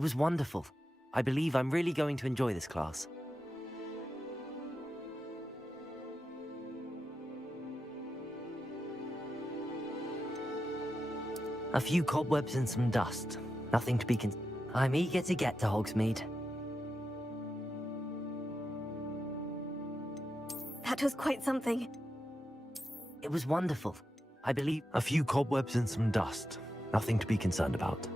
It was wonderful. I believe I'm really going to enjoy this class. A few cobwebs and some dust. Nothing to be I'm eager to get to Hogsmeade. That was quite something. It was wonderful. I believe a few cobwebs and some dust. Nothing to be concerned about.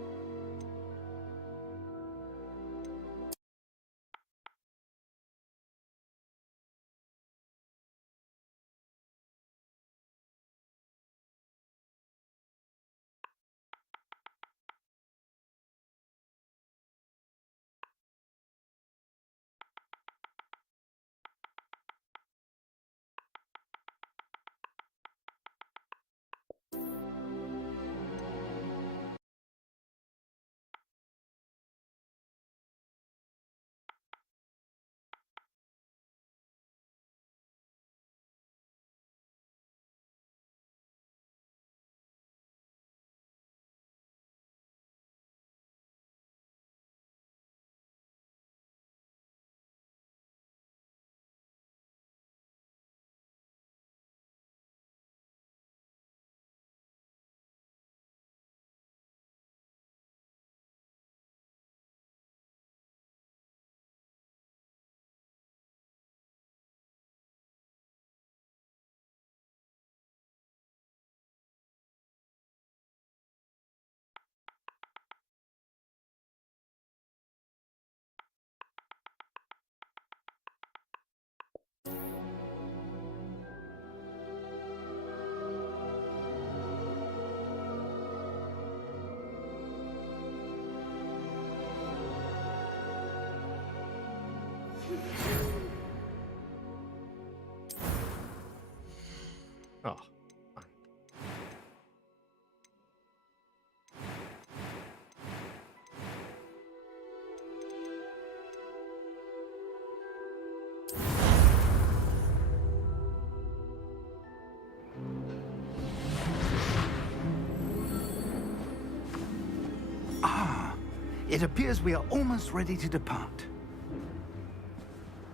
Oh. It appears we are almost ready to depart.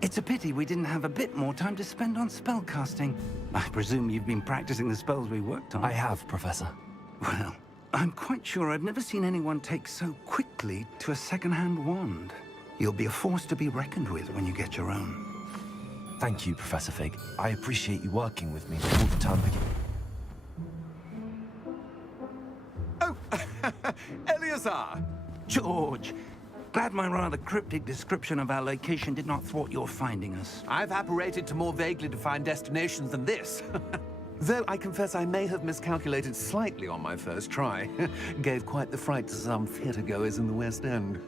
It's a pity we didn't have a bit more time to spend on spellcasting. I presume you've been practicing the spells we worked on. I have, Professor. Well, I'm quite sure I've never seen anyone take so quickly to a second-hand wand. You'll be a force to be reckoned with when you get your own. Thank you, Professor Fig. I appreciate you working with me all the time again. Oh, Eleazar! George! Glad my rather cryptic description of our location did not thwart your finding us. I've apparated to more vaguely defined destinations than this. Though I confess I may have miscalculated slightly on my first try. Gave quite the fright to some theatre-goers in the West End.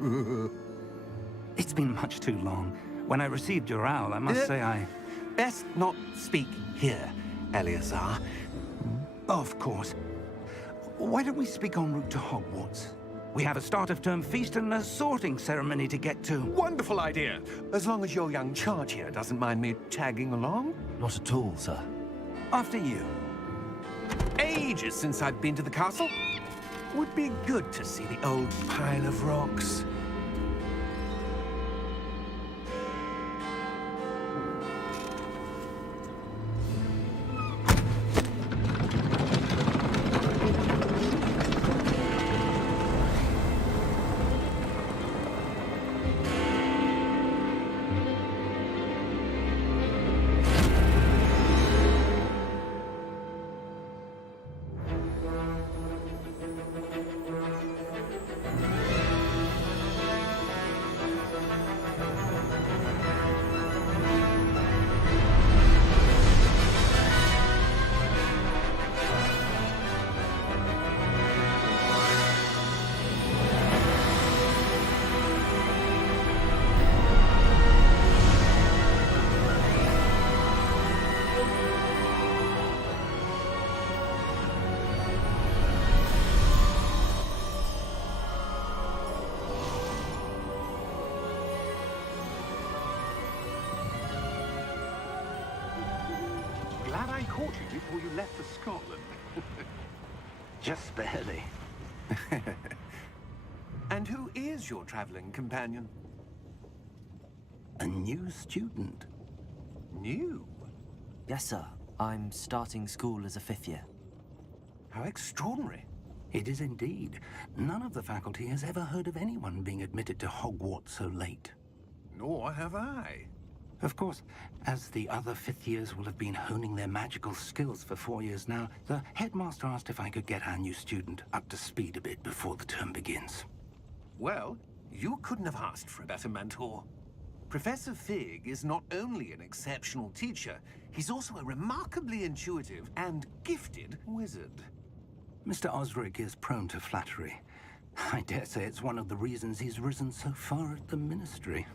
It's been much too long. When I received your owl, I must say I... Best not speak here, Eleazar. Of course. Why don't we speak en route to Hogwarts? We have a start-of-term feast and a sorting ceremony to get to. Wonderful idea! As long as your young charge here doesn't mind me tagging along. Not at all, sir. After you. Ages since I've been to the castle. Would be good to see the old pile of rocks. Glad I caught you before you left for Scotland. Just barely. And who is your traveling companion? A new student. New? Yes, sir. I'm starting school as a 5th year. How extraordinary. It is indeed. None of the faculty has ever heard of anyone being admitted to Hogwarts so late. Nor have I. Of course, as the other 5th years will have been honing their magical skills for 4 years now, the headmaster asked if I could get our new student up to speed a bit before the term begins. Well, you couldn't have asked for a better mentor. Professor Fig is not only an exceptional teacher, he's also a remarkably intuitive and gifted wizard. Mr. Osric is prone to flattery. I dare say it's one of the reasons he's risen so far at the Ministry.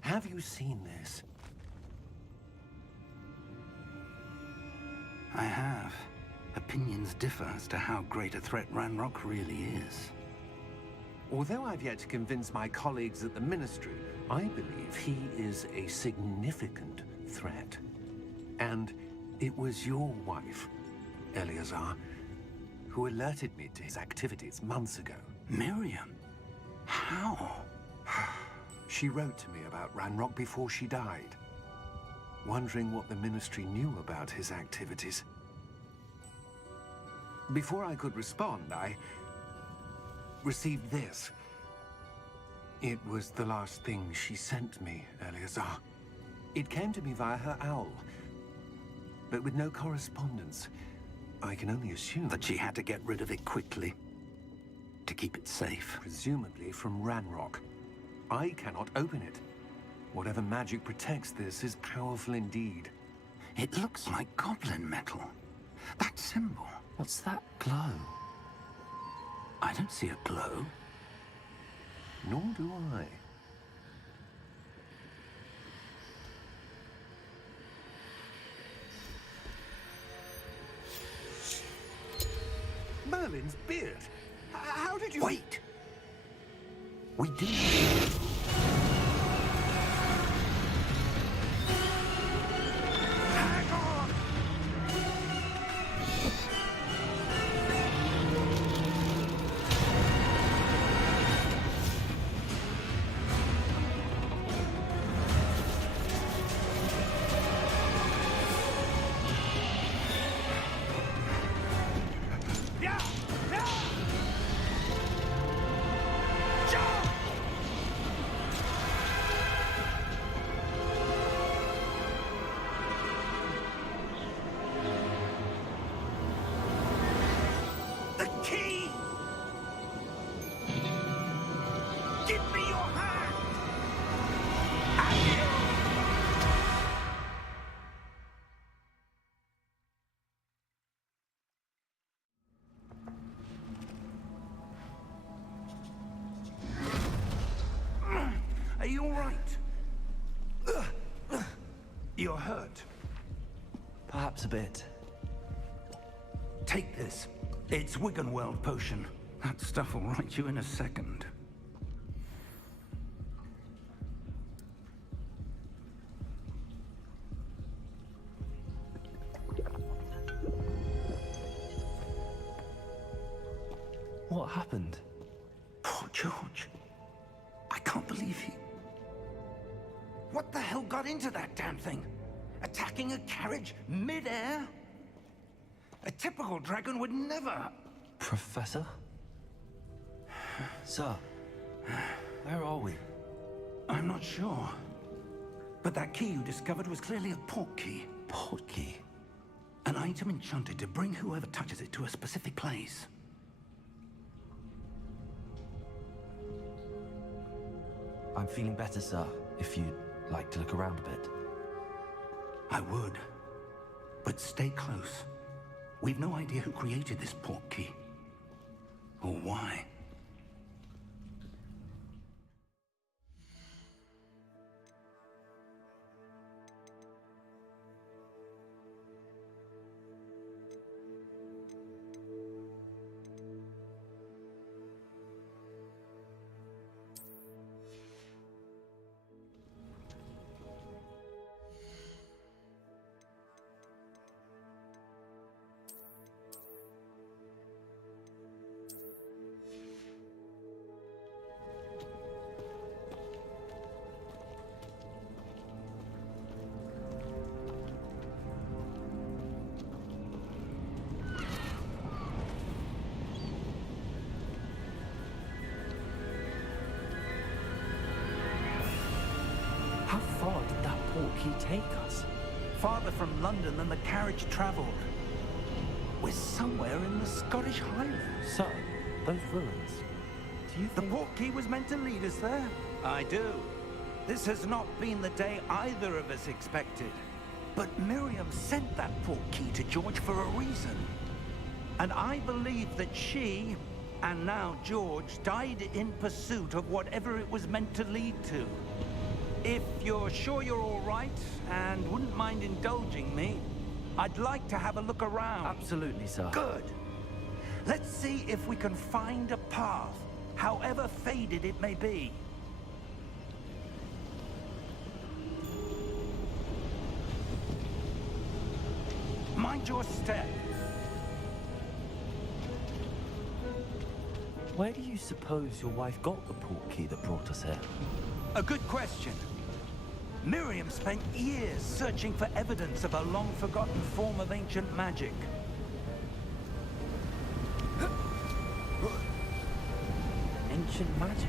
Have you seen this? I have. Opinions differ as to how great a threat Ranrock really is. Although I've yet to convince my colleagues at the Ministry, I believe he is a significant threat. And it was your wife, Eleazar, who alerted me to his activities months ago. Miriam? How? She wrote to me about Ranrock before she died, wondering what the Ministry knew about his activities. Before I could respond, I received this. It was the last thing she sent me, Eleazar. It came to me via her owl, but with no correspondence. I can only assume That she had to get rid of it quickly. To keep it safe. presumably from Ranrock. I cannot open it. Whatever magic protects this is powerful indeed. It looks like goblin metal. That symbol. What's that glow? I don't see a glow. Nor do I. Merlin's beard. How did you... Wait! We do. Hang on! Yeah! Yeah! Jump! The key! Give me your hand! Adios! Are you all right? You're hurt. Perhaps a bit. Take this. It's Wiggenweld potion. That stuff will right you in a second. What happened? Poor George. I can't believe he... What the hell got into that damn thing? Attacking a carriage mid-air? A typical dragon would never... Professor? Sir, where are we? I'm not sure. But that key you discovered was clearly a port key. Port key? An item enchanted to bring whoever touches it to a specific place. I'm feeling better, sir, if you'd like to look around a bit. I would. But stay close. We've no idea who created this port key. Or why. How far did that portkey take us? Farther from London than the carriage travelled. We're somewhere in the Scottish Highlands. Sir, those ruins. Do you The think... portkey was meant to lead us there? I do. This has not been the day either of us expected. But Miriam sent that portkey to George for a reason. And I believe that she, and now George, died in pursuit of whatever it was meant to lead to. If you're sure you're all right, and wouldn't mind indulging me, I'd like to have a look around. Absolutely, sir. Good. Let's see if we can find a path, however faded it may be. Mind your step. Where do you suppose your wife got the portkey that brought us here? A good question. Miriam spent years searching for evidence of a long-forgotten form of ancient magic. Ancient magic?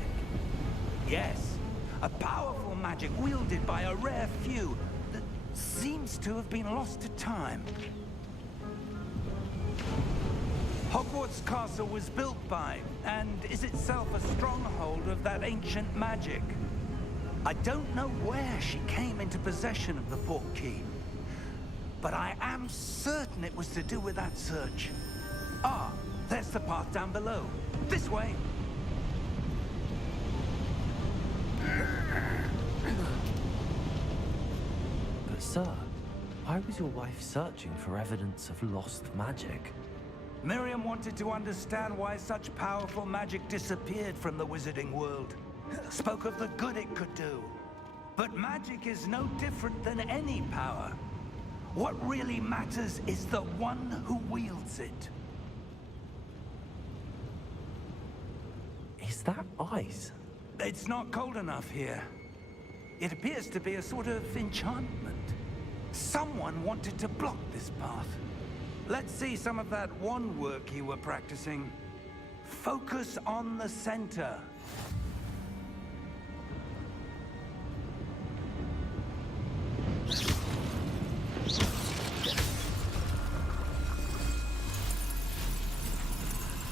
Yes, a powerful magic wielded by a rare few that seems to have been lost to time. Hogwarts Castle was built by, and is itself a stronghold of that ancient magic. I don't know where she came into possession of the portkey, but I am certain it was to do with that search. Ah, there's the path down below. This way. But sir, why was your wife searching for evidence of lost magic? Miriam wanted to understand why such powerful magic disappeared from the wizarding world. Spoke of the good it could do. But magic is no different than any power. What really matters is the one who wields it. Is that ice? It's not cold enough here. It appears to be a sort of enchantment. Someone wanted to block this path. Let's see some of that wand work you were practicing. Focus on the center.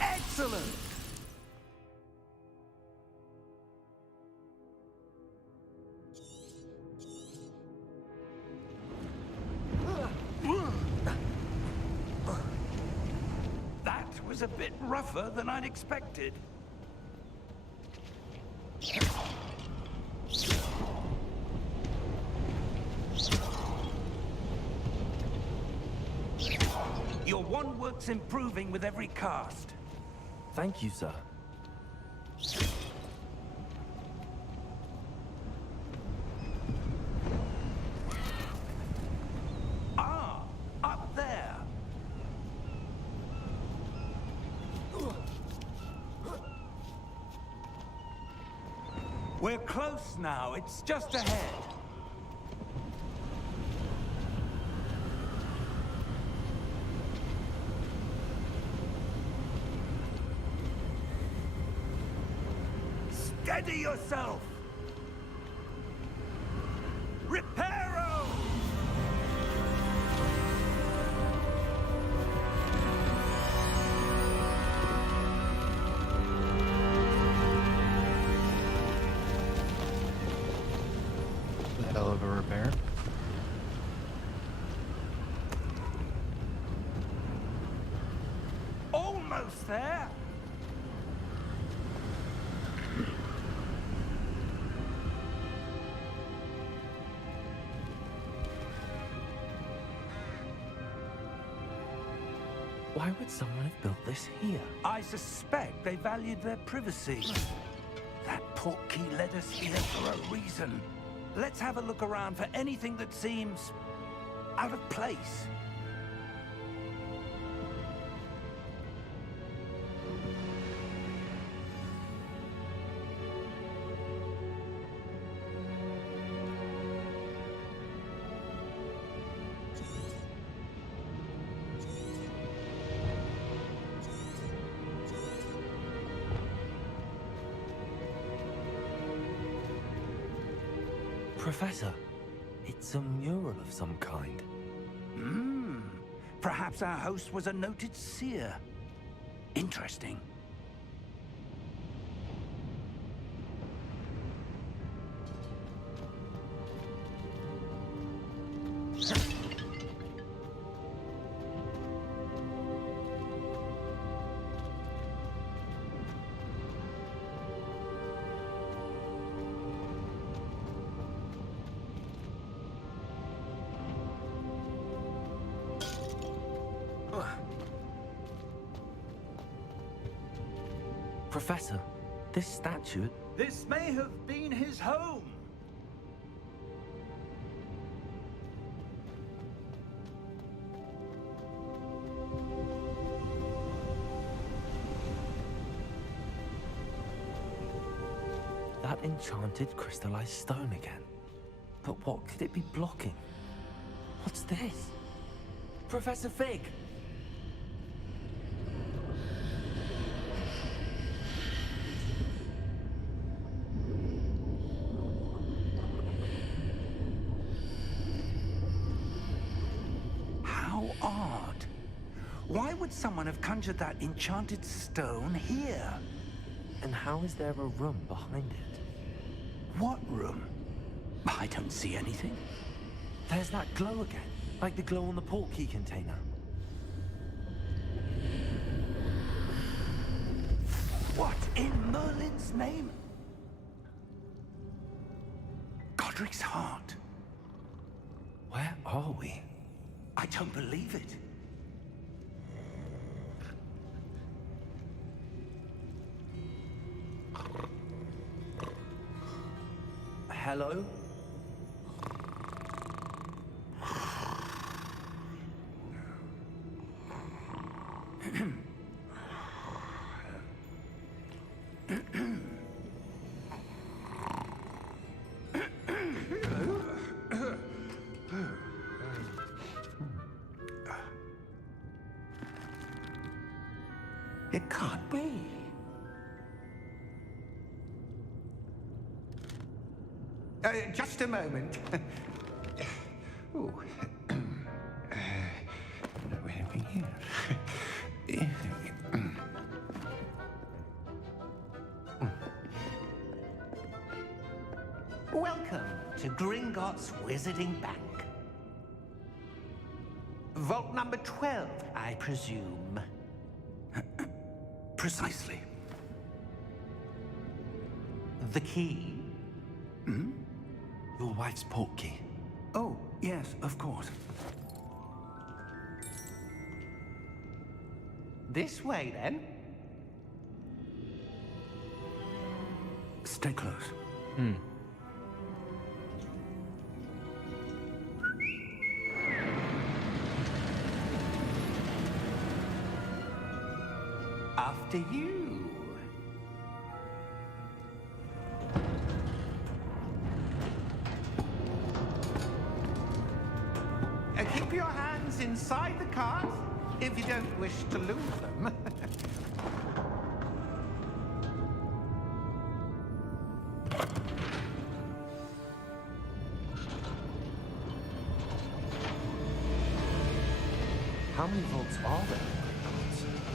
Excellent! That was a bit rougher than I'd expected. Your wand work's improving with every cast. Thank you, sir. Ah, up there. We're close now. It's just ahead. Steady yourself! Reparo! Hell of a repair. Almost there! Why would someone have built this here? I suspect they valued their privacy. That portkey led us here for a reason. Let's have a look around for anything that seems out of place. Professor, it's a mural of some kind. Perhaps our host was a noted seer. Interesting. Professor, this statue... This may have been his home. That enchanted crystallized stone again. But what could it be blocking? What's this? Professor Fig! How odd. Why would someone have conjured that enchanted stone here? And how is there a room behind it? What room? I don't see anything. There's that glow again, like the glow on the portkey container. What in Merlin's name? Godric's heart. Where are we? I don't believe it. Hello? It can't be. Just a moment. Oh. Where are we here? Welcome to Gringotts Wizarding Bank. Vault number 12, I presume. Precisely. The key? Your wife's portkey. Oh, yes, of course. This way, then. Stay close. After you. Keep your hands inside the cart if you don't wish to lose them. How many vaults are there?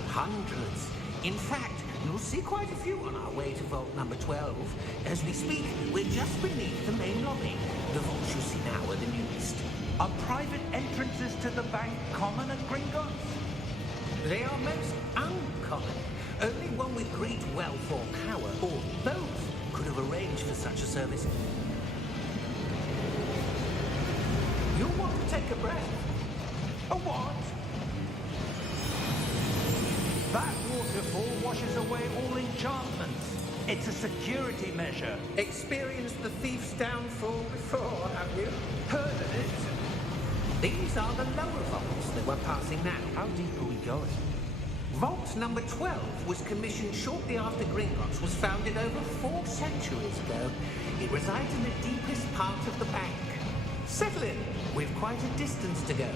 Hundreds. In fact, you'll see quite a few on our way to vault number 12. As we speak, we're just beneath the main lobby. The vaults you see now are the newest. Are private entrances to the bank common at Gringotts? They are most uncommon. Only one with great wealth or power, or both, could have arranged for such a service. You'll want to take a breath. A what? That waterfall washes away all enchantments. It's a security measure. Experienced the thief's downfall before, have you? Heard of it? These are the lower vaults that we're passing now. How deep are we going? Vault number 12 was commissioned shortly after Gringotts was founded over 4 centuries ago. It resides in the deepest part of the bank. Settle in. We've quite a distance to go.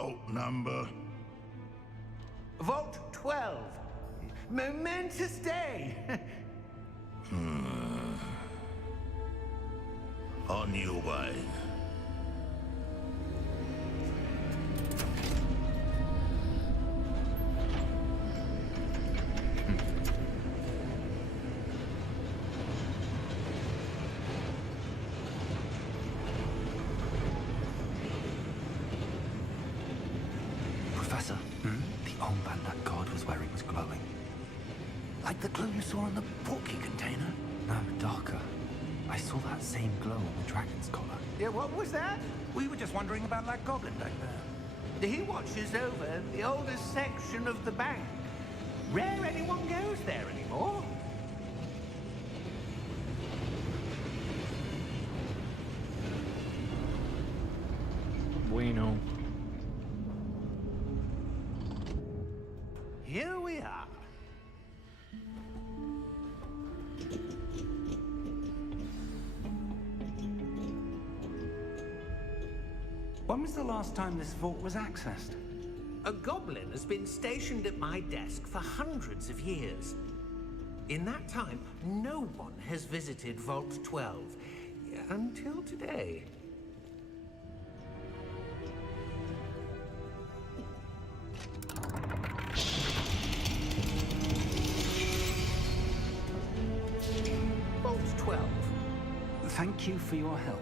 Vault number. Vault 12. Momentous day. On your way. Professor, the armband that guard was wearing was glowing. Like the glow you saw in the porky container? No, darker. I saw that same glow on the dragon's collar. Yeah, what was that? We were just wondering about that goblin back there. He watches over the oldest section of the bank. Rare anyone goes there anymore. Bueno. Here we are. When was the last time this vault was accessed? A goblin has been stationed at my desk for hundreds of years. In that time, no one has visited Vault 12. Until today. Vault 12. Thank you for your help.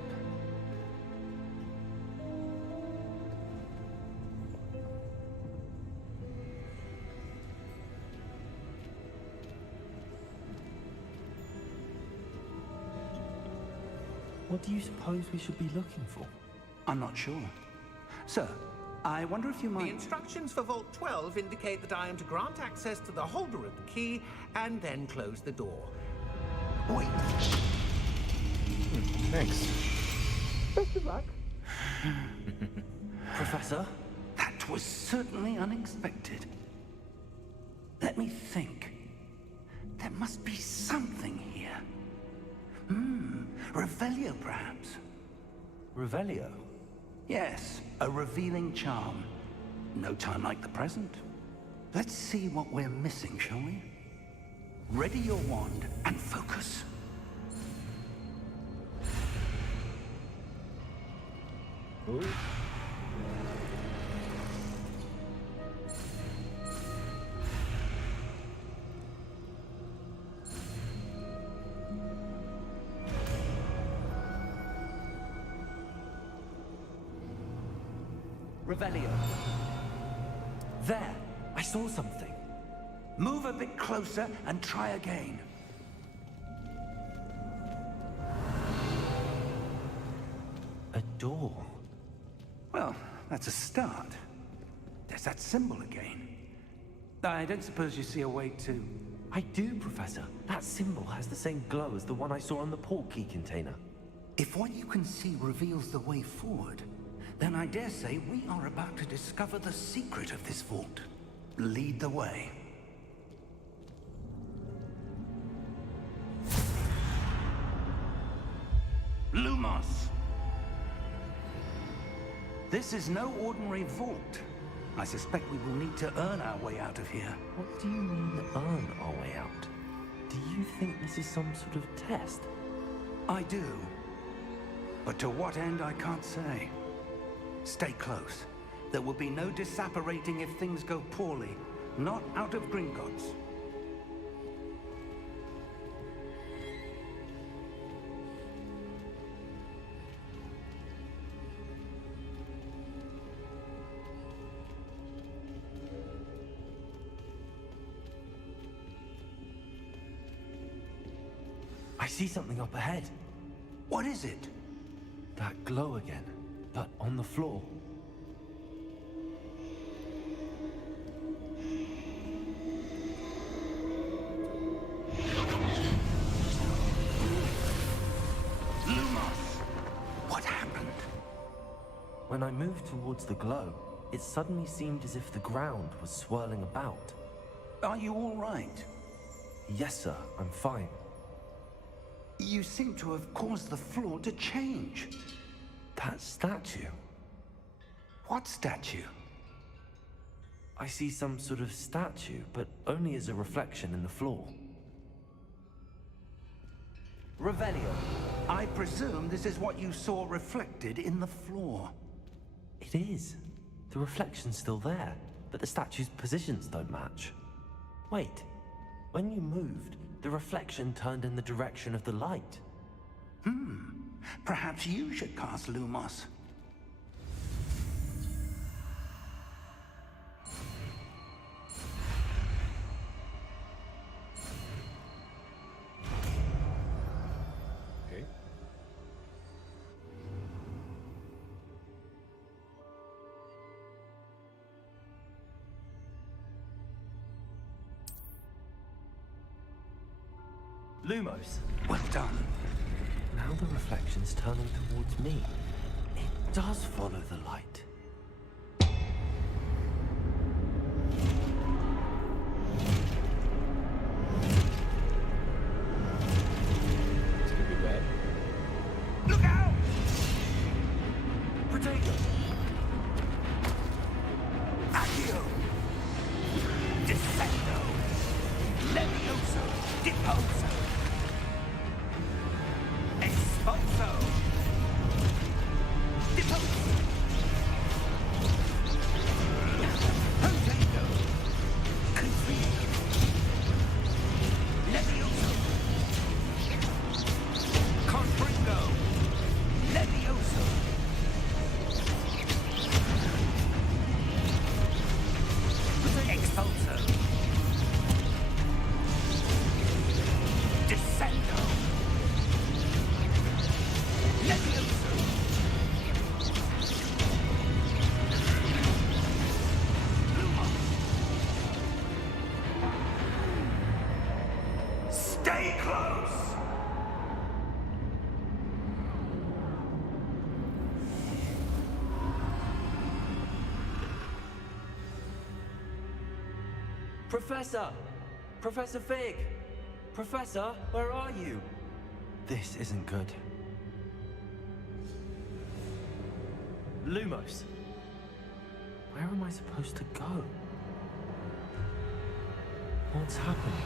What do you suppose we should be looking for? I'm not sure. Sir, I wonder if you The might... instructions for Vault 12 indicate that I am to grant access to the holder of the key and then close the door. Wait. Thanks. Best of luck. Professor? That was certainly unexpected. Let me think. There must be something here. Revelio, perhaps? Revelio? Yes, a revealing charm. No time like the present. Let's see what we're missing, shall we? Ready your wand and focus. Ooh. Revelio. There. I saw something. Move a bit closer and try again. A door. Well, that's a start. There's that symbol again. I don't suppose you see a way to... I do, Professor. That symbol has the same glow as the one I saw on the port key container. If what you can see reveals the way forward, then I dare say we are about to discover the secret of this vault. Lead the way. Lumos! This is no ordinary vault. I suspect we will need to earn our way out of here. What do you mean, earn our way out? Do you think this is some sort of test? I do. But to what end, I can't say. Stay close. There will be no disapparating if things go poorly. Not out of Gringotts. I see something up ahead. What is it? That glow again, but on the floor. Lumos! What happened? When I moved towards the glow, it suddenly seemed as if the ground was swirling about. Are you all right? Yes, sir, I'm fine. You seem to have caused the floor to change. That statue? What statue? I see some sort of statue, but only as a reflection in the floor. Revelio, I presume this is what you saw reflected in the floor. It is. The reflection's still there, but the statue's positions don't match. Wait, when you moved, the reflection turned in the direction of the light. Perhaps you should cast Lumos. Okay. Lumos! Well done. Now the reflection's turning towards me. It does follow the light. This could be bad. Look out! Protego! Accio! Descendo! Levioso! Deposo! Expulso! Deposo! Potato! Confio! Levioso! Confringo! Levioso! Expulso! Descendo! Levioso! Stay close! Professor! Professor Fig! Professor, where are you? This isn't good. Lumos! Where am I supposed to go? What's happening?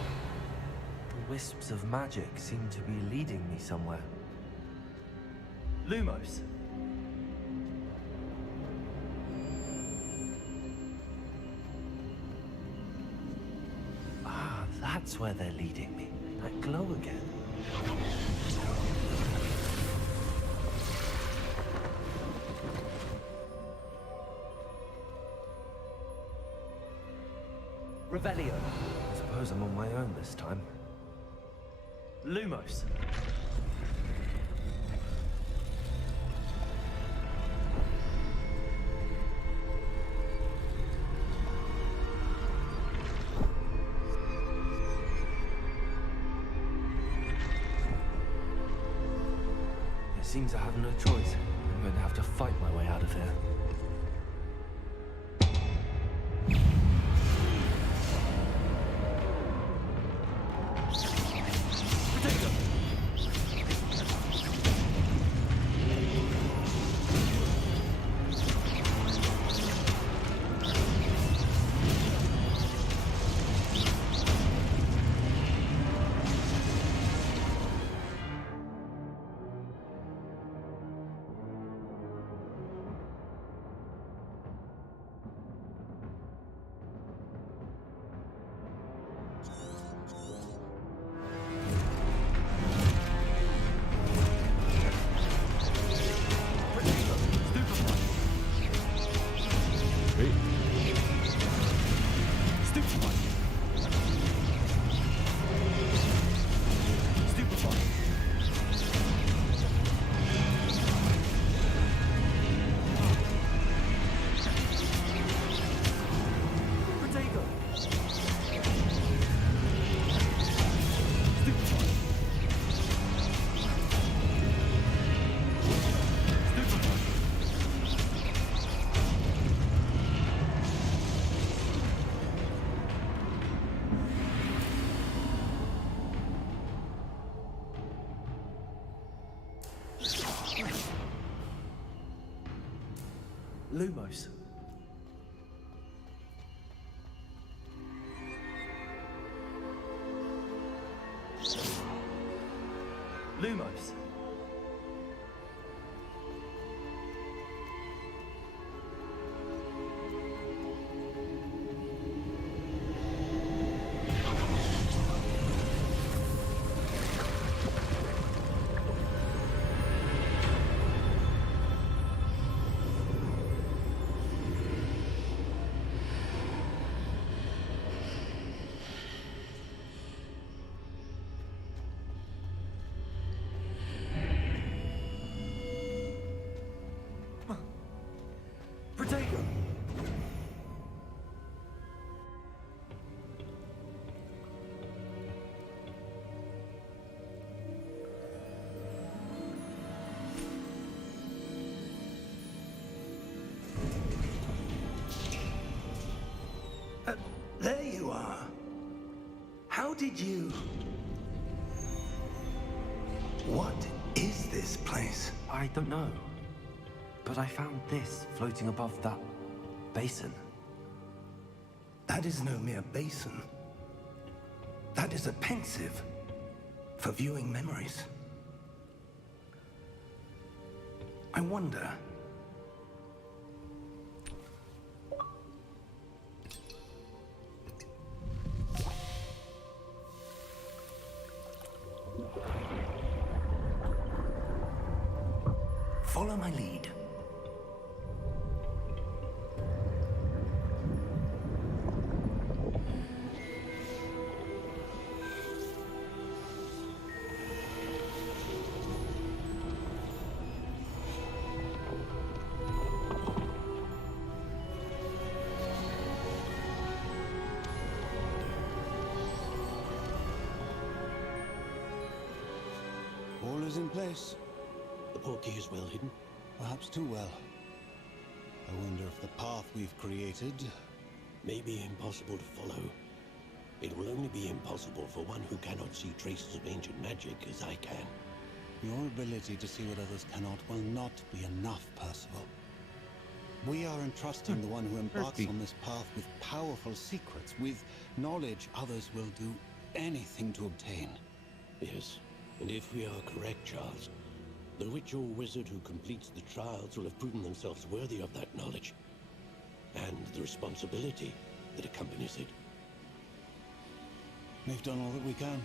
The wisps of magic seem to be leading me somewhere. Lumos! Ah, that's where they're leading me. That glow again. Revelio. I suppose I'm on my own this time. Lumos. It seems I have no choice. I'm going to have to fight my way out of here. Great. Stupefy! Stupefy! Protego! Stupefy! Stupefy! Lumos. How did you... What is this place? I don't know. But I found this floating above that basin. That is no mere basin. That is a pensive for viewing memories. I wonder... Follow my lead. All is in place. The portkey is well hidden. Perhaps too well. I wonder if the path we've created... May be impossible to follow. It will only be impossible for one who cannot see traces of ancient magic as I can. Your ability to see what others cannot will not be enough, Percival. We are entrusting the one who embarks on this path with powerful secrets, with knowledge others will do anything to obtain. Yes, and if we are correct, Charles, the witch or wizard who completes the trials will have proven themselves worthy of that knowledge, and the responsibility that accompanies it. We've done all that we can.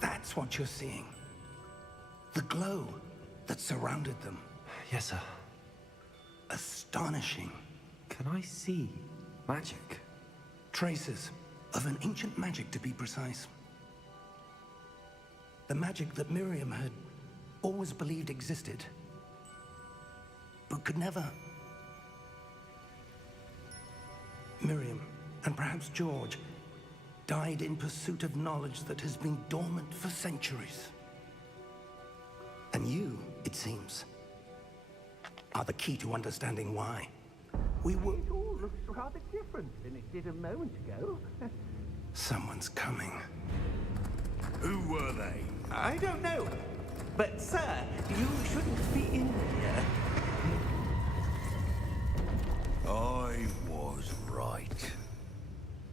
That's what you're seeing. The glow that surrounded them. Yes, sir. Astonishing. Can I see magic? Traces of an ancient magic, to be precise. The magic that Miriam had always believed existed, but could never. Miriam, and perhaps George, died in pursuit of knowledge that has been dormant for centuries. And you, it seems, are the key to understanding why. We were... It all looks rather different than it did a moment ago. Someone's coming. Who were they? I don't know. But, sir, you shouldn't be in here. I was right.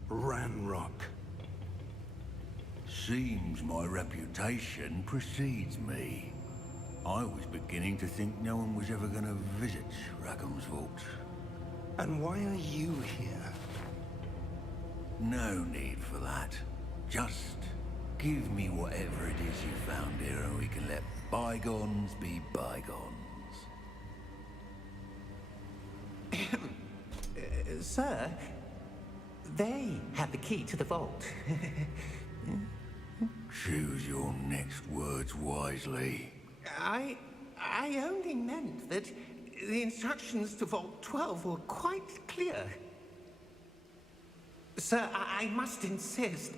Ranrock. Seems my reputation precedes me. I was beginning to think no one was ever going to visit Rackham's vault. And why are you here? No need for that. Just give me whatever it is you found here and we can let bygones be bygones. Sir, they have the key to the vault. Choose your next words wisely. I only meant that the instructions to Vault 12 were quite clear. Sir, I must insist.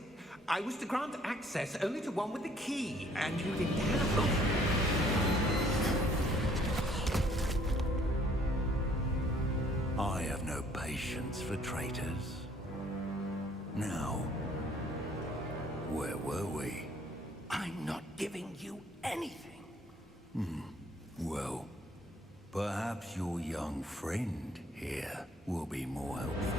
I was to grant access only to one with the key, and you didn't have it. I have no patience for traitors. Now, where were we? I'm not giving you anything. Well, perhaps your young friend here will be more helpful.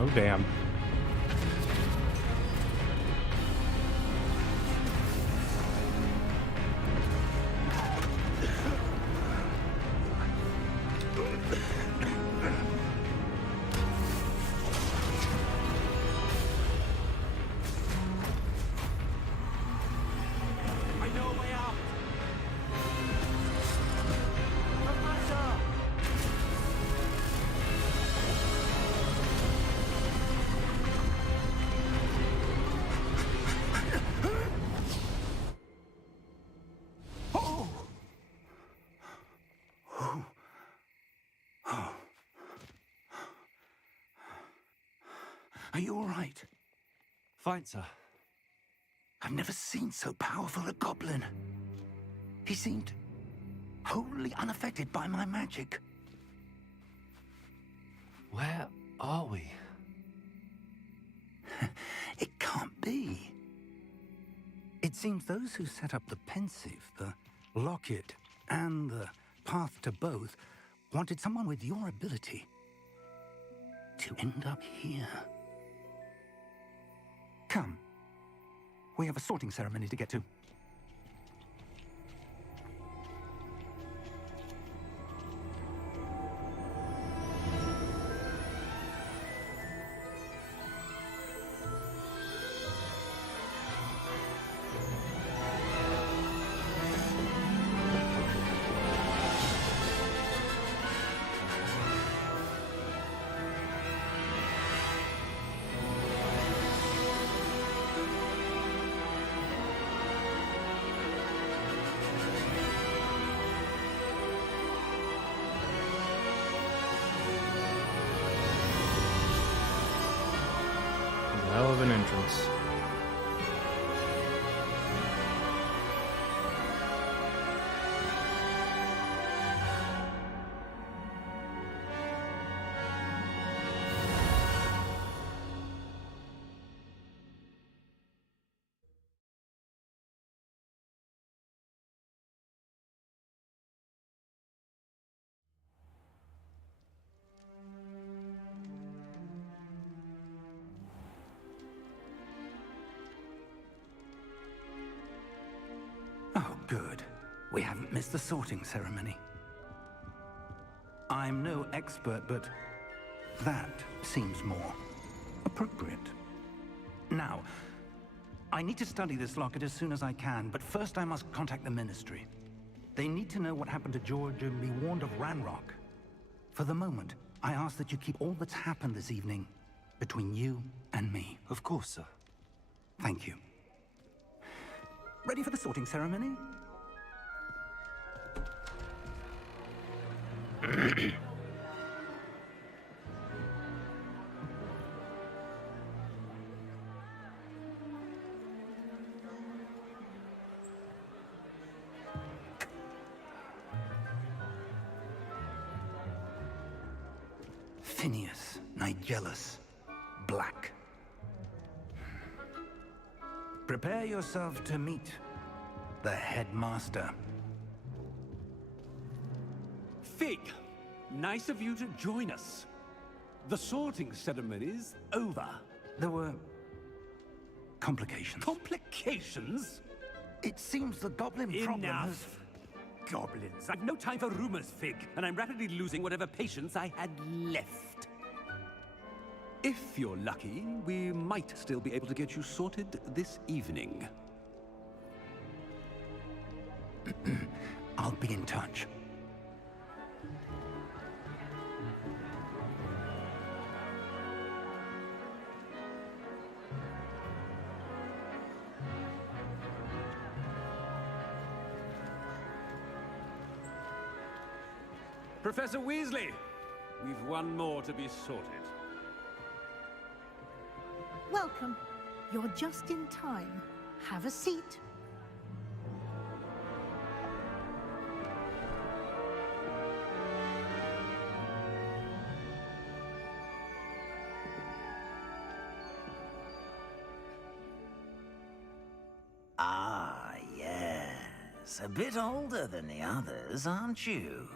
Oh, damn. I know a way out. Professor! Are you all right? Fine, sir. I've never seen so powerful a goblin. He seemed wholly unaffected by my magic. Where are we? It can't be. It seems those who set up the pensive, the locket, and the path to both wanted someone with your ability to end up here. Come. We have a sorting ceremony to get to. Hell of an entrance. Oh, good. We haven't missed the sorting ceremony. I'm no expert, but that seems more appropriate. Now, I need to study this locket as soon as I can, but first I must contact the Ministry. They need to know what happened to George and be warned of Ranrock. For the moment, I ask that you keep all that's happened this evening between you and me. Of course, sir. Thank you. Ready for the sorting ceremony? Phineas, Nigellus, Black. Prepare yourself to meet the headmaster. Fig, nice of you to join us. The sorting ceremony's over. There were complications. Complications? It seems the goblin problem has... Enough. Goblins. I've no time for rumors, Fig, and I'm rapidly losing whatever patience I had left. If you're lucky, we might still be able to get you sorted this evening. I'll be in touch. Professor Weasley, we've one more to be sorted. Welcome. You're just in time. Have a seat. Ah, yes. A bit older than the others, aren't you?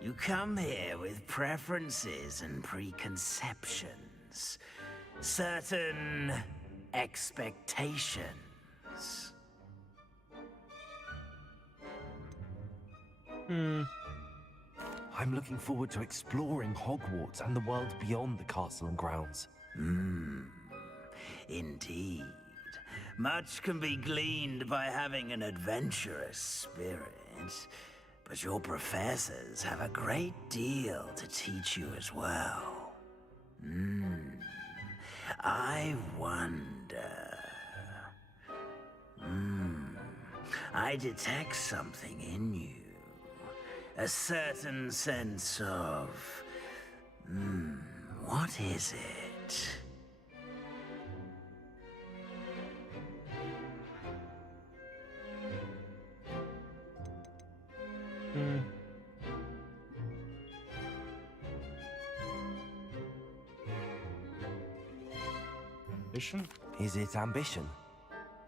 You come here with preferences and preconceptions. Certain expectations. I'm looking forward to exploring Hogwarts and the world beyond the castle and grounds. Indeed. Much can be gleaned by having an adventurous spirit, but your professors have a great deal to teach you as well. I wonder... I detect something in you. A certain sense of... what is it? right. Ambition? Is it ambition?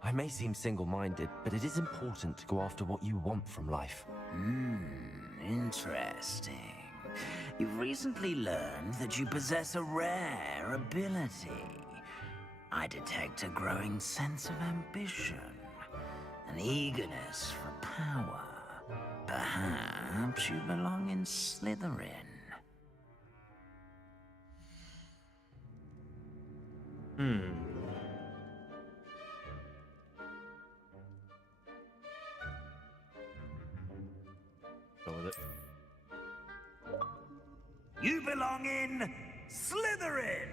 I may seem single-minded, but it is important to go after what you want from life. Interesting. You've recently learned that you possess a rare ability. I detect a growing sense of ambition, an eagerness for power. Perhaps you belong in Slytherin. Go with it. You belong in Slytherin!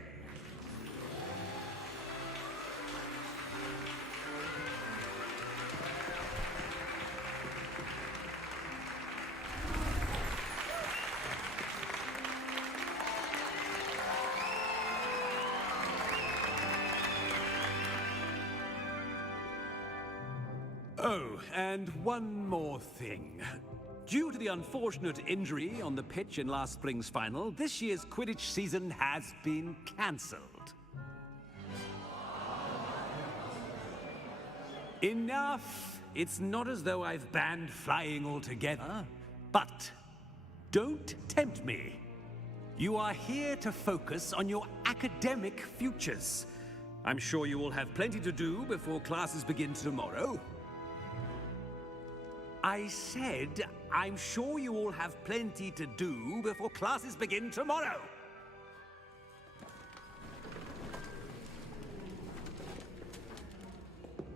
Oh, and one more thing. Due to the unfortunate injury on the pitch in last spring's final, this year's Quidditch season has been cancelled. Enough! It's not as though I've banned flying altogether. But don't tempt me. You are here to focus on your academic futures. I'm sure you will have plenty to do before classes begin tomorrow. I said, I'm sure you all have plenty to do before classes begin tomorrow.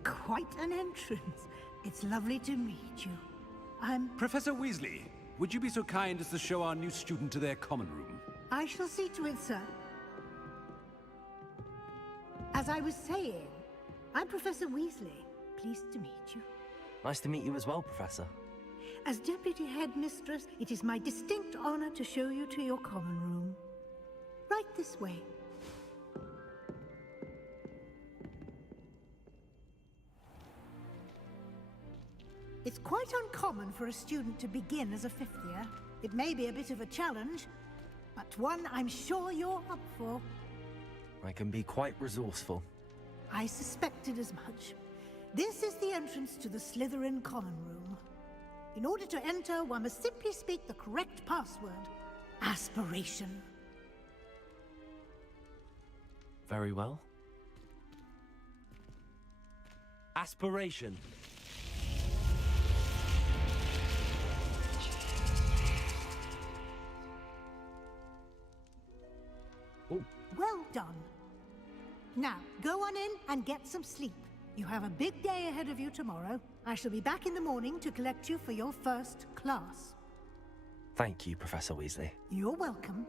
Quite an entrance. It's lovely to meet you. Professor Weasley, would you be so kind as to show our new student to their common room? I shall see to it, sir. As I was saying, I'm Professor Weasley. Pleased to meet you. Nice to meet you as well, Professor. As Deputy Headmistress, it is my distinct honor to show you to your common room. Right this way. It's quite uncommon for a student to begin as a fifth year. It may be a bit of a challenge, but one I'm sure you're up for. I can be quite resourceful. I suspected as much. This is the entrance to the Slytherin common room. In order to enter, one must simply speak the correct password. Aspiration. Very well. Aspiration. Oh. Well done. Now, go on in and get some sleep. You have a big day ahead of you tomorrow. I shall be back in the morning to collect you for your first class. Thank you, Professor Weasley. You're welcome.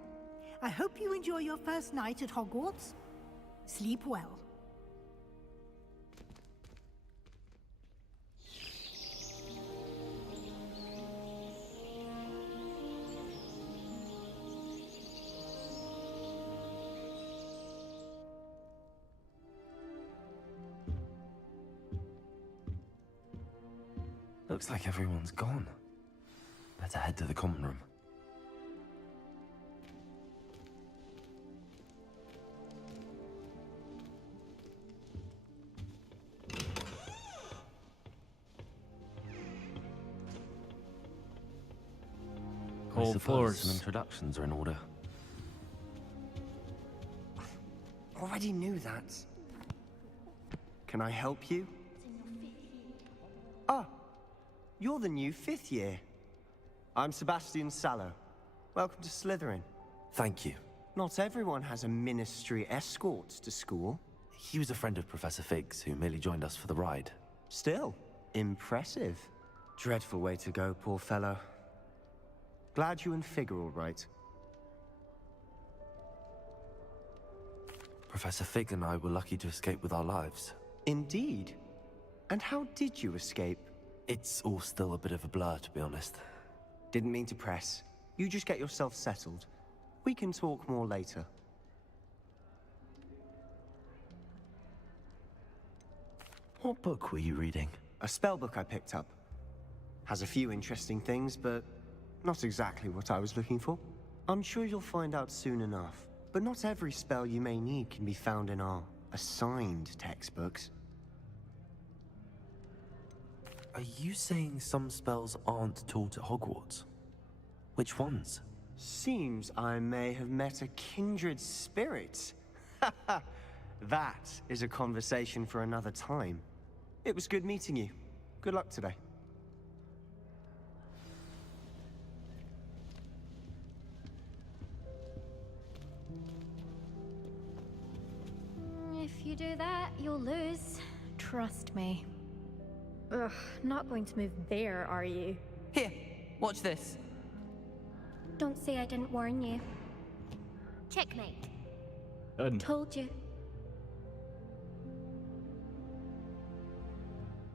I hope you enjoy your first night at Hogwarts. Sleep well. Looks like everyone's gone. Better head to the common room. Cold I suppose floors. some introductions are in order. Already knew that. Can I help you? Ah, you're the new fifth year. I'm Sebastian Sallow. Welcome to Slytherin. Thank you. Not everyone has a ministry escort to school. He was a friend of Professor Fig's who merely joined us for the ride. Still, impressive. Dreadful way to go, poor fellow. Glad you and Fig are all right. Professor Fig and I were lucky to escape with our lives. Indeed. And how did you escape? It's all still a bit of a blur, to be honest. Didn't mean to press. You just get yourself settled. We can talk more later. What book were you reading? A spell book I picked up. Has a few interesting things, but not exactly what I was looking for. I'm sure you'll find out soon enough. But not every spell you may need can be found in our assigned textbooks. Are you saying some spells aren't taught at Hogwarts? Which ones? Seems I may have met a kindred spirit. That is a conversation for another time. It was good meeting you. Good luck today. If you do that, you'll lose. Trust me. Ugh, not going to move there, are you? Here, watch this. Don't say I didn't warn you. Checkmate. Done. Told you.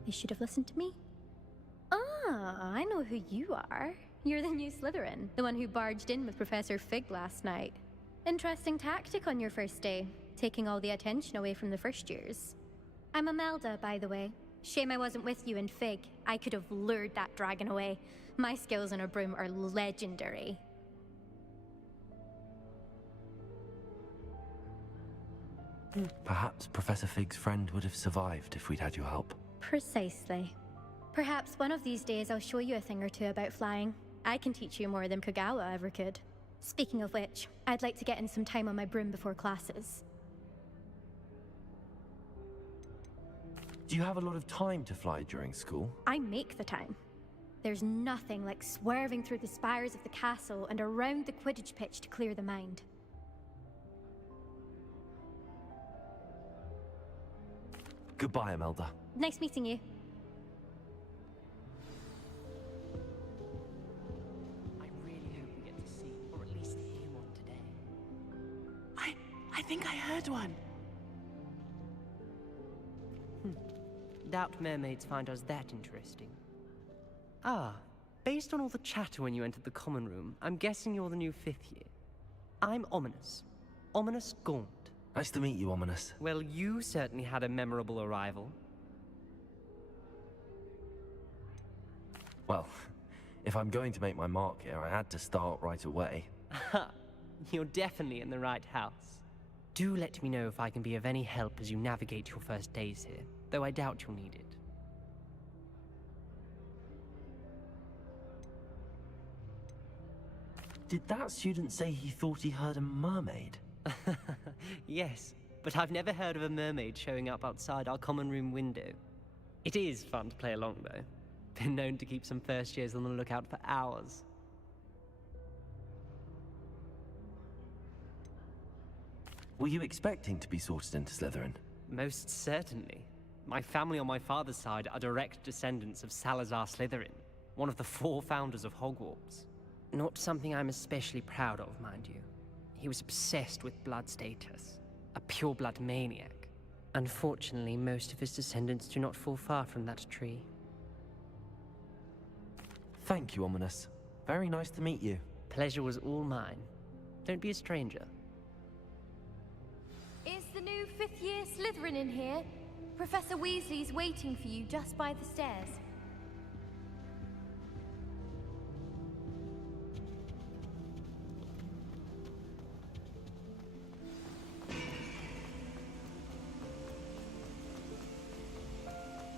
You should have listened to me. Ah, I know who you are. You're the new Slytherin, the one who barged in with Professor Fig last night. Interesting tactic on your first day, taking all the attention away from the first years. I'm Imelda, by the way. Shame I wasn't with you in Fig. I could have lured that dragon away. My skills on a broom are legendary. Perhaps Professor Fig's friend would have survived if we'd had your help. Precisely. Perhaps one of these days I'll show you a thing or two about flying. I can teach you more than Kagawa ever could. Speaking of which, I'd like to get in some time on my broom before classes. Do you have a lot of time to fly during school? I make the time. There's nothing like swerving through the spires of the castle and around the Quidditch pitch to clear the mind. Goodbye, Imelda. Nice meeting you. I really hope we get to see, or at least hear one today. I think I heard one. Doubt mermaids find us that interesting. Ah, based on all the chatter when you entered the common room, I'm guessing you're the new 5th year. I'm Ominous. Ominous Gaunt. Nice to meet you, Ominous. Well, you certainly had a memorable arrival. Well, if I'm going to make my mark here, I had to start right away. You're definitely in the right house. Do let me know if I can be of any help as you navigate your first days here, though I doubt you'll need it. Did that student say he thought he heard a mermaid? Yes, but I've never heard of a mermaid showing up outside our common room window. It is fun to play along, though. Been known to keep some first years on the lookout for hours. Were you expecting to be sorted into Slytherin? Most certainly. My family on my father's side are direct descendants of Salazar Slytherin, one of the 4 founders of Hogwarts. Not something I'm especially proud of, mind you. He was obsessed with blood status, a pure-blood maniac. Unfortunately, most of his descendants do not fall far from that tree. Thank you, Ominous. Very nice to meet you. Pleasure was all mine. Don't be a stranger. Is the new 5th year Slytherin in here? Professor Weasley's waiting for you just by the stairs.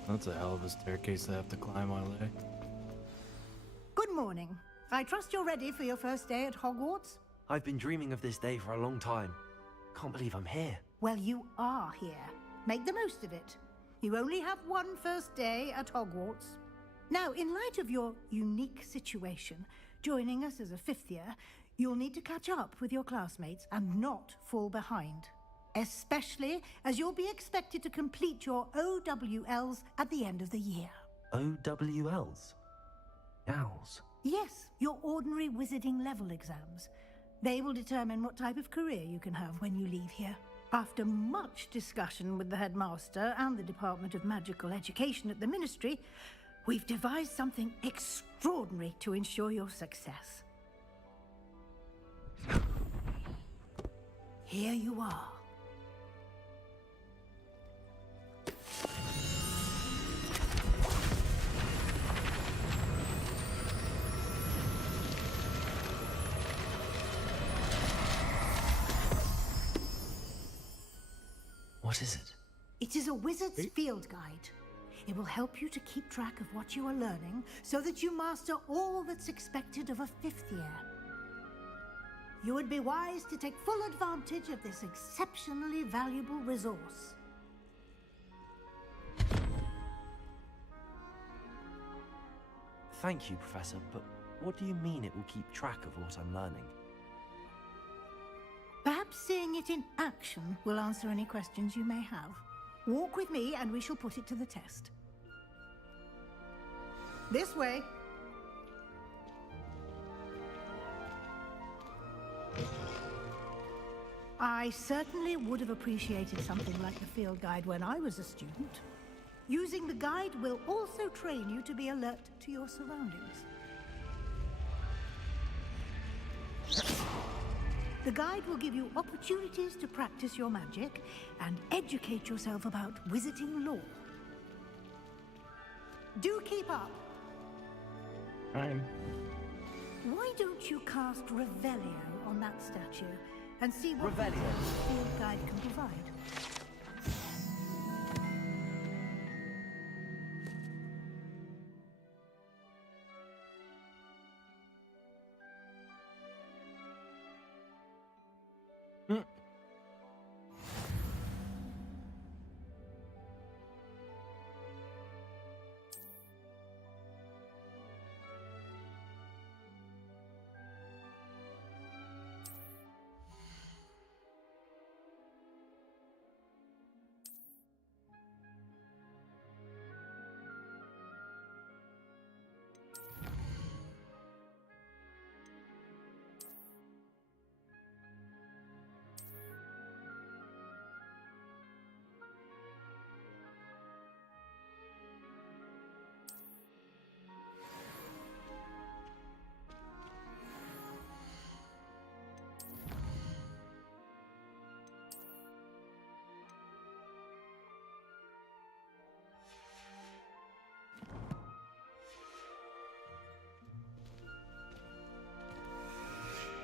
That's a hell of a staircase I have to climb all day. Good morning. I trust you're ready for your first day at Hogwarts? I've been dreaming of this day for a long time. Can't believe I'm here. Well, you are here. Make the most of it. You only have one first day at Hogwarts. Now, in light of your unique situation, joining us as a 5th year, you'll need to catch up with your classmates and not fall behind. Especially as you'll be expected to complete your OWLs at the end of the year. OWLs? Owls? Yes, your ordinary wizarding level exams. They will determine what type of career you can have when you leave here. After much discussion with the headmaster and the Department of Magical Education at the Ministry, we've devised something extraordinary to ensure your success. Here you are. What is it? It is a wizard's field guide. It will help you to keep track of what you are learning so that you master all that's expected of a 5th year. You would be wise to take full advantage of this exceptionally valuable resource. Thank you, Professor, but what do you mean it will keep track of what I'm learning? Perhaps seeing it in action will answer any questions you may have. Walk with me and we shall put it to the test. This way. I certainly would have appreciated something like the field guide when I was a student. Using the guide will also train you to be alert to your surroundings. The guide will give you opportunities to practice your magic and educate yourself about wizarding lore. Do keep up. Fine. Why don't you cast Revelio on that statue and see what the Revelio. field guide can provide?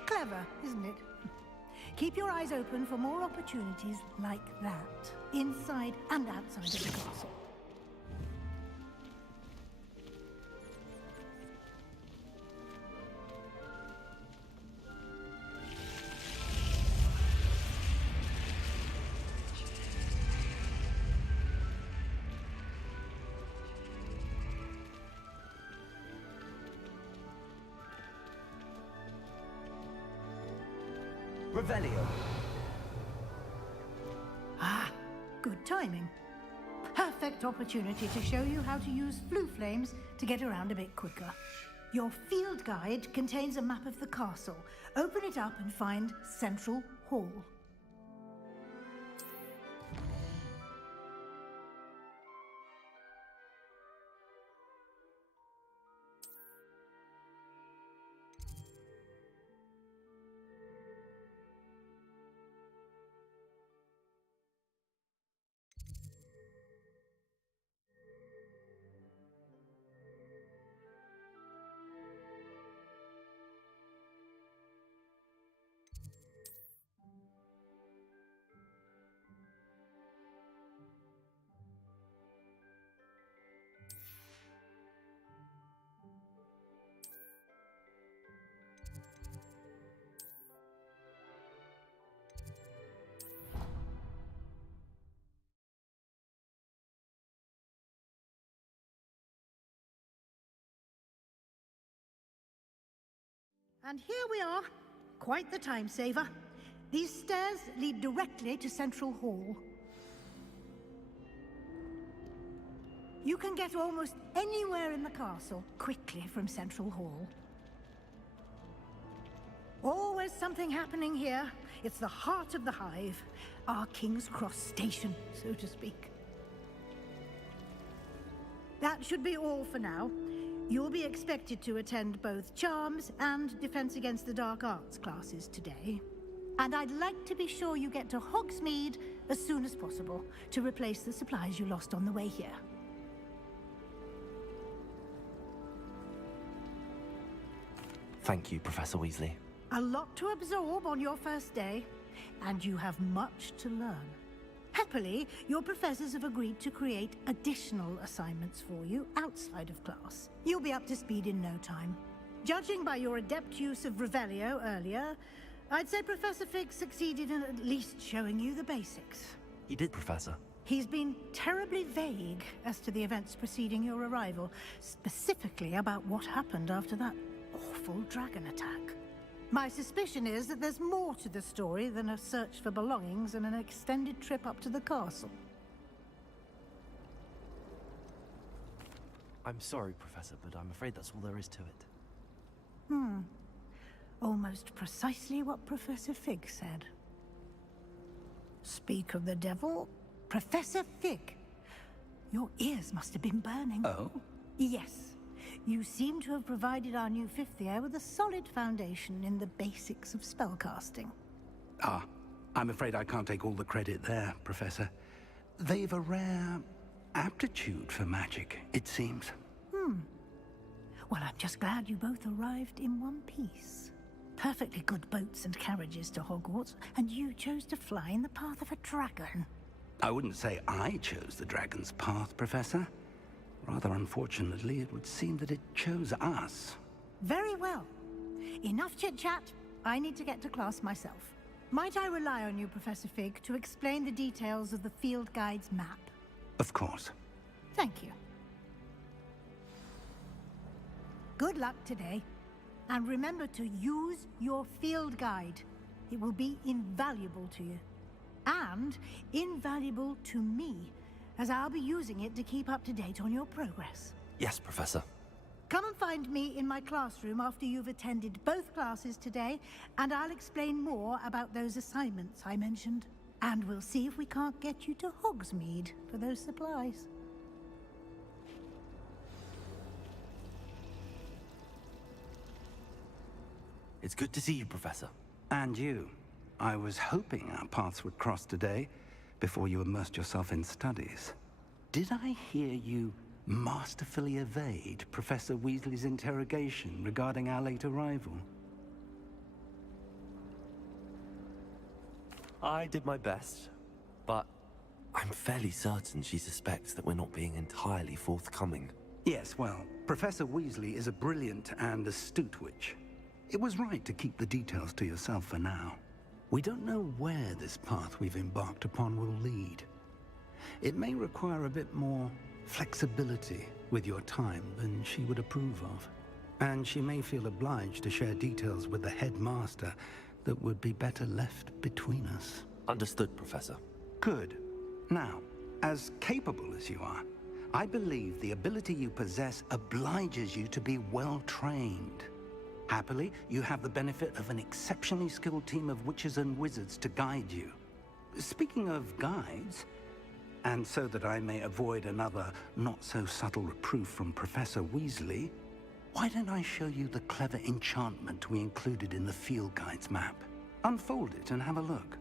Clever, isn't it? Keep your eyes open for more opportunities like that, inside and outside of the castle. Revelio. Ah, good timing. Perfect opportunity to show you how to use flue flames to get around a bit quicker. Your field guide contains a map of the castle. Open it up and find Central Hall. And here we are. Quite the time saver. These stairs lead directly to Central Hall. You can get almost anywhere in the castle quickly from Central Hall. Always something happening here. It's the heart of the Hive, our King's Cross station, so to speak. That should be all for now. You'll be expected to attend both Charms and Defense Against the Dark Arts classes today. And I'd like to be sure you get to Hogsmeade as soon as possible to replace the supplies you lost on the way here. Thank you, Professor Weasley. A lot to absorb on your first day, and you have much to learn. Heck, Happily, your professors have agreed to create additional assignments for you outside of class. You'll be up to speed in no time. Judging by your adept use of Revelio earlier, I'd say Professor Fig succeeded in at least showing you the basics. He did, Professor. He's been terribly vague as to the events preceding your arrival, specifically about what happened after that awful dragon attack. My suspicion is that there's more to the story than a search for belongings and an extended trip up to the castle. I'm sorry, Professor, but I'm afraid that's all there is to it. Almost precisely what Professor Fig said. Speak of the devil, Professor Fig. Your ears must have been burning. Oh? Yes. You seem to have provided our new fifth year with a solid foundation in the basics of spellcasting. Ah, I'm afraid I can't take all the credit there, Professor. They've a rare aptitude for magic, it seems. Well, I'm just glad you both arrived in one piece. Perfectly good boats and carriages to Hogwarts, and you chose to fly in the path of a dragon. I wouldn't say I chose the dragon's path, Professor. Rather unfortunately, it would seem that it chose us. Very well. Enough chit-chat. I need to get to class myself. Might I rely on you, Professor Fig, to explain the details of the field guide's map? Of course. Thank you. Good luck today. And remember to use your field guide. It will be invaluable to you. And invaluable to me, as I'll be using it to keep up to date on your progress. Yes, Professor. Come and find me in my classroom after you've attended both classes today, and I'll explain more about those assignments I mentioned. And we'll see if we can't get you to Hogsmeade for those supplies. It's good to see you, Professor. And you. I was hoping our paths would cross today, before you immersed yourself in studies. Did I hear you masterfully evade Professor Weasley's interrogation regarding our late arrival? I did my best, but I'm fairly certain she suspects that we're not being entirely forthcoming. Yes, well, Professor Weasley is a brilliant and astute witch. It was right to keep the details to yourself for now. We don't know where this path we've embarked upon will lead. It may require a bit more flexibility with your time than she would approve of. And she may feel obliged to share details with the headmaster that would be better left between us. Understood, Professor. Good. Now, as capable as you are, I believe the ability you possess obliges you to be well-trained. Happily, you have the benefit of an exceptionally skilled team of witches and wizards to guide you. Speaking of guides, and so that I may avoid another not-so-subtle reproof from Professor Weasley, why don't I show you the clever enchantment we included in the field guide's map? Unfold it and have a look.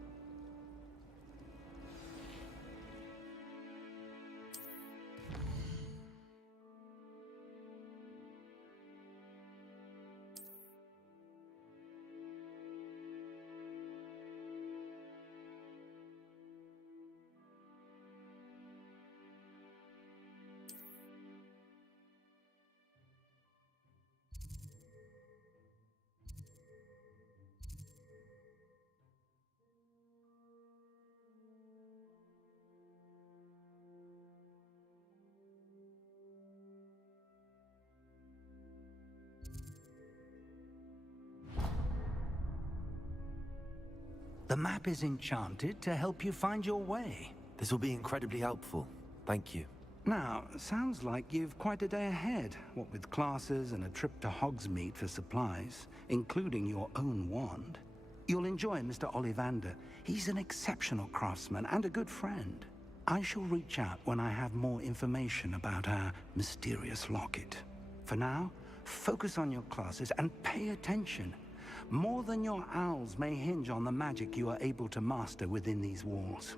The map is enchanted to help you find your way. This will be incredibly helpful. Thank you. Now, sounds like you've quite a day ahead, what with classes and a trip to Hogsmeade for supplies, including your own wand. You'll enjoy Mr. Ollivander. He's an exceptional craftsman and a good friend. I shall reach out when I have more information about our mysterious locket. For now, focus on your classes and pay attention. More than your owls may hinge on the magic you are able to master within these walls.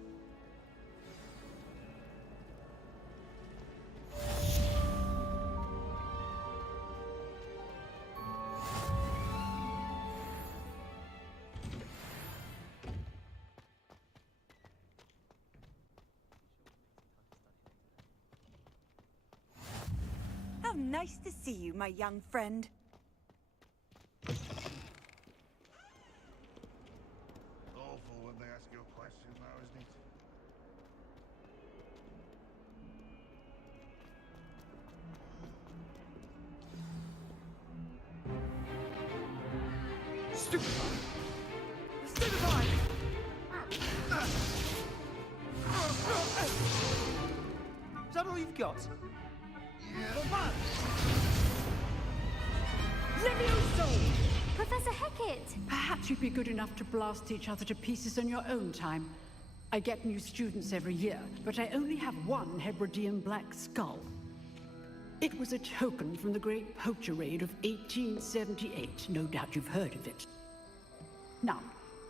nice to see you, my young friend. Awful when they ask you a question now, isn't it? Stupefy! Stupefy! Is that all you've got? Levioso! Professor Hecat! Perhaps you'd be good enough to blast each other to pieces in your own time. I get new students every year, but I only have one Hebridean black skull. It was a token from the Great Poacher Raid of 1878. No doubt you've heard of it. Now,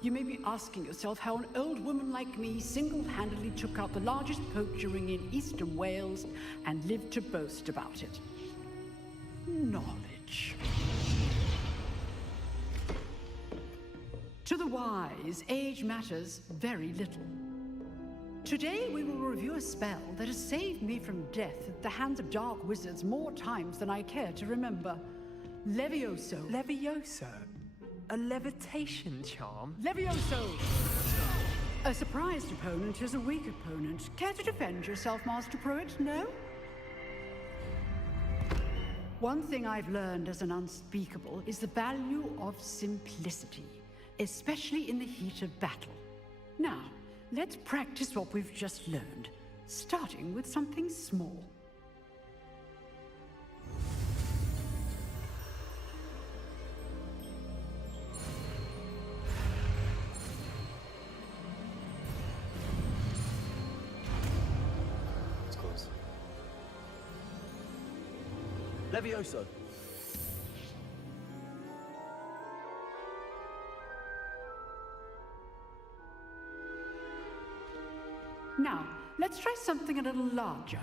you may be asking yourself how an old woman like me single-handedly took out the largest poacher ring in eastern Wales and lived to boast about it. Knowledge. To the wise, age matters very little. Today we will review a spell that has saved me from death at the hands of dark wizards more times than I care to remember. Levioso. Levioso? A levitation charm? Levioso! A surprised opponent is a weak opponent. Care to defend yourself, Master Pruitt? No? One thing I've learned as an unspeakable is the value of simplicity, especially in the heat of battle. Now, let's practice what we've just learned, starting with something small. It's close. Levioso! Now, let's try something a little larger.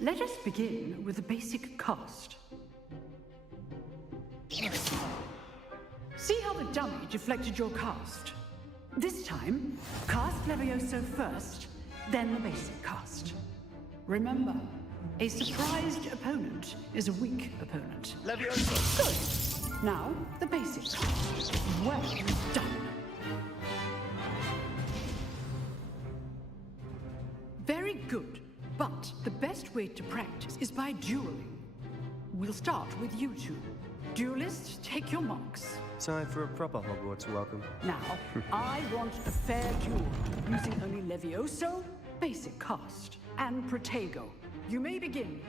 Let us begin with the basic cast. See how the dummy deflected your cast? This time, cast Levioso first, then the basic cast. Remember, a surprised opponent is a weak opponent. Levioso! Good! Now, the basic cast. Well done. Very good, but the best way to practice is by dueling. We'll start with you two. Duelists, take your marks. Time for a proper Hogwarts welcome. Now, I want a fair duel, using only Levioso, basic cast, and Protego. You may begin.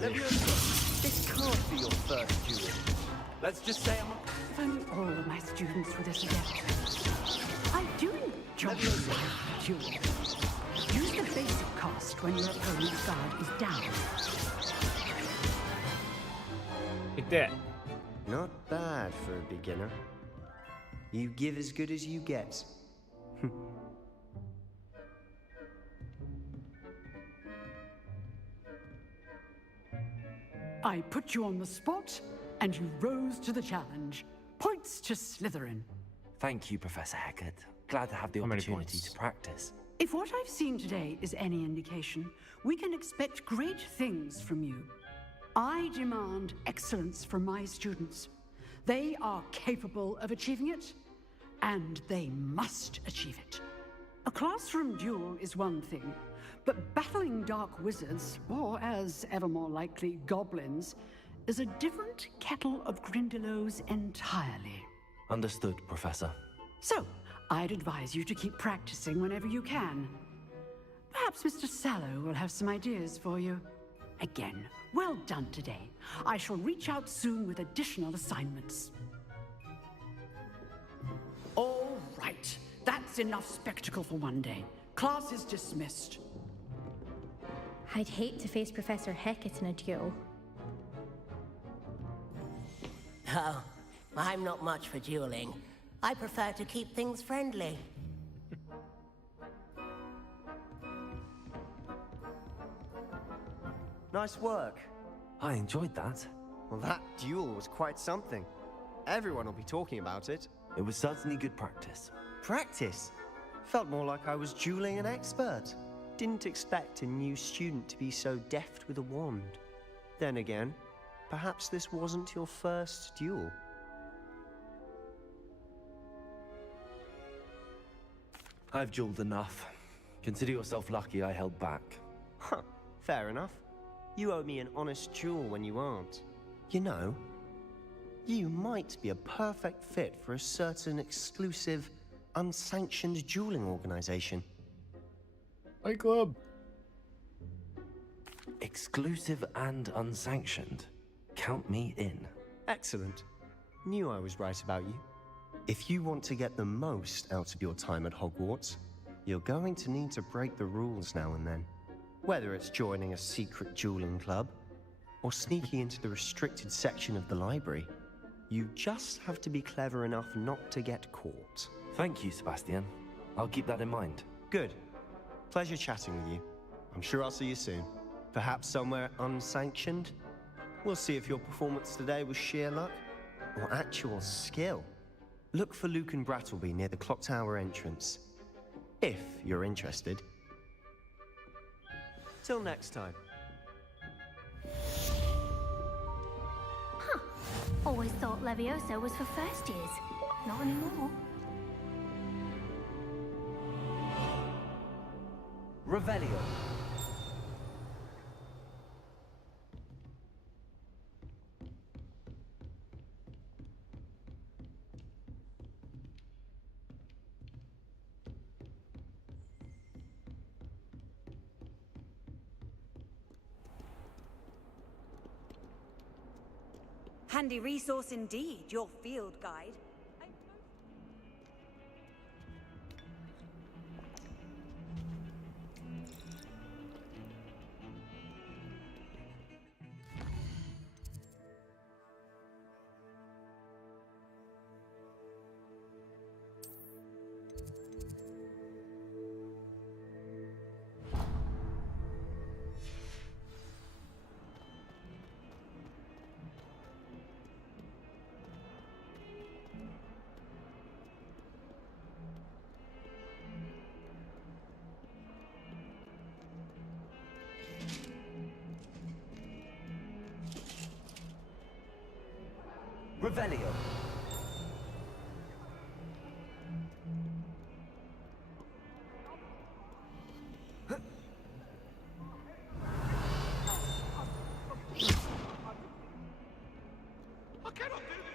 Levioso! This can't be your first duel. Let's just say I'm If only all of my students were this adept. I do enjoy a duel. Use the basic cast when your opponent's guard is down. Like that. Not bad for a beginner. You give as good as you get. I put you on the spot, and you rose to the challenge. Points to Slytherin. Thank you, Professor Hecat. Glad to have the How many opportunity points? to practice. If what I've seen today is any indication, we can expect great things from you. I demand excellence from my students. They are capable of achieving it, and they must achieve it. A classroom duel is one thing, but battling dark wizards, or as ever more likely, goblins, is a different kettle of Grindylows entirely. Understood, Professor. So, I'd advise you to keep practicing whenever you can. Perhaps Mr. Sallow will have some ideas for you. Again, well done today. I shall reach out soon with additional assignments. All right, that's enough spectacle for one day. Class is dismissed. I'd hate to face Professor Hecat in a duel. Oh, I'm not much for dueling. I prefer to keep things friendly. Nice work. I enjoyed that. Well, that duel was quite something. Everyone will be talking about it. It was certainly good practice. Practice? Felt more like I was dueling an expert. Didn't expect a new student to be so deft with a wand. Then again, perhaps this wasn't your first duel. I've dueled enough. Consider yourself lucky I held back. Huh, fair enough. You owe me an honest duel when you aren't. You know, you might be a perfect fit for a certain exclusive, unsanctioned dueling organization. Fight Club! Exclusive and unsanctioned. Count me in. Excellent. Knew I was right about you. If you want to get the most out of your time at Hogwarts, you're going to need to break the rules now and then. Whether it's joining a secret dueling club, or sneaking into the restricted section of the library, you just have to be clever enough not to get caught. Thank you, Sebastian. I'll keep that in mind. Good. Pleasure chatting with you. I'm sure I'll see you soon. Perhaps somewhere unsanctioned? We'll see if your performance today was sheer luck, or actual skill. Look for Luke and Brattleby near the clock tower entrance. If you're interested. Till next time. Huh. Always thought Levioso was for first years. Not anymore. Revelio. Handy resource indeed, your field guide. Revelio. I cannot do this.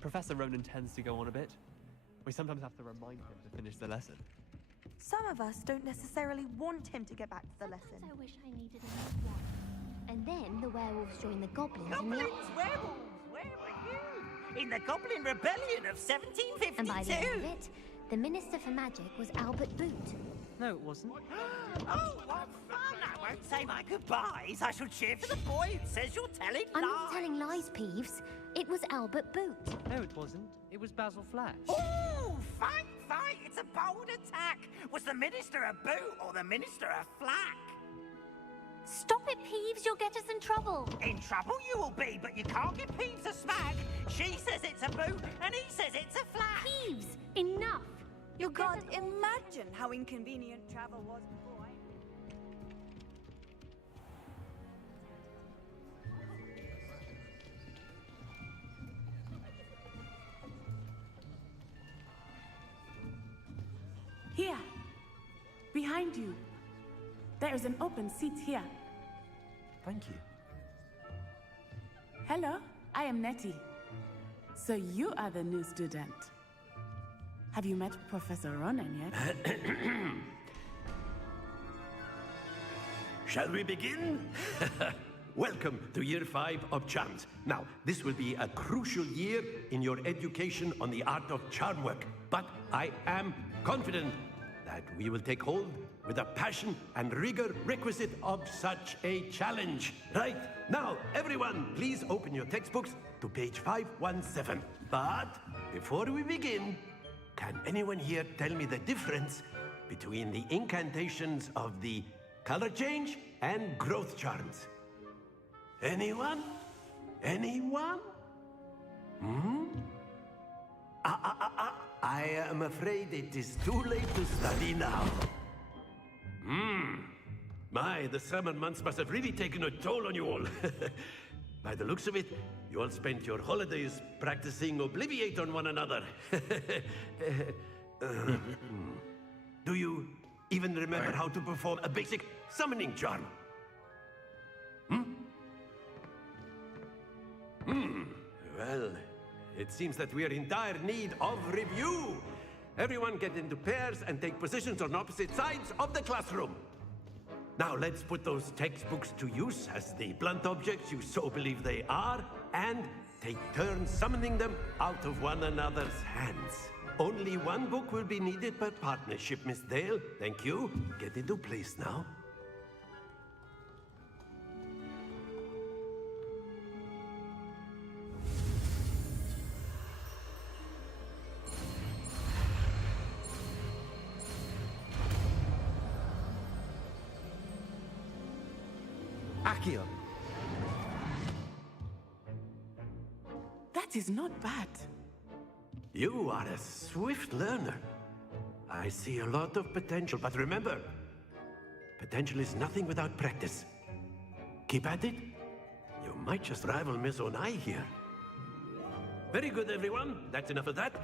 Professor Ronan tends to go on a bit. We sometimes have to remind him to finish the lesson. Some of us don't necessarily want him to get back to the lesson. I wish I needed a new one. And then the werewolves joined the goblins in the... Goblins, werewolves, where were you? In the Goblin Rebellion of 1752! And by the end of it, the Minister for Magic was Albert Boot. No, it wasn't. Oh, what fun! I won't say my goodbyes. I shall cheer for the boy who says you're telling I'm lies. not telling lies, Peeves. It was Albert Boot. No, it wasn't. It was Basil Flash. Ooh, fight! It's a bold attack. Was the Minister a boot or the Minister a flack? Stop it, Peeves. You'll get us in trouble. In trouble you will be, but you can't give Peeves a smack. She says it's a boot, and he says it's a flack. Peeves, enough. You can't imagine how inconvenient travel was before. Here, behind you. There is an open seat here. Thank you. Hello, I am Nettie. So you are the new student. Have you met Professor Ronan yet? Shall we begin? welcome to Year 5 of Charms. Now, this will be a crucial year in your education on the art of charm work, but I am confident that we will take hold with the passion and rigor requisite of such a challenge. Right, now, everyone, please open your textbooks to page 517. But before we begin, can anyone here tell me the difference between the incantations of the color change and growth charms? Anyone? Anyone? I am afraid it is too late to study now. My, the summer months must have really taken a toll on you all. By the looks of it, you all spent your holidays practicing Obliviate on one another. Do you even remember how to perform a basic summoning charm? Well, it seems that we are in dire need of review. Everyone get into pairs and take positions on opposite sides of the classroom. Now let's put those textbooks to use as the blunt objects you so believe they are, and take turns summoning them out of one another's hands. Only one book will be needed per partnership, Miss Dale. Thank you. Get into place now. Akio. That is not bad. You are a swift learner. I see a lot of potential, but remember, potential is nothing without practice. Keep at it. You might just rival Miss Onai here. Very good, everyone. That's enough of that.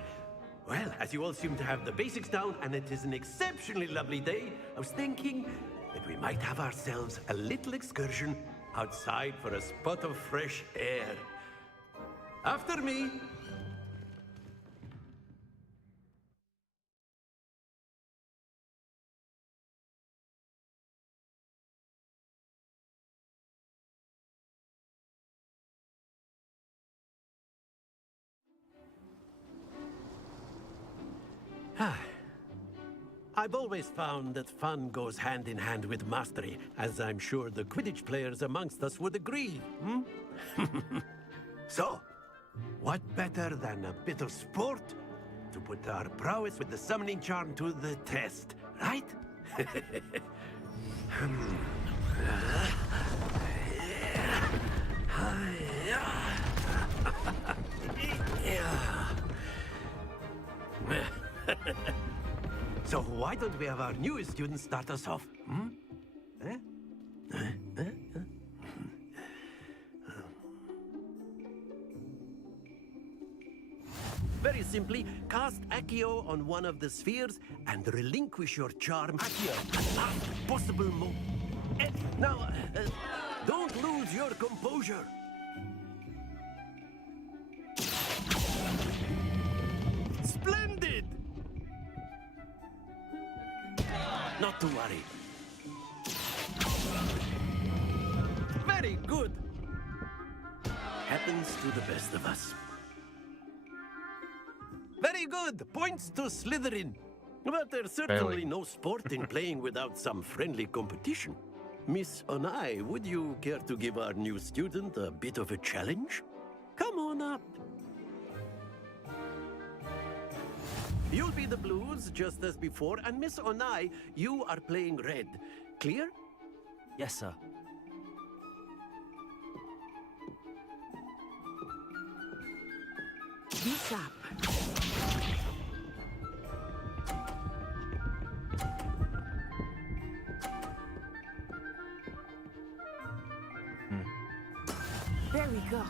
Well, as you all seem to have the basics down, and it is an exceptionally lovely day, I was thinking that we might have ourselves a little excursion outside for a spot of fresh air. After me. I've always found that fun goes hand in hand with mastery, as I'm sure the Quidditch players amongst us would agree. So, what better than a bit of sport to put our prowess with the summoning charm to the test, right? So why don't we have our newest student start us off? Very simply, cast Accio on one of the spheres and relinquish your charm Accio at last possible moment. Now, don't lose your composure. Splendid! Not to worry. Very good. Happens to the best of us. Very good. Points to Slytherin. But there's certainly no sport in playing without some friendly competition. Miss Onai, would you care to give our new student a bit of a challenge? Come on up. You'll be the blues, just as before, and Miss Onai, you are playing red. Clear? Yes, sir. This up. There we go.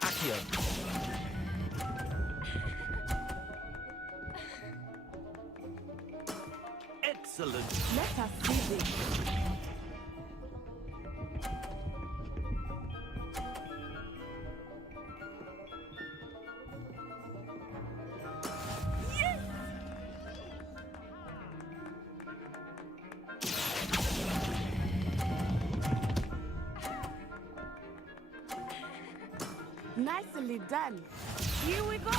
Accio. Excellent. Let us see this. Nicely done. Here we go.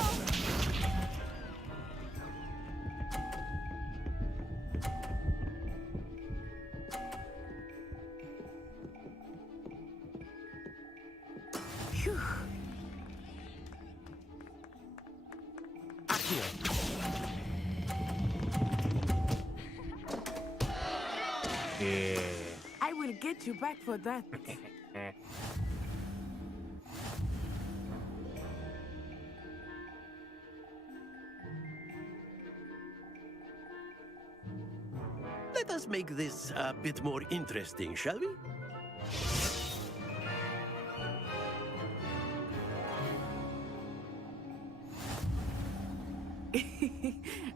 Phew. Yeah. I will get you back for that. Let us make this a bit more interesting, shall we?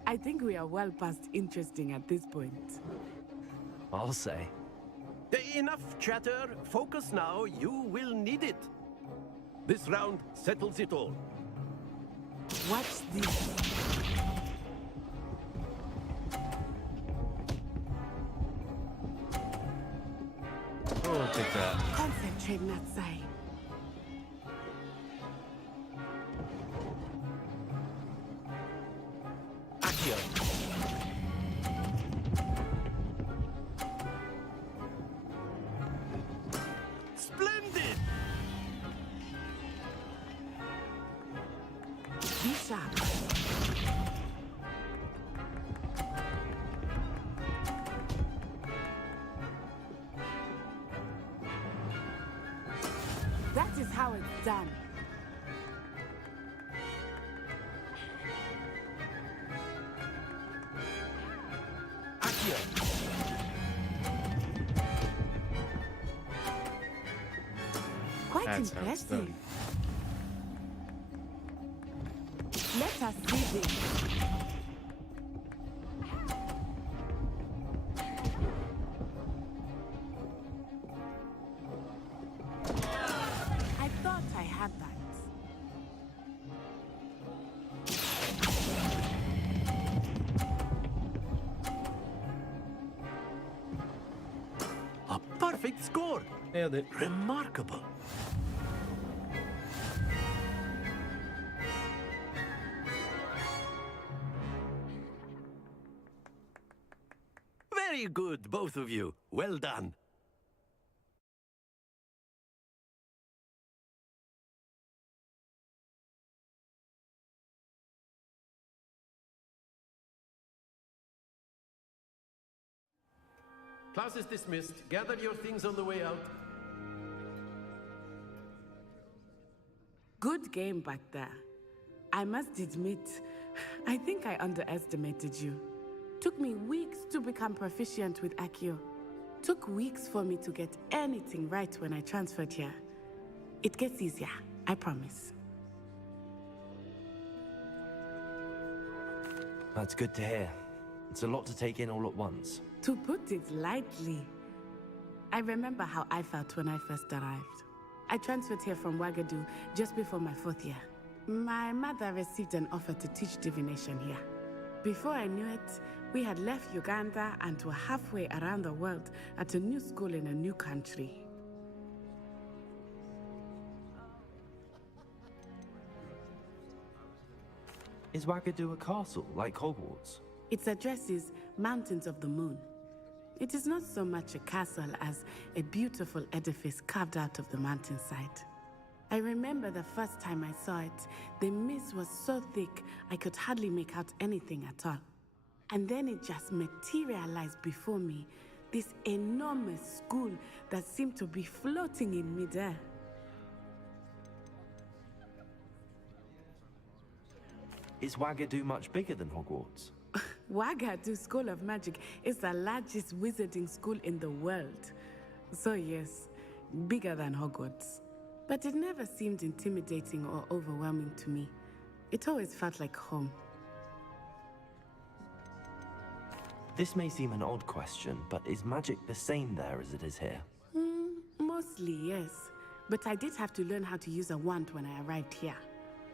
I think we are well past interesting at this point. I'll say. Enough chatter. Focus now. You will need it. This round settles it all. Watch this. Oh, take that. Concentrate, Natsai. Accio. Splendid! Be sharp. That is how it's done. Accio. Quite That's how it's impressive. done. Let us see this. I thought I had that. A perfect score. Nailed it. Remarkable. Very good, both of you. Well done. Class is dismissed. Gather your things on the way out. Good game back there. I must admit, I think I underestimated you. Took me weeks to become proficient with Accio. Took weeks for me to get anything right when I transferred here. It gets easier, I promise. That's good to hear. It's a lot to take in all at once. To put it lightly, I remember how I felt when I first arrived. I transferred here from Wagadu just before my 4th year. My mother received an offer to teach divination here. Before I knew it, we had left Uganda and were halfway around the world at a new school in a new country. Is Wagadu a castle, like Hogwarts? Its address is Mountains of the Moon. It is not so much a castle as a beautiful edifice carved out of the mountainside. I remember the first time I saw it, the mist was so thick I could hardly make out anything at all. And then it just materialized before me, this enormous school that seemed to be floating in midair. Is Wagadu much bigger than Hogwarts? Wagadu School of Magic is the largest wizarding school in the world. So yes, bigger than Hogwarts. But it never seemed intimidating or overwhelming to me. It always felt like home. This may seem an odd question, but is magic the same there as it is here? Mostly, yes. But I did have to learn how to use a wand when I arrived here.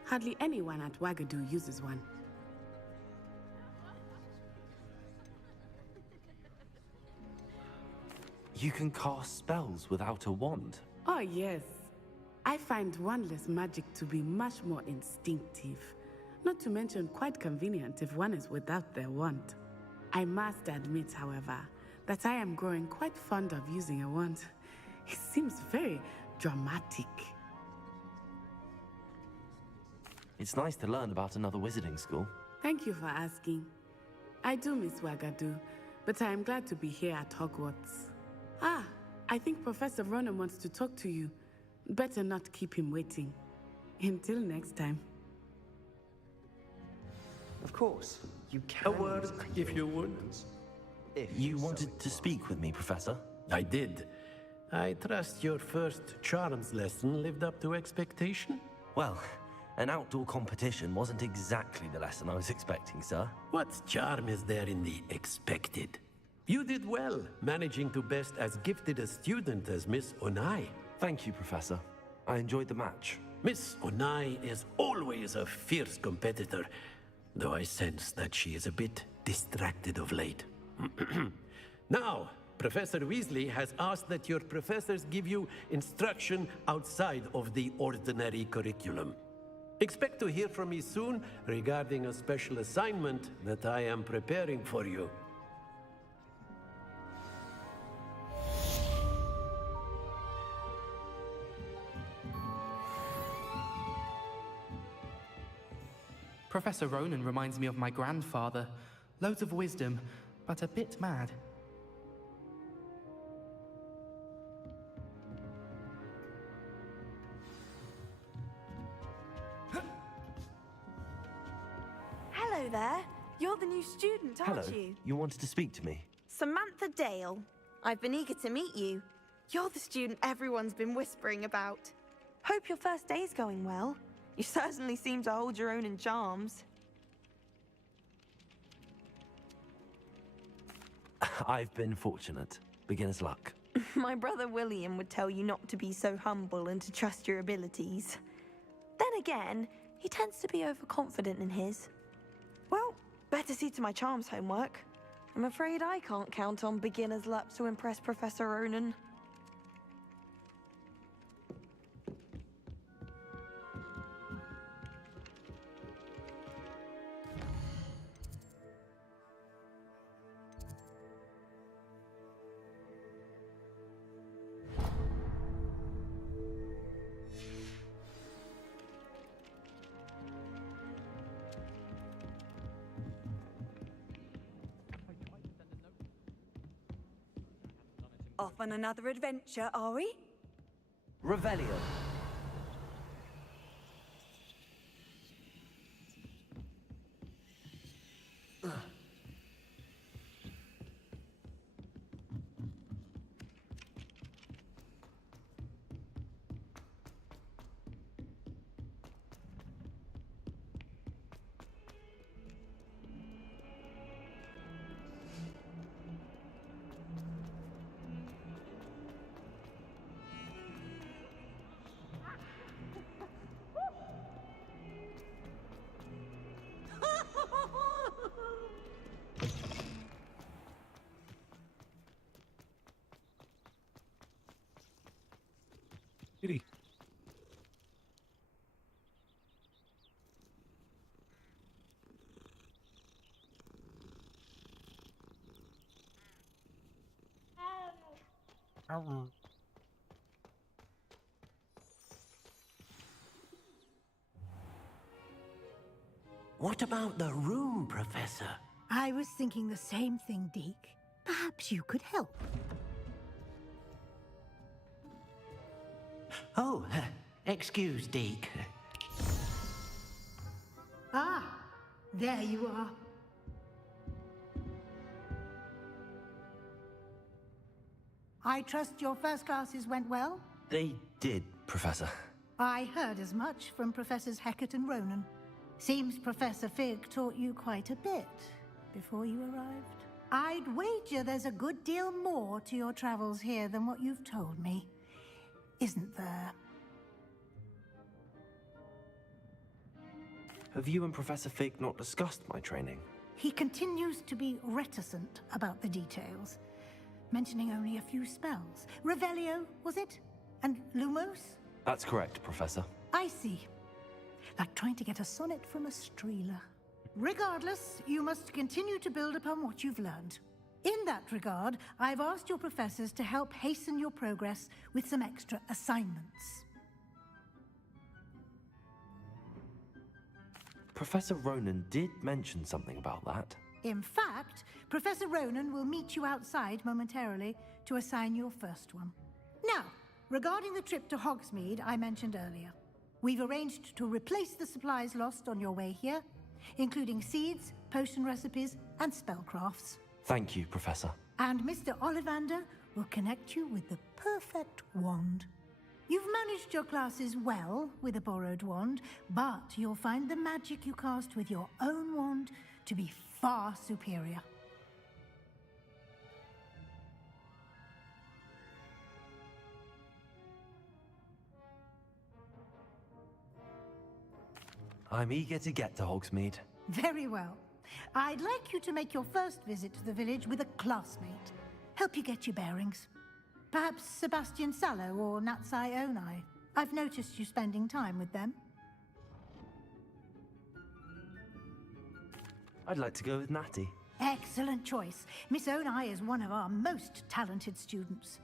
Hardly anyone at Wagadu uses one. You can cast spells without a wand. Oh, yes. I find wandless magic to be much more instinctive, not to mention quite convenient if one is without their wand. I must admit, however, that I am growing quite fond of using a wand. It seems very dramatic. It's nice to learn about another wizarding school. Thank you for asking. I do miss Wagadu, but I am glad to be here at Hogwarts. Ah, I think Professor Ronan wants to talk to you. Better not keep him waiting. Until next time. Of course, you can. A word, if you would. You wanted to speak with me, Professor? I did. I trust your first charms lesson lived up to expectation? Well, an outdoor competition wasn't exactly the lesson I was expecting, sir. What charm is there in the expected? You did well, managing to best as gifted a student as Miss Onai. Thank you, Professor. I enjoyed the match. Miss Onai is always a fierce competitor, though I sense that she is a bit distracted of late. Now, Professor Weasley has asked that your professors give you instruction outside of the ordinary curriculum. Expect to hear from me soon regarding a special assignment that I am preparing for you. Professor Ronan reminds me of my grandfather. Loads of wisdom, but a bit mad. Hello there. You're the new student, aren't Hello. you? You wanted to speak to me? Samantha Dale. I've been eager to meet you. You're the student everyone's been whispering about. Hope your first day's going well. You certainly seem to hold your own in charms. I've been fortunate. Beginner's luck. My brother William would tell you not to be so humble and to trust your abilities. Then again, he tends to be overconfident in his. Well, better see to my charms homework. I'm afraid I can't count on beginner's luck to impress Professor Ronan. Off on another adventure, are we? Revelio. Kitty. What about the room, Professor? I was thinking the same thing, Deke. Perhaps you could help. Oh, excuse, Deke. Ah, there you are. I trust your first classes went well? They did, Professor. I heard as much from Professors Hecat and Ronan. Seems Professor Fig taught you quite a bit before you arrived. I'd wager there's a good deal more to your travels here than what you've told me. Isn't there? Have you and Professor Fig not discussed my training? He continues to be reticent about the details, mentioning only a few spells. Revelio, was it? And Lumos? That's correct, Professor. I see. Like trying to get a sonnet from a streeler. Regardless, you must continue to build upon what you've learned. In that regard, I've asked your professors to help hasten your progress with some extra assignments. Professor Ronan did mention something about that. In fact, Professor Ronan will meet you outside momentarily to assign your first one. Now, regarding the trip to Hogsmeade I mentioned earlier, we've arranged to replace the supplies lost on your way here, including seeds, potion recipes, and spellcrafts. Thank you, Professor. And Mr. Ollivander will connect you with the perfect wand. You've managed your classes well with a borrowed wand, but you'll find the magic you cast with your own wand to be far superior. I'm eager to get to Hogsmeade. Very well. I'd like you to make your first visit to the village with a classmate. Help you get your bearings. Perhaps Sebastian Sallow or Natsai Onai. I've noticed you spending time with them. I'd like to go with Natty. Excellent choice. Miss Onai is one of our most talented students.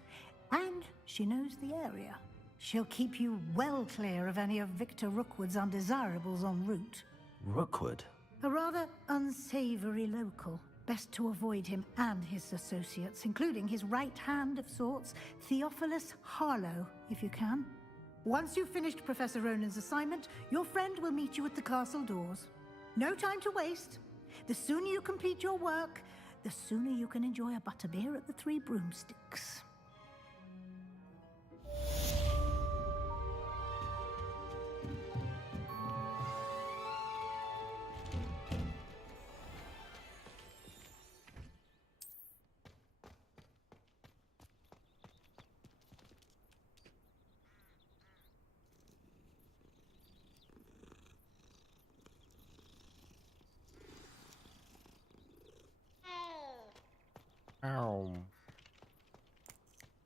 And she knows the area. She'll keep you well clear of any of Victor Rookwood's undesirables en route. Rookwood? A rather unsavory local. Best to avoid him and his associates, including his right hand of sorts, Theophilus Harlow, if you can. Once you've finished Professor Ronan's assignment, your friend will meet you at the castle doors. No time to waste. The sooner you complete your work, the sooner you can enjoy a butterbeer at the Three Broomsticks.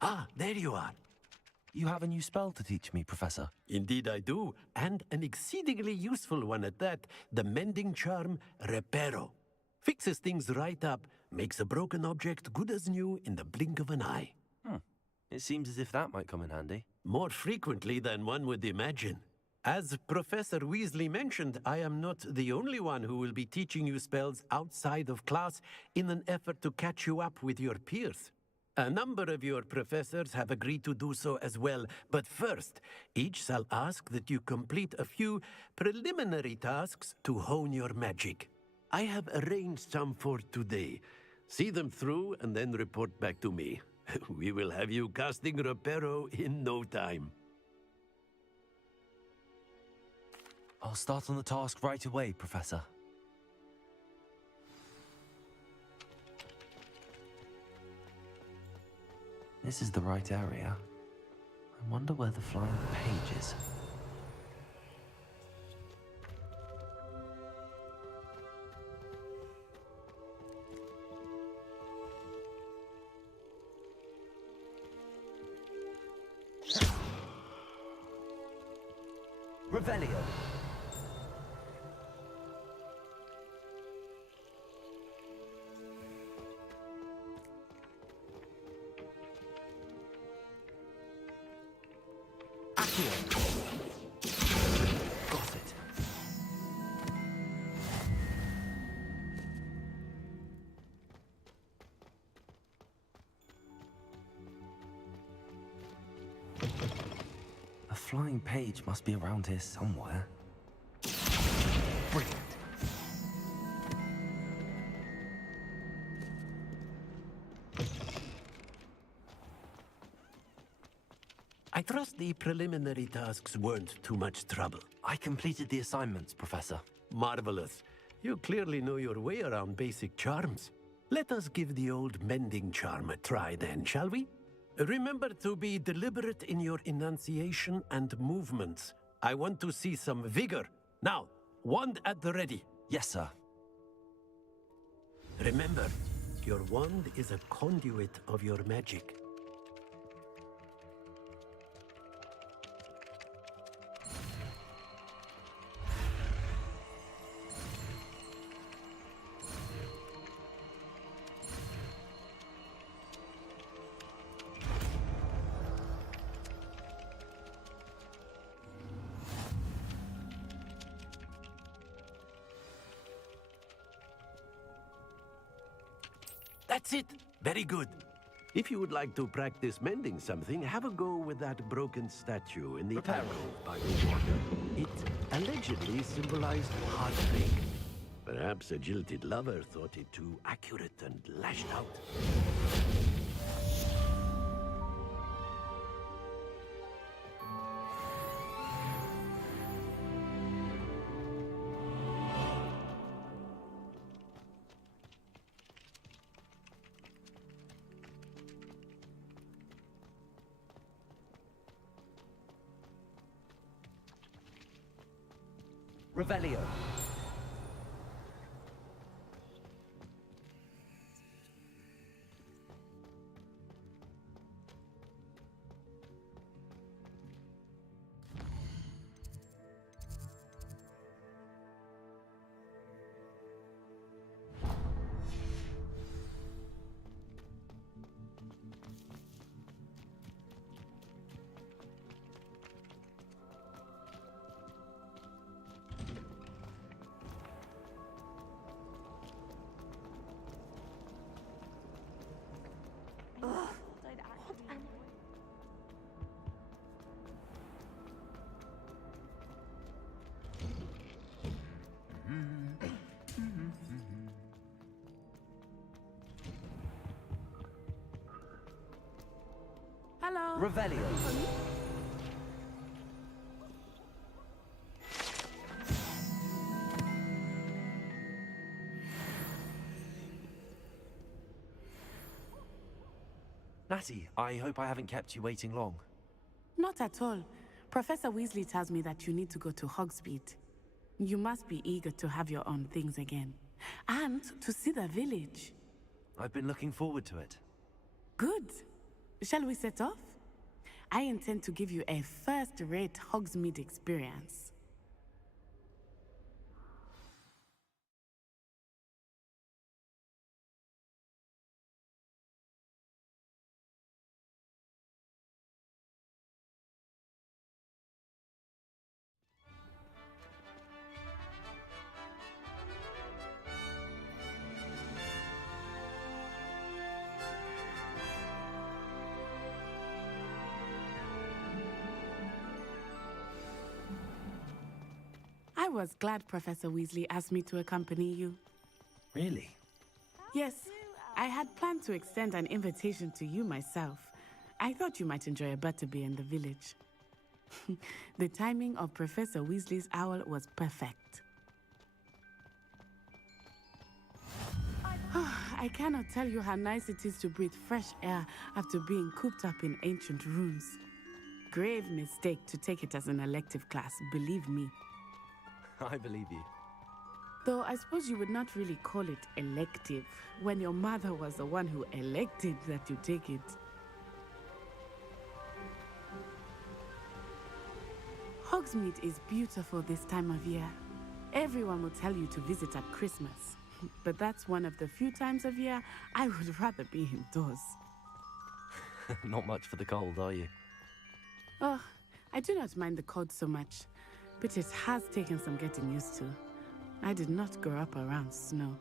Ah, there you are. You have a new spell to teach me, Professor. Indeed I do, and an exceedingly useful one at that, the mending charm Reparo. Fixes things right up, makes a broken object good as new in the blink of an eye. It seems as if that might come in handy. More frequently than one would imagine. As Professor Weasley mentioned, I am not the only one who will be teaching you spells outside of class in an effort to catch you up with your peers. A number of your professors have agreed to do so as well, but first, each shall ask that you complete a few preliminary tasks to hone your magic. I have arranged some for today. See them through and then report back to me. We will have you casting Reparo in no time. I'll start on the task right away, Professor. This is the right area. I wonder where the flying page is. Revelio. Got it. A flying page must be around here somewhere. Brilliant. I trust the preliminary tasks weren't too much trouble. I completed the assignments, Professor. Marvelous. You clearly know your way around basic charms. Let us give the old mending charm a try then, shall we? Remember to be deliberate in your enunciation and movements. I want to see some vigor. Now, wand at the ready. Yes, sir. Remember, your wand is a conduit of your magic. That's it. Very good. If you would like to practice mending something, have a go with that broken statue in the alcove by the water. It allegedly symbolized heartbreak. Perhaps a jilted lover thought it too accurate and lashed out. Revelio. Hello. Revelio. Natty, I hope I haven't kept you waiting long. Not at all. Professor Weasley tells me that you need to go to Hogsmeade. You must be eager to have your own things again. And to see the village. I've been looking forward to it. Good. Shall we set off? I intend to give you a first-rate Hogsmeade experience. I was glad Professor Weasley asked me to accompany you. Really? Yes, I had planned to extend an invitation to you myself. I thought you might enjoy a butterbeer in the village. The timing of Professor Weasley's owl was perfect. I cannot tell you how nice it is to breathe fresh air after being cooped up in ancient rooms. Grave mistake to take it as an elective class, believe me. I believe you. Though I suppose you would not really call it elective when your mother was the one who elected that you take it. Hogsmeade is beautiful this time of year. Everyone will tell you to visit at Christmas. But that's one of the few times of year I would rather be indoors. Not much for the cold, are you? Oh, I do not mind the cold so much, but it has taken some getting used to. I did not grow up around snow.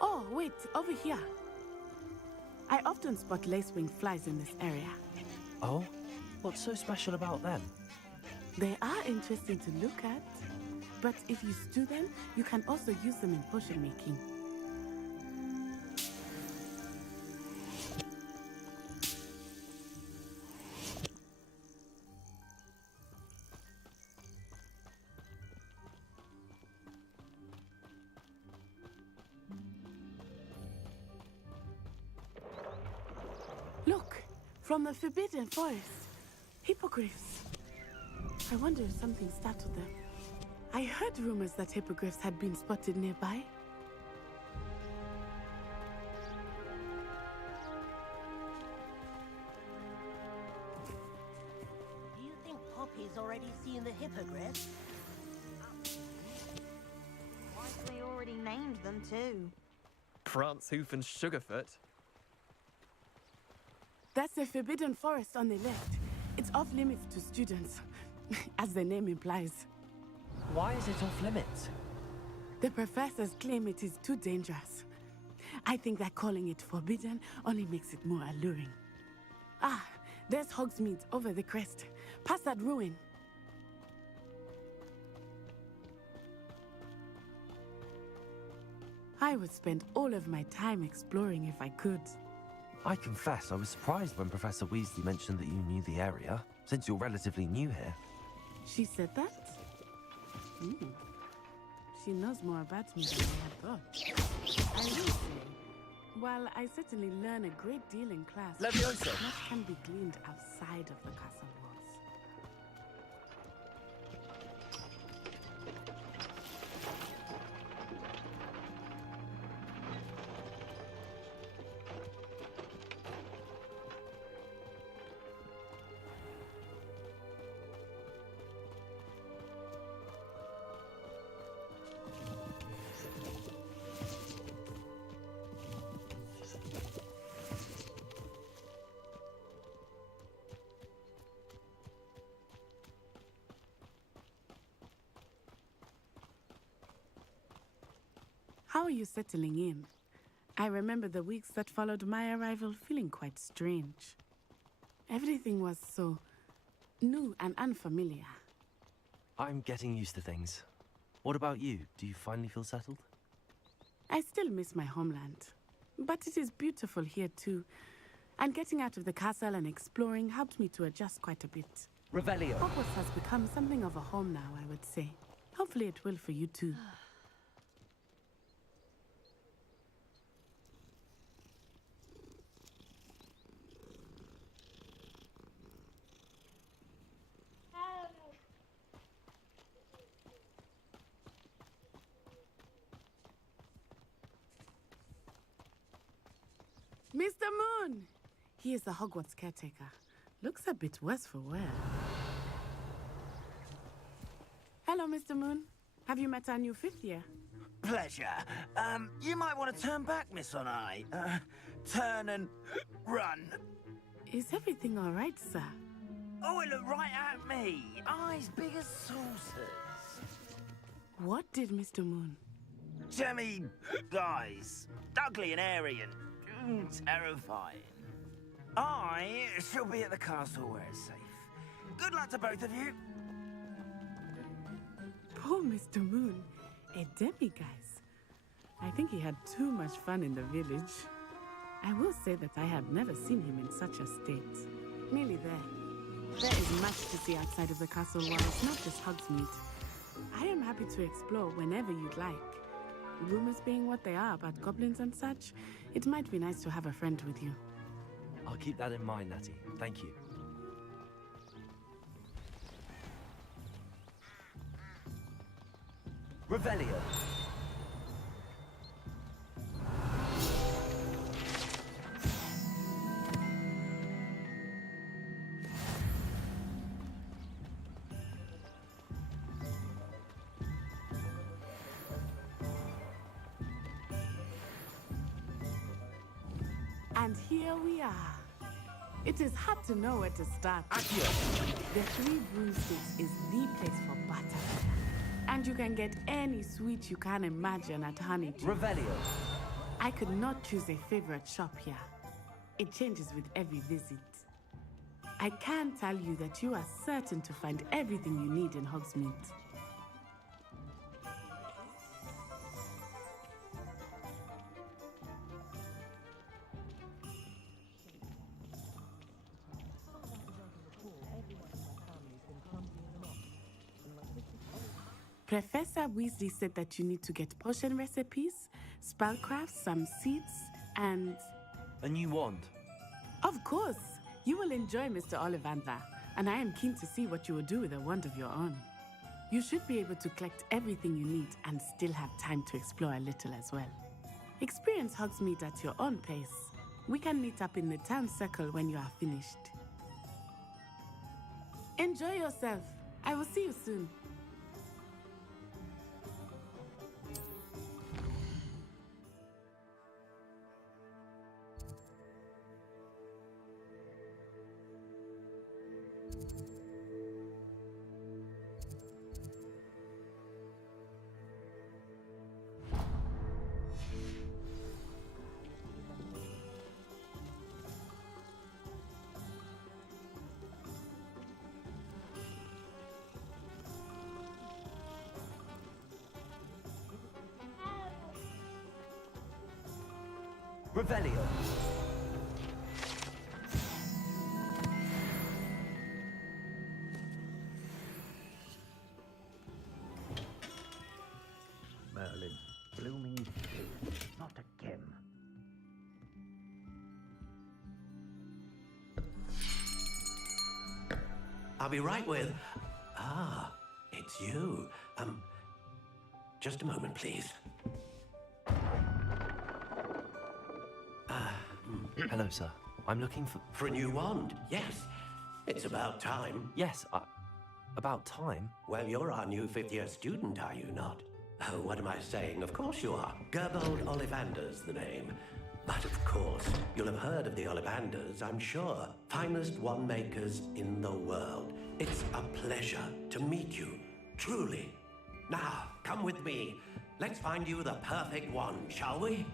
Oh, wait, over here. I often spot lacewing flies in this area. Oh? What's so special about them? They are interesting to look at, but if you stew them, you can also use them in potion making. Look, from the Forbidden Forest. Hippogriffs. I wonder if something startled them. I heard rumors that hippogriffs had been spotted nearby. Do you think Poppy's already seen the hippogriff? Likely already named them too. Prancehoof and Sugarfoot. That's the Forbidden Forest on the left. It's off limits to students, as the name implies. Why is it off limits? The professors claim it is too dangerous. I think that calling it forbidden only makes it more alluring. Ah, there's Hogsmeade over the crest. Past that ruin. I would spend all of my time exploring if I could. I confess I was surprised when Professor Weasley mentioned that you knew the area, since you're relatively new here. She said that? She knows more about me than I had thought. I will say, while I certainly learn a great deal in class, Leviosa! much can be gleaned outside of the castle walls. How are you settling in? I remember the weeks that followed my arrival feeling quite strange. Everything was so new and unfamiliar. I'm getting used to things. What about you? Do you finally feel settled? I still miss my homeland, but it is beautiful here too. And getting out of the castle and exploring helped me to adjust quite a bit. Revelio. Hogwarts has become something of a home now, I would say. Hopefully it will for you too. Mr. Moon! He is the Hogwarts caretaker. Looks a bit worse for wear. Hello, Mr. Moon. Have you met our new fifth year? Pleasure. You might want to turn back, Miss On-Eye. Turn and run. Is everything all right, sir? Oh, it looked right at me. Eyes big as saucers. What did Mr. Moon? Jemmy guys. Ugly and airy and terrifying. I shall be at the castle where it's safe. Good luck to both of you. Poor Mr. Moon. A demiguise. I think he had too much fun in the village. I will say that I have never seen him in such a state. Nearly there. There is much to see outside of the castle wall. It's not just Hogsmeade. I am happy to explore whenever you'd like. Rumors being what they are about goblins and such, it might be nice to have a friend with you. I'll keep that in mind, Natty. Thank you. Revelio. And here we are. It is hard to know where to start. The Three Broomsticks is the place for butter. And you can get any sweet you can imagine at Honeydew. Revelio. I could not choose a favorite shop here. It changes with every visit. I can tell you that you are certain to find everything you need in Hogsmeade. Professor Weasley said that you need to get potion recipes, spellcrafts, some seeds, and... A new wand. Of course! You will enjoy Mr. Ollivander, and I am keen to see what you will do with a wand of your own. You should be able to collect everything you need and still have time to explore a little as well. Experience Hogsmeade at your own pace. We can meet up in the town circle when you are finished. Enjoy yourself. I will see you soon. Revelio. Merlin, blooming shit. Not again. I'll be right with... Ah, it's you. Just a moment, please. Hello, sir. I'm looking for... For a new wand, yes. It's about time. Yes, about time? Well, you're our new fifth-year student, are you not? Oh, what am I saying? Of course you are. Gerbold Ollivander's the name. But of course, you'll have heard of the Ollivanders, I'm sure. Finest wand makers in the world. It's a pleasure to meet you, truly. Now, come with me. Let's find you the perfect wand, shall we?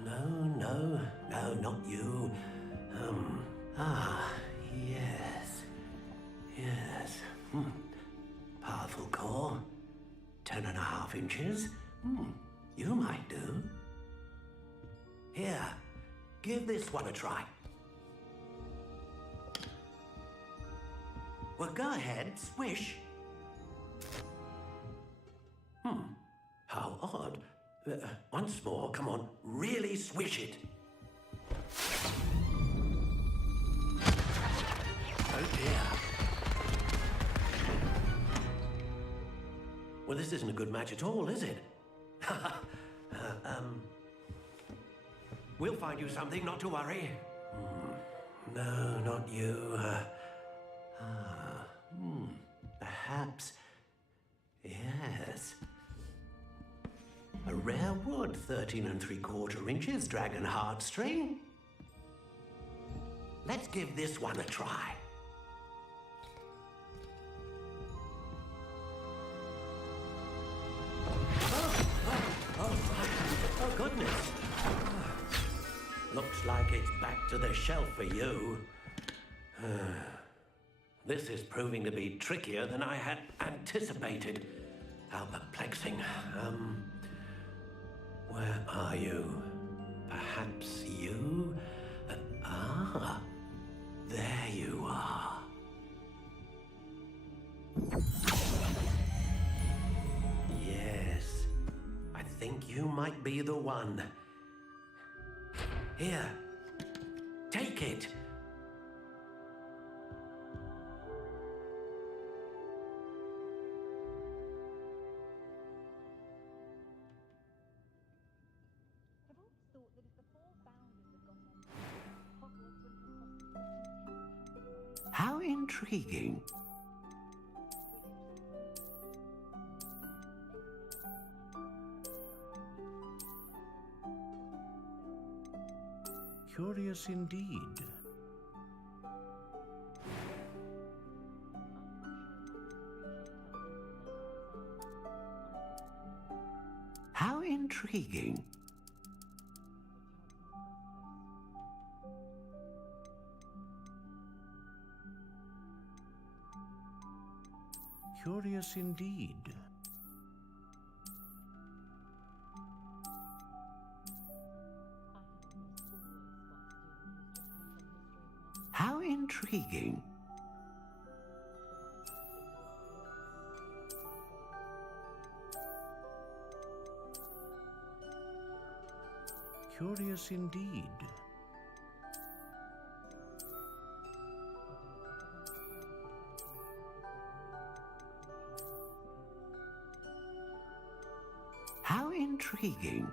No, not you. Yes. Powerful core. 10.5 inches. You might do. Here, give this one a try. Well, go ahead, swish. How odd. Once more, come on, really swish it. Oh dear. Well, this isn't a good match at all, is it? We'll find you something, not to worry. No, not you. Perhaps. Yes. A rare wood, 13 3/4 inches, dragon heartstring. Let's give this one a try. Oh, goodness. Looks like it's back to the shelf for you. This is proving to be trickier than I had anticipated. How perplexing. Where are you? Perhaps you? There you are. Yes, I think you might be the one. Here, take it. How intriguing. Curious indeed. How intriguing. Curious indeed. How intriguing. Curious indeed. How intriguing.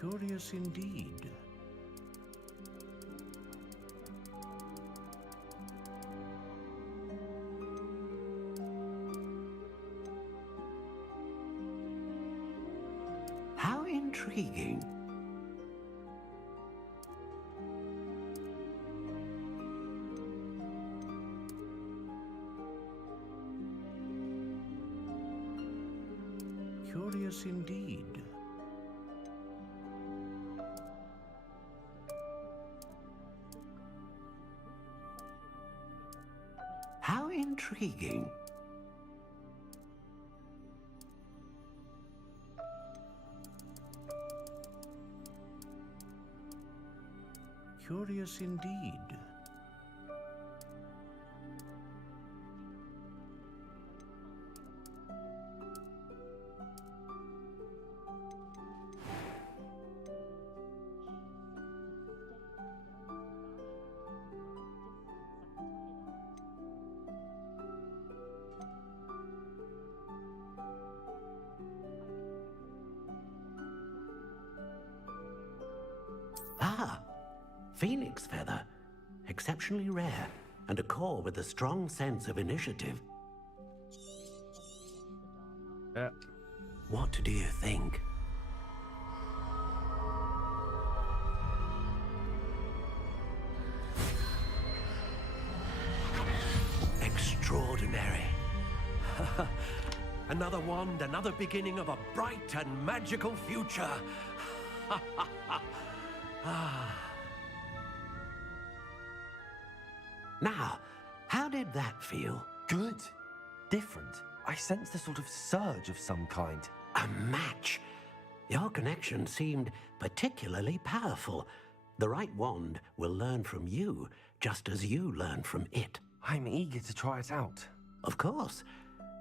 Curious indeed. How intriguing. Curious indeed. How intriguing. Curious indeed. Ah, phoenix feather. Exceptionally rare, and a core with a strong sense of initiative. What do you think? Extraordinary. Another wand, another beginning of a bright and magical future. Now, how did that feel? Good. Different. I sensed a sort of surge of some kind. A match. Your connection seemed particularly powerful. The right wand will learn from you, just as you learn from it. I'm eager to try it out. Of course.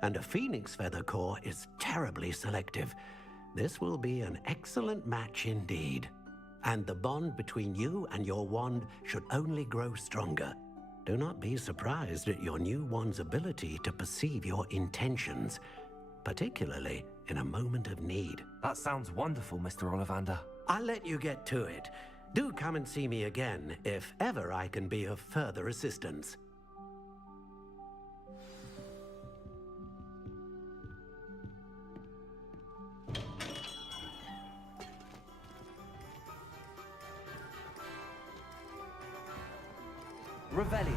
And a phoenix feather core is terribly selective. This will be an excellent match indeed. And the bond between you and your wand should only grow stronger. Do not be surprised at your new wand's ability to perceive your intentions, particularly in a moment of need. That sounds wonderful, Mr. Ollivander. I'll let you get to it. Do come and see me again if ever I can be of further assistance. Revelio.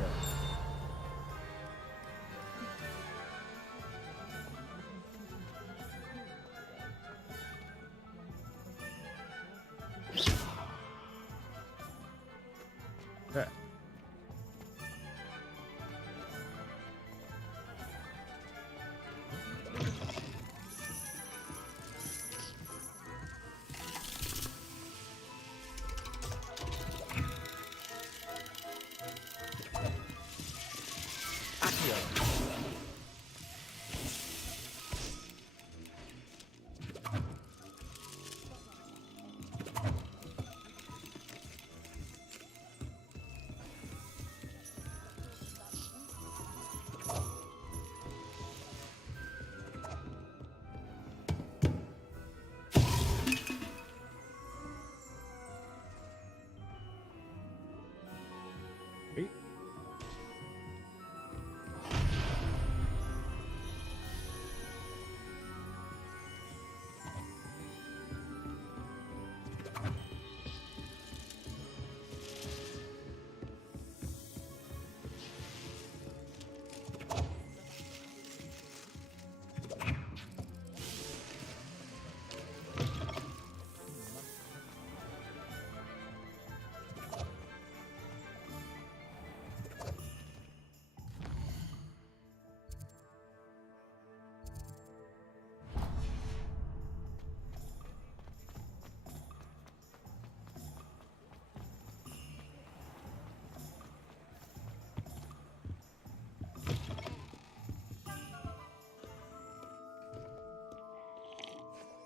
Yeah.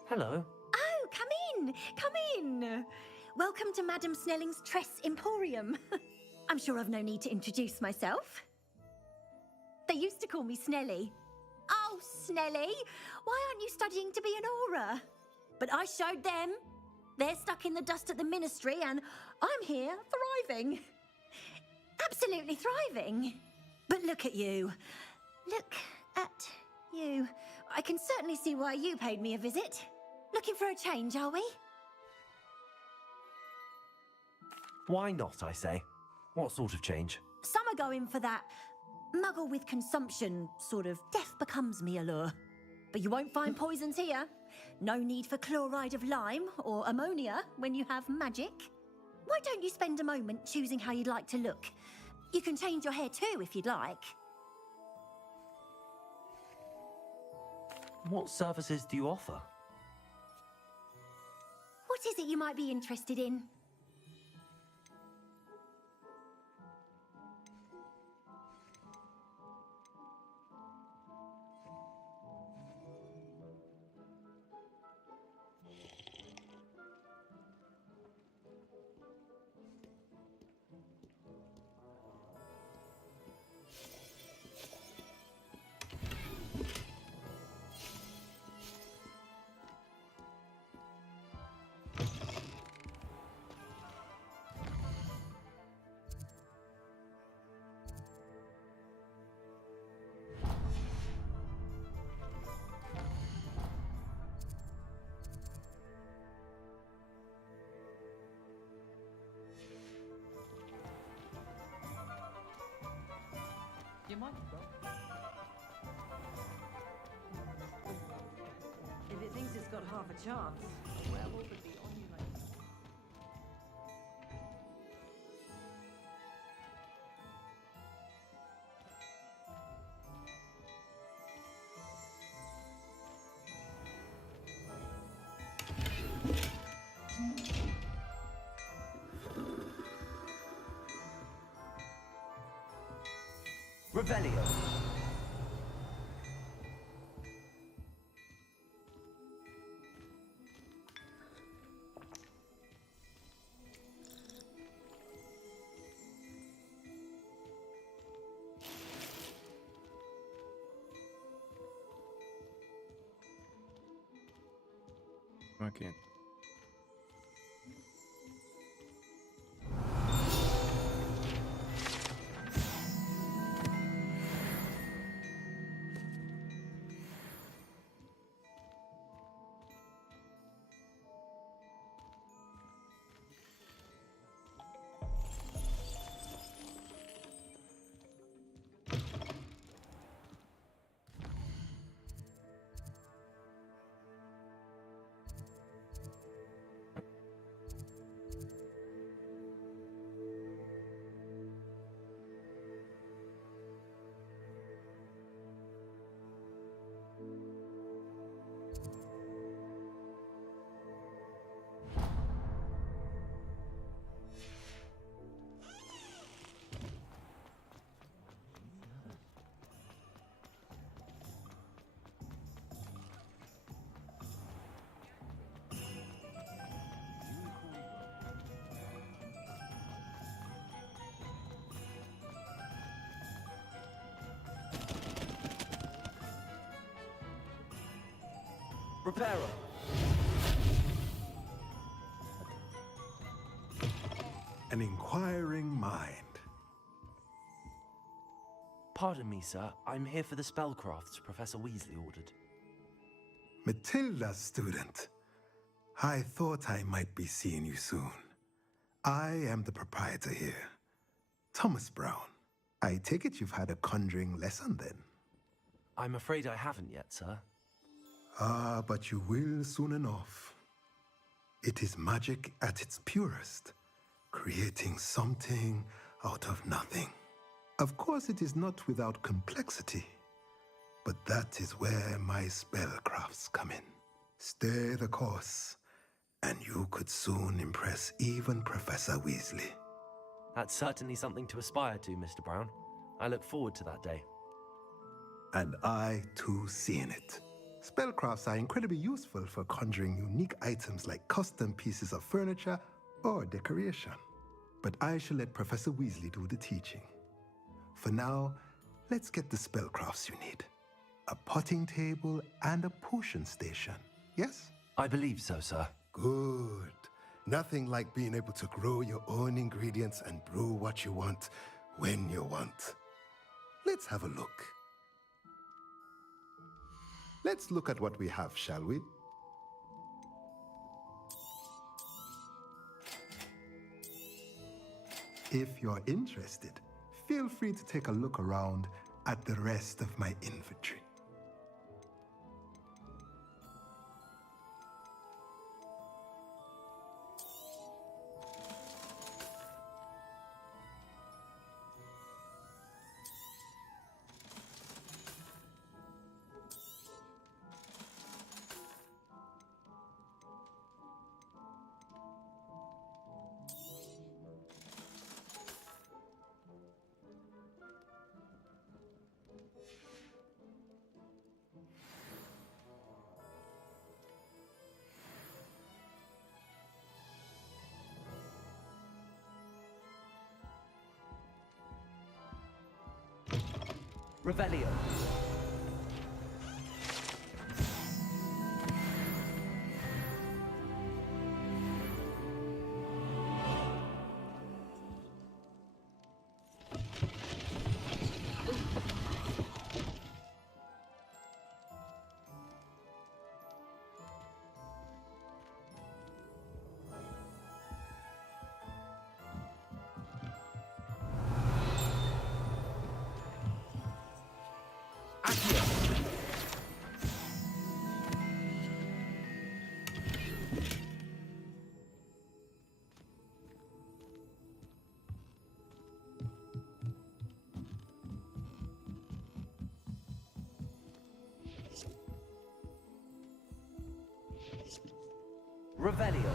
Hello. Oh, come in! Come in! Welcome to Madame Snelling's Tress Emporium. I'm sure I've no need to introduce myself. They used to call me Snelly. Oh, Snelly! Why aren't you studying to be an aura? But I showed them. They're stuck in the dust at the ministry, and I'm here thriving. Absolutely thriving. But look at you. Look at you. I can certainly see why you paid me a visit. Looking for a change, are we? Why not, I say? What sort of change? Some are going for that muggle with consumption, sort of death becomes me allure. But you won't find poisons here. No need for chloride of lime or ammonia when you have magic. Why don't you spend a moment choosing how you'd like to look? You can change your hair too if you'd like. What services do you offer? What is it you might be interested in? You might as well. If it thinks it's got half a chance, a werewolf would be on you like. Revelio. Okay. Reparo. An inquiring mind. Pardon me, sir. I'm here for the spellcrafts Professor Weasley ordered. Matilda, student. I thought I might be seeing you soon. I am the proprietor here, Thomas Brown. I take it you've had a conjuring lesson then? I'm afraid I haven't yet, sir. Ah, but you will soon enough. It is magic at its purest, creating something out of nothing. Of course, it is not without complexity, but that is where my spellcrafts come in. Stay the course, and you could soon impress even Professor Weasley. That's certainly something to aspire to, Mr. Brown. I look forward to that day. And I, too, seeing it. Spellcrafts are incredibly useful for conjuring unique items like custom pieces of furniture or decoration. But I shall let Professor Weasley do the teaching. For now, let's get the spellcrafts you need. A potting table and a potion station, yes? I believe so, sir. Good. Nothing like being able to grow your own ingredients and brew what you want when you want. Let's have a look. Let's look at what we have, shall we? If you're interested, feel free to take a look around at the rest of my inventory. Revelio. Revelio.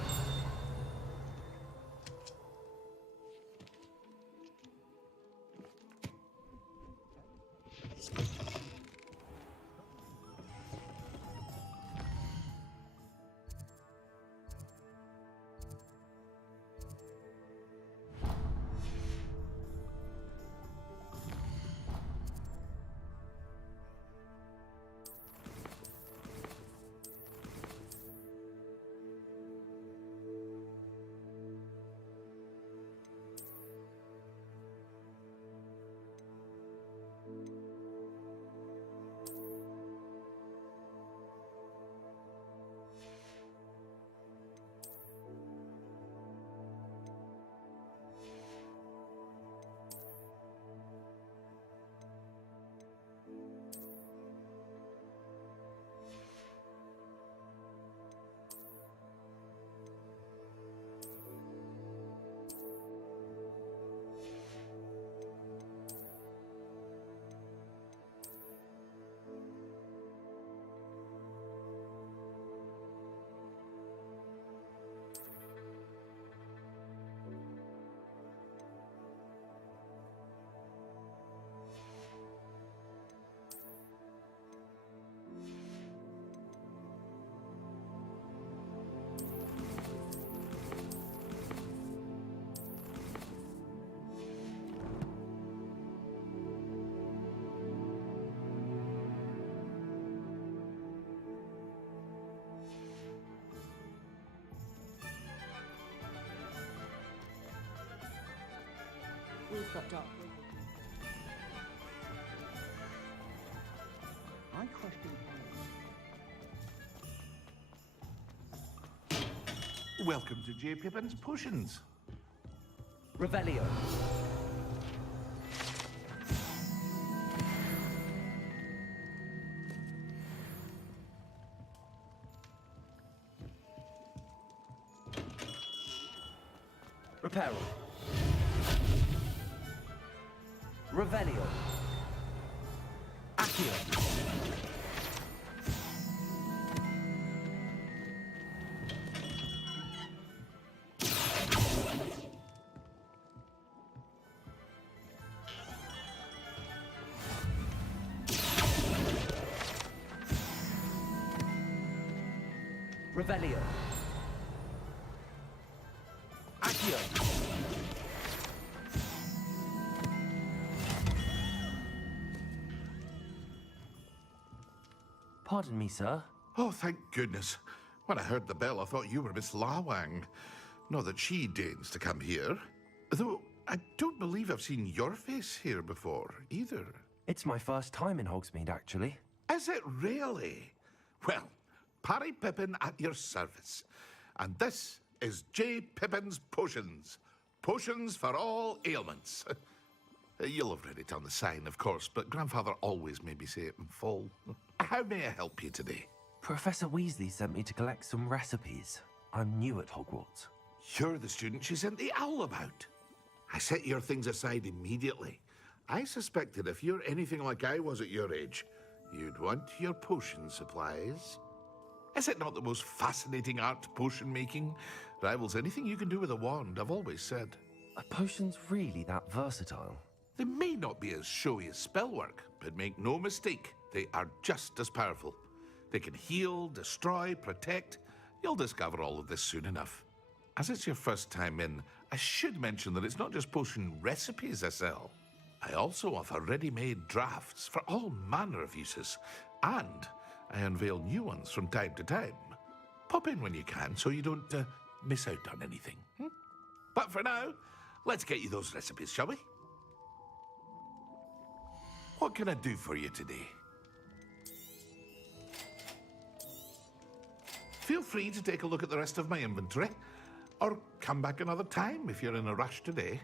We've got dark. I question. Welcome to J. Pippin's Potions. Revelio. Reparo. Revelio. Accio. Revelio. Accio. Pardon me, sir. Oh, thank goodness. When I heard the bell, I thought you were Miss Lawang. Not that she deigns to come here. Though, I don't believe I've seen your face here before, either. It's my first time in Hogsmeade, actually. Is it really? Well, Parry Pippin at your service. And this is J. Pippin's Potions. Potions for all ailments. You'll have read it on the sign, of course, but Grandfather always made me say it in full. How may I help you today? Professor Weasley sent me to collect some recipes. I'm new at Hogwarts. You're the student she sent the owl about. I set your things aside immediately. I suspected if you're anything like I was at your age, you'd want your potion supplies. Is it not the most fascinating art, potion making? Rivals anything you can do with a wand, I've always said. Are potions really that versatile? They may not be as showy as spellwork, but make no mistake, they are just as powerful. They can heal, destroy, protect. You'll discover all of this soon enough. As it's your first time in, I should mention that it's not just potion recipes I sell. I also offer ready-made drafts for all manner of uses, and I unveil new ones from time to time. Pop in when you can so you don't miss out on anything. But for now, let's get you those recipes, shall we? What can I do for you today? Feel free to take a look at the rest of my inventory, or come back another time if you're in a rush today.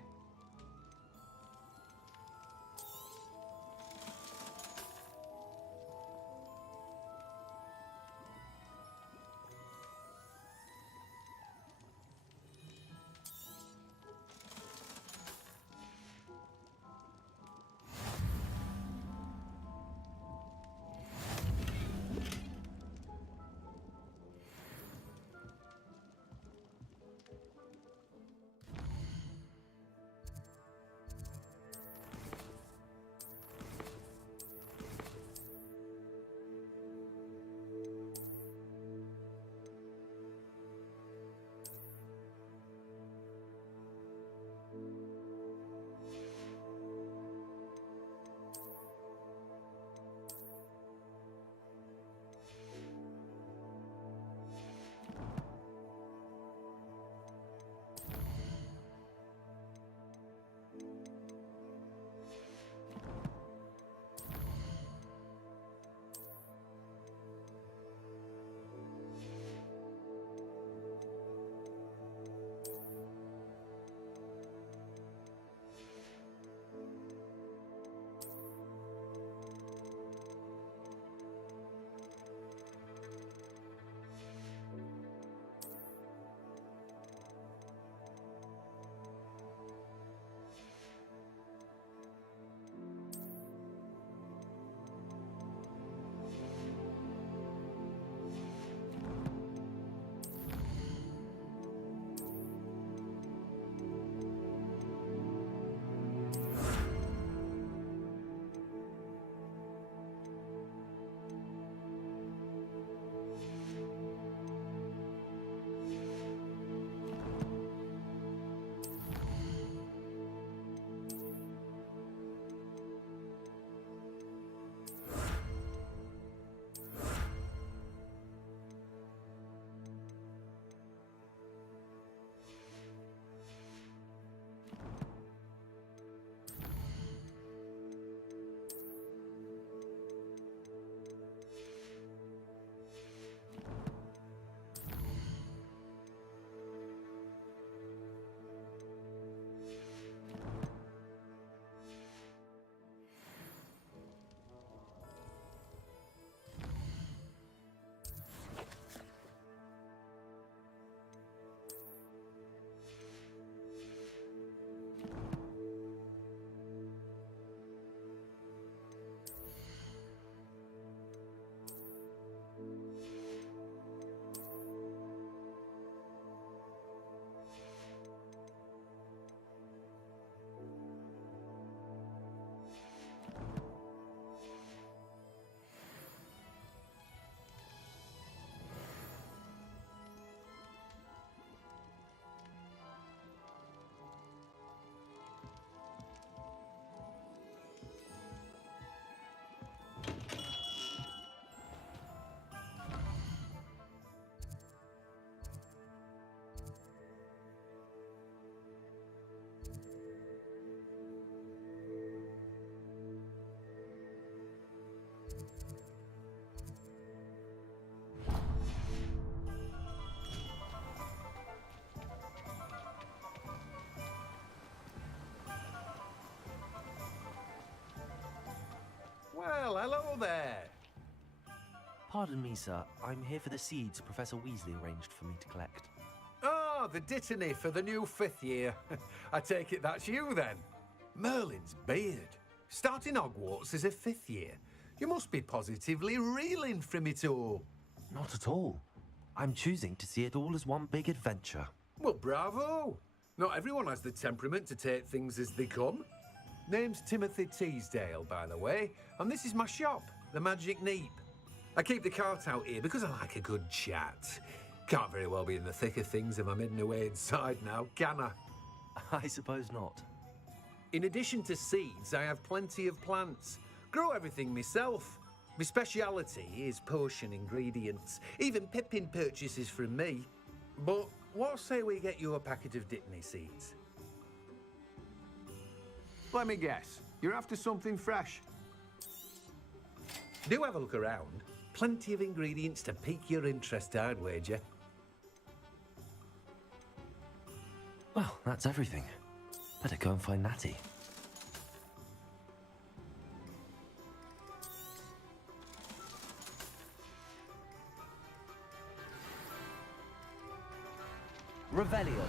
Well, hello there. Pardon me, sir. I'm here for the seeds Professor Weasley arranged for me to collect. Oh, the dittany for the new 5th year. I take it that's you then. Merlin's beard. Starting Hogwarts as a 5th year. You must be positively reeling from it all. Not at all. I'm choosing to see it all as one big adventure. Well, bravo. Not everyone has the temperament to take things as they come. Name's Timothy Teasdale, by the way, and this is my shop, the Magic Neep. I keep the cart out here because I like a good chat. Can't very well be in the thick of things if I'm hidden away inside now, can I? I suppose not. In addition to seeds, I have plenty of plants. Grow everything myself. My speciality is potion ingredients. Even Pippin purchases from me. But what say we get you a packet of Dittany seeds? Let me guess. You're after something fresh. Do have a look around. Plenty of ingredients to pique your interest, I'd wager. Well, that's everything. Better go and find Natty. Revelio.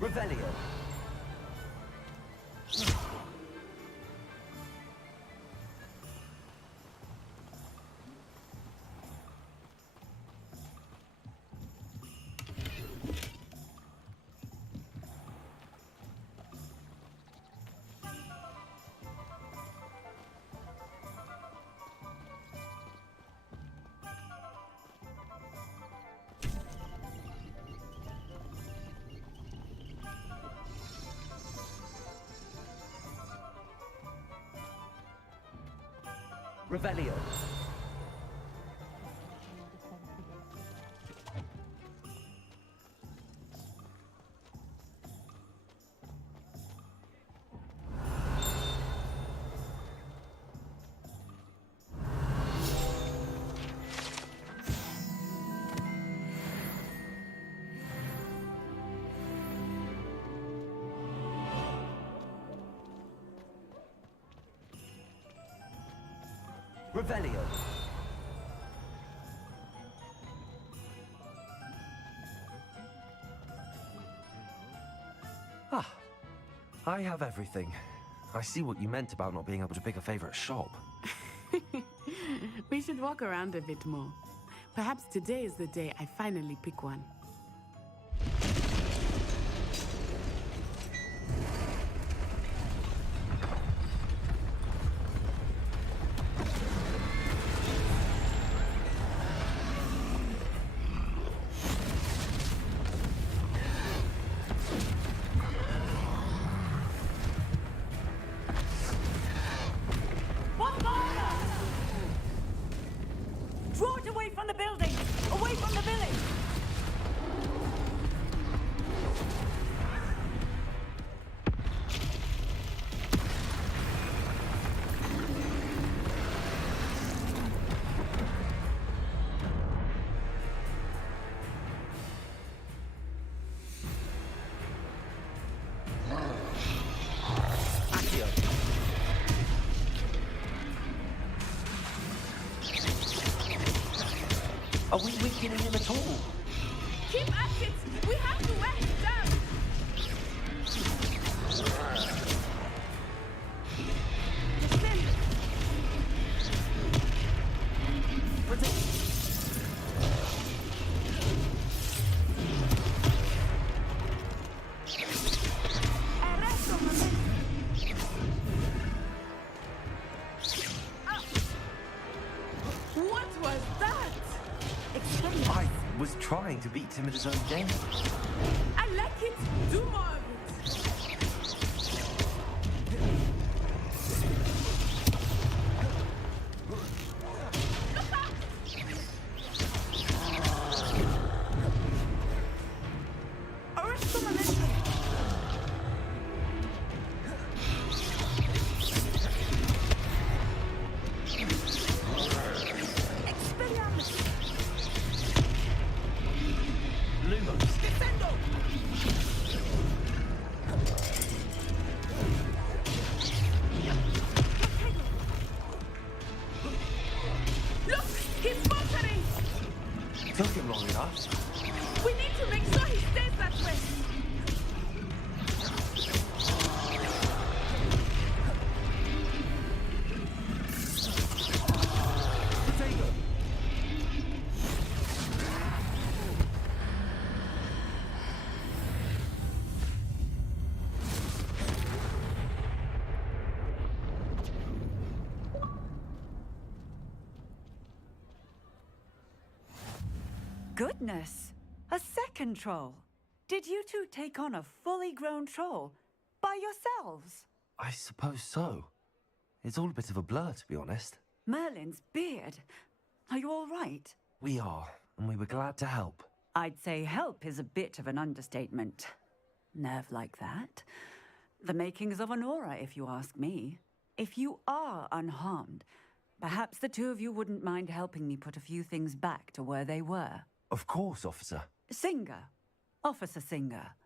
Revelio. Revelio. Revelio. Ah, I have everything. I see what you meant about not being able to pick a favorite shop. We should walk around a bit more. Perhaps today is the day I finally pick one. Draw it away from the building! Away from the village! Are we weakening him at all? Keep at it! We have to wear him down! Descend! What was that? I was trying to beat him at his own game. I like it! Do more of it! took him long enough. We need to make sure he stays that way. Goodness! A second troll! Did you two take on a fully grown troll by yourselves? I suppose so. It's all a bit of a blur, to be honest. Merlin's beard. Are you all right? We are, and we were glad to help. I'd say help is a bit of an understatement. Nerve like that. The makings of an aura, if you ask me. If you are unharmed, perhaps the two of you wouldn't mind helping me put a few things back to where they were. Of course, officer. Singer. Officer Singer.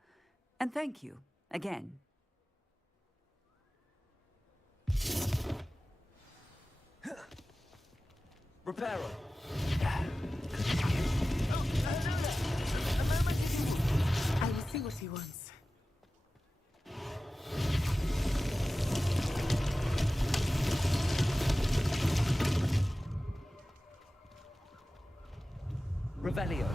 And thank you, again. Reparo. I will see what he wants. Revelio.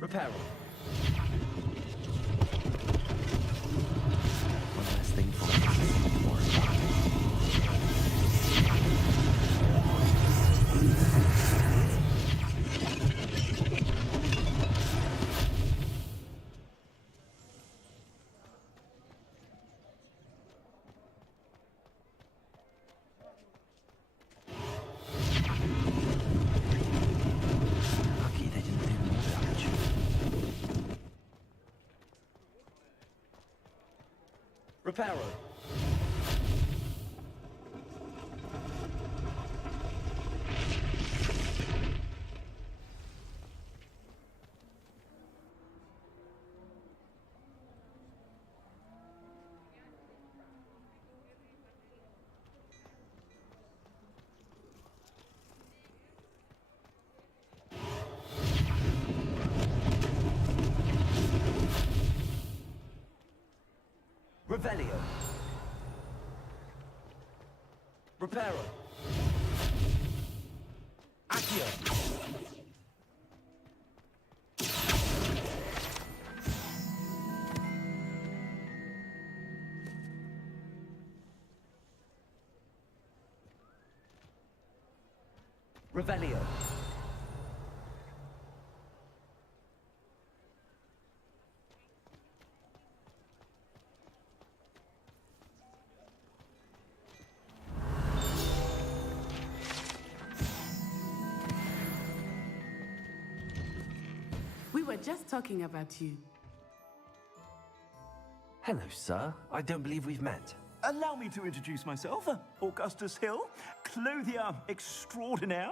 Reparo. One less thing for us. More lucky they didn't do more damage. Reparo. Revelio. Reparo. Accio. Revelio. We were just talking about you. Hello, sir. I don't believe we've met. Allow me to introduce myself, Augustus Hill, clothier extraordinaire.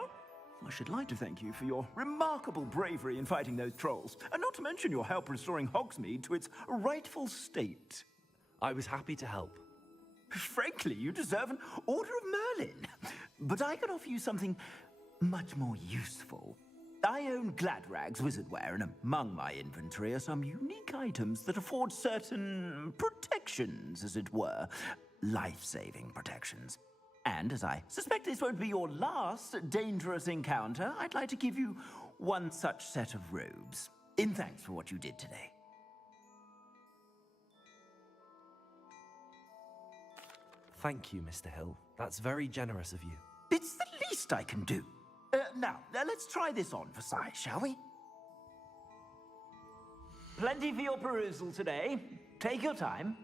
I should like to thank you for your remarkable bravery in fighting those trolls, and not to mention your help restoring Hogsmeade to its rightful state. I was happy to help. Frankly, you deserve an Order of Merlin. But I can offer you something much more useful. I own Gladrag's wizardware, and among my inventory are some unique items that afford certain protections, as it were. Life-saving protections. And as I suspect this won't be your last dangerous encounter, I'd like to give you one such set of robes, in thanks for what you did today. Thank you, Mr. Hill. That's very generous of you. It's the least I can do. Now, let's try this on for size, shall we? Plenty for your perusal today. Take your time.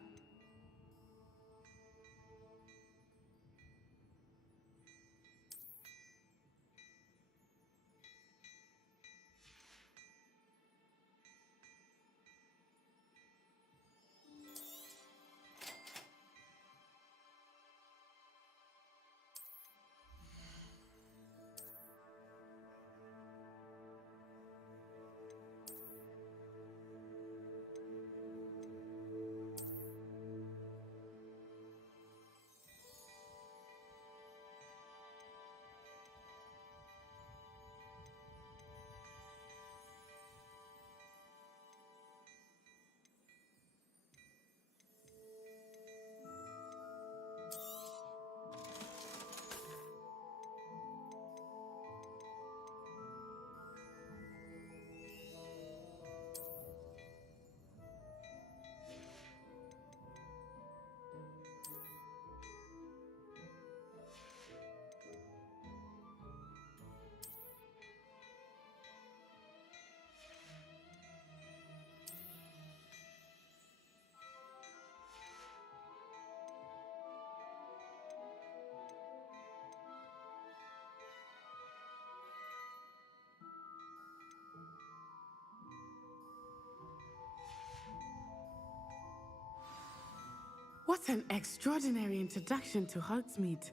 What an extraordinary introduction to Hogsmeade.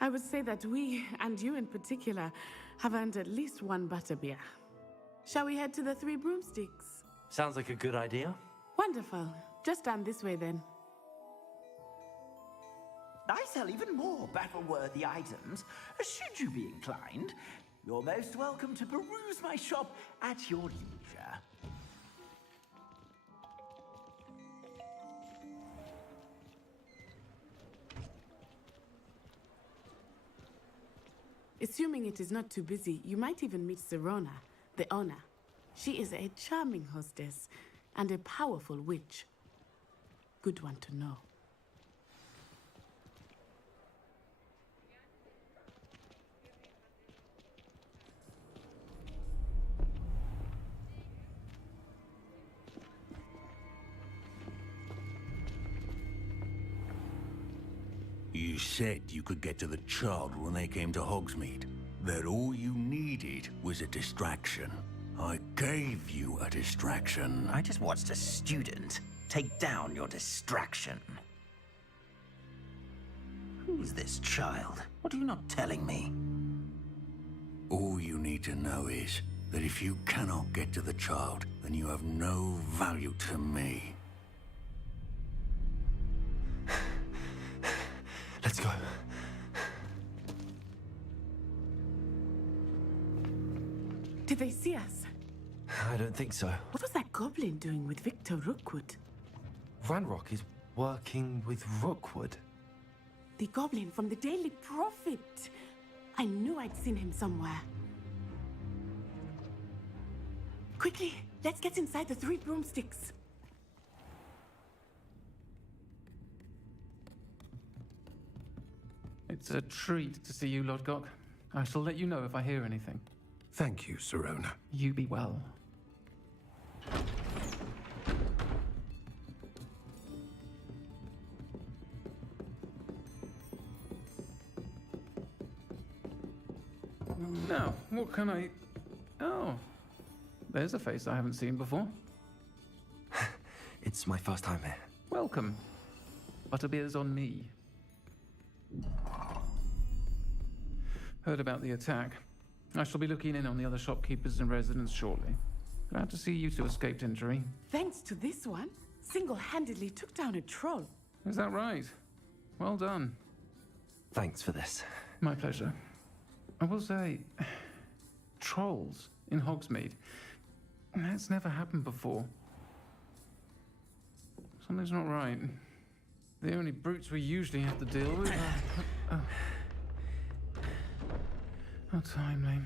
I would say that we, and you in particular, have earned at least one butterbeer. Shall we head to the Three Broomsticks? Sounds like a good idea. Wonderful. Just down this way then. I sell even more battle-worthy items. Should you be inclined, you're most welcome to peruse my shop at your leisure. Assuming it is not too busy, you might even meet Serona, the owner. She is a charming hostess and a powerful witch. Good one to know. You said you could get to the child when they came to Hogsmeade. That all you needed was a distraction. I gave you a distraction. I just watched a student take down your distraction. Who's this child? What are you not telling me? All you need to know is that if you cannot get to the child, then you have no value to me. Let's go. Did they see us? I don't think so. What was that goblin doing with Victor Rookwood? Ranrock is working with Rookwood. The goblin from the Daily Prophet. I knew I'd seen him somewhere. Quickly, let's get inside the Three Broomsticks. It's a treat to see you, Lodgok. I shall let you know if I hear anything. Thank you, Serona. You be well. Now, what can I... Oh, there's a face I haven't seen before. It's my first time here. Welcome. Butterbeer's on me. Heard about the attack. I shall be looking in on the other shopkeepers and residents shortly. Glad to see you two escaped injury. Thanks to this one, single-handedly took down a troll. Is that right? Well done. Thanks for this. My pleasure. I will say, trolls in Hogsmeade. That's never happened before. Something's not right. The only brutes we usually have to deal with are... How timely.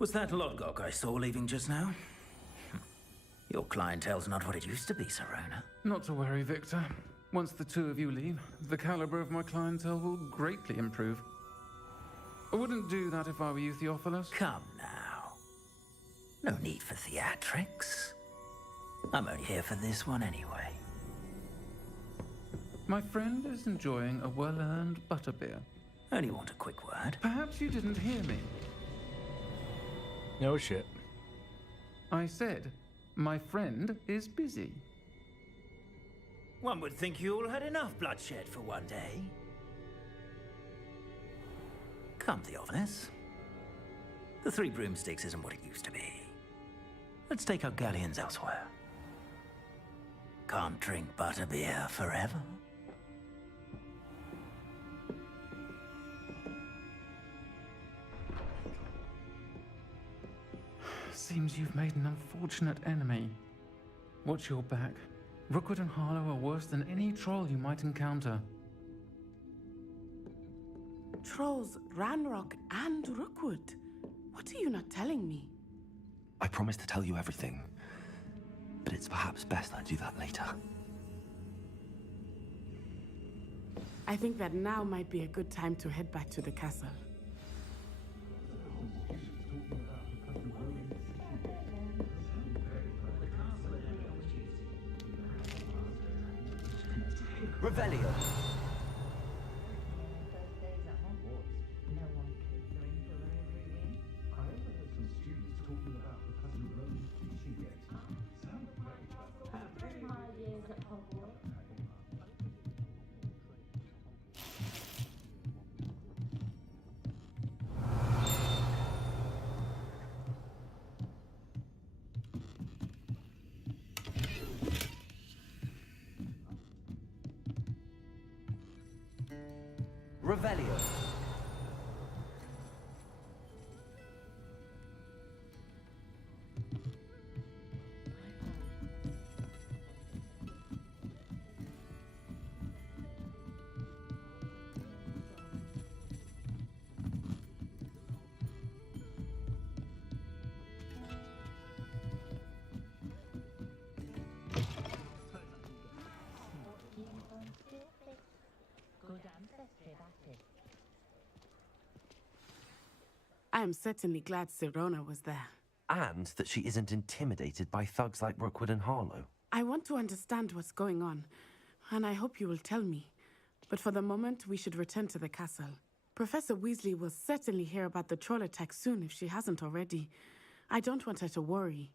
Was that Lodgok I saw leaving just now? Your clientele's not what it used to be, Serona. Not to worry, Victor. Once the two of you leave, the caliber of my clientele will greatly improve. I wouldn't do that if I were you, Theophilus. Come now. No need for theatrics. I'm only here for this one anyway. My friend is enjoying a well-earned butterbeer. Only want a quick word. Perhaps you didn't hear me. No shit. I said, my friend is busy. One would think you all had enough bloodshed for one day. Come, Theophilus. The Three Broomsticks isn't what it used to be. Let's take our galleons elsewhere. Can't drink butterbeer forever. Seems you've made an unfortunate enemy. Watch your back. Rookwood and Harlow are worse than any troll you might encounter. Trolls, Ranrock, and Rookwood. What are you not telling me? I promise to tell you everything, but it's perhaps best I do that later. I think that now might be a good time to head back to the castle. Revelio. Revelio. I am certainly glad Sirona was there. And that she isn't intimidated by thugs like Rookwood and Harlow. I want to understand what's going on, and I hope you will tell me. But for the moment, we should return to the castle. Professor Weasley will certainly hear about the troll attack soon if she hasn't already. I don't want her to worry.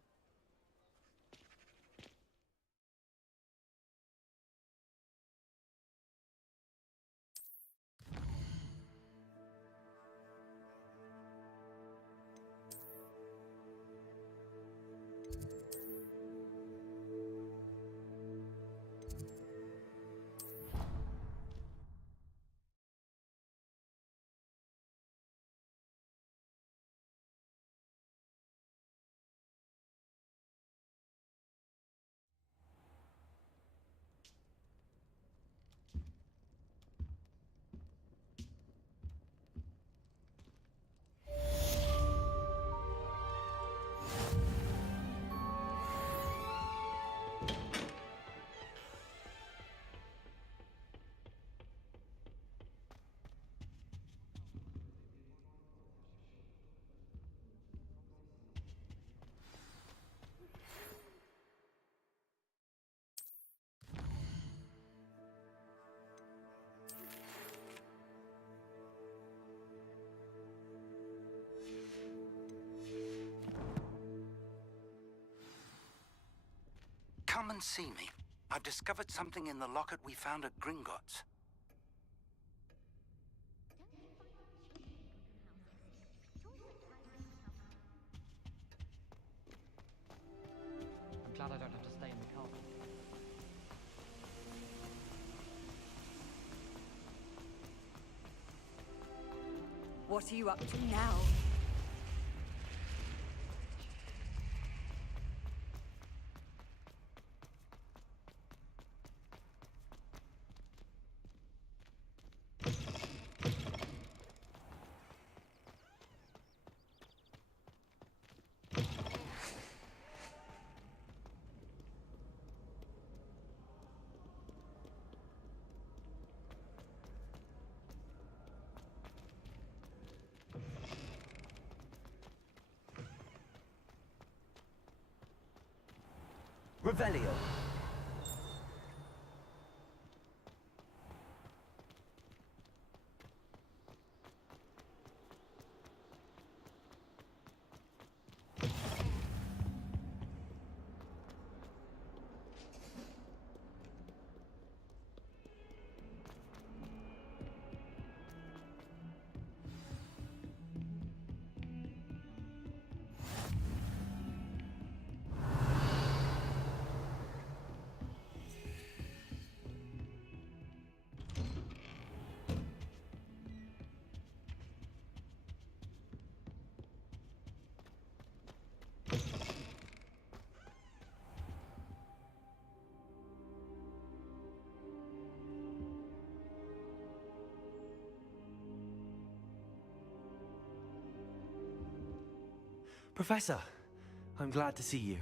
Come and see me. I've discovered something in the locket we found at Gringotts. I'm glad I don't have to stay in the car. What are you up to now? Revelio. Professor, I'm glad to see you.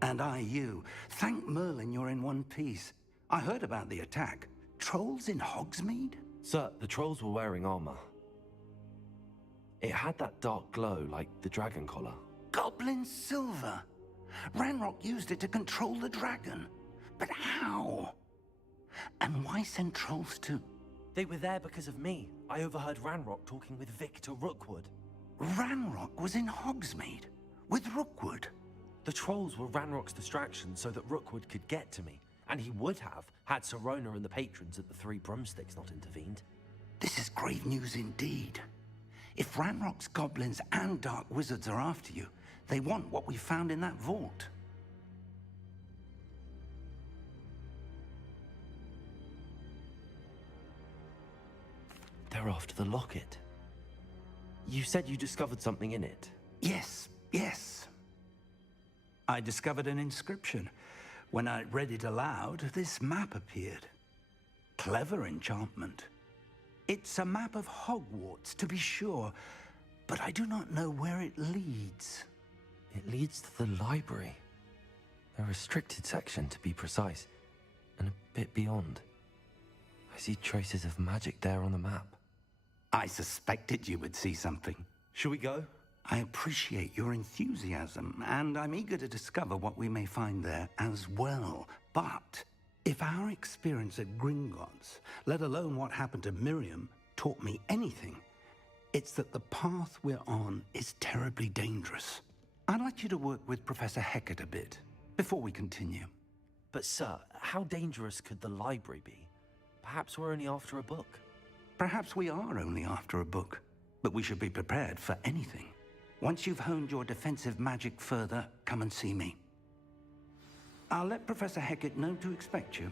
And I you. Thank Merlin you're in one piece. I heard about the attack. Trolls in Hogsmeade? Sir, the trolls were wearing armor. It had that dark glow like the dragon collar. Goblin silver! Ranrock used it to control the dragon. But how? And why send trolls to... They were there because of me. I overheard Ranrock talking with Victor Rookwood. Ranrock was in Hogsmeade? With Rookwood? The trolls were Ranrock's distraction so that Rookwood could get to me. And he would have, had Sirona and the patrons at the Three Broomsticks not intervened. This is grave news indeed. If Ranrock's goblins and dark wizards are after you, they want what we found in that vault. There they're after the locket. You said you discovered something in it. Yes, yes. I discovered an inscription. When I read it aloud, this map appeared. Clever enchantment. It's a map of Hogwarts, to be sure, but I do not know where it leads. It leads to the library. A restricted section, to be precise, and a bit beyond. I see traces of magic there on the map. I suspected you would see something. Shall we go? I appreciate your enthusiasm, and I'm eager to discover what we may find there as well. But if our experience at Gringotts, let alone what happened to Miriam, taught me anything, it's that the path we're on is terribly dangerous. I'd like you to work with Professor Hecat a bit before we continue. But sir, how dangerous could the library be? Perhaps we're only after a book. Perhaps we are only after a book, but we should be prepared for anything. Once you've honed your defensive magic further, come and see me. I'll let Professor Hecat know to expect you.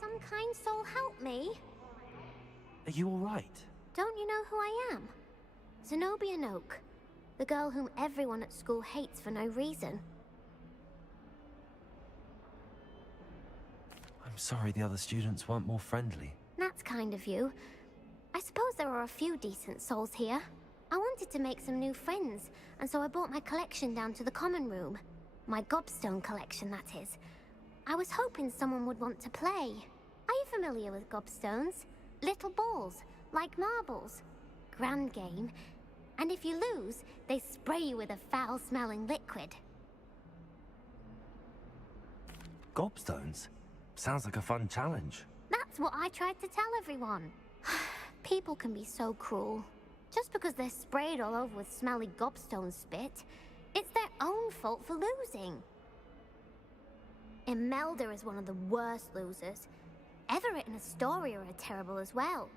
Some kind soul help me? Are you all right? Don't you know who I am? Zenobia Noak, the girl whom everyone at school hates for no reason. I'm sorry the other students weren't more friendly. That's kind of you. I suppose there are a few decent souls here. I wanted to make some new friends, and so I brought my collection down to the common room. My gobstone collection, that is. I was hoping someone would want to play. Are you familiar with gobstones? Little balls, like marbles. Grand game. And if you lose, they spray you with a foul-smelling liquid. Gobstones? Sounds like a fun challenge. That's what I tried to tell everyone. People can be so cruel. Just because they're sprayed all over with smelly gobstone spit, it's their own fault for losing. Imelda is one of the worst losers. Everett and Astoria are terrible as well.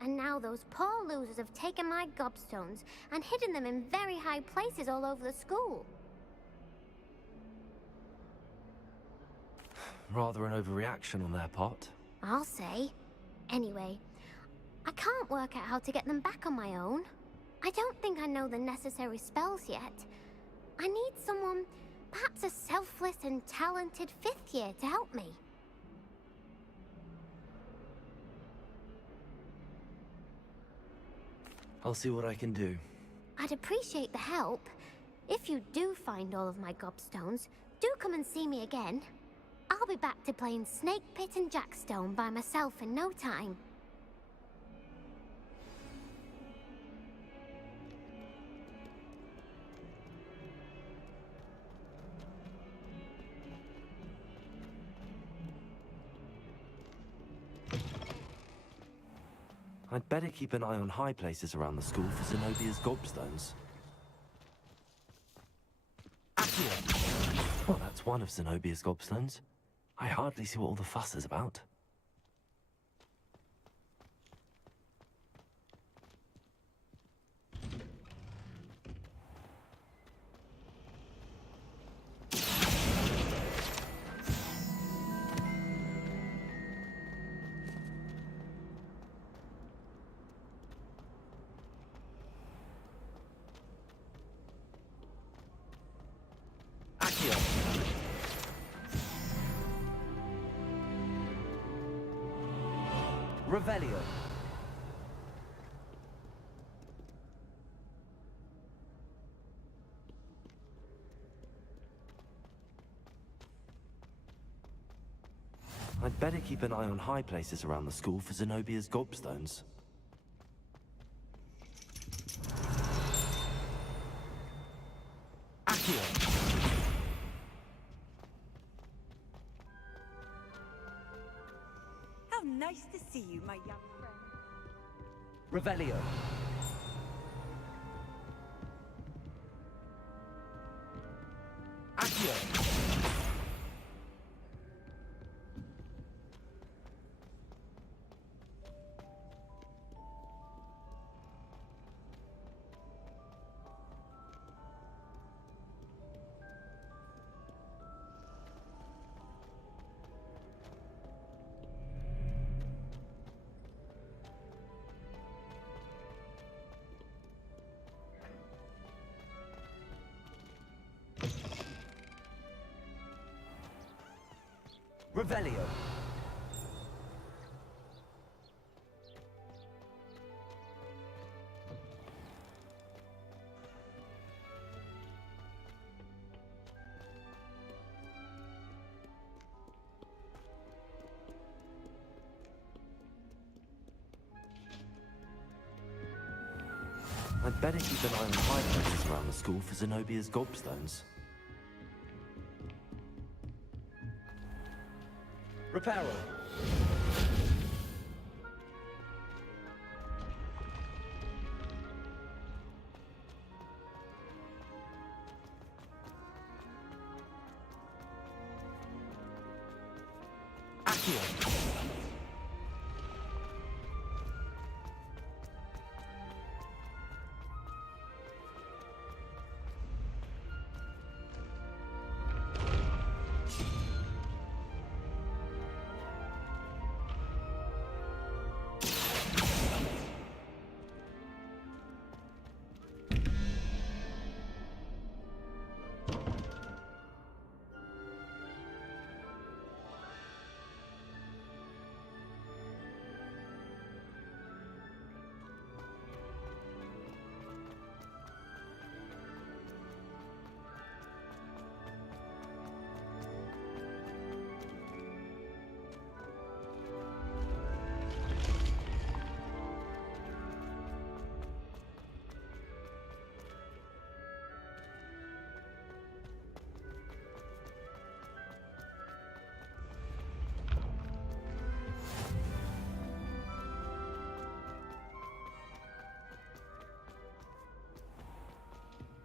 And now those poor losers have taken my gobstones and hidden them in very high places all over the school. Rather an overreaction on their part. I'll say. Anyway, I can't work out how to get them back on my own. I don't think I know the necessary spells yet. I need someone, perhaps a selfless and talented fifth year to help me. I'll see what I can do. I'd appreciate the help. If you do find all of my gobstones, do come and see me again. I'll be back to playing Snake Pit and Jackstone by myself in no time. I'd better keep an eye on high places around the school for Zenobia's gobstones. Accio! Well, that's one of Zenobia's gobstones. I hardly see what all the fuss is about. Revelio. I'd better keep an eye on high places around the school for Zenobia's gobstones. Accio. How nice to see you, my young friend. Revelio. Accio. Revelio. I'd better keep an eye on high places around the school for Zenobia's gobstones. Reparo. Accio.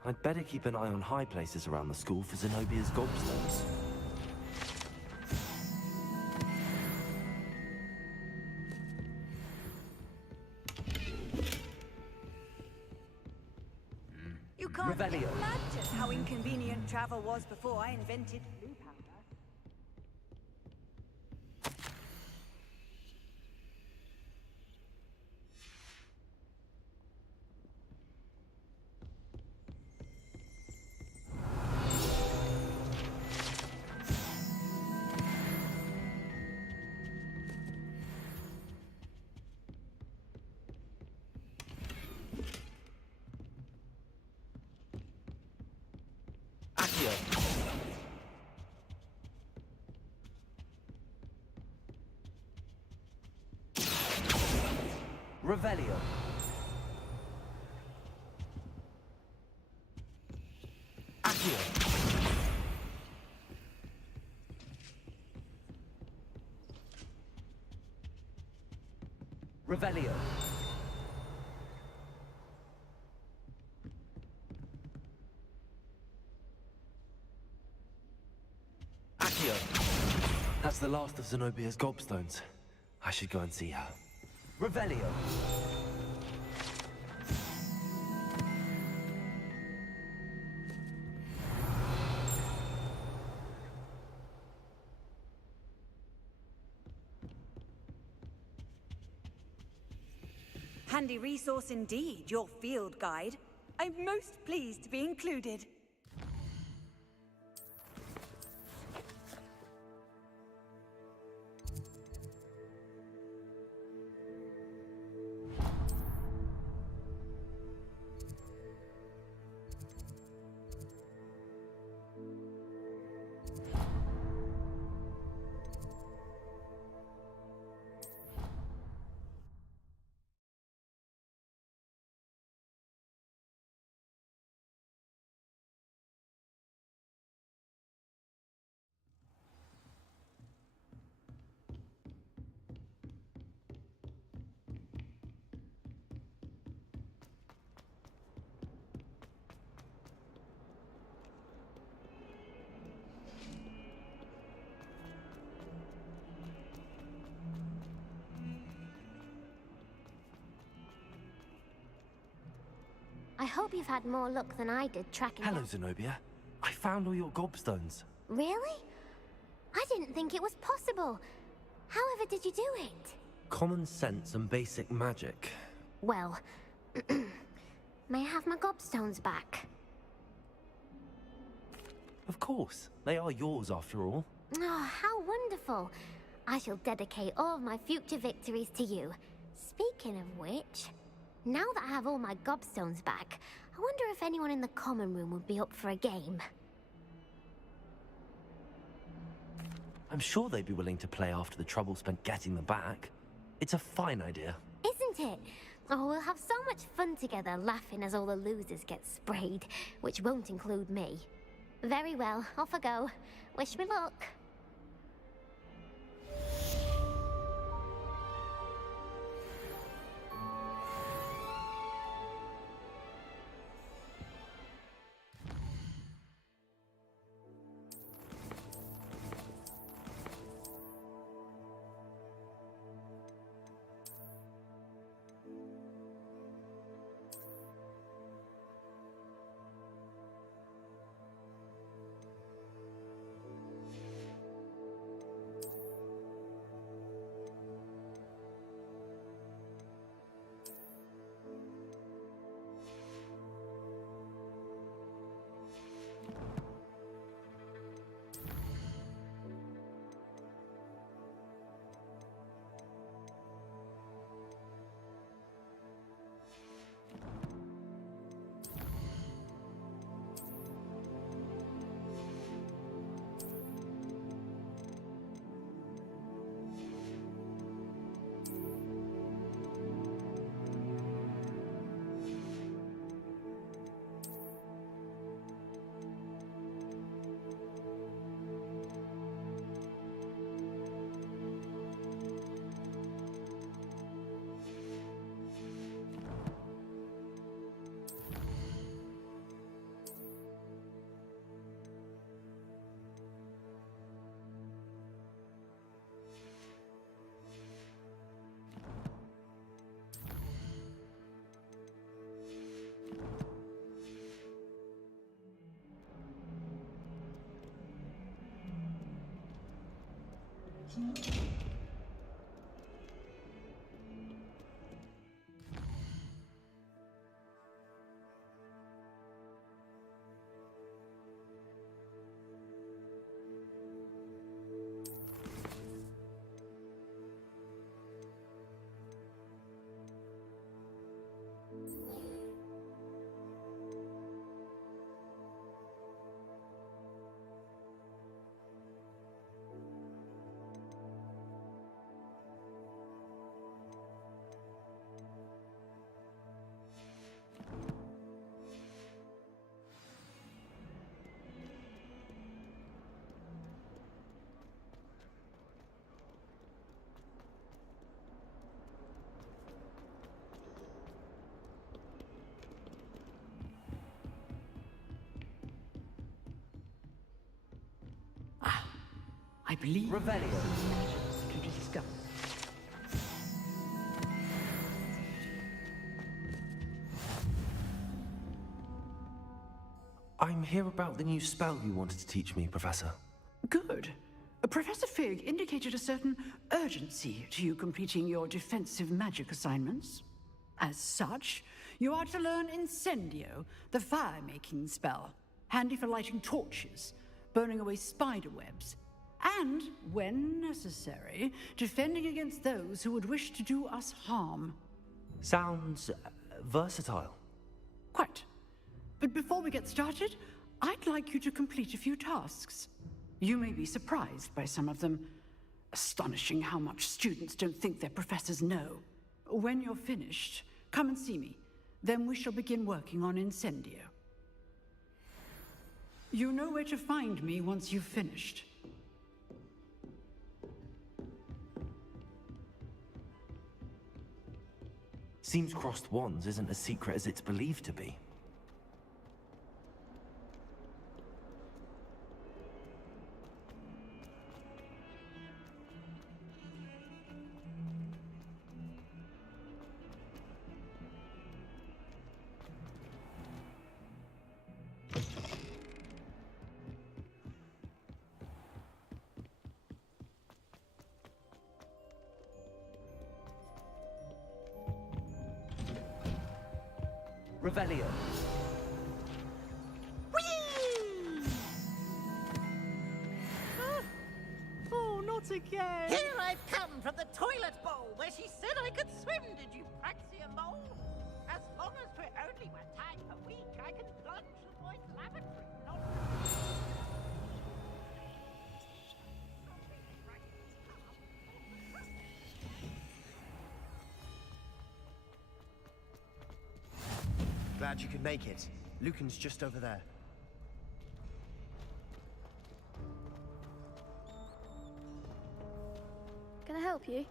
I'd better keep an eye on high places around the school for Zenobia's gobstones. You can't Revelio. imagine how inconvenient travel was before I invented blue powder. Accio. Revelio. Accio. Revelio. Accio. That's the last of Zenobia's gobstones. I should go and see her. Revelio. Handy resource indeed, your field guide. I'm most pleased to be included. I hope you've had more luck than I did tracking Hello, down... Zenobia. I found all your gobstones. Really? I didn't think it was possible. However did you do it? Common sense and basic magic. Well, may I have my gobstones back? Of course. They are yours, after all. Oh, how wonderful. I shall dedicate all of my future victories to you. Speaking of which, now that I have all my gobstones back, I wonder if anyone in the common room would be up for a game. I'm sure they'd be willing to play after the trouble spent getting them back. It's a fine idea. Isn't it? Oh, we'll have so much fun together laughing as all the losers get sprayed, which won't include me. Very well, off I go. Wish me luck. I believe... Revelio. To discover. I'm here about the new spell you wanted to teach me, Professor. Good. Professor Fig indicated a certain urgency to you completing your defensive magic assignments. As such, you are to learn Incendio, the fire-making spell, handy for lighting torches, burning away spider webs, and, when necessary, defending against those who would wish to do us harm. Sounds versatile. Quite. But before we get started, I'd like you to complete a few tasks. You may be surprised by some of them. Astonishing how much students don't think their professors know. When you're finished, come and see me. Then we shall begin working on Incendio. You know where to find me once you've finished. Seems crossed wands isn't as secret as it's believed to be. Revelio. Oh, not again! Here I've come from the toilet bowl where she said I could swim, did you praxia mole? As long as we're only one time per week, I can plunge the boys' lavatory, not... Glad you could make it. Lucan's just over there. Can I help you?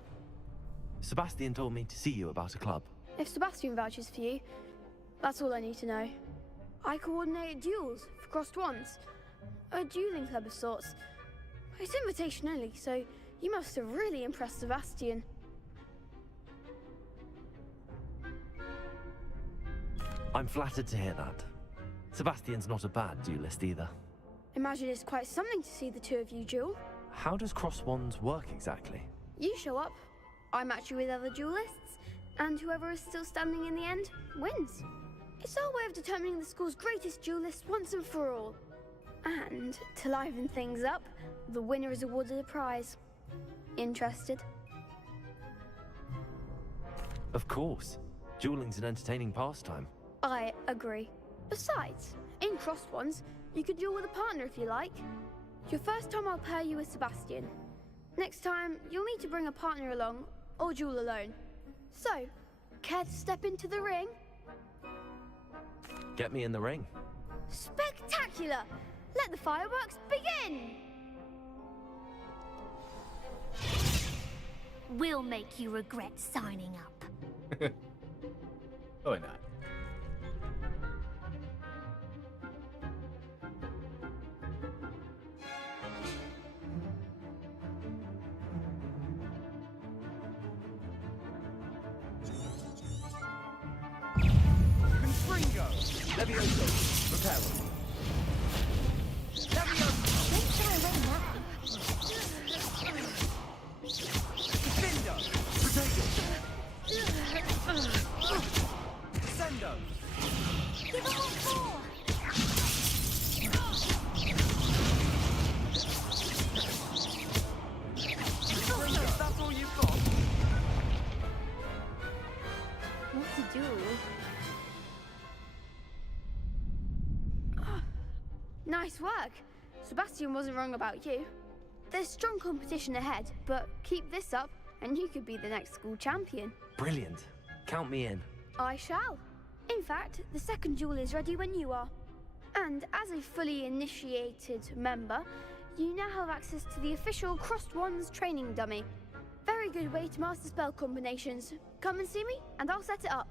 Sebastian told me to see you about a club. If Sebastian vouches for you, that's all I need to know. I coordinate duels for crossed wands. A dueling club of sorts. It's invitation only, so you must have really impressed Sebastian. I'm flattered to hear that. Sebastian's not a bad duelist either. Imagine it's quite something to see the two of you duel. How does cross wands work exactly? You show up, I match you with other duelists, and whoever is still standing in the end wins. It's our way of determining the school's greatest duelist once and for all. And to liven things up, the winner is awarded a prize. Interested? Of course. Dueling's an entertaining pastime. I agree. Besides, in crossed ones, you can duel with a partner if you like. Your first time I'll pair you with Sebastian. Next time, you'll need to bring a partner along, or duel alone. So, care to step into the ring? Get me in the ring. Spectacular! Let the fireworks begin! We'll make you regret signing up. Oh, not. Levioso, repel. Levioso! Don't shy away now. Defendo! Potato! Sendo! Give them all four! That's all you've got? What to do? Nice work. Sebastian wasn't wrong about you. There's strong competition ahead, but keep this up and you could be the next school champion. Brilliant. Count me in. I shall. In fact, the second duel is ready when you are. And as a fully initiated member, you now have access to the official Crossed Wands training dummy. Very good way to master spell combinations. Come and see me and I'll set it up.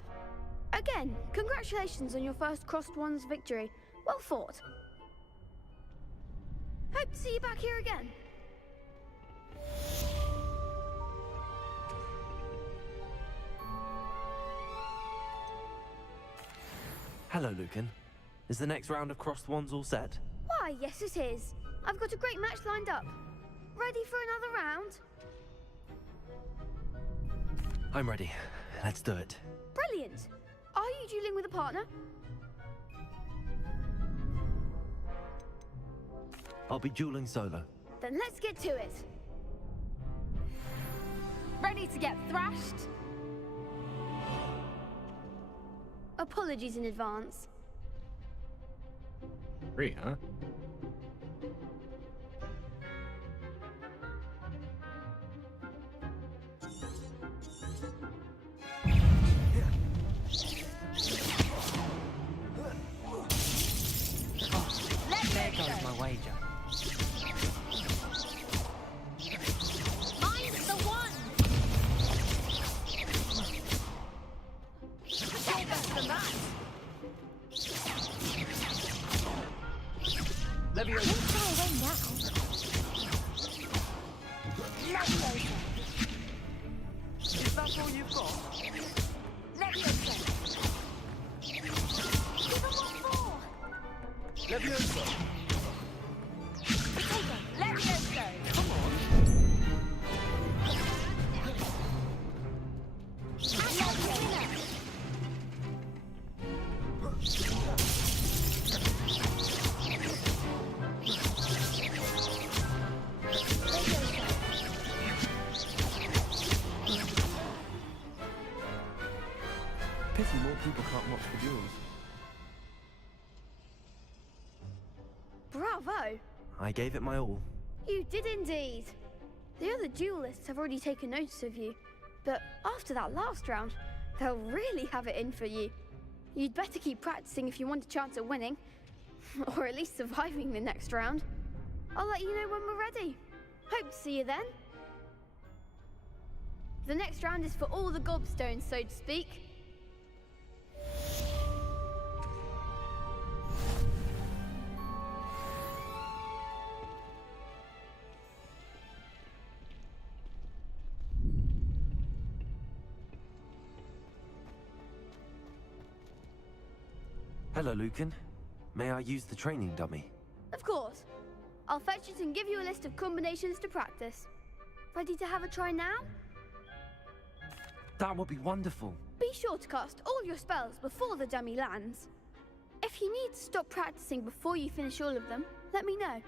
Again, congratulations on your first Crossed Wands victory. Well fought. Hope to see you back here again. Hello, Lucan. Is the next round of crossed wands all set? Why, yes it is. I've got a great match lined up. Ready for another round? I'm ready. Let's do it. Brilliant. Are you dueling with a partner? I'll be dueling solo. Then let's get to it. Ready to get thrashed? Apologies in advance. Free, huh? There goes my wager. Mine's the one! You're better than that! Levioso! Don't shy away now. Levioso! Is that all you've got? Levioso! Give them all four! Levioso! Levioso! Come on! And the winner! pity more people can't watch the duels. Bravo! I gave it my all. You did indeed. The other duelists have already taken notice of you, but after that last round, they'll really have it in for you. You'd better keep practicing if you want a chance at winning, or at least surviving the next round. I'll let you know when we're ready. Hope to see you then. The next round is for all the gobstones, so to speak. Hello, Lucan. May I use the training dummy? Of course. I'll fetch it and give you a list of combinations to practice. Ready to have a try now? That would be wonderful. Be sure to cast all your spells before the dummy lands. If you need to stop practicing before you finish all of them, let me know.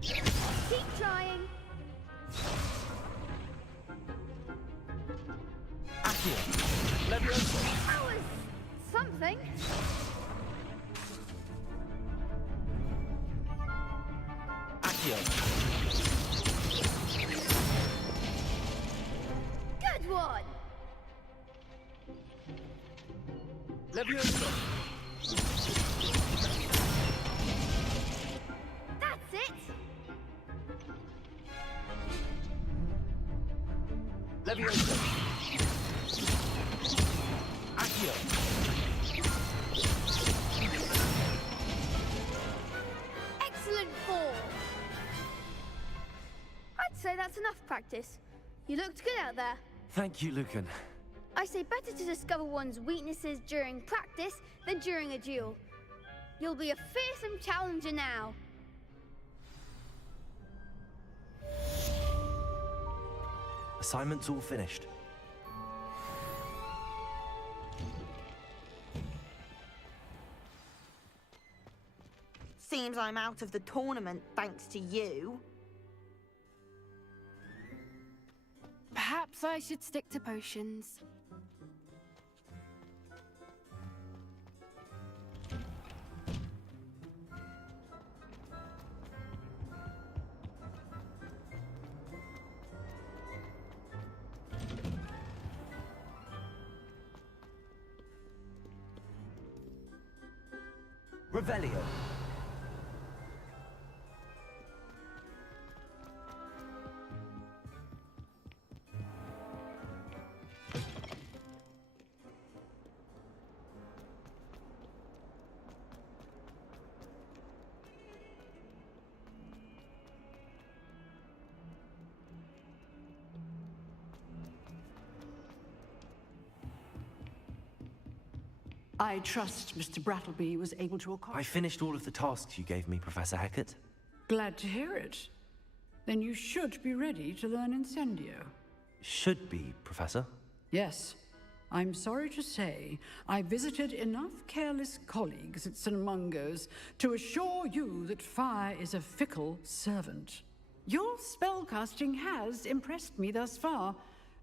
Keep trying. That was something. Good one. That's it. Excellent ball. I'd say that's enough practice. You looked good out there. Thank you, Lucan. I say better to discover one's weaknesses during practice than during a duel. You'll be a fearsome challenger now. Assignment's all finished. Seems I'm out of the tournament thanks to you. Perhaps I should stick to potions. Revelio. I trust Mr. Brattleby was able to accomplish. I finished all of the tasks you gave me, Professor Hecat. Glad to hear it. Then you should be ready to learn Incendio. Should be, Professor. Yes. I'm sorry to say, I visited enough careless colleagues at St. Mungo's to assure you that fire is a fickle servant. Your spellcasting has impressed me thus far,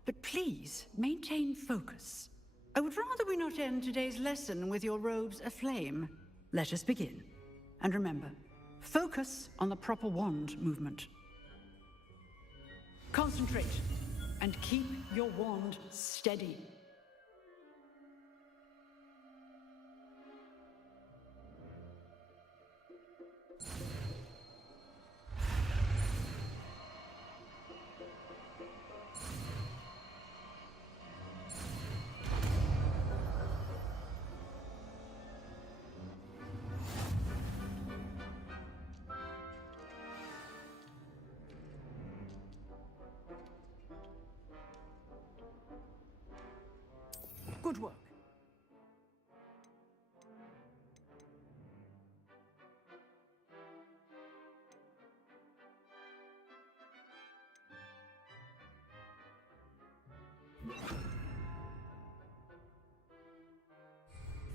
but please maintain focus. I would rather we not end today's lesson with your robes aflame. Let us begin. And remember, focus on the proper wand movement. Concentrate, and keep your wand steady. Good work.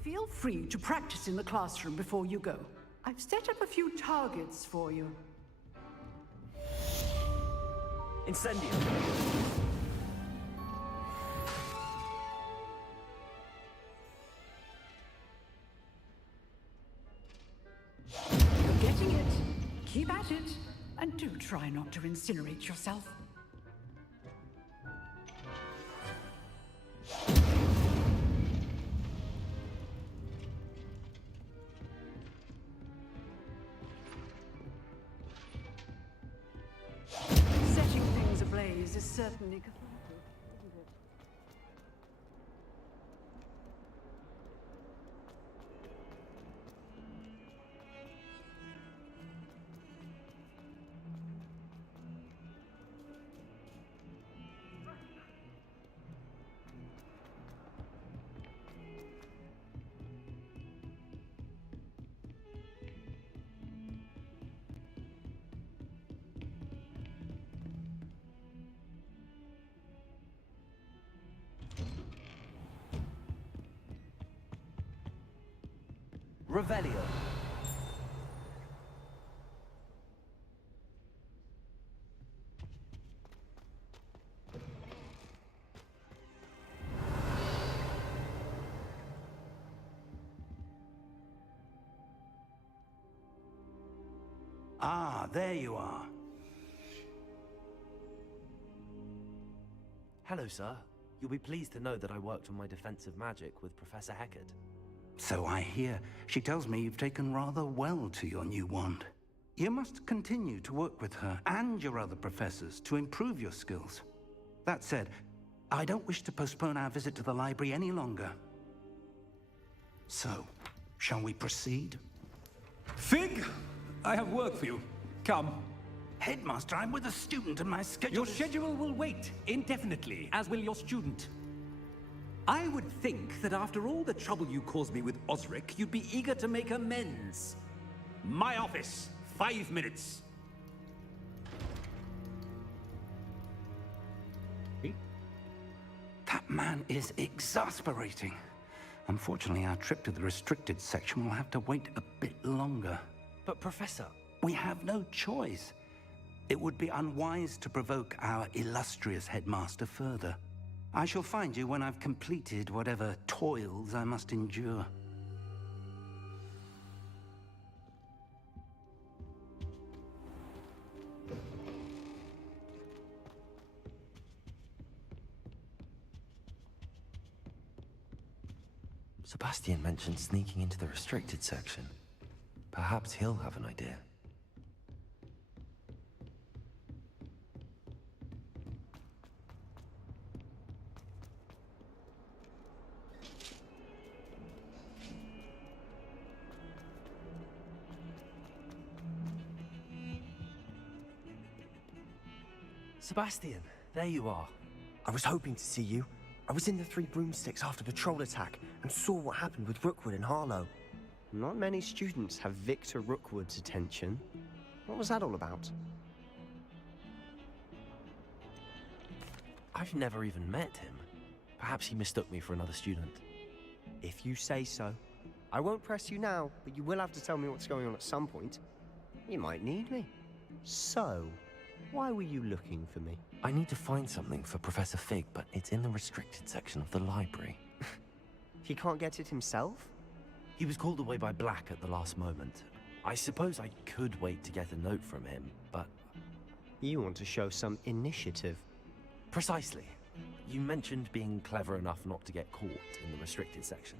Feel free to practice in the classroom before you go. I've set up a few targets for you. Incendio! You're getting it. Keep at it. And do try not to incinerate yourself. Setting things ablaze is certainly cathartic, isn't it? Revelio. Ah, there you are. Hello, sir. You'll be pleased to know that I worked on my defensive magic with Professor Heckard. So I hear. She tells me you've taken rather well to your new wand. You must continue to work with her and your other professors to improve your skills. That said, I don't wish to postpone our visit to the library any longer. So, shall we proceed? Fig, I have work for you. Come. Headmaster, I'm with a student and my schedule Your schedule will wait indefinitely, as will your student. I would think that after all the trouble you caused me with Osric, you'd be eager to make amends. My office, 5 minutes. That man is exasperating. Unfortunately, our trip to the restricted section will have to wait a bit longer. But, Professor... We have no choice. It would be unwise to provoke our illustrious headmaster further. I shall find you when I've completed whatever toils I must endure. Sebastian mentioned sneaking into the restricted section. Perhaps he'll have an idea. Sebastian, there you are. I was hoping to see you. I was in the Three Broomsticks after the troll attack and saw what happened with Rookwood and Harlow. Not many students have Victor Rookwood's attention. What was that all about? I've never even met him. Perhaps he mistook me for another student. If you say so. I won't press you now, but you will have to tell me what's going on at some point. You might need me. So, why were you looking for me? I need to find something for Professor Fig, but it's in the restricted section of the library. He can't get it himself? He was called away by Black at the last moment. I suppose I could wait to get a note from him, but... You want to show some initiative. Precisely. You mentioned being clever enough not to get caught in the restricted section.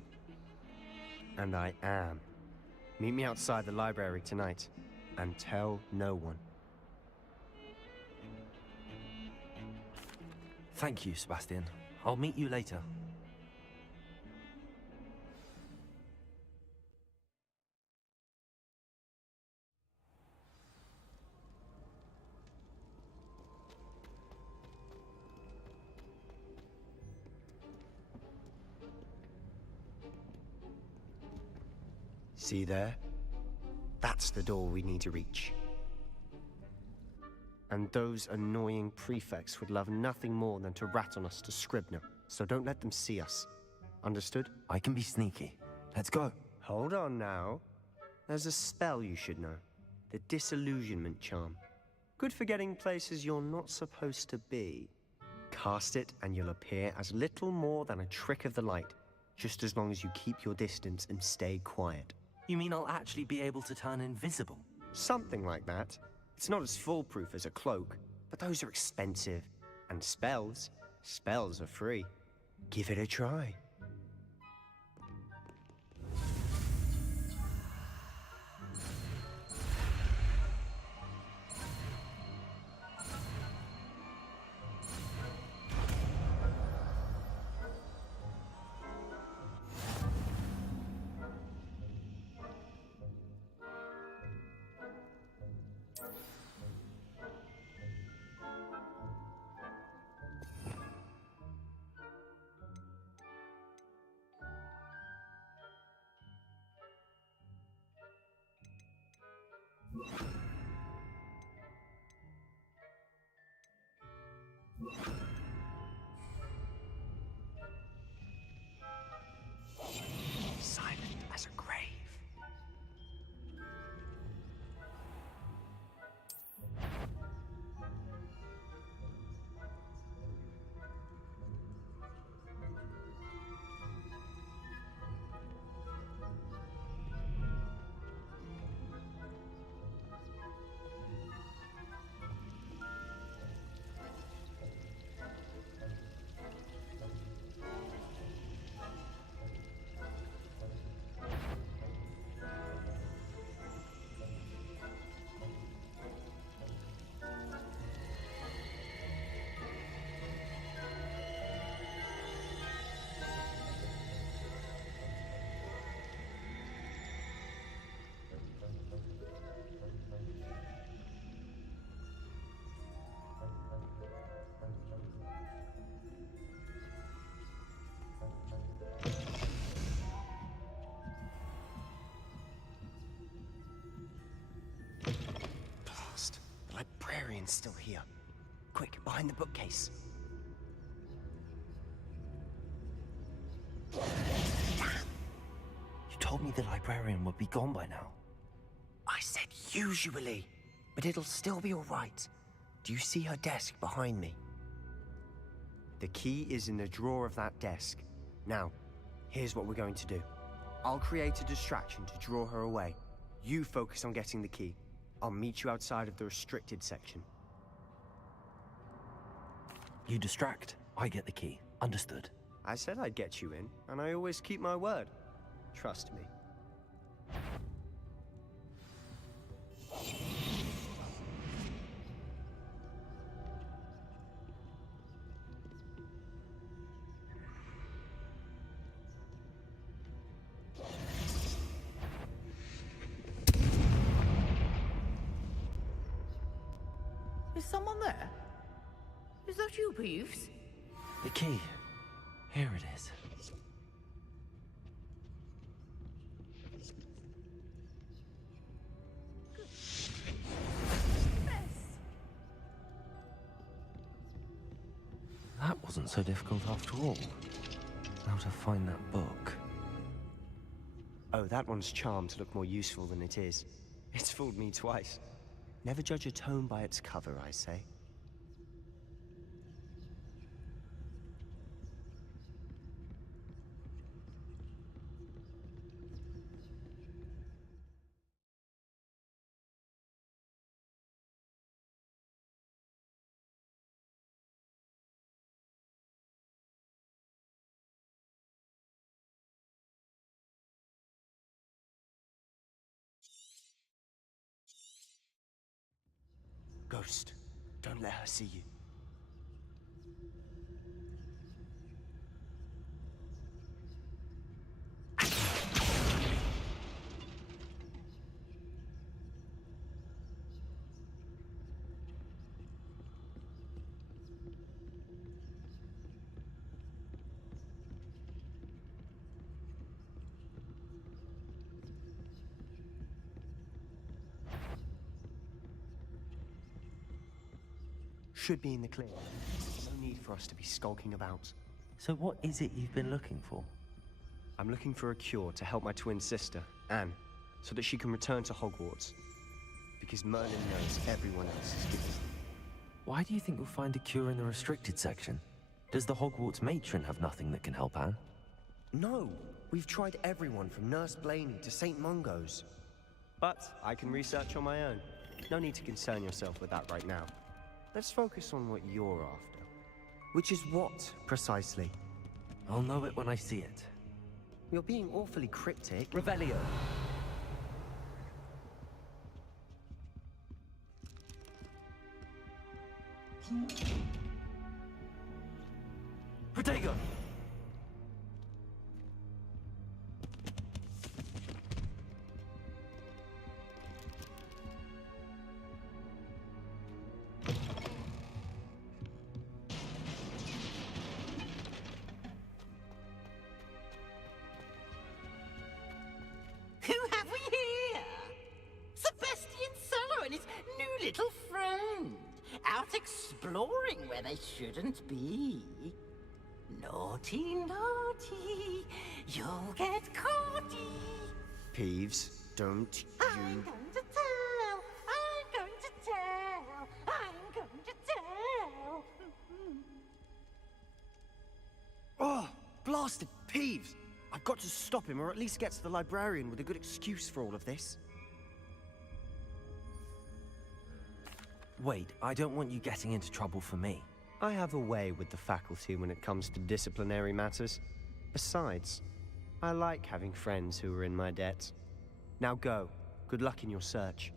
And I am. Meet me outside the library tonight, and tell no one. Thank you, Sebastian. I'll meet you later. See there? That's the door we need to reach. And those annoying prefects would love nothing more than to rat on us to Scribner, so don't let them see us. Understood? I can be sneaky. Let's go. Hold on now. There's a spell you should know. The Disillusionment Charm. Good for getting places you're not supposed to be. Cast it and you'll appear as little more than a trick of the light, just as long as you keep your distance and stay quiet. You mean I'll actually be able to turn invisible? Something like that. It's not as foolproof as a cloak, but those are expensive. And spells are free. Give it a try. Silent as a grave. The librarian's still here. Quick, behind the bookcase. You told me the librarian would be gone by now. I said usually, but it'll still be all right. Do you see her desk behind me? The key is in the drawer of that desk. Now, here's what we're going to do. I'll create a distraction to draw her away. You focus on getting the key. I'll meet you outside of the restricted section. You distract, I get the key. Understood. I said I'd get you in, and I always keep my word. Trust me. Is someone there? Is that you, Peeves? The key. Here it is. That wasn't so difficult after all. Now to find that book. Oh, that one's charmed to look more useful than it is. It's fooled me twice. Never judge a tome by its cover, I say. Ghost, don't let her see you. Should be in the clear. No need for us to be skulking about. So what is it you've been looking for? I'm looking for a cure to help my twin sister, Anne, so that she can return to Hogwarts. because Merlin knows everyone else is good. Why do you think we'll find a cure in the restricted section? Does the Hogwarts matron have nothing that can help Anne? No, we've tried everyone from Nurse Blaney to St. Mungo's. But I can research on my own. No need to concern yourself with that right now. Let's focus on what you're after. Which is what, precisely? I'll know it when I see it. You're being awfully cryptic. Revelio. Protego! Who have we here? Sebastian Solo and his new little friend. Out exploring where they shouldn't be. Naughty, naughty, you'll get caughty. Peeves, don't I'm you... going to tell, I'm going to tell, I'm going to tell. Oh, blasted Peeves! I've got to stop him, or at least get to the librarian with a good excuse for all of this. Wait, I don't want you getting into trouble for me. I have a way with the faculty when it comes to disciplinary matters. Besides, I like having friends who are in my debt. Now go. Good luck in your search.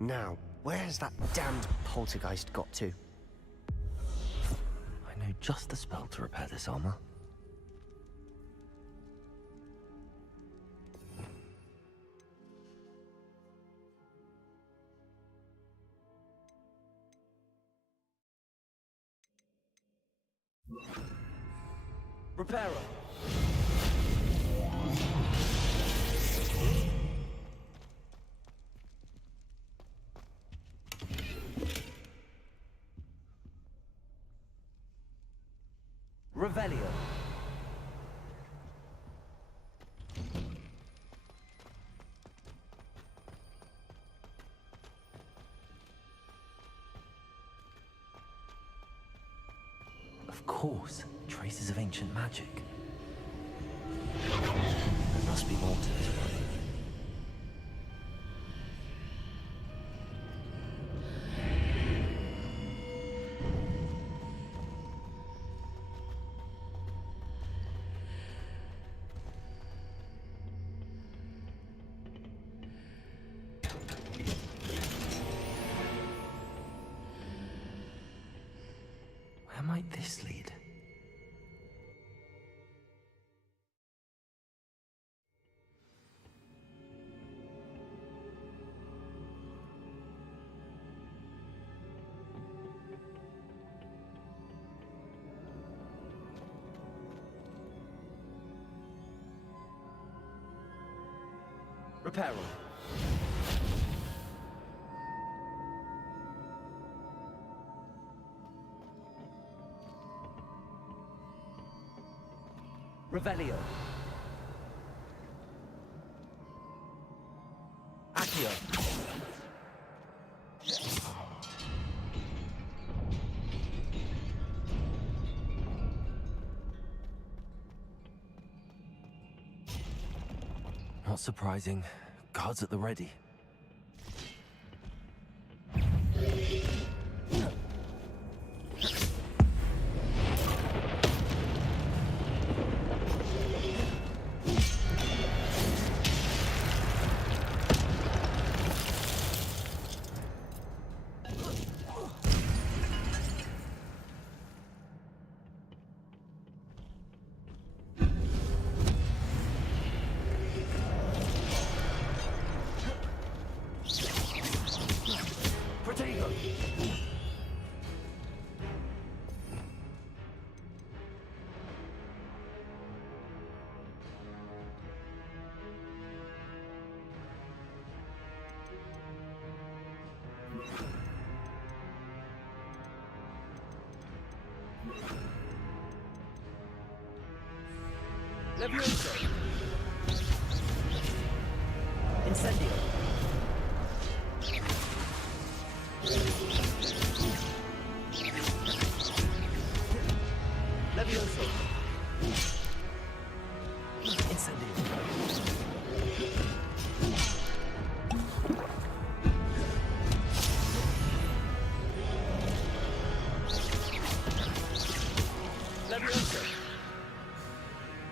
Now, where's that damned poltergeist got to? I know just the spell to repair this armor. Reparo. Revelio. Of course, traces of ancient magic. There must be more to this one. Where might this lead? Reparo. Revelio. Accio. Not surprising. Guards at the ready. Levioso. Incendio.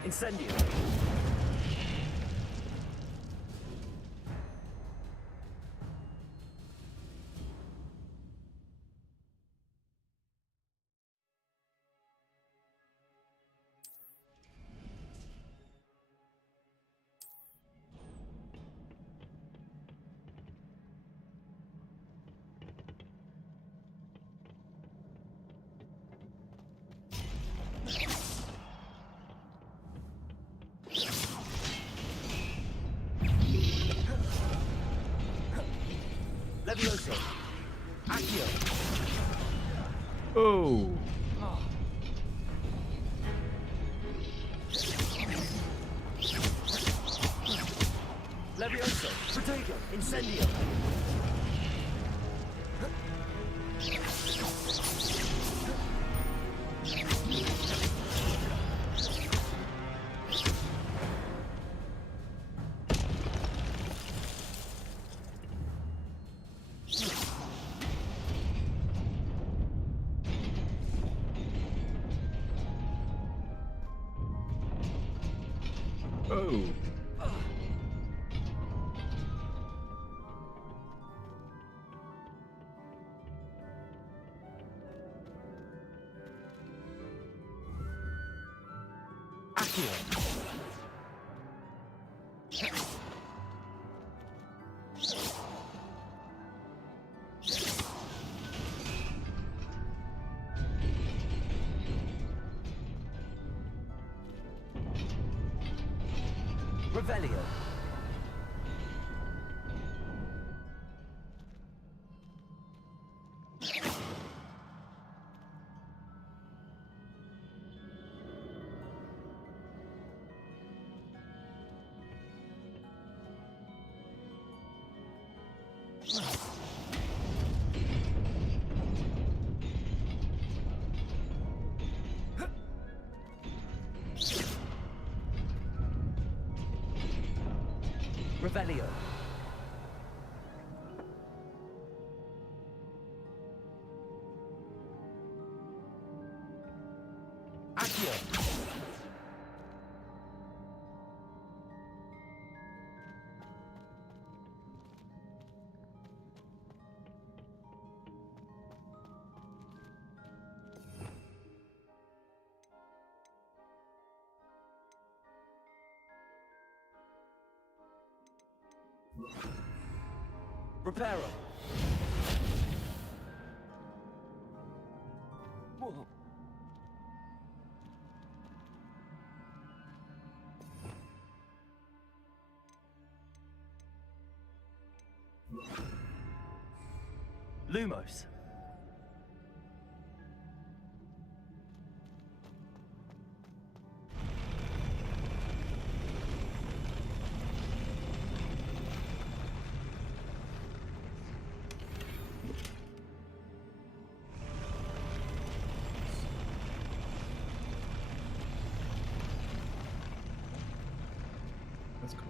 Incendio. Levioso. Accio. Oh. Levioso. Protego. Incendio. Oh. Accio. Revelio. Revelio. Accio. Reparo. Whoa. Lumos. That's cool.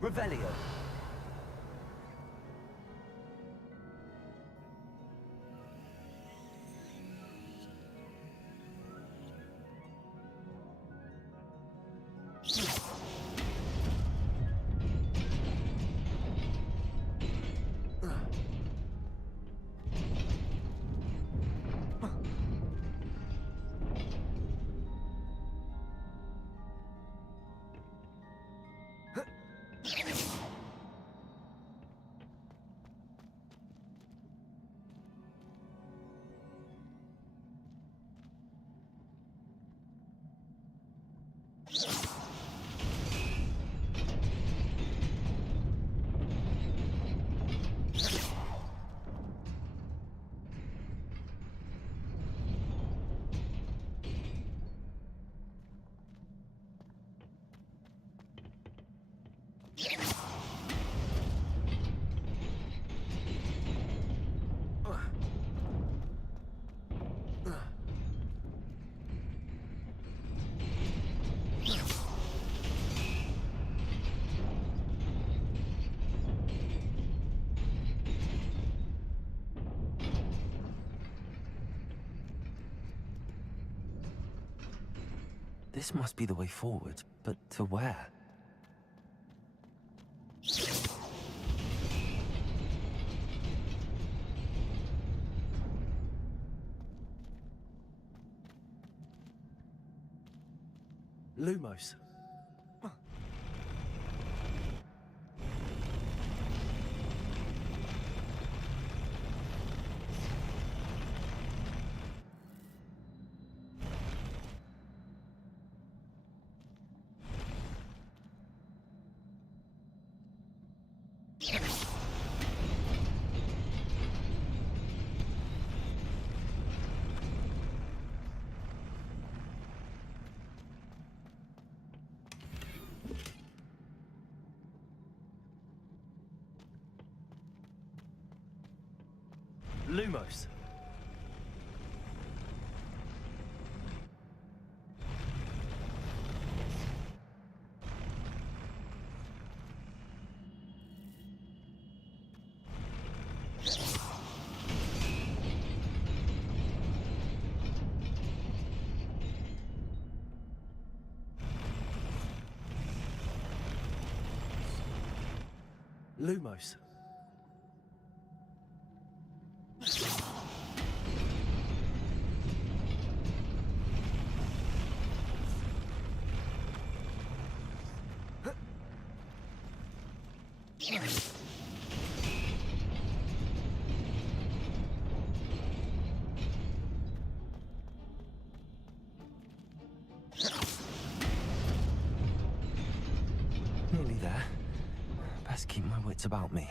Revelio. This must be the way forward, but to where? Lumos. Lumos. Lumos. Nearly there. Best keep my wits about me.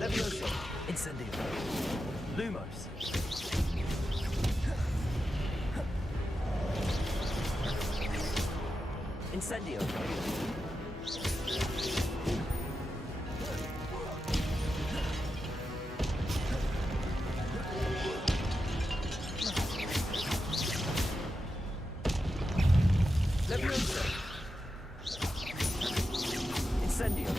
Levioso. Incendio. Lumos. Incendio. Levioso. Incendio.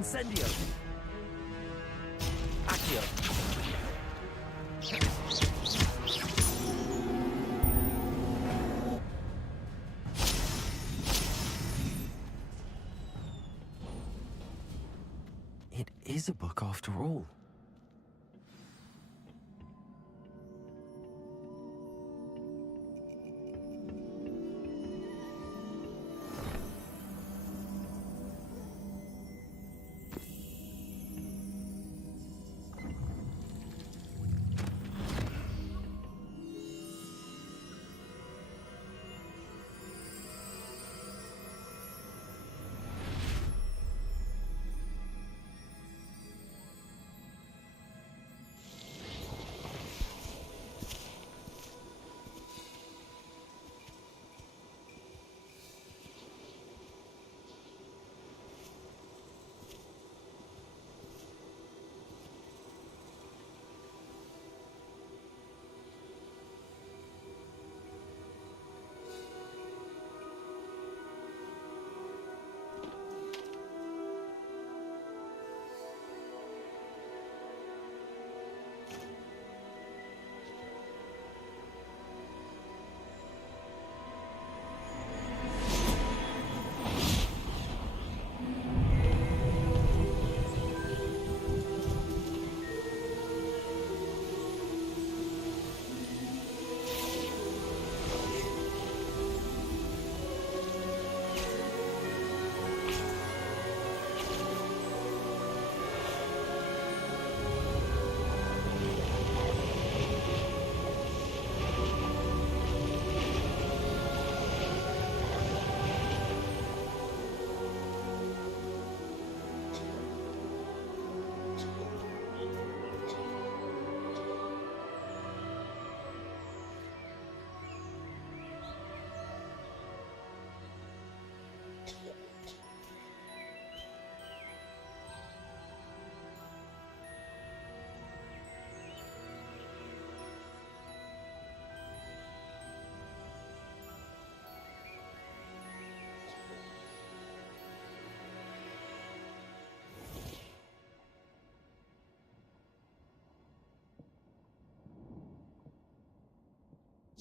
Incendio! Accio! It is a book after all.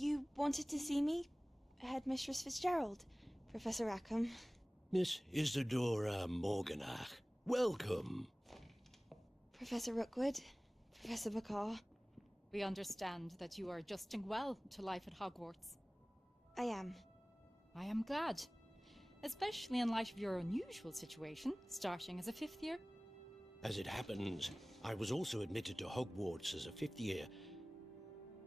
You wanted to see me? Headmistress Fitzgerald, Professor Rackham. Miss Isadora Morganach, welcome. Professor Rookwood, Professor McCaw. We understand that you are adjusting well to life at Hogwarts. I am. I am glad. Especially in light of your unusual situation, starting as a 5th year. As it happens, I was also admitted to Hogwarts as a 5th year.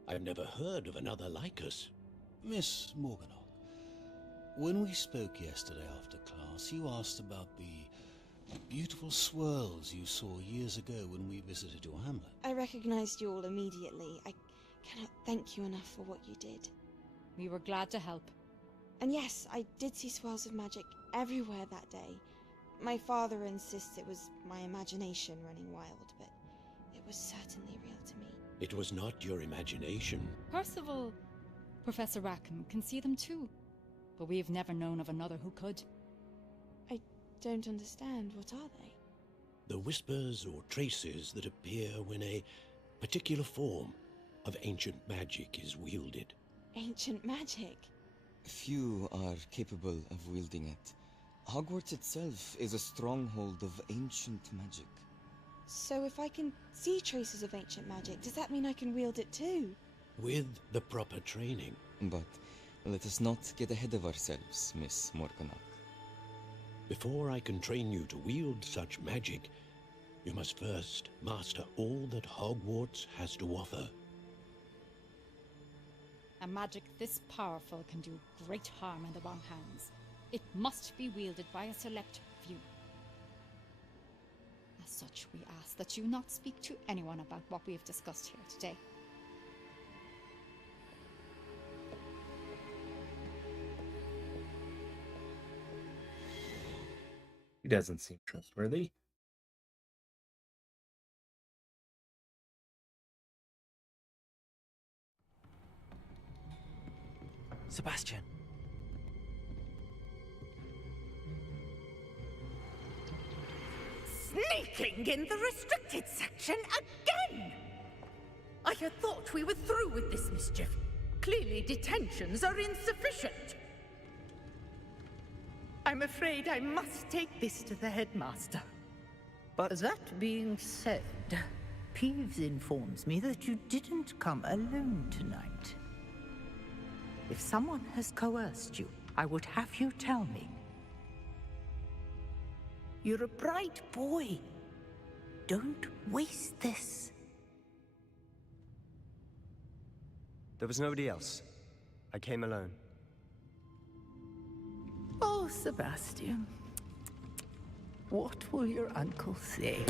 I've never heard of another like us. Miss Morganach, when we spoke yesterday after class, you asked about the beautiful swirls you saw years ago when we visited your hamlet. I recognized you all immediately. I cannot thank you enough for what you did. We were glad to help. And yes, I did see swirls of magic everywhere that day. My father insists it was my imagination running wild, but it was certainly real to me. It was not your imagination. Percival, Professor Rackham can see them too, but we've never known of another who could. I don't understand. What are they? The whispers or traces that appear when a particular form of ancient magic is wielded. Ancient magic? Few are capable of wielding it. Hogwarts itself is a stronghold of ancient magic. So if I can see traces of ancient magic, does that mean I can wield it too? With the proper training. But let us not get ahead of ourselves, Miss Morganach. Before I can train you to wield such magic, you must first master all that Hogwarts has to offer. A magic this powerful can do great harm in the wrong hands. It must be wielded by a select few. As such, we ask that you not speak to anyone about what we have discussed here today. He doesn't seem trustworthy. Sebastian. Sneaking in the restricted section again! I had thought we were through with this mischief. Clearly detentions are insufficient. I'm afraid I must take this to the headmaster. But that being said, Peeves informs me that you didn't come alone tonight. If someone has coerced you, I would have you tell me. You're a bright boy. Don't waste this. There was nobody else. I came alone. Oh, Sebastian. What will your uncle say?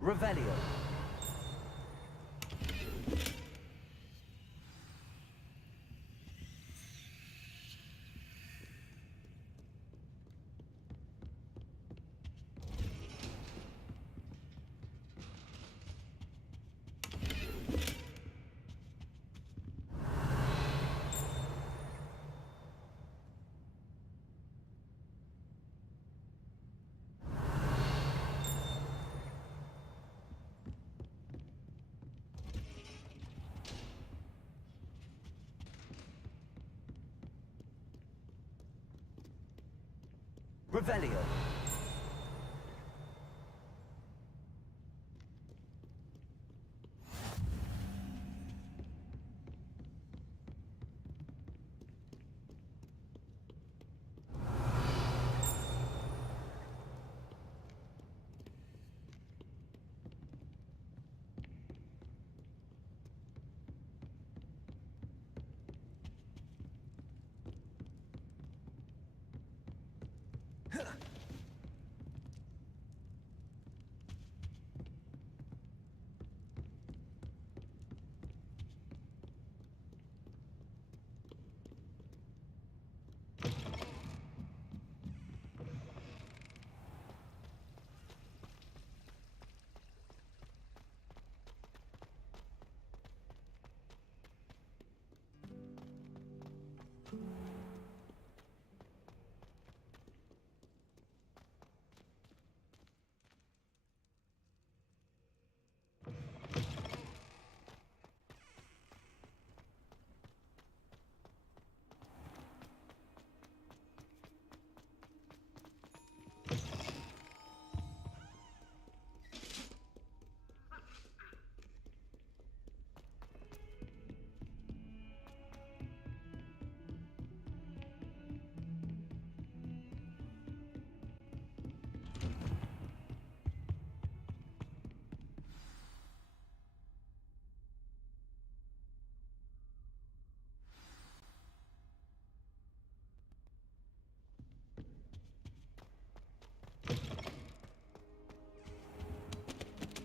Revelio. Revelio.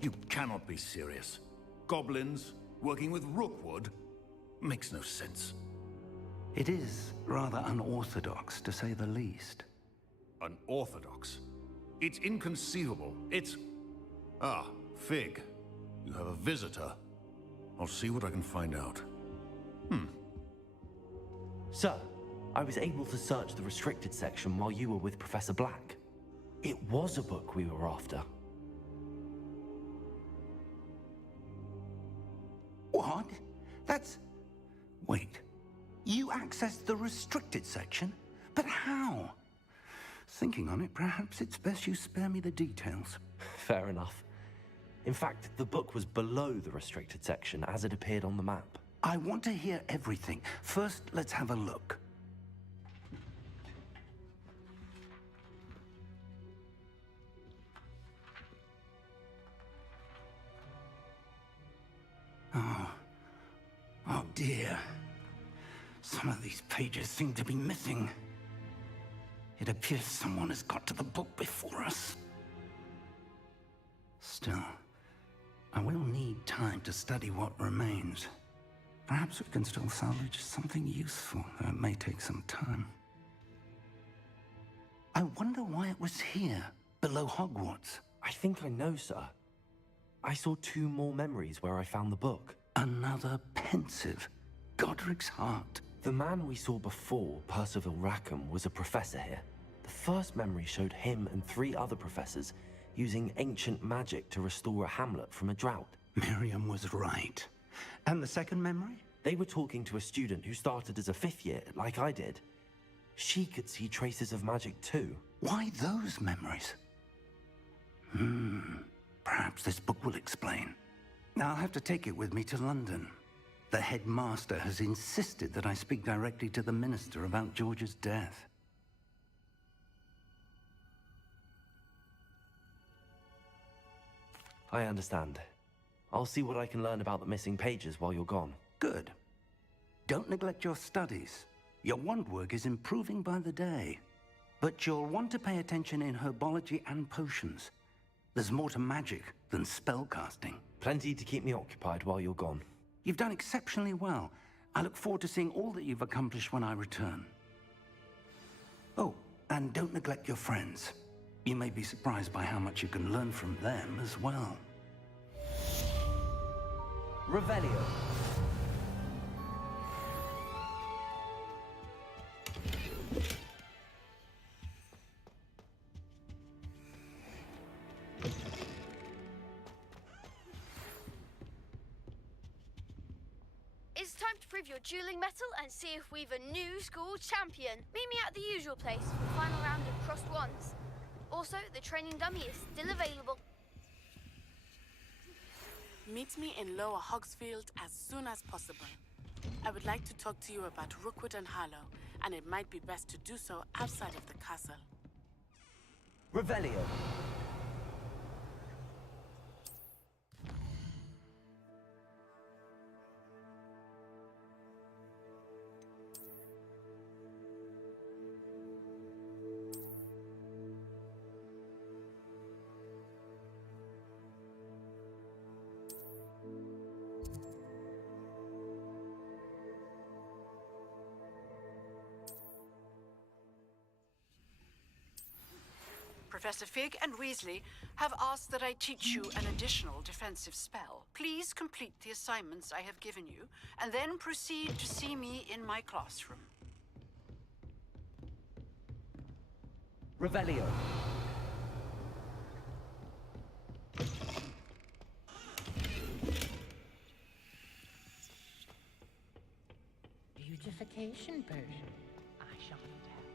You cannot be serious. Goblins working with Rookwood? Makes no sense. It is rather unorthodox, to say the least. Unorthodox? It's inconceivable. It's... Ah, Fig. You have a visitor. I'll see what I can find out. Sir, I was able to search the restricted section while you were with Professor Black. It was a book we were after. What? That's... Wait. You accessed the restricted section? But how? Thinking on it, perhaps it's best you spare me the details. Fair enough. In fact, the book was below the restricted section as it appeared on the map. I want to hear everything. First, let's have a look. Oh dear. Some of these pages seem to be missing. It appears someone has got to the book before us. Still, I will need time to study what remains. Perhaps we can still salvage something useful, though it may take some time. I wonder why it was here, below Hogwarts. I think I know, sir. I saw 2 more memories where I found the book. Another pensive Godric's heart. The man we saw before, Percival Rackham, was a professor here. The first memory showed him and 3 other professors using ancient magic to restore a hamlet from a drought. Miriam was right. And the second memory? They were talking to a student who started as a 5th year, like I did. She could see traces of magic too. Why those memories? Perhaps this book will explain. Now I'll have to take it with me to London. The headmaster has insisted that I speak directly to the minister about George's death. I understand. I'll see what I can learn about the missing pages while you're gone. Good. Don't neglect your studies. Your wand work is improving by the day. But you'll want to pay attention in herbology and potions. There's more to magic than spellcasting. Plenty to keep me occupied while you're gone. You've done exceptionally well. I look forward to seeing all that you've accomplished when I return. Oh, and don't neglect your friends. You may be surprised by how much you can learn from them as well. Revelio. It's time to prove your dueling mettle and see if we've a new school champion. Meet me at the usual place for the final round of crossed wands. Also, the training dummy is still available. Meet me in Lower Hogsfield as soon as possible. I would like to talk to you about Rookwood and Harlow, and it might be best to do so outside of the castle. Revelio. Professor Fig and Weasley have asked that I teach you an additional defensive spell. Please complete the assignments I have given you, and then proceed to see me in my classroom. Revelio. Beautification potion. I shall need help.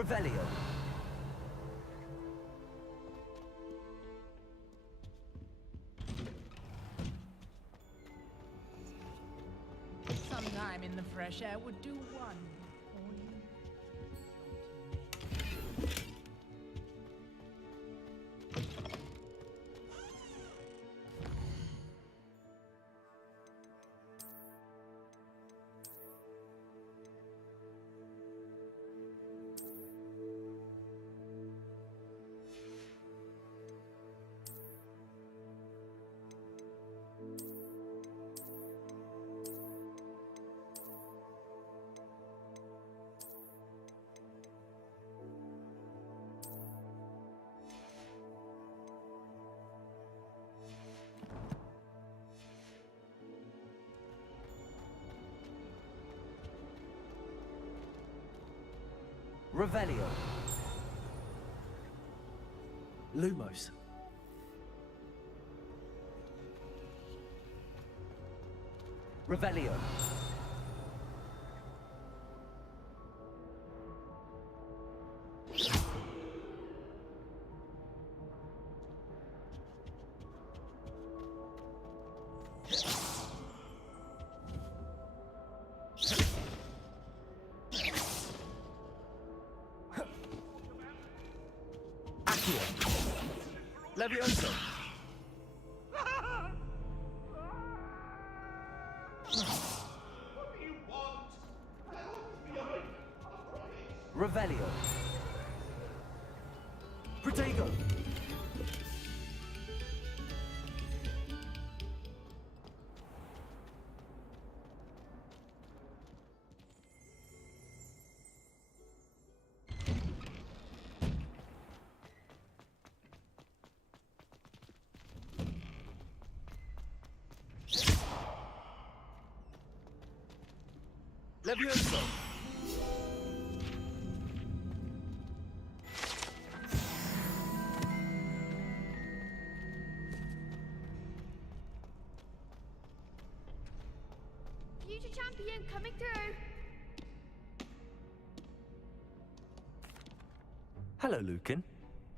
Revelio. Some time in the fresh air would do one for you. Revelio. Lumos. Revelio. Levioso. Revelio. Protego. Levioso. Future champion coming through. Hello, Lucan.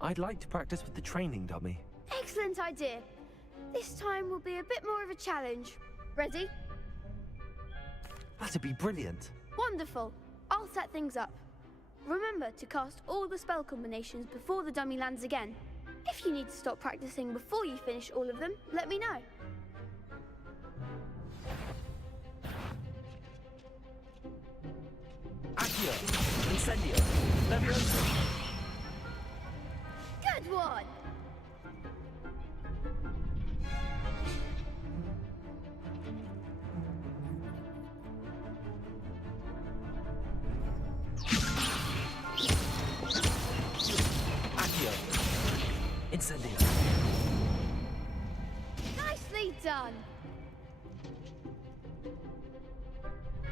I'd like to practice with the training dummy. Excellent idea. This time will be a bit more of a challenge. Ready? That'd be brilliant. Wonderful. I'll set things up. Remember to cast all the spell combinations before the dummy lands again. If you need to stop practicing before you finish all of them, let me know. Accio. Incendio. Levioso. Good one! Accio. Incendio. Nicely done!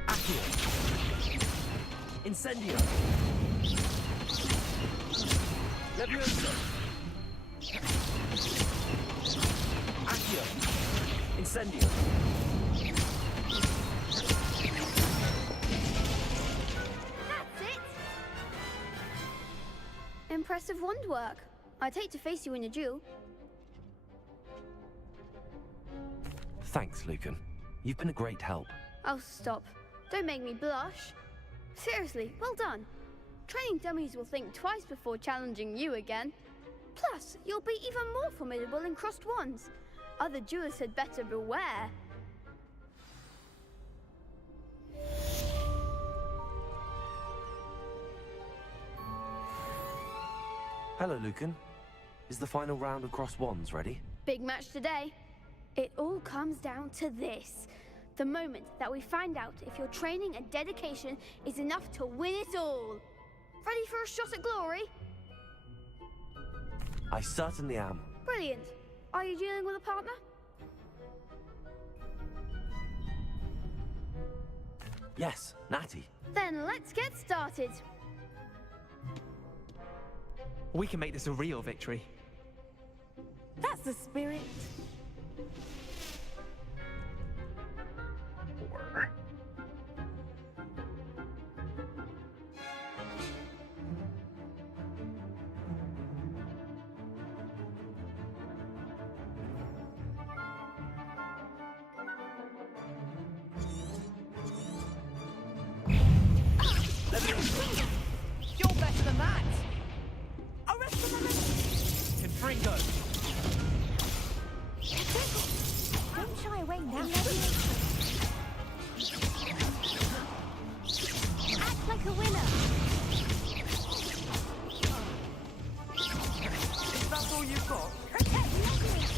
Accio. Incendio. Levioso. Accio. Incendio. That's it! Impressive wand work. I'd hate to face you in a duel. Thanks, Lucan. You've been a great help. Oh, stop. Don't make me blush. Seriously, well done. Training dummies will think twice before challenging you again. Plus, you'll be even more formidable in crossed wands. Other duelists had better beware. Hello, Lucan. Is the final round of cross wands ready? Big match today. It all comes down to this. The moment that we find out if your training and dedication is enough to win it all. Ready for a shot at glory? I certainly am. Brilliant. Are you dealing with a partner? Yes, Natty. Then let's get started. We can make this a real victory. That's the spirit. You're better than that! Arrest the moment! Confringo! Don't shy away now. Act like a winner. Is that all you've got? Protect Legolas!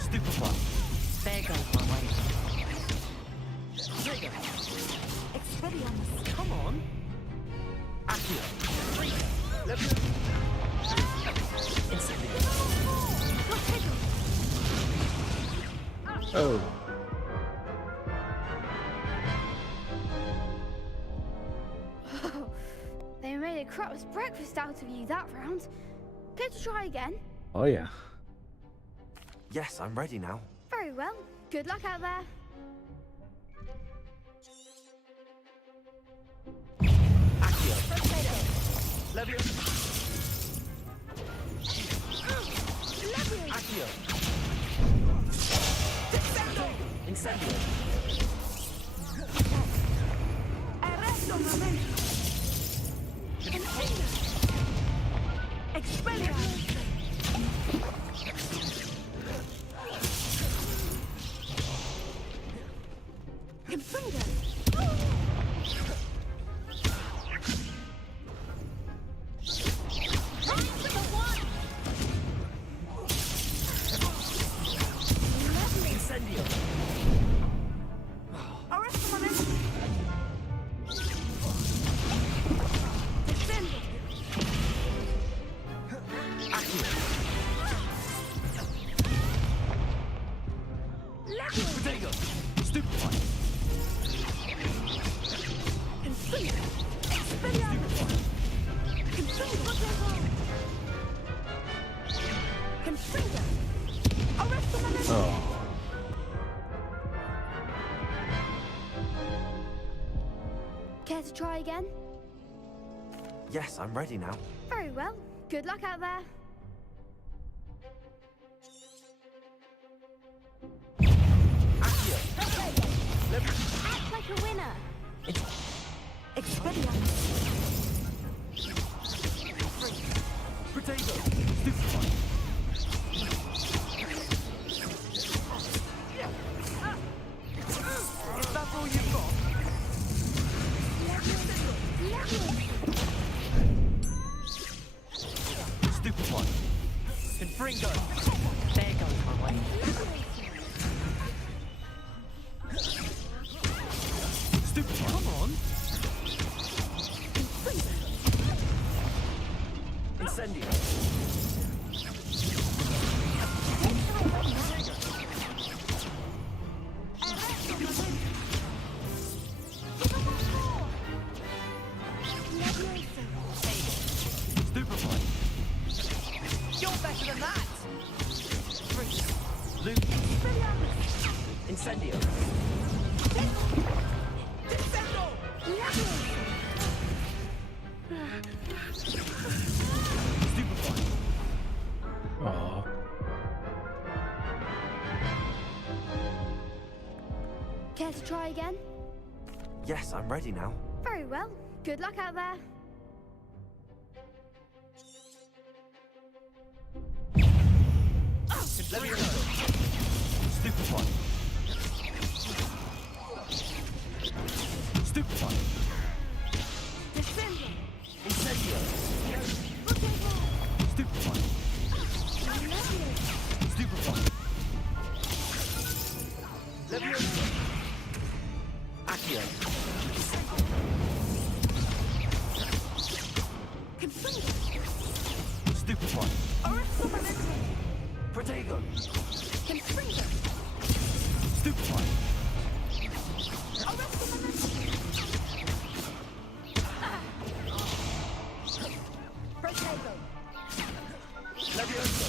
Stupefy. There goes my way. Trigger. Expelliarmus! Come on. Accio. Incendio. Oh. They made a crap's breakfast out of you that round. Care to try again? Oh, yeah. Yes, I'm ready now. Very well. Good luck out there. Accio. Accio. Incendio. Arresto momento! Expelliarmus! Confringo! Incendio. Arrest the moment! Descendo! Accio. Legolas! Protego. Stupefy. Confringo! Expelliarmus! Confringo! Confringo! Arrest the moment! Oh. Care to try again? Yes, I'm ready now. Very well. Good luck out there. Accio. Act like a winner. Expelliarmus! Protego. Stupefy. Is that all you've got? Stupefy. Confringo! There goes my way. Stupefy. Come on. Incendio. Stupefy. You're better than that! Luke. Incendio. Stupefy. Oh. Care to try again? Yes, I'm ready now. Very well. Good luck out there. Stupefy. Stupefy. Incendio. Stupefy. Stupefy. Accio. Stupefy. Protego. Stupefy. Levioso.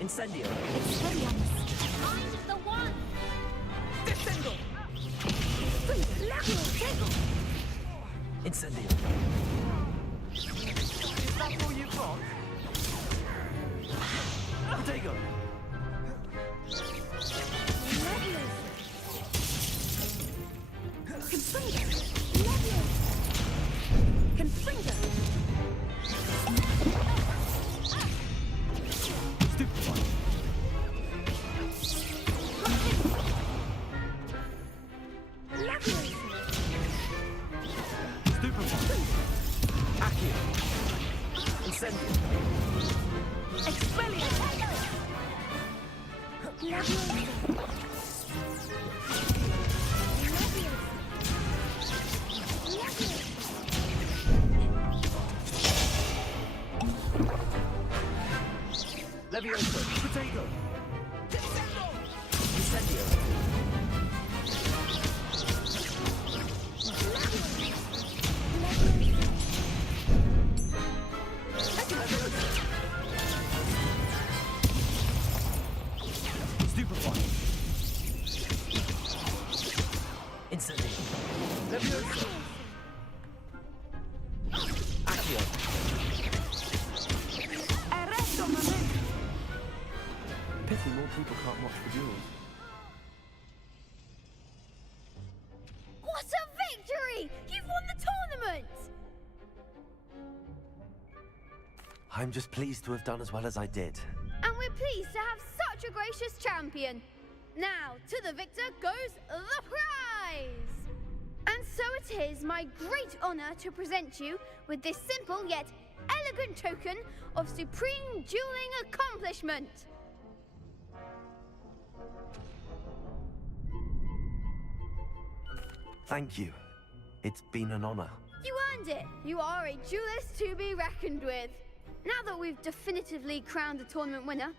Incendio. I'm the one. Descendo! Incendio. Is that all you've got? Protego. Levioso! Potato! Incendio! Stupefy! Incendio! Levioso! Accio! Pity more people can't watch the duels. What a victory! You've won the tournament! I'm just pleased to have done as well as I did. And we're pleased to have such a gracious champion. Now, to the victor goes the prize! And so it is my great honor to present you with this simple yet elegant token of supreme dueling accomplishment. Thank you. It's been an honor. You earned it. You are a duelist to be reckoned with. Now that we've definitively crowned the tournament winner,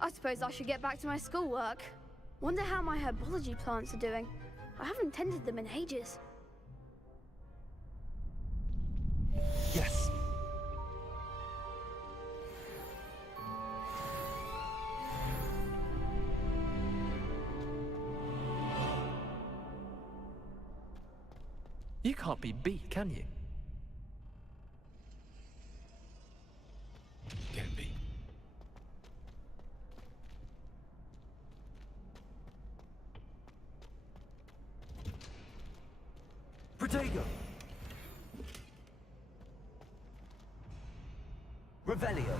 I suppose I should get back to my schoolwork. Wonder how my herbology plants are doing. I haven't tended them in ages. Yes. You can't be beat, can you? Can be. Protego! Revelio!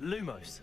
Lumos.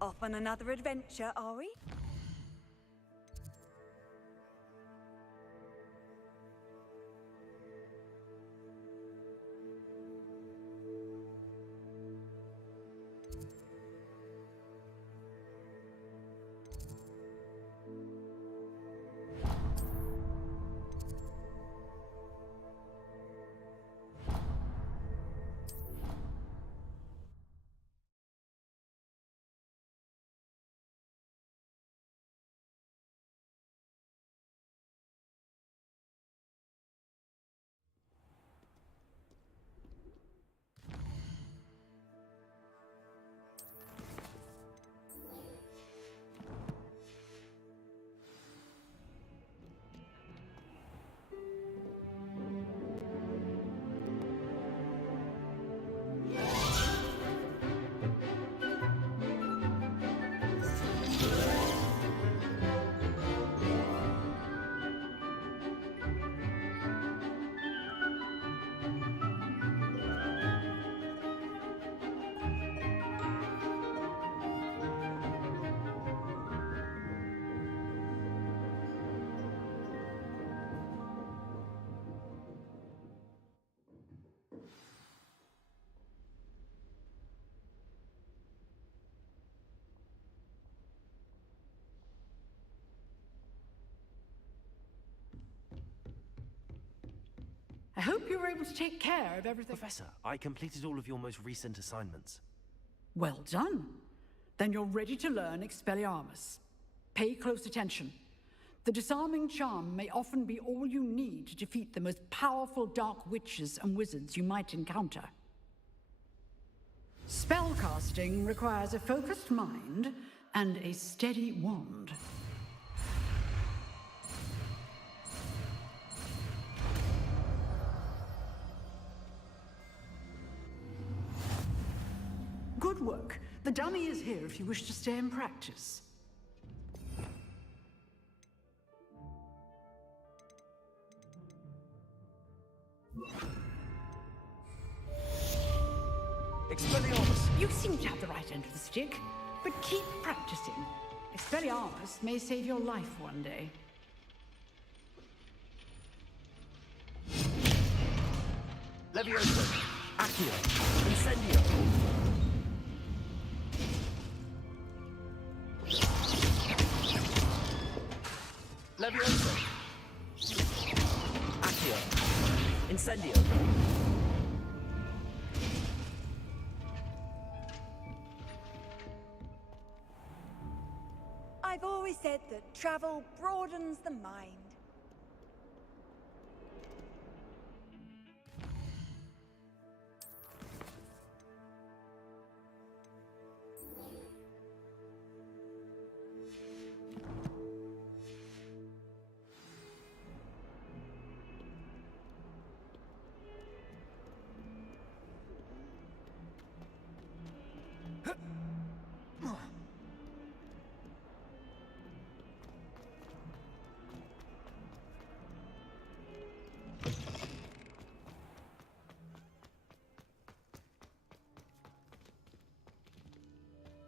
Off on another adventure, are we? hope you were able to take care of everything. Professor, I completed all of your most recent assignments. Well done. Then you're ready to learn Expelliarmus. Pay close attention. The disarming charm may often be all you need to defeat the most powerful dark witches and wizards you might encounter. Spellcasting requires a focused mind and a steady wand. Good work. The dummy is here if you wish to stay and practice. Expelliarmus! You seem to have the right end of the stick, but keep practicing. Expelliarmus may save your life one day. Levioso! Accio! Incendio! Levioso! Accio! Incendio! I've always said that travel broadens the mind.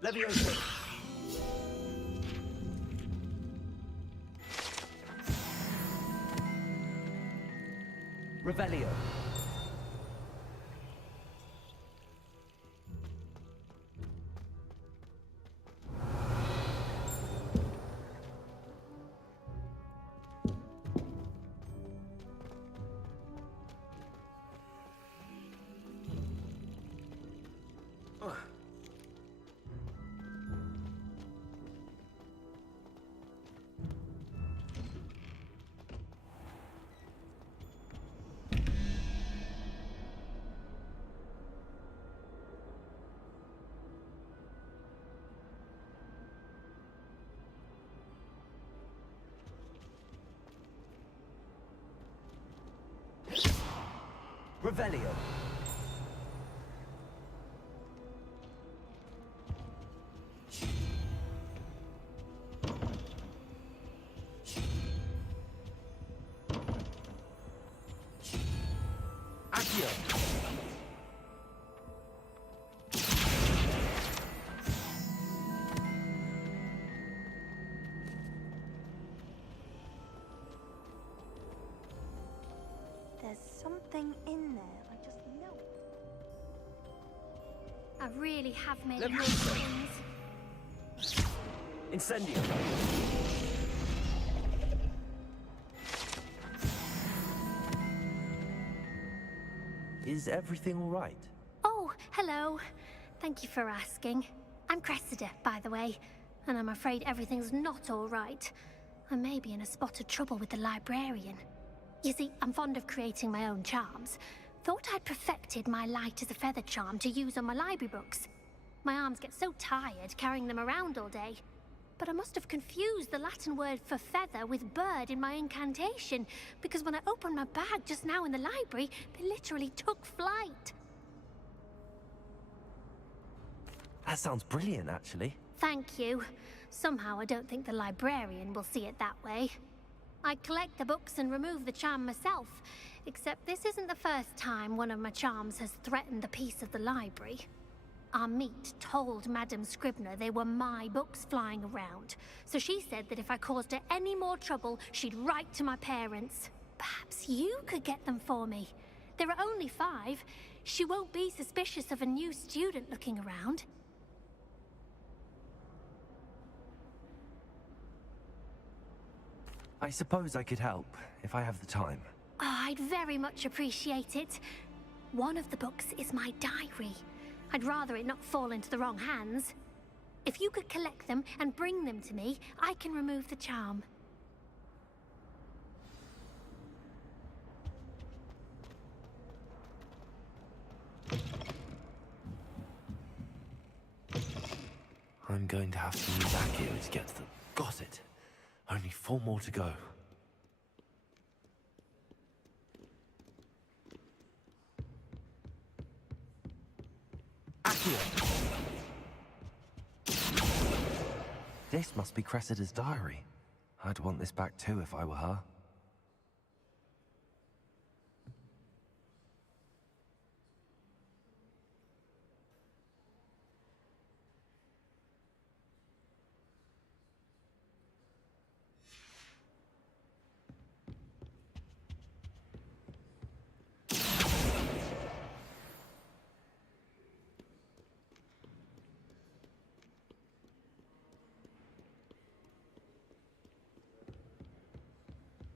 Levioso! Revelio! Revelio! Accio! There's something in there, I just know it. I really have made Levioso! things. Incendio! Is everything all right? Oh, hello. Thank you for asking. I'm Cressida, by the way, and I'm afraid everything's not all right. I may be in a spot of trouble with the librarian. You see, I'm fond of creating my own charms. Thought I'd perfected my light as a feather charm to use on my library books. My arms get so tired carrying them around all day. But I must have confused the Latin word for feather with bird in my incantation, because when I opened my bag just now in the library, they literally took flight. That sounds brilliant, actually. Thank you. Somehow I don't think the librarian will see it that way. I collect the books and remove the charm myself, except this isn't the first time one of my charms has threatened the peace of the library. Our meet told Madame Scribner they were my books flying around, so she said that if I caused her any more trouble, she'd write to my parents. Perhaps you could get them for me. There are only 5. She won't be suspicious of a new student looking around. I suppose I could help, if I have the time. I'd very much appreciate it. One of the books is my diary. I'd rather it not fall into the wrong hands. If you could collect them and bring them to me, I can remove the charm. I'm going to have to use Accio to get to them. Got it. Only 4 more to go. Accio! This must be Cressida's diary. I'd want this back too if I were her.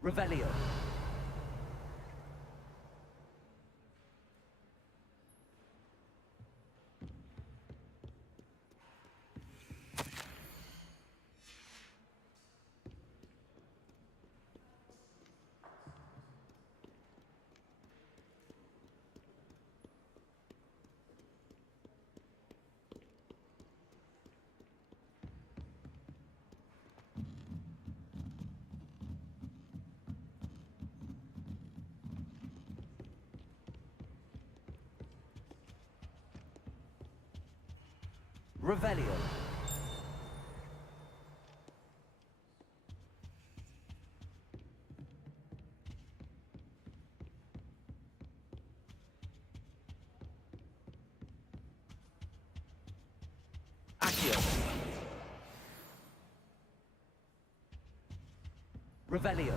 Revelio. Revelio. Accio. Revelio.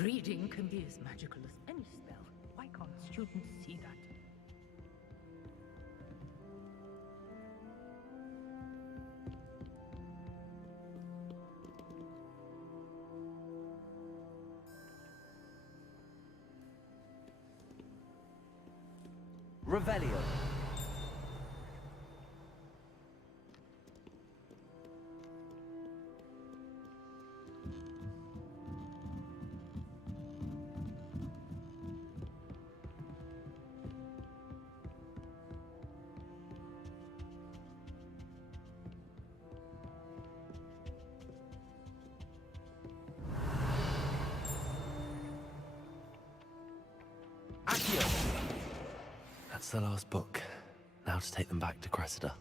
Reading can be as magical as any spell. Why can't students see that? Revelio. Accio. That's the last book. Now to take them back to Cressida.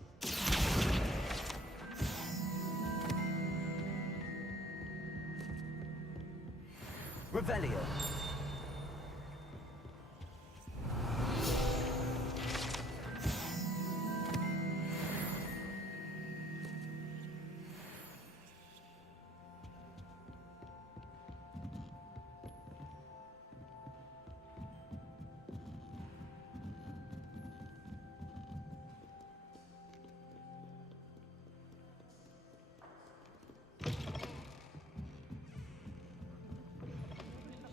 Revelio.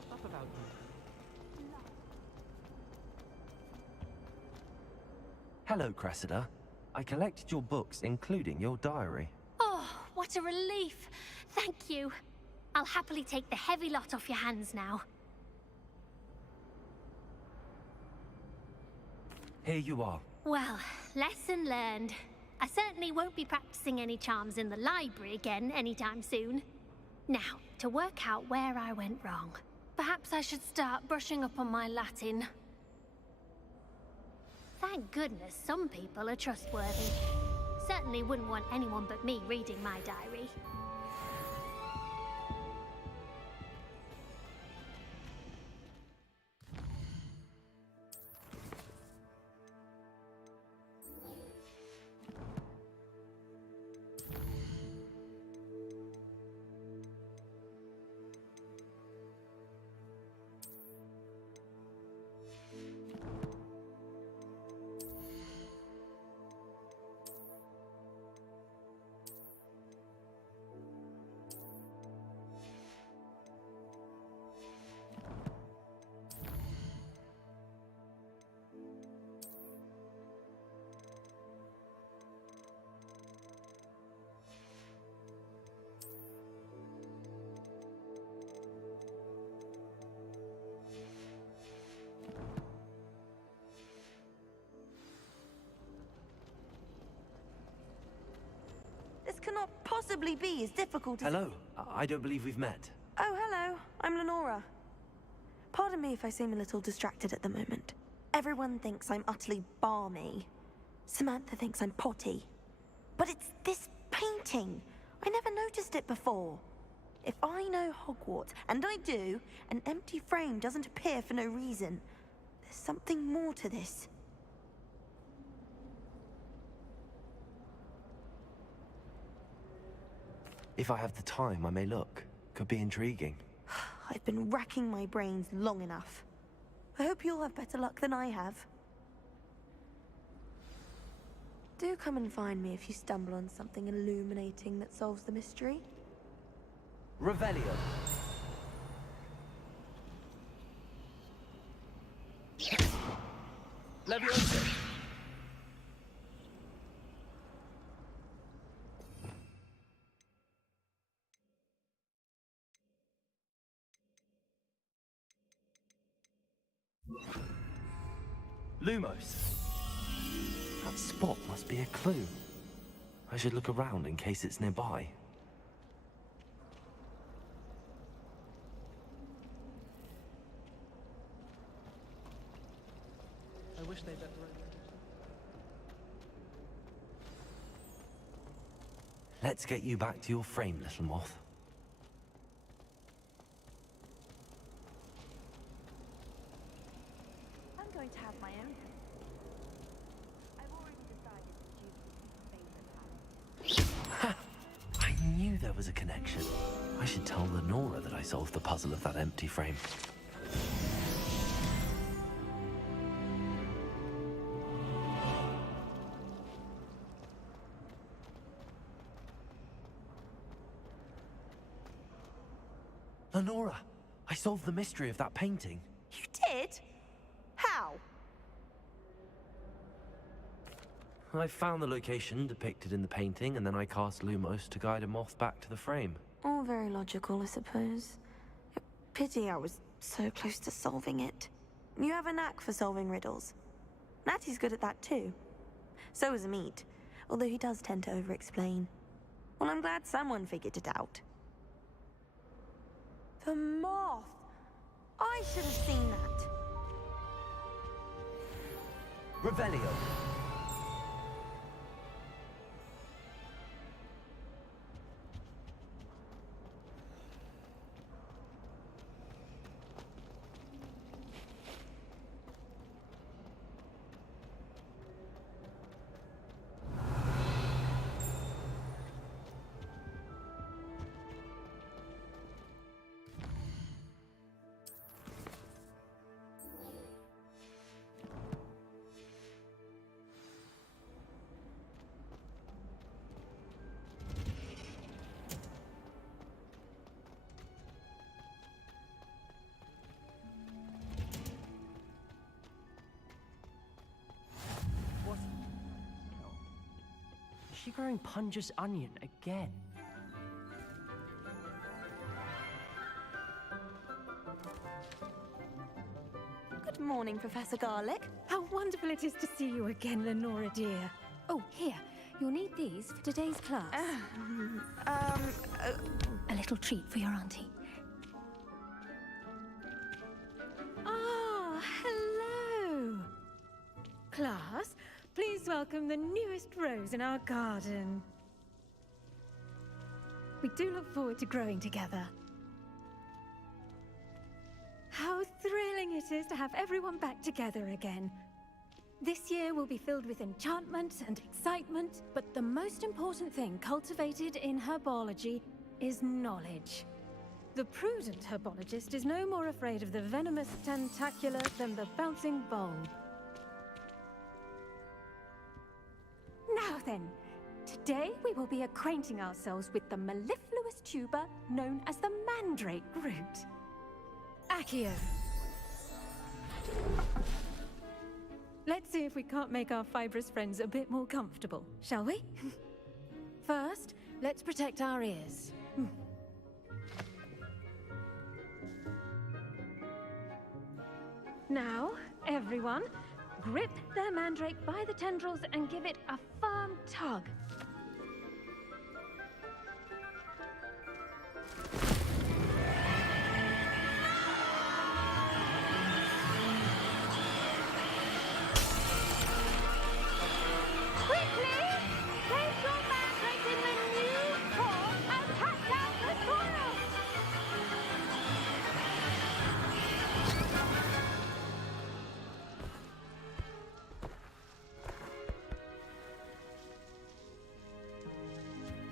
Stuff about you. Hello, Cressida. I collected your books, including your diary. Oh, what a relief. Thank you. I'll happily take the heavy lot off your hands now. Here you are. Well, lesson learned. I certainly won't be practicing any charms in the library again anytime soon. Now, to work out where I went wrong. Perhaps I should start brushing up on my Latin. Thank goodness some people are trustworthy. Certainly wouldn't want anyone but me reading my diary. This cannot possibly be as difficult as... Hello. I don't believe we've met. Oh, hello. I'm Lenora. Pardon me if I seem a little distracted at the moment. Everyone thinks I'm utterly balmy. Samantha thinks I'm potty. But it's this painting. I never noticed it before. If I know Hogwarts, and I do, an empty frame doesn't appear for no reason. There's something more to this. If I have the time, I may look. Could be intriguing. I've been racking my brains long enough. I hope you'll have better luck than I have. Do come and find me if you stumble on something illuminating that solves the mystery. Revelio. Leviosa. Lumos. That spot must be a clue. I should look around in case it's nearby. I wish they'd let the road. Let's get you back to your frame, little moth. I'm going to have my own. I've already decided to choose my favorite palette. I knew there was a connection. I should tell Lenora that I solved the puzzle of that empty frame. Lenora, I solved the mystery of that painting. You did? How? I found the location depicted in the painting, and then I cast Lumos to guide a moth back to the frame. All very logical, I suppose. Pity I was so close to solving it. You have a knack for solving riddles. Natty's good at that too. So is Amit, although he does tend to over-explain. Well, I'm glad someone figured it out. The moth! I should have seen that. Revelio. Is she growing Punja's onion again? Good morning, Professor Garlic. How wonderful it is to see you again, Lenora dear. Oh, here. You'll need these for today's class. A little treat for your auntie. class, please welcome the newest rose in our garden. We do look forward to growing together. How thrilling it is to have everyone back together again. This year will be filled with enchantment and excitement, but the most important thing cultivated in herbology is knowledge. The prudent herbologist is no more afraid of the venomous tentacula than the bouncing bulb. Now then, today we will be acquainting ourselves with the mellifluous tuber known as the mandrake root. Accio. Let's see if we can't make our fibrous friends a bit more comfortable, shall we? First, let's protect our ears. Now, everyone, grip their mandrake by the tendrils and give it a firm tug.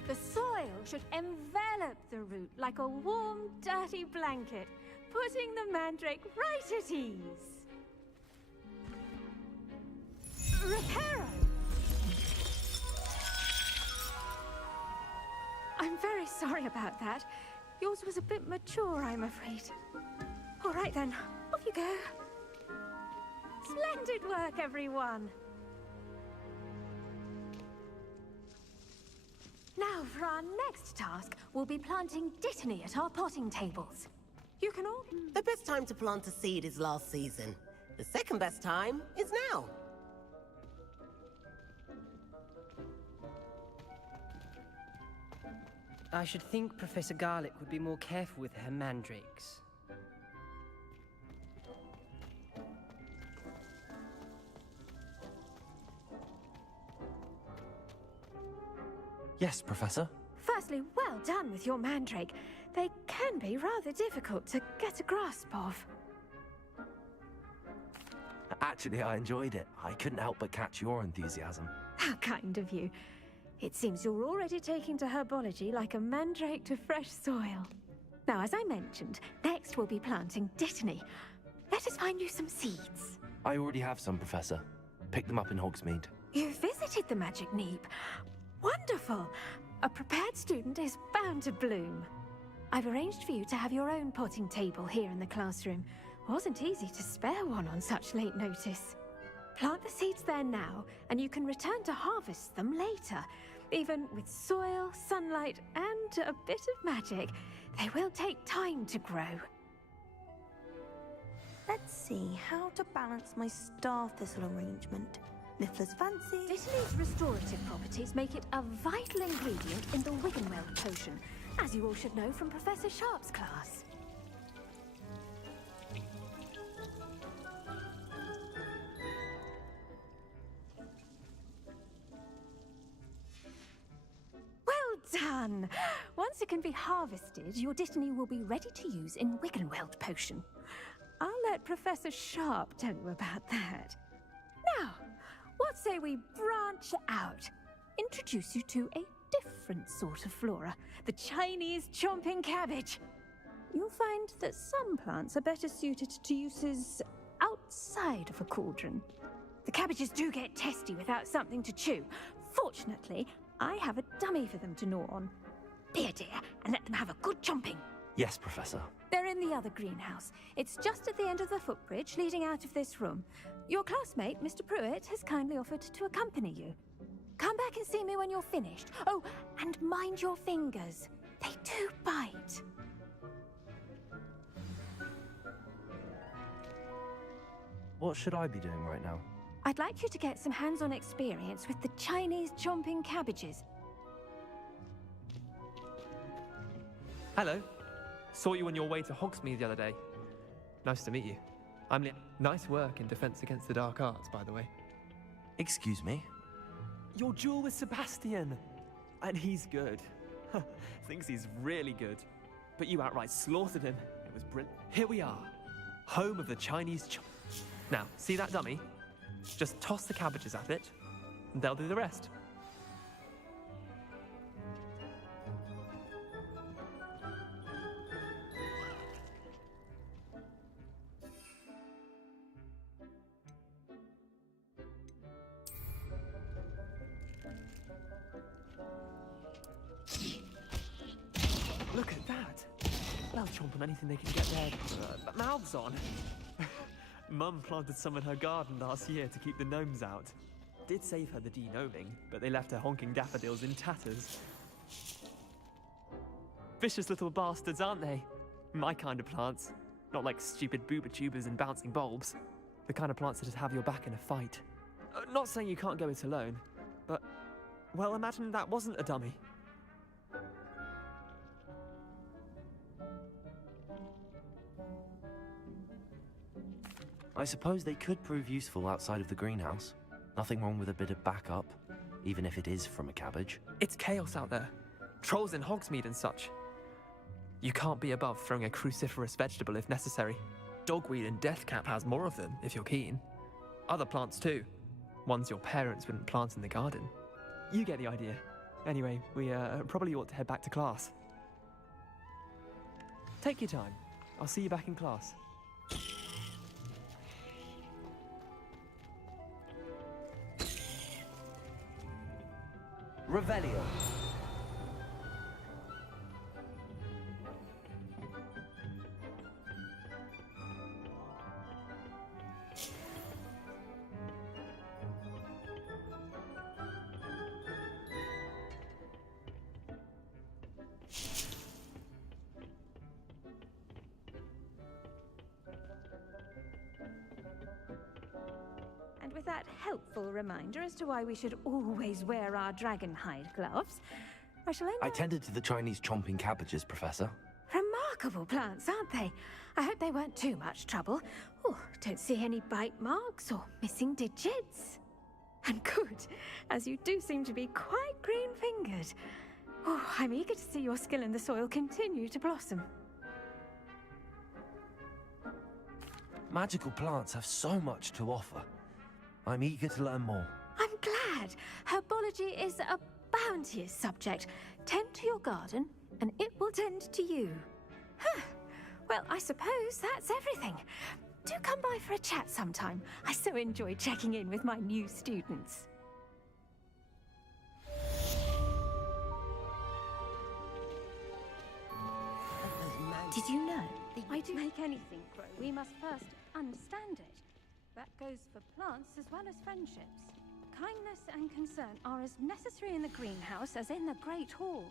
The soil should envelop the root like a warm, dirty blanket, putting the mandrake right at ease. Reparo! I'm very sorry about that. Yours was a bit mature, I'm afraid. All right then, off you go. Splendid work, everyone! Now, for our next task, we'll be planting Dittany at our potting tables. You can all... The best time to plant a seed is last season. The second best time is now. I should think Professor Garlick would be more careful with her mandrakes. Yes, Professor. Firstly, well done with your mandrake. They can be rather difficult to get a grasp of. Actually, I enjoyed it. I couldn't help but catch your enthusiasm. How kind of you. It seems you're already taking to herbology like a mandrake to fresh soil. Now, as I mentioned, next we'll be planting Dittany. Let us find you some seeds. I already have some, Professor. Picked them up in Hogsmeade. You visited the Magic Neep. Wonderful! A prepared student is bound to bloom. I've arranged for you to have your own potting table here in the classroom. Wasn't easy to spare one on such late notice. Plant the seeds there now, and you can return to harvest them later. Even with soil, sunlight, and a bit of magic, they will take time to grow. Let's see how to balance my star thistle arrangement. Niffler's fancy. Dittany's restorative properties make it a vital ingredient in the Wiggenweld potion, as you all should know from Professor Sharp's class. Well done! Once it can be harvested, your Dittany will be ready to use in Wiggenweld potion. I'll let Professor Sharp tell you about that. Now, what say we branch out? Introduce you to a different sort of flora, the Chinese chomping cabbage. You'll find that some plants are better suited to uses outside of a cauldron. The cabbages do get testy without something to chew. Fortunately, I have a dummy for them to gnaw on. Be a dear and let them have a good chomping. Yes, Professor. They're in the other greenhouse. It's just at the end of the footbridge leading out of this room. Your classmate, Mr. Pruitt, has kindly offered to accompany you. Come back and see me when you're finished. Oh, and mind your fingers. They do bite. What should I be doing right now? I'd like you to get some hands-on experience with the Chinese chomping cabbages. Hello. Saw you on your way to Hogsmeade the other day. Nice to meet you. I'm Nice work in Defense Against the Dark Arts, by the way. Excuse me? Your duel with Sebastian! And he's good. Thinks he's really good. But you outright slaughtered him. It was brilliant. Here we are. Home of the Chinese Now, see that dummy? Just toss the cabbages at it, and they'll do the rest. Look at that! They'll chomp on anything they can get their mouths on. Mum planted some in her garden last year to keep the gnomes out. Did save her the de-gnoming, but they left her honking daffodils in tatters. Vicious little bastards, aren't they? My kind of plants. Not like stupid booba tubers and bouncing bulbs. The kind of plants that'd have your back in a fight. Not saying you can't go it alone, but... well, imagine that wasn't a dummy. I suppose they could prove useful outside of the greenhouse. Nothing wrong with a bit of backup, even if it is from a cabbage. It's chaos out there. Trolls in Hogsmeade and such. You can't be above throwing a cruciferous vegetable if necessary. Dogweed and deathcap has more of them, if you're keen. Other plants too. Ones your parents wouldn't plant in the garden. You get the idea. Anyway, we probably ought to head back to class. Take your time. I'll see you back in class. Revelio. And with that helpful reminder as to why we should always wear our dragonhide gloves, I shall end I tended to the Chinese chomping cabbages, Professor. Remarkable plants, aren't they? I hope they weren't too much trouble. Oh, don't see any bite marks or missing digits. And good, as you do seem to be quite green-fingered. Oh, I'm eager to see your skill in the soil continue to blossom. Magical plants have so much to offer. I'm eager to learn more. I'm glad. Herbology is a bounteous subject. Tend to your garden, and it will tend to you. Huh. Well, I suppose that's everything. Do come by for a chat sometime. I so enjoy checking in with my new students. Did you know? I do make anything grow. We must first understand it. That goes for plants as well as friendships. Kindness and concern are as necessary in the greenhouse as in the Great Hall.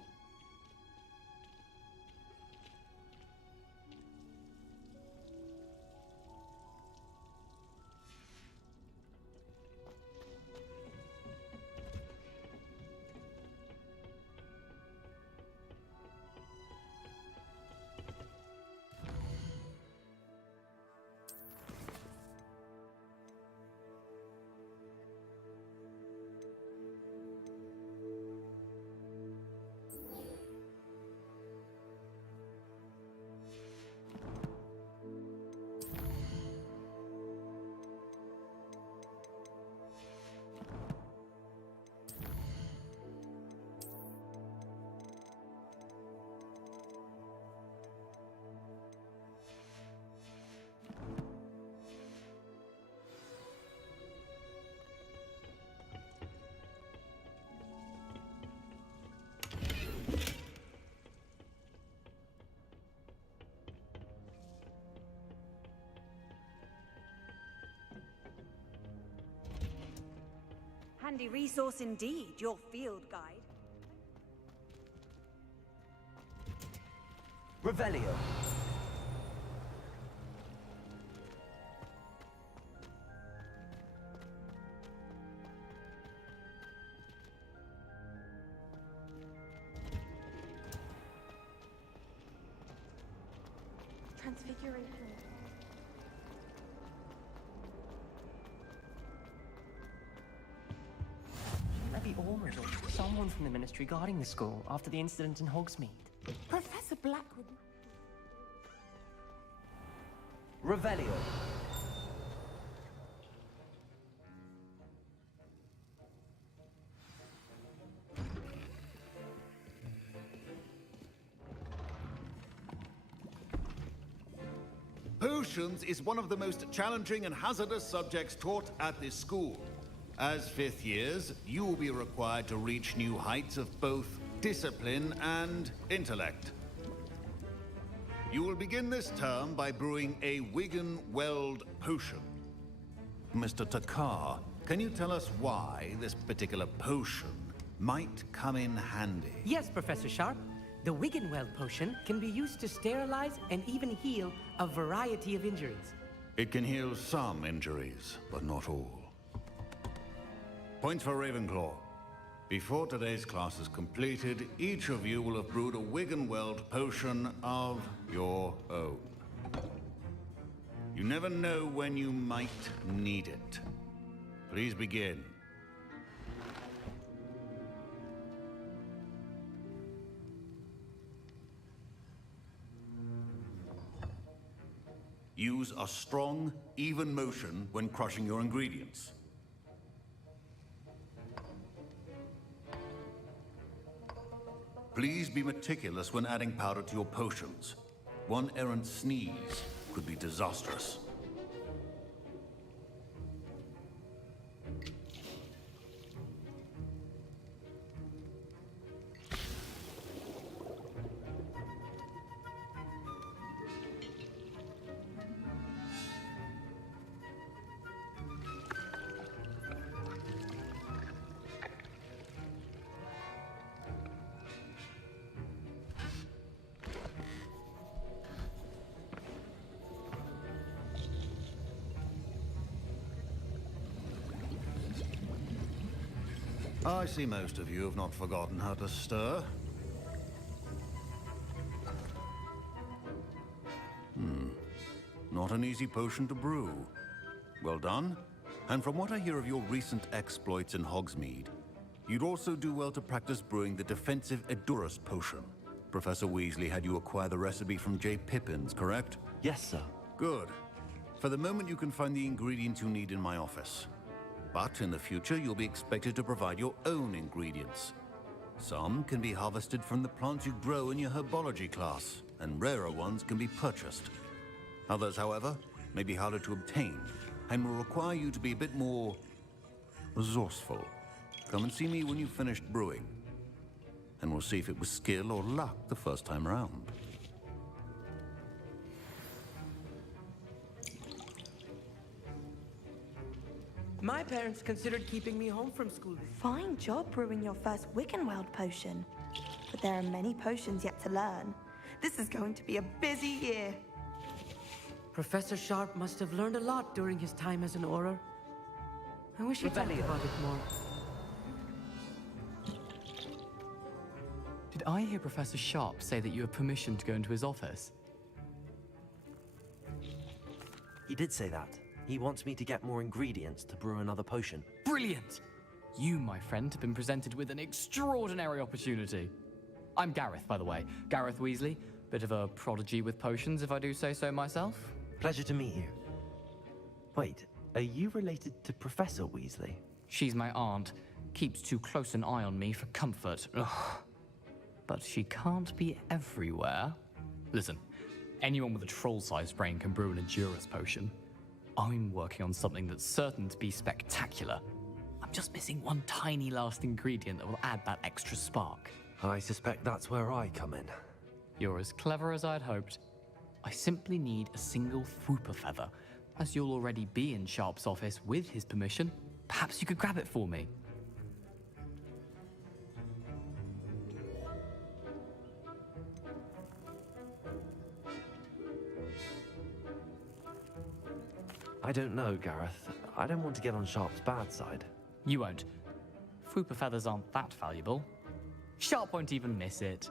Handy resource indeed, your field guide. Revelio. Transfiguration. someone from the Ministry guarding the school after the incident in Hogsmeade. Professor Blackwood. Revelio. Potions is one of the most challenging and hazardous subjects taught at this school. As fifth years, you will be required to reach new heights of both discipline and intellect. You will begin this term by brewing a Wigan-Weld potion. Mr. Takar, can you tell us why this particular potion might come in handy? Yes, Professor Sharp. The Wigan-Weld potion can be used to sterilize and even heal a variety of injuries. It can heal some injuries, but not all. Points for Ravenclaw. Before today's class is completed, each of you will have brewed a Wigan-Weld potion of your own. You never know when you might need it. Please begin. Use a strong, even motion when crushing your ingredients. Please be meticulous when adding powder to your potions. One errant sneeze could be disastrous. I see most of you have not forgotten how to stir. Not an easy potion to brew. Well done. And from what I hear of your recent exploits in Hogsmeade, you'd also do well to practice brewing the defensive Edurus potion. Professor Weasley had you acquire the recipe from J. Pippins, correct? Yes, sir. Good. For the moment, you can find the ingredients you need in my office. But in the future, you'll be expected to provide your own ingredients. Some can be harvested from the plants you grow in your herbology class, and rarer ones can be purchased. Others, however, may be harder to obtain, and will require you to be a bit more resourceful. Come and see me when you've finished brewing, and we'll see if it was skill or luck the first time around. My parents considered keeping me home from school. Fine job brewing your first Wigan-Weld potion. But there are many potions yet to learn. This is going to be a busy year. Professor Sharp must have learned a lot during his time as an Auror. I wish he talked about it more. Did I hear Professor Sharp say that you have permission to go into his office? He did say that. He wants me to get more ingredients to brew another potion. Brilliant! You, my friend, have been presented with an extraordinary opportunity. I'm Gareth, by the way. Gareth Weasley. Bit of a prodigy with potions, if I do say so myself. Pleasure to meet you. Wait, are you related to Professor Weasley? She's my aunt. Keeps too close an eye on me for comfort. Ugh. But she can't be everywhere. Listen, anyone with a troll-sized brain can brew an Edurus potion. I'm working on something that's certain to be spectacular. I'm just missing one tiny last ingredient that will add that extra spark. I suspect that's where I come in. You're as clever as I'd hoped. I simply need a single Fwooper feather. As you'll already be in Sharp's office with his permission, perhaps you could grab it for me. I don't know, Gareth. I don't want to get on Sharp's bad side. You won't. Fwooper feathers aren't that valuable. Sharp won't even miss it.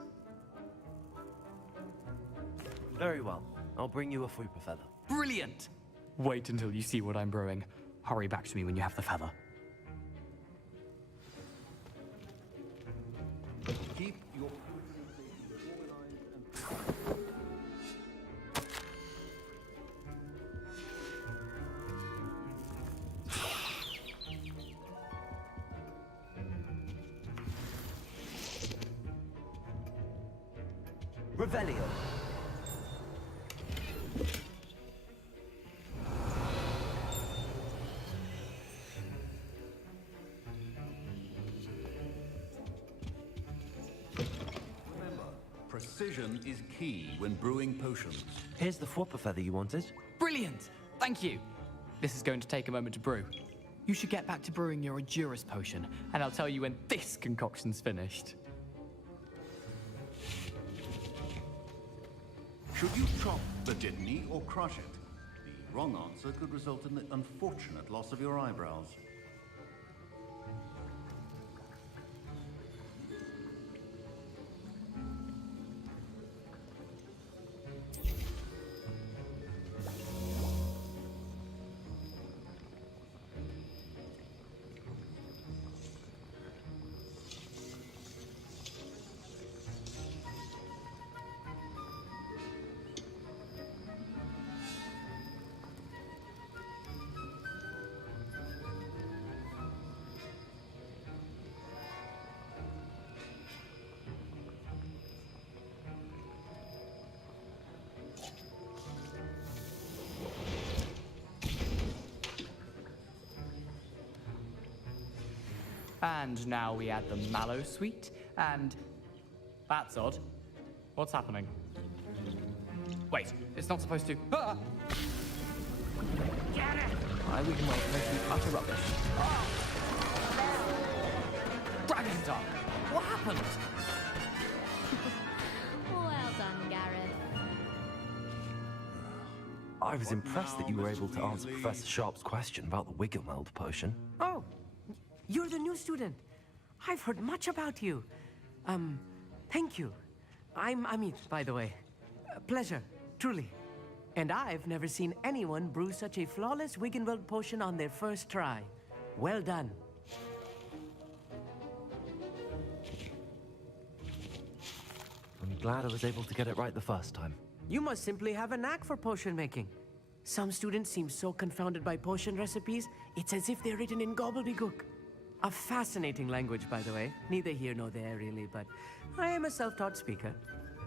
Very well. I'll bring you a Fwooper feather. Brilliant! Wait until you see what I'm brewing. Hurry back to me when you have the feather. Keep your Revelio. precision is key when brewing potions. Here's the Fwopper feather you wanted. Brilliant! Thank you! This is going to take a moment to brew. You should get back to brewing your Adurus potion, and I'll tell you when this concoction's finished. Should you chop the jitney or crush it? The wrong answer could result in the unfortunate loss of your eyebrows. And now we add the mallow sweet, and... That's odd. What's happening? Wait, it's not supposed to... Ah! Get it! I would make you utter rubbish. Ah! Dragon Dog! What happened? Well done, Gareth. I was impressed that you were able to answer Professor Sharp's question about the Wiggenweld potion. Oh, you're the new student. I've heard much about you. Thank you. I'm Amit, by the way. Pleasure, truly. And I've never seen anyone brew such a flawless Wiggenweld potion on their first try. Well done. I'm glad I was able to get it right the first time. You must simply have a knack for potion making. Some students seem so confounded by potion recipes, it's as if they're written in gobbledygook. A fascinating language, by the way. Neither here nor there, really, but I am a self-taught speaker.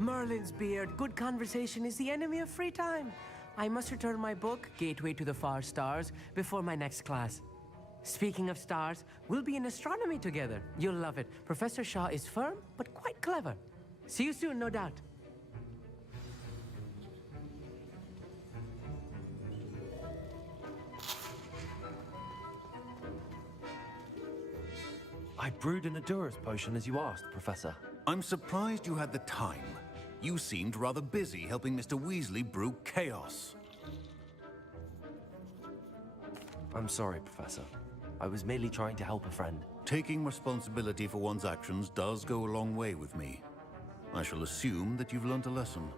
Merlin's beard, good conversation is the enemy of free time. I must return my book, Gateway to the Far Stars, before my next class. Speaking of stars, we'll be in astronomy together. You'll love it. Professor Shaw is firm, but quite clever. See you soon, no doubt. I brewed an Adurus potion as you asked, Professor. I'm surprised you had the time. You seemed rather busy helping Mr. Weasley brew chaos. I'm sorry, Professor. I was merely trying to help a friend. Taking responsibility for one's actions does go a long way with me. I shall assume that you've learnt a lesson.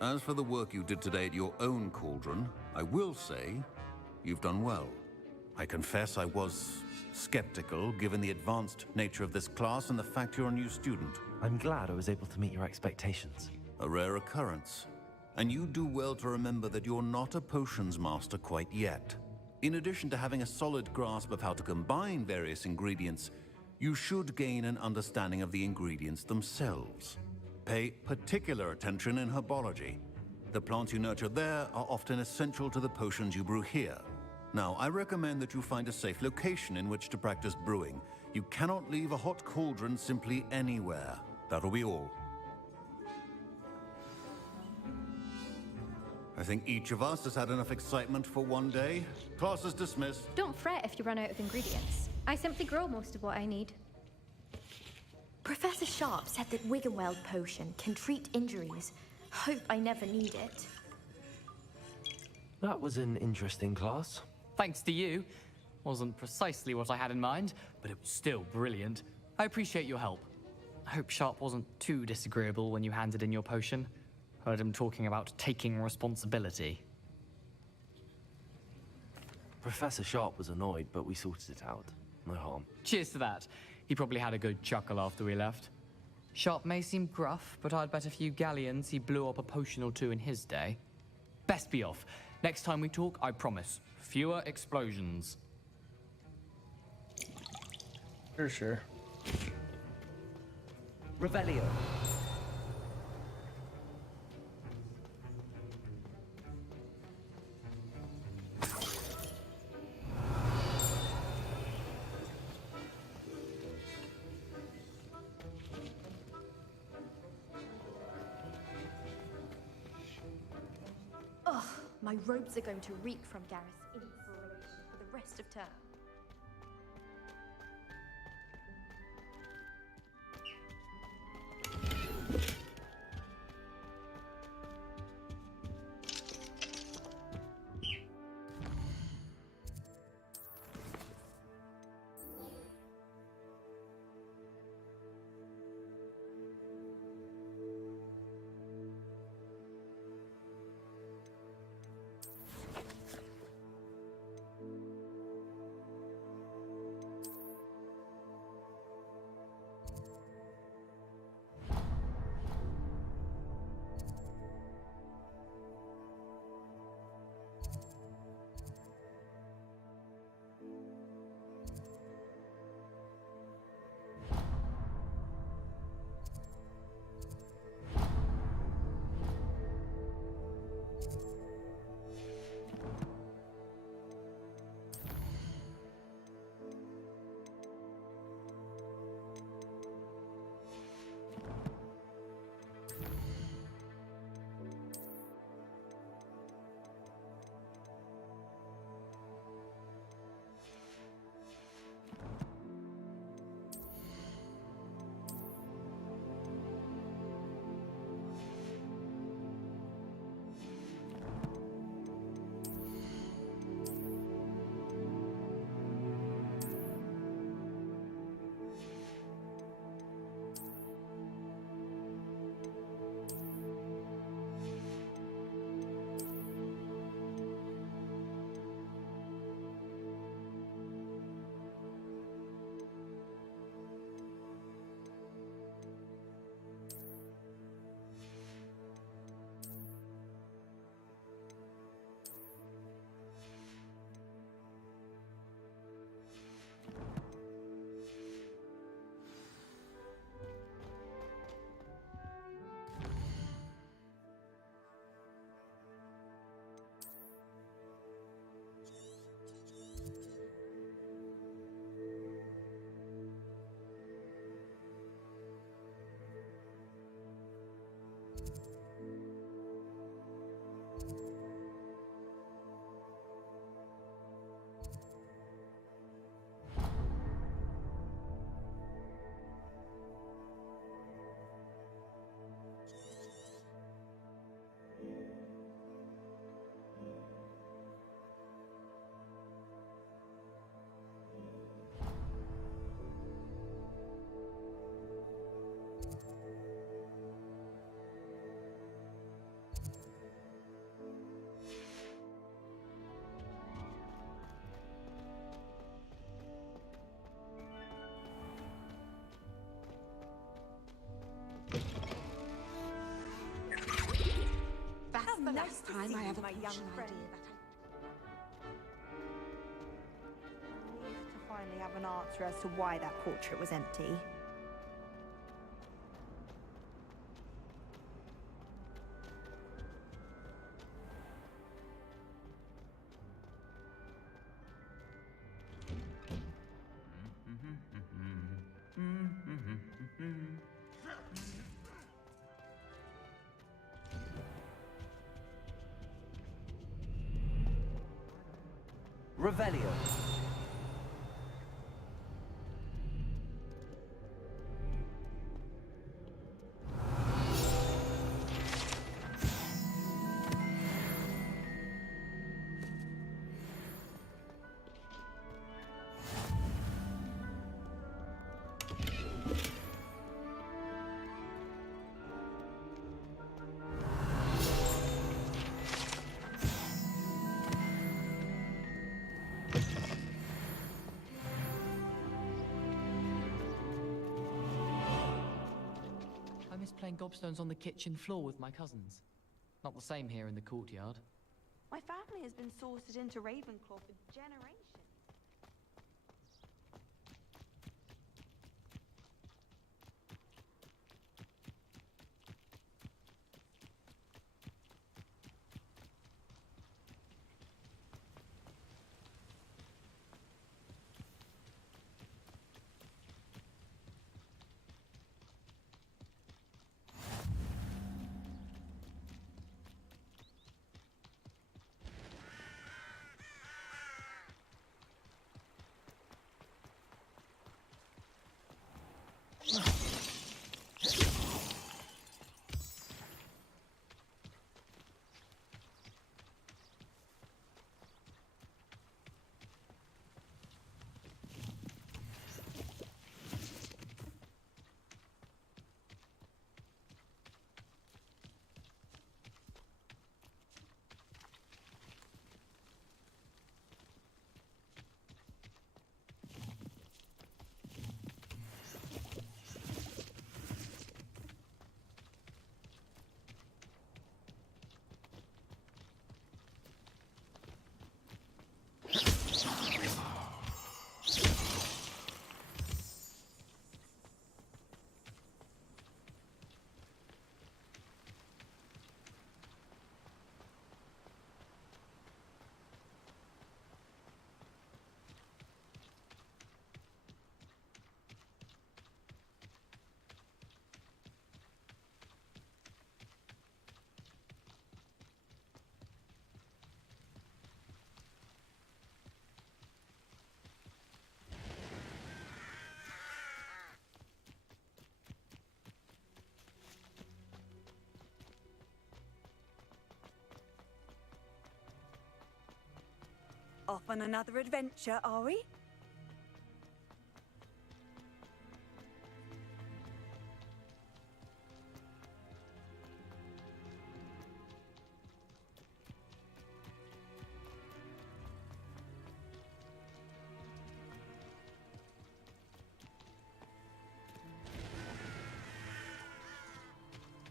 As for the work you did today at your own cauldron, I will say you've done well. I confess I was skeptical given the advanced nature of this class and the fact you're a new student. I'm glad I was able to meet your expectations. A rare occurrence. And you do well to remember that you're not a potions master quite yet. In addition to having a solid grasp of how to combine various ingredients, you should gain an understanding of the ingredients themselves. Pay particular attention in herbology. The plants you nurture there are often essential to the potions you brew here. Now, I recommend that you find a safe location in which to practice brewing. You cannot leave a hot cauldron simply anywhere. That'll be all. I think each of us has had enough excitement for one day. Class is dismissed. Don't fret if you run out of ingredients. I simply grow most of what I need. Professor Sharp said that Wiggenweld potion can treat injuries. Hope I never need it. That was an interesting class. Thanks to you. Wasn't precisely what I had in mind, but it was still brilliant. I appreciate your help. I hope Sharp wasn't too disagreeable when you handed in your potion. Heard him talking about taking responsibility. Professor Sharp was annoyed, but we sorted it out. No harm. Cheers to that. He probably had a good chuckle after we left. Sharp may seem gruff, but I'd bet a few galleons he blew up a potion or two in his day. Best be off. Next time we talk, I promise, fewer explosions. Sure. Revelio. Ugh, my robes are going to reek from Gareth's inspiration for the rest of term. the last time I have a young friend. Relieved to finally have an answer as to why that portrait was empty. Revelio. playing gobstones on the kitchen floor with my cousins. Not the same here in the courtyard. My family has been sorted into Ravenclaw for generations. Off on another adventure, are we?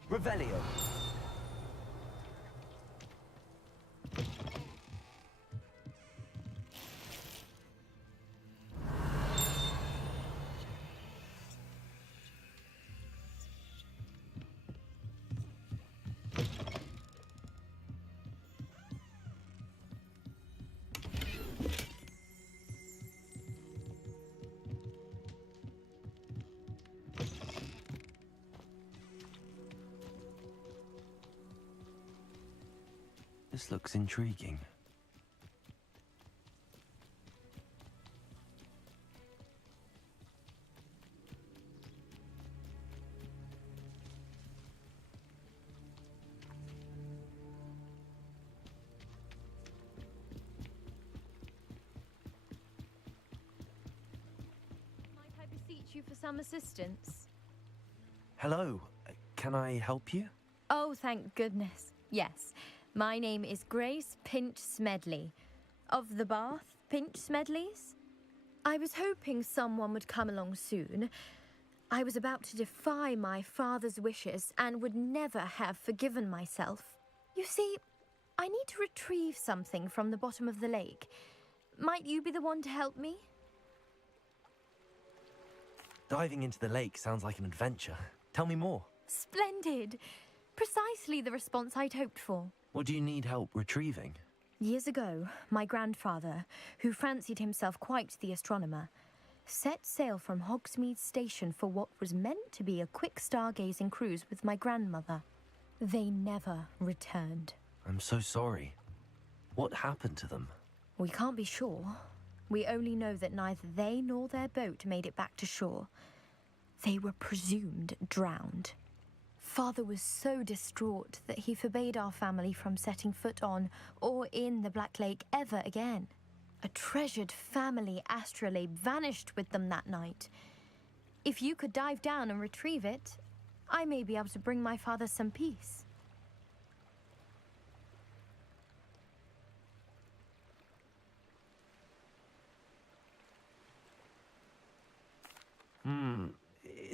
Revelio. This looks intriguing. Might I beseech you for some assistance? Hello, can I help you? Oh, thank goodness. Yes. My name is Grace Pinch Smedley, of the Bath Pinch Smedleys. I was hoping someone would come along soon. I was about to defy my father's wishes and would never have forgiven myself. You see, I need to retrieve something from the bottom of the lake. Might you be the one to help me? Diving into the lake sounds like an adventure. Tell me more. Splendid! Precisely the response I'd hoped for. What do you need help retrieving? Years ago, my grandfather, who fancied himself quite the astronomer, set sail from Hogsmeade Station for what was meant to be a quick stargazing cruise with my grandmother. They never returned. I'm so sorry. What happened to them? We can't be sure. We only know that neither they nor their boat made it back to shore. They were presumed drowned. Father was so distraught that he forbade our family from setting foot on or in the Black Lake ever again. A treasured family astrolabe vanished with them that night. If you could dive down and retrieve it, I may be able to bring my father some peace.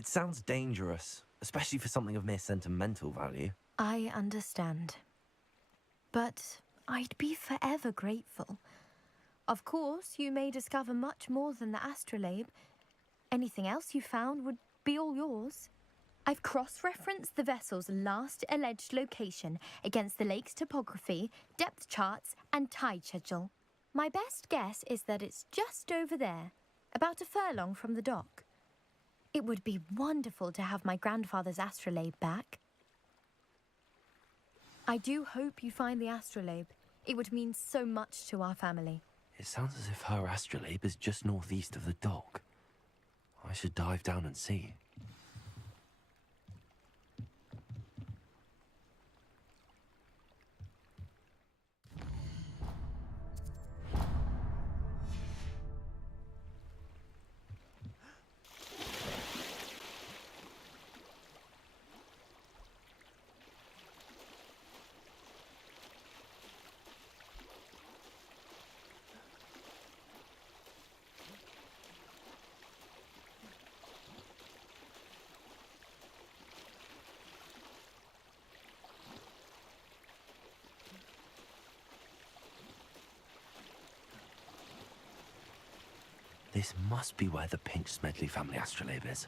It sounds dangerous, especially for something of mere sentimental value. I understand. But I'd be forever grateful. Of course, you may discover much more than the astrolabe. Anything else you found would be all yours. I've cross-referenced the vessel's last alleged location against the lake's topography, depth charts, and tide schedule. My best guess is that it's just over there, about a furlong from the dock. It would be wonderful to have my grandfather's astrolabe back. I do hope you find the astrolabe. It would mean so much to our family. It sounds as if her astrolabe is just northeast of the dock. I should dive down and see. This must be where the Pinch Smedley family astrolabe is.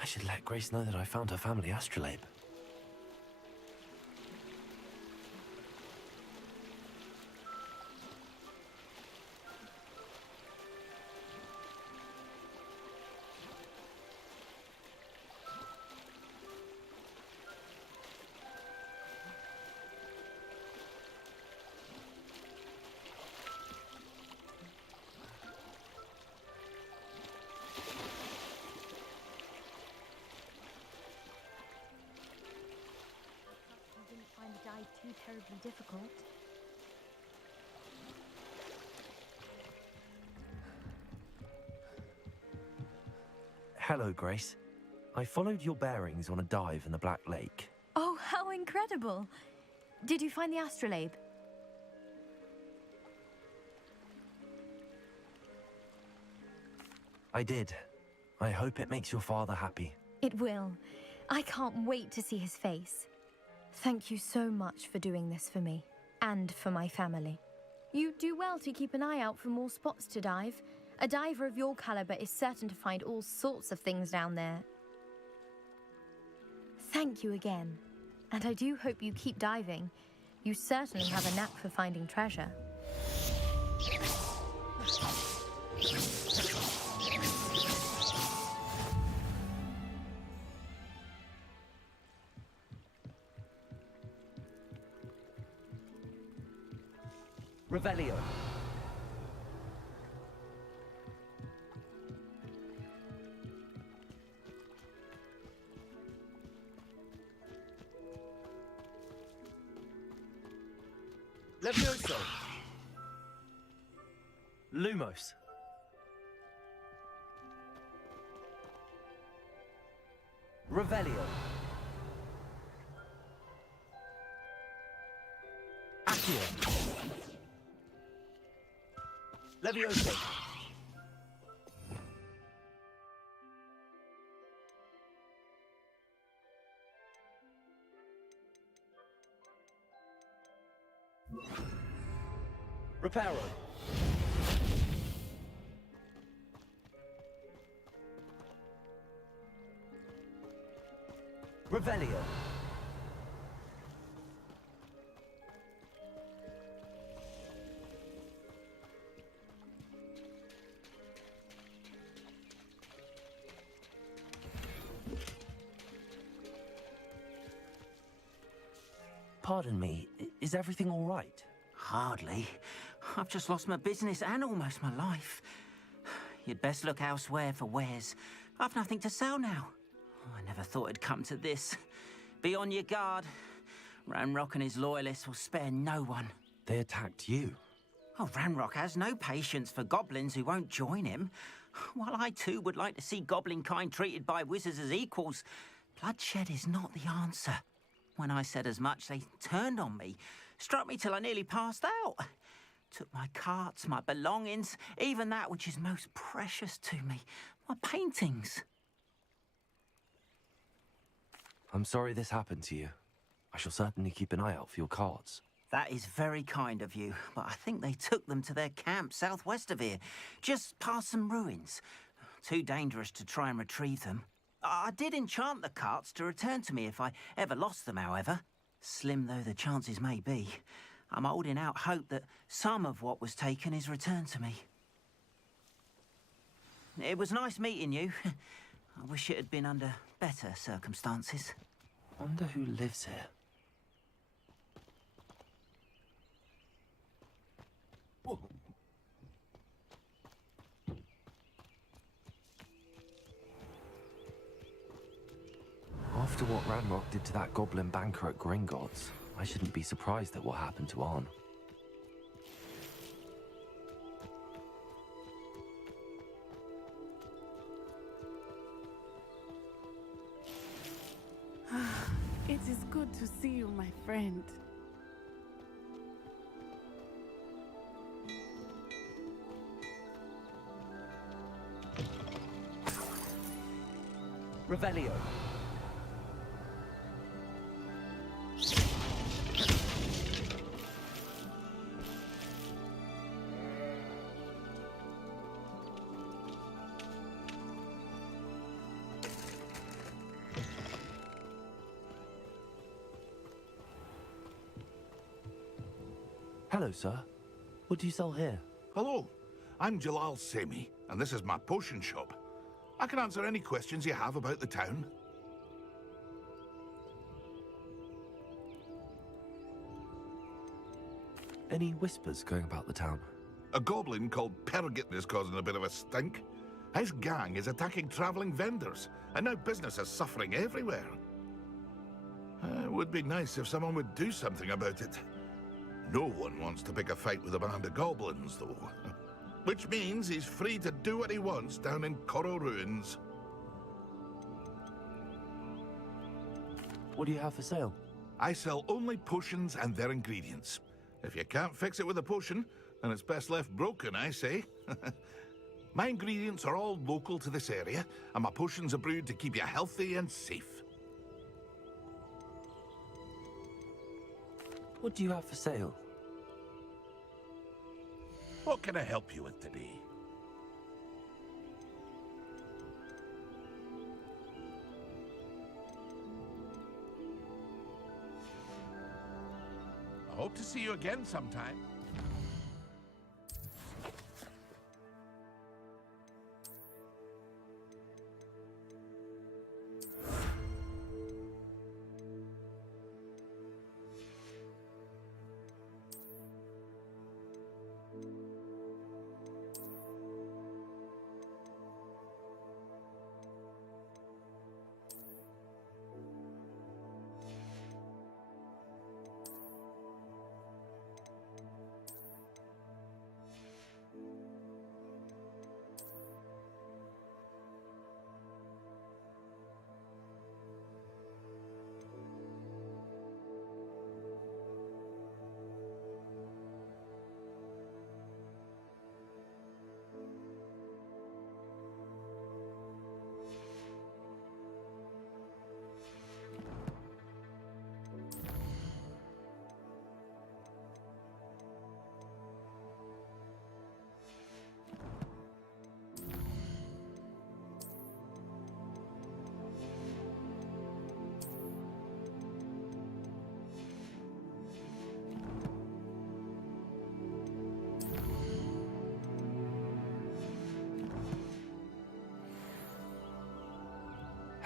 I should let Grace know that I found her family astrolabe. Too terribly difficult. Hello, Grace. I followed your bearings on a dive in the Black Lake. Oh, how incredible! Did you find the astrolabe? I did. I hope it makes your father happy. It will. I can't wait to see his face. Thank you so much for doing this for me, and for my family. You do well to keep an eye out for more spots to dive. A diver of your caliber is certain to find all sorts of things down there. Thank you again. And I do hope you keep diving. You certainly have a knack for finding treasure. Revelio. Levioso. Lumos. Revelio. Accio. Levioso. Reparo. Revelio. Pardon me, is everything all right? Hardly. I've just lost my business and almost my life. You'd best look elsewhere for wares. I've nothing to sell now. I never thought it'd come to this. Be on your guard. Ranrock and his loyalists will spare no one. They attacked you? Oh, Ranrock has no patience for goblins who won't join him. While I too would like to see goblin kind treated by wizards as equals, bloodshed is not the answer. When I said as much, they turned on me, struck me till I nearly passed out. Took my carts, my belongings, even that which is most precious to me, my paintings. I'm sorry this happened to you. I shall certainly keep an eye out for your carts. That is very kind of you, but I think they took them to their camp southwest of here, just past some ruins. Too dangerous to try and retrieve them. I did enchant the carts to return to me if I ever lost them, however. Slim though the chances may be, I'm holding out hope that some of what was taken is returned to me. It was nice meeting you. I wish it had been under better circumstances. Wonder who lives here. Whoa. After what Ranrock did to that goblin banker at Gringotts, I shouldn't be surprised at what happened to Arn. It is good to see you, my friend. Revelio. Hello, sir. What do you sell here? Hello, I'm Jalal Semi, and this is my potion shop. I can answer any questions you have about the town. Any whispers going about the town? A goblin called Pergit is causing a bit of a stink. His gang is attacking traveling vendors, and now business is suffering everywhere. It would be nice if someone would do something about it. No one wants to pick a fight with a band of goblins, though. Which means he's free to do what he wants down in Coral Ruins. What do you have for sale? I sell only potions and their ingredients. If you can't fix it with a potion, then it's best left broken, I say. My ingredients are all local to this area, and my potions are brewed to keep you healthy and safe. What do you have for sale? What can I help you with today? I hope to see you again sometime.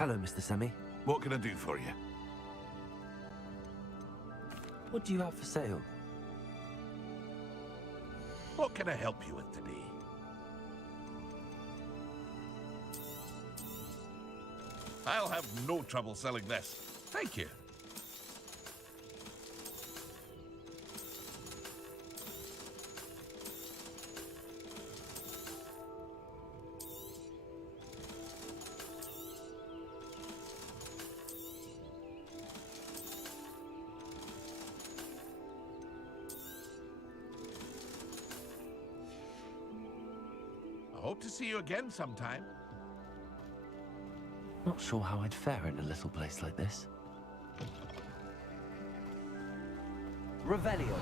Hello, Mr. Semi. What can I do for you? What do you have for sale? What can I help you with today? I'll have no trouble selling this. Thank you. I hope to see you again sometime. Not sure how I'd fare in a little place like this. Revelio.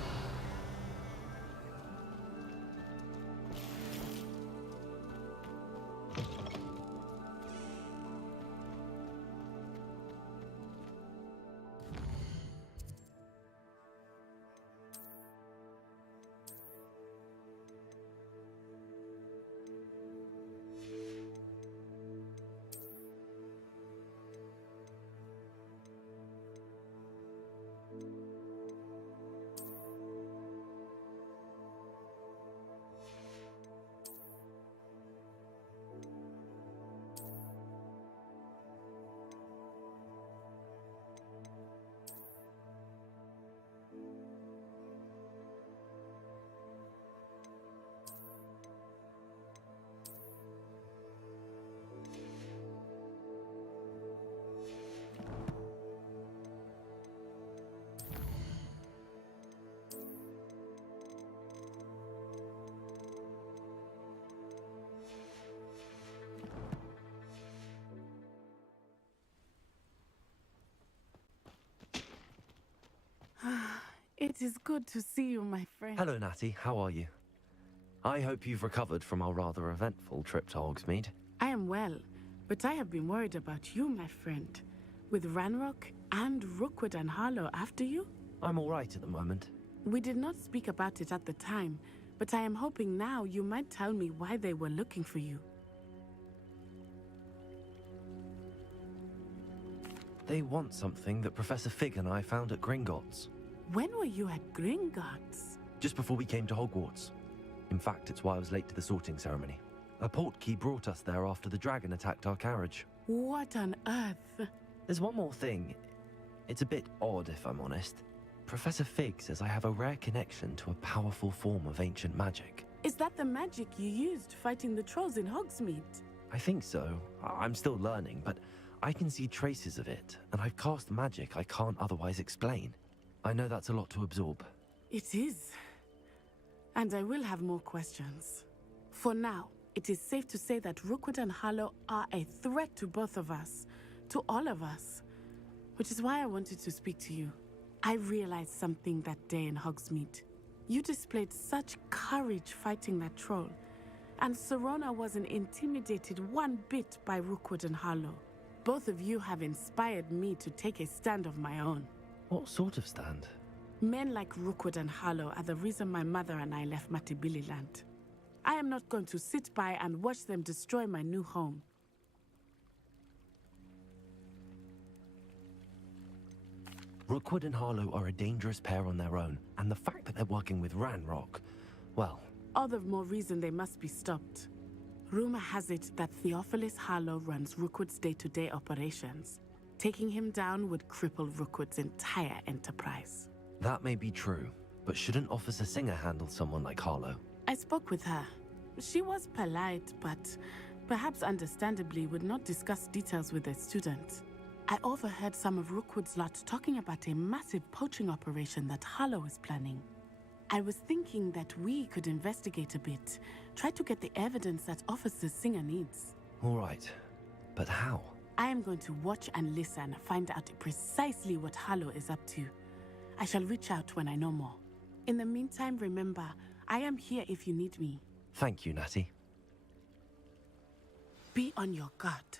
It is good to see you, my friend. Hello, Natty. How are you? I hope you've recovered from our rather eventful trip to Hogsmeade. I am well, but I have been worried about you, my friend. With Ranrock and Rookwood and Harlow after you? I'm all right at the moment. We did not speak about it at the time, but I am hoping now you might tell me why they were looking for you. They want something that Professor Fig and I found at Gringotts. When were you at Gringotts? Just before we came to Hogwarts. In fact, it's why I was late to the sorting ceremony. A portkey brought us there after the dragon attacked our carriage. What on earth? There's one more thing. It's a bit odd, if I'm honest. Professor Fig says I have a rare connection to a powerful form of ancient magic. Is that the magic you used fighting the trolls in Hogsmeade? I think so. I'm still learning, but I can see traces of it, and I've cast magic I can't otherwise explain. I know that's a lot to absorb. It is. And I will have more questions. For now, it is safe to say that Rookwood and Harlow are a threat to both of us, to all of us. Which is why I wanted to speak to you. I realized something that day in Hogsmeade. You displayed such courage fighting that troll, and Serona wasn't intimidated one bit by Rookwood and Harlow. Both of you have inspired me to take a stand of my own. What sort of stand? Men like Rookwood and Harlow are the reason my mother and I left Matibili land. I am not going to sit by and watch them destroy my new home. Rookwood and Harlow are a dangerous pair on their own, and the fact that they're working with Ranrock, well... All the more reason they must be stopped. Rumor has it that Theophilus Harlow runs Rookwood's day-to-day operations. Taking him down would cripple Rookwood's entire enterprise. That may be true, but shouldn't Officer Singer handle someone like Harlow? I spoke with her. She was polite, but perhaps understandably would not discuss details with a student. I overheard some of Rookwood's lot talking about a massive poaching operation that Harlow is planning. I was thinking that we could investigate a bit, try to get the evidence that Officer Singer needs. All right, but how? I am going to watch and listen, find out precisely what Harlow is up to. I shall reach out when I know more. In the meantime, remember, I am here if you need me. Thank you, Natty. Be on your guard.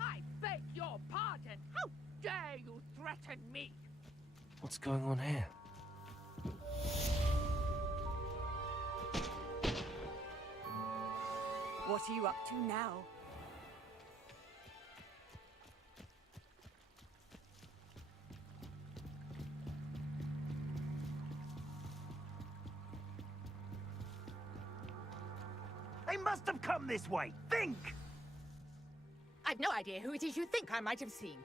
I beg your pardon. How dare you threaten me? What's going on here? What are you up to now? They must have come this way. Think! I've no idea who it is you think I might have seen.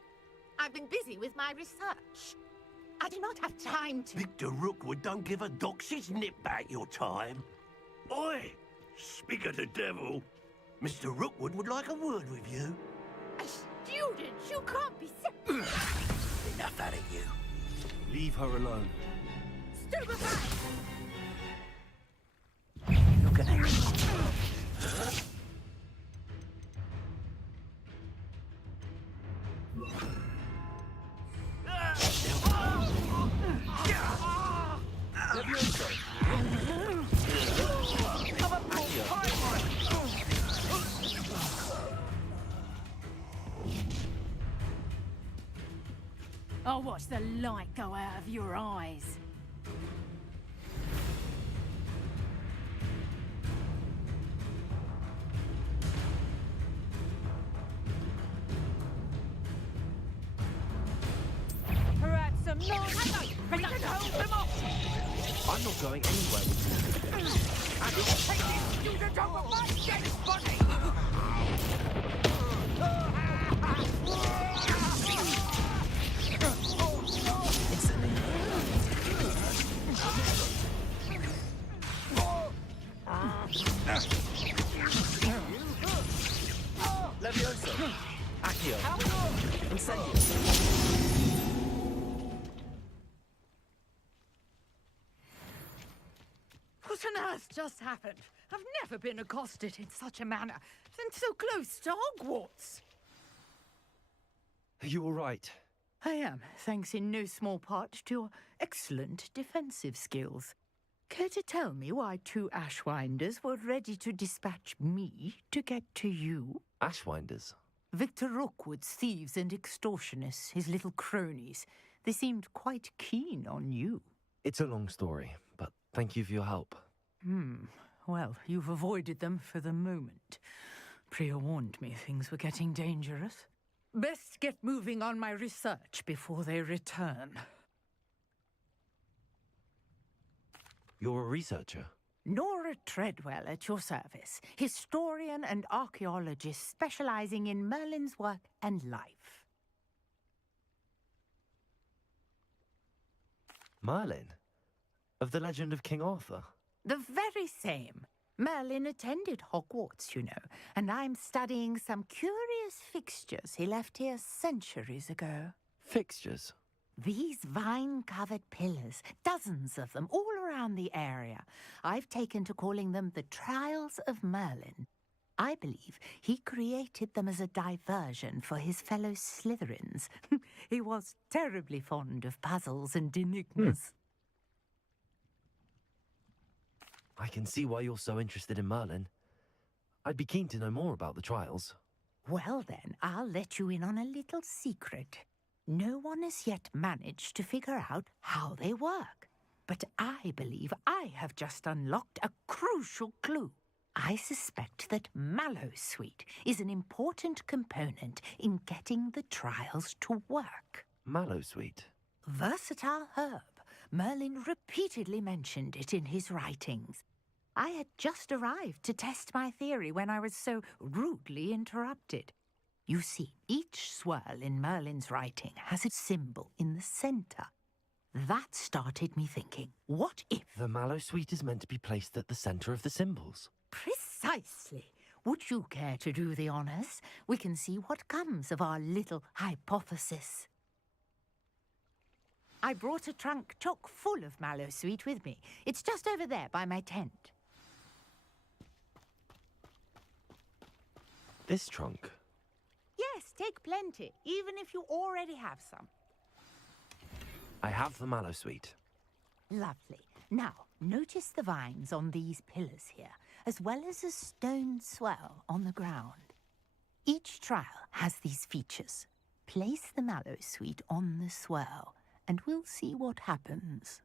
I've been busy with my research. I do not have time to... Victor Rookwood don't give a doxy's nip back your time. Oi! Speak of the devil. Mr. Rookwood would like a word with you. A student? You can't be serious. Enough out of you. Leave her alone. Stupefy! Look at her. I'll watch the light go out of your eyes. Perhaps some non-hello. We can hold them off. I'm not going anywhere with you. I will take this student over my dead body. Levioso! Accio! Incendio! What on earth just happened? I've never been accosted in such a manner, and so close to Hogwarts. Are you all right? I am, thanks in no small part to your excellent defensive skills. Care to tell me why two Ashwinders were ready to dispatch me to get to you? Ashwinders? Victor Rookwood's thieves and extortionists, his little cronies. They seemed quite keen on you. It's a long story, but thank you for your help. Well, you've avoided them for the moment. Priya warned me things were getting dangerous. Best get moving on my research before they return. You're a researcher? Nora Treadwell at your service, historian and archaeologist specializing in Merlin's work and life. Merlin? Of the legend of King Arthur? The very same. Merlin attended Hogwarts, you know, and I'm studying some curious fixtures he left here centuries ago. Fixtures? These vine-covered pillars, dozens of them, all around the area. I've taken to calling them the Trials of Merlin. I believe he created them as a diversion for his fellow Slytherins. He was terribly fond of puzzles and enigmas. I can see why you're so interested in Merlin. I'd be keen to know more about the trials. Well then, I'll let you in on a little secret. No one has yet managed to figure out how they work. But I believe I have just unlocked a crucial clue. I suspect that Mallowsweet is an important component in getting the trials to work. Mallowsweet? Versatile herb. Merlin repeatedly mentioned it in his writings. I had just arrived to test my theory when I was so rudely interrupted. You see, each swirl in Merlin's writing has a symbol in the center. That started me thinking, what if... The Mallowsweet is meant to be placed at the center of the symbols. Precisely. Would you care to do the honors? We can see what comes of our little hypothesis. I brought a trunk chock full of Mallowsweet with me. It's just over there by my tent. This trunk? Yes, take plenty, even if you already have some. I have the Mallowsweet. Lovely. Now, notice the vines on these pillars here, as well as a stone swell on the ground. Each trial has these features. Place the Mallowsweet on the swell, and we'll see what happens.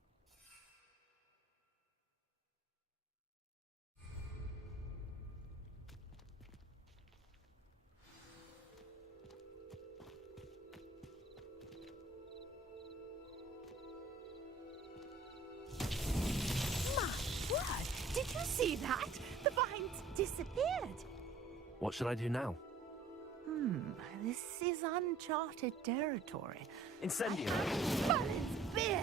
Did you see that? The vines disappeared. What should I do now? This is uncharted territory. Incendio! Merlin's beard!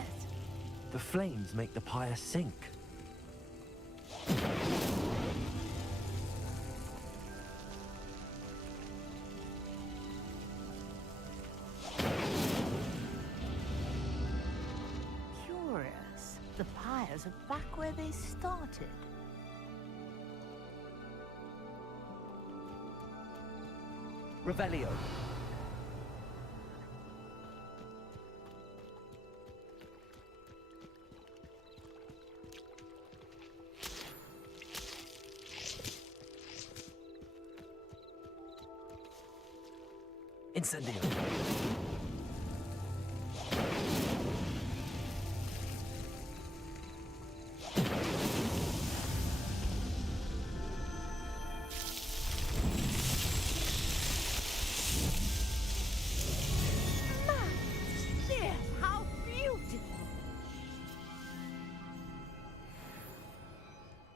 The flames make the pyre sink. Curious. The pyres are back where they started. Revelio. Incendio. How beautiful!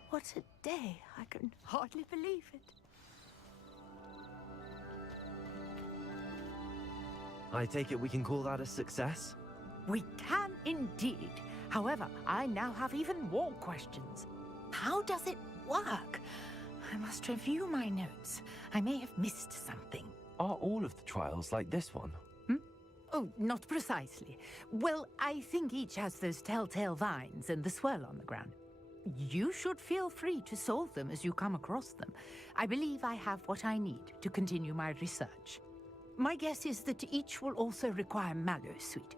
What a day. I can hardly believe it. I take it we can call that a success? We can indeed. However, I now have even more questions. How does it work? I must review my notes. I may have missed something. Are all of the trials like this one? Oh, not precisely. Well, I think each has those telltale vines and the swirl on the ground. You should feel free to solve them as you come across them. I believe I have what I need to continue my research. My guess is that each will also require Mallowsweet,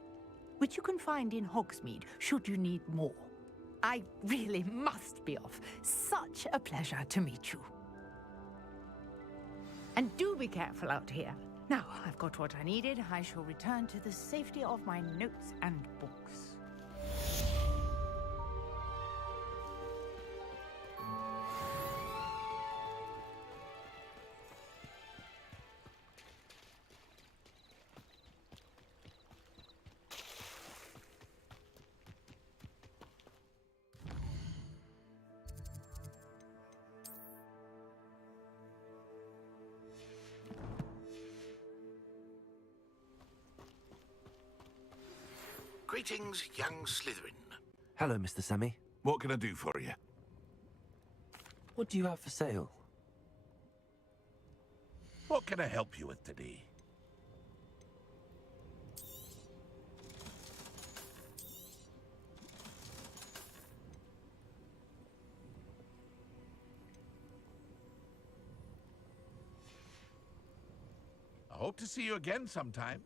which you can find in Hogsmeade should you need more. I really must be off. Such a pleasure to meet you. And do be careful out here. Now, I've got what I needed. I shall return to the safety of my notes and books. Greetings, young Slytherin. Hello, Mr. Semi. What can I do for you? What do you have for sale? What can I help you with today? Hope to see you again sometime.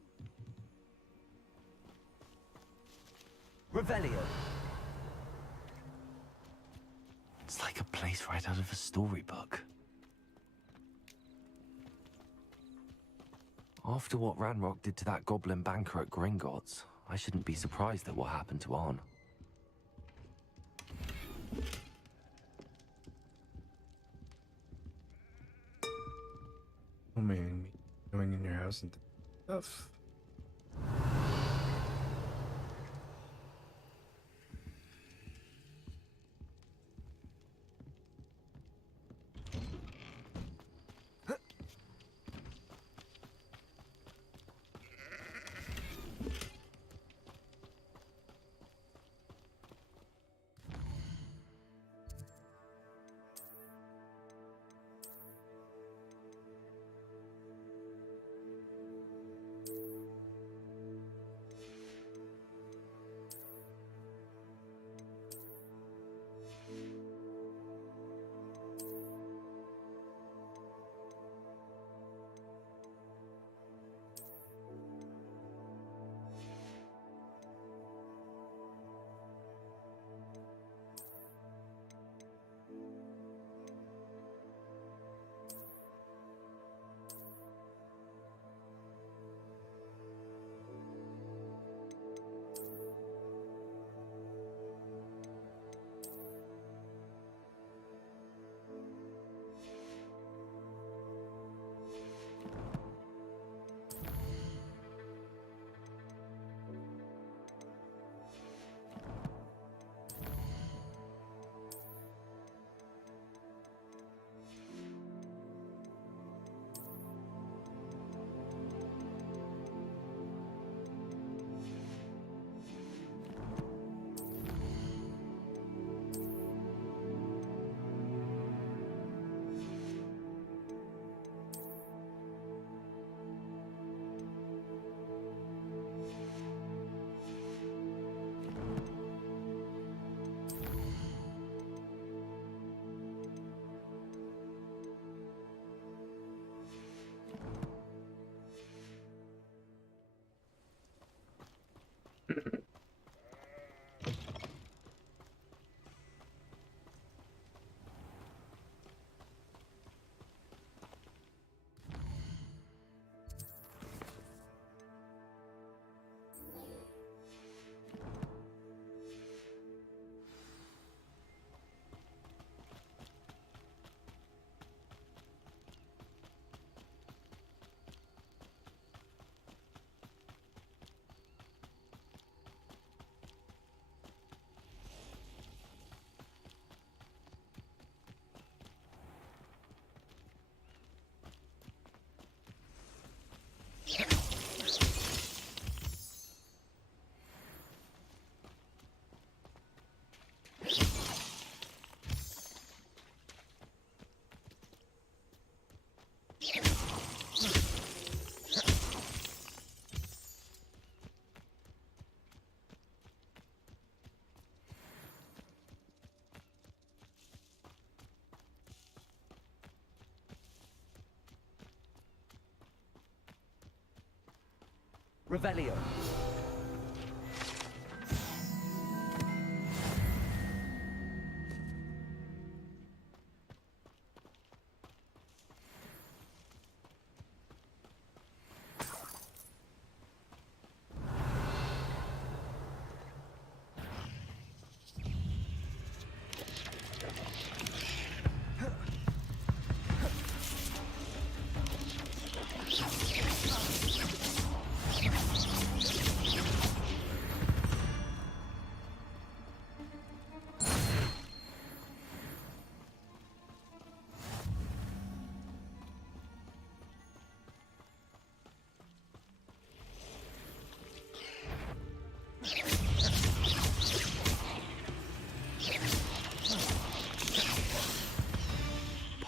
Revelio. It's like a place right out of a storybook. After what Ranrock did to that goblin banker at Gringotts, I shouldn't be surprised at what happened to Arn. Oh man, going in your house and stuff. Revelio.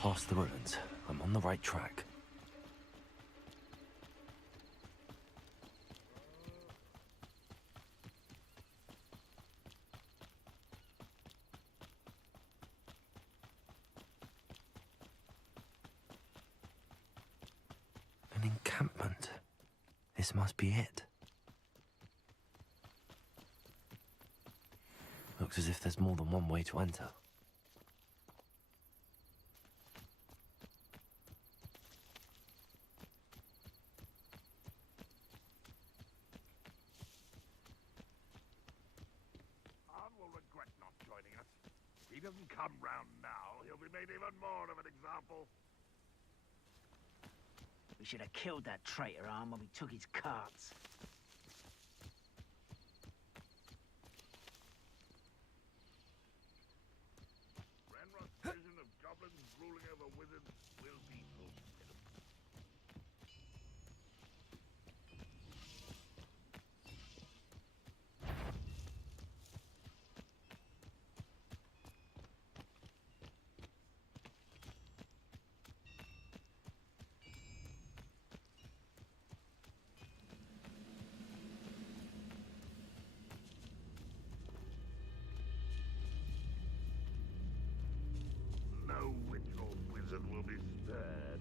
Past the ruins. I'm on the right track. An encampment. This must be it. Looks as if there's more than one way to enter. Will regret not joining us. If he doesn't come round now, he'll be made even more of an example. We should have killed that traitor Arm when we took his carts. Renroth's vision of goblins ruling over wizards will be fulfilled. No witch or wizard will be spared.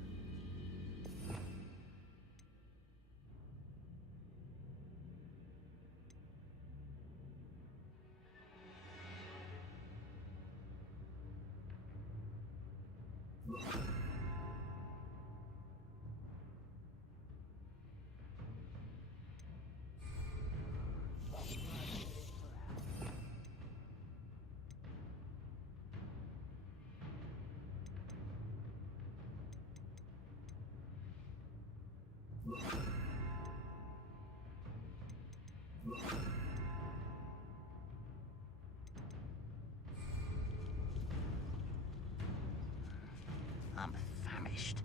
I'm famished.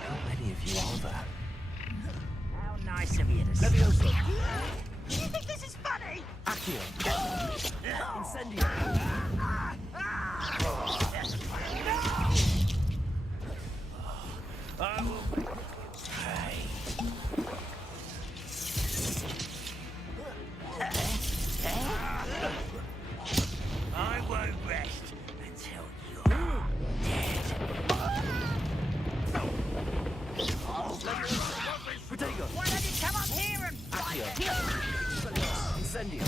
How many of you are there? How nice of you to say. Leviosa! You think this is funny? Accio! Incendio! I will I won't rest until you're dead. Protego! Why don't you come up here and fight? Incendio!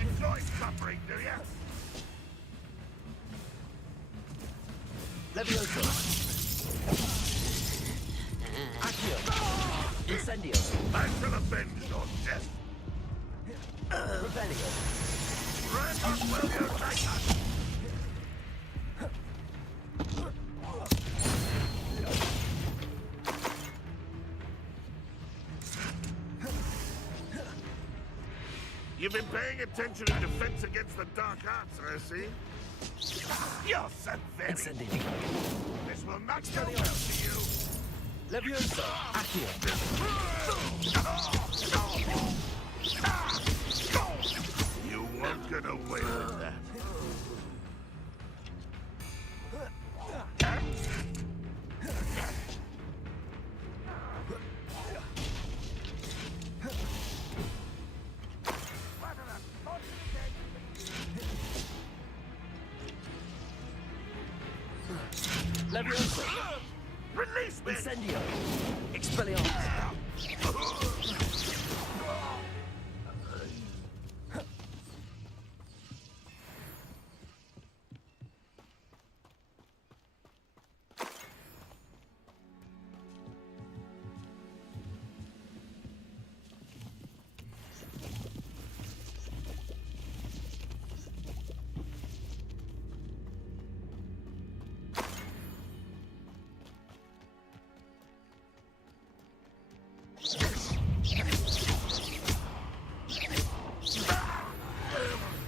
Enjoy suffering, do you? Leviosa! Accio! Incendio! I shall avenge your death. Rebellion! Renroth will unite us! You've been paying attention in defense against the dark arts, I see. You're so very Incendio! This will not go well for you. Leviosa! Accio! You won't get away with that. Leviosa! Release me! Incendio! Expelliarmus!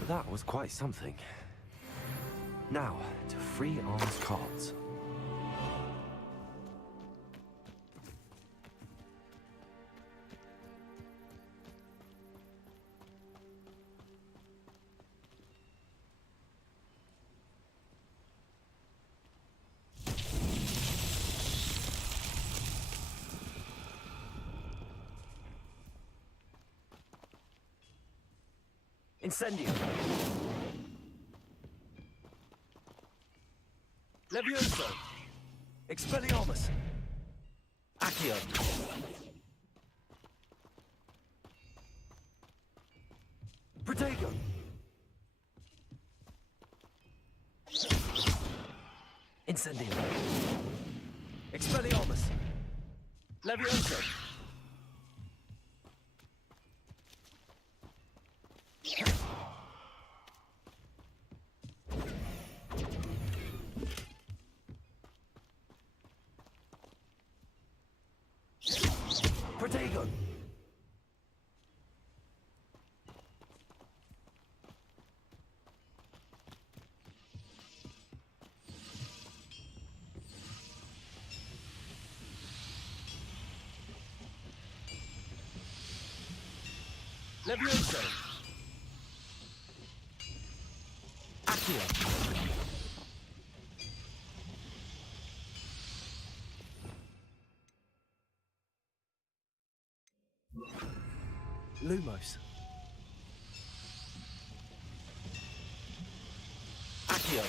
That was quite something. Now, to free Arm's cards. Incendio! Levioso! Expelliarmus! Accio! Protego! Incendio! Expelliarmus! Levioso! Protego! Levioso! Accio! Lumos. Accio.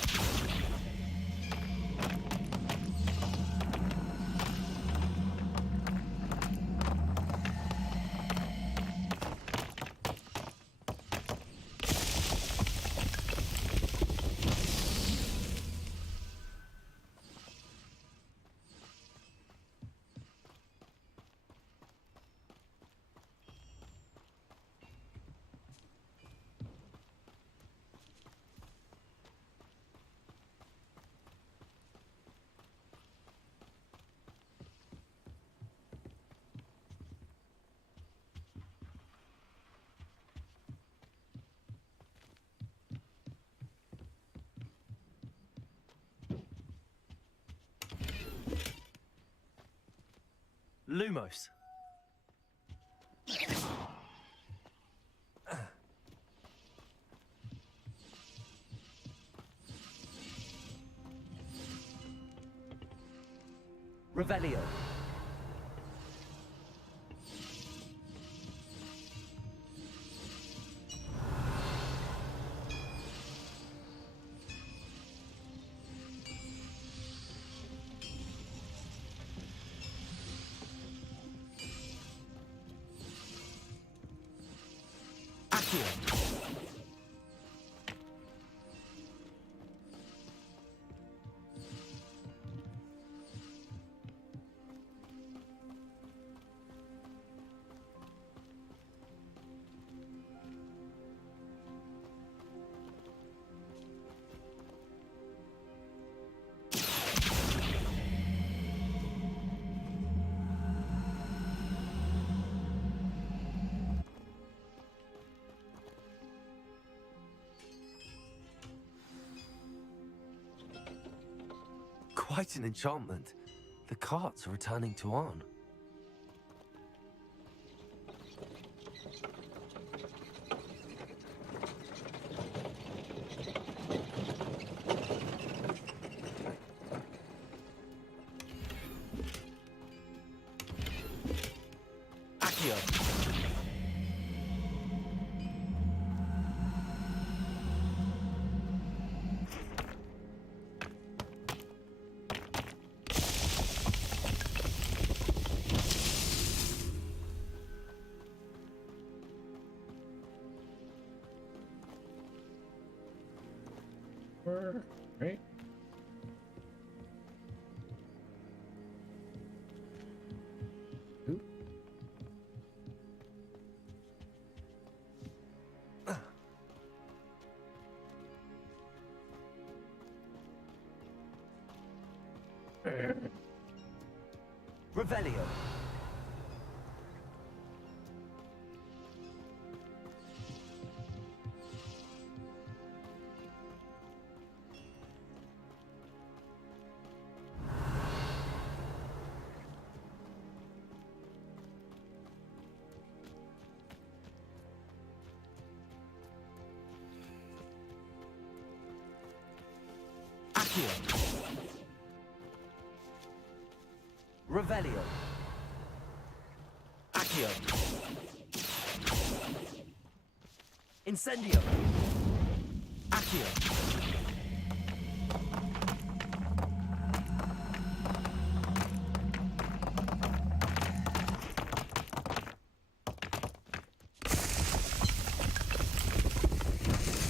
Lumos. Revelio. Accio. Quite an enchantment. The carts are returning to Arn. Accio. Right? Ooh. Revelio. Accio. Revelio. Accio. Incendio. Accio.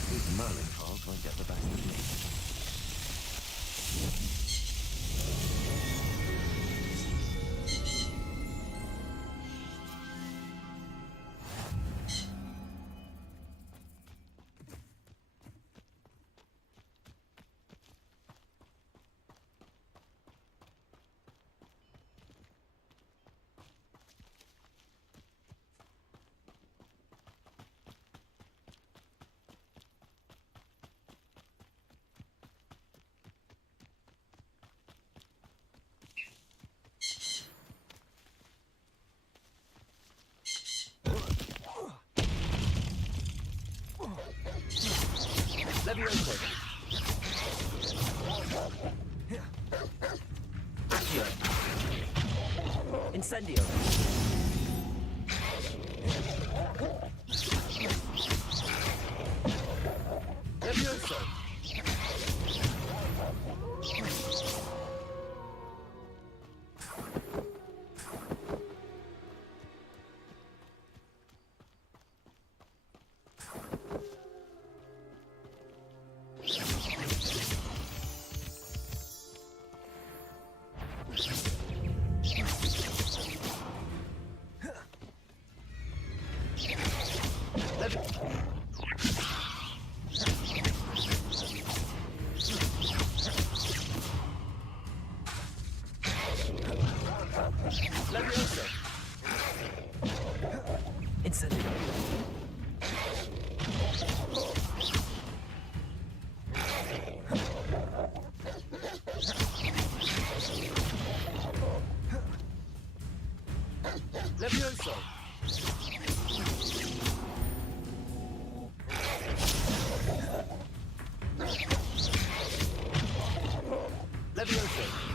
These Merlin cards won't get the best of me. Levioso. Accio. Incendio. Levioso. Levioso. Incendio. Levioso. Levioso.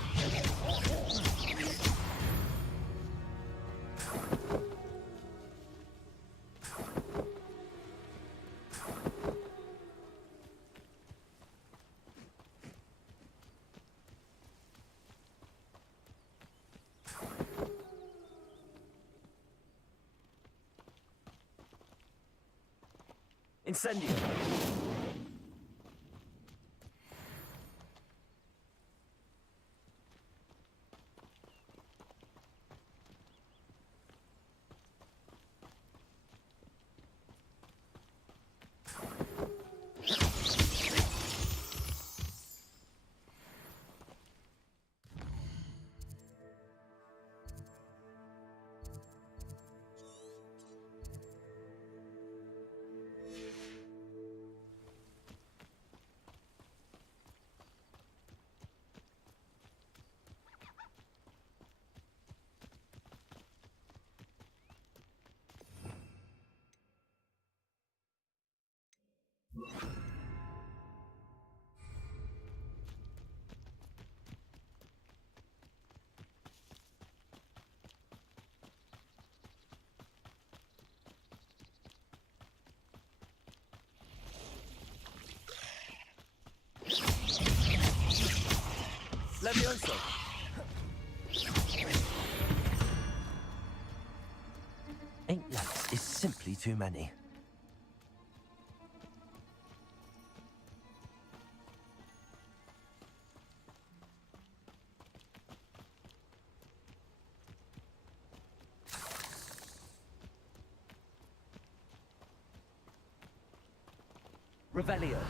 Incendio. Levioso. Ink less is simply too many. Revelio.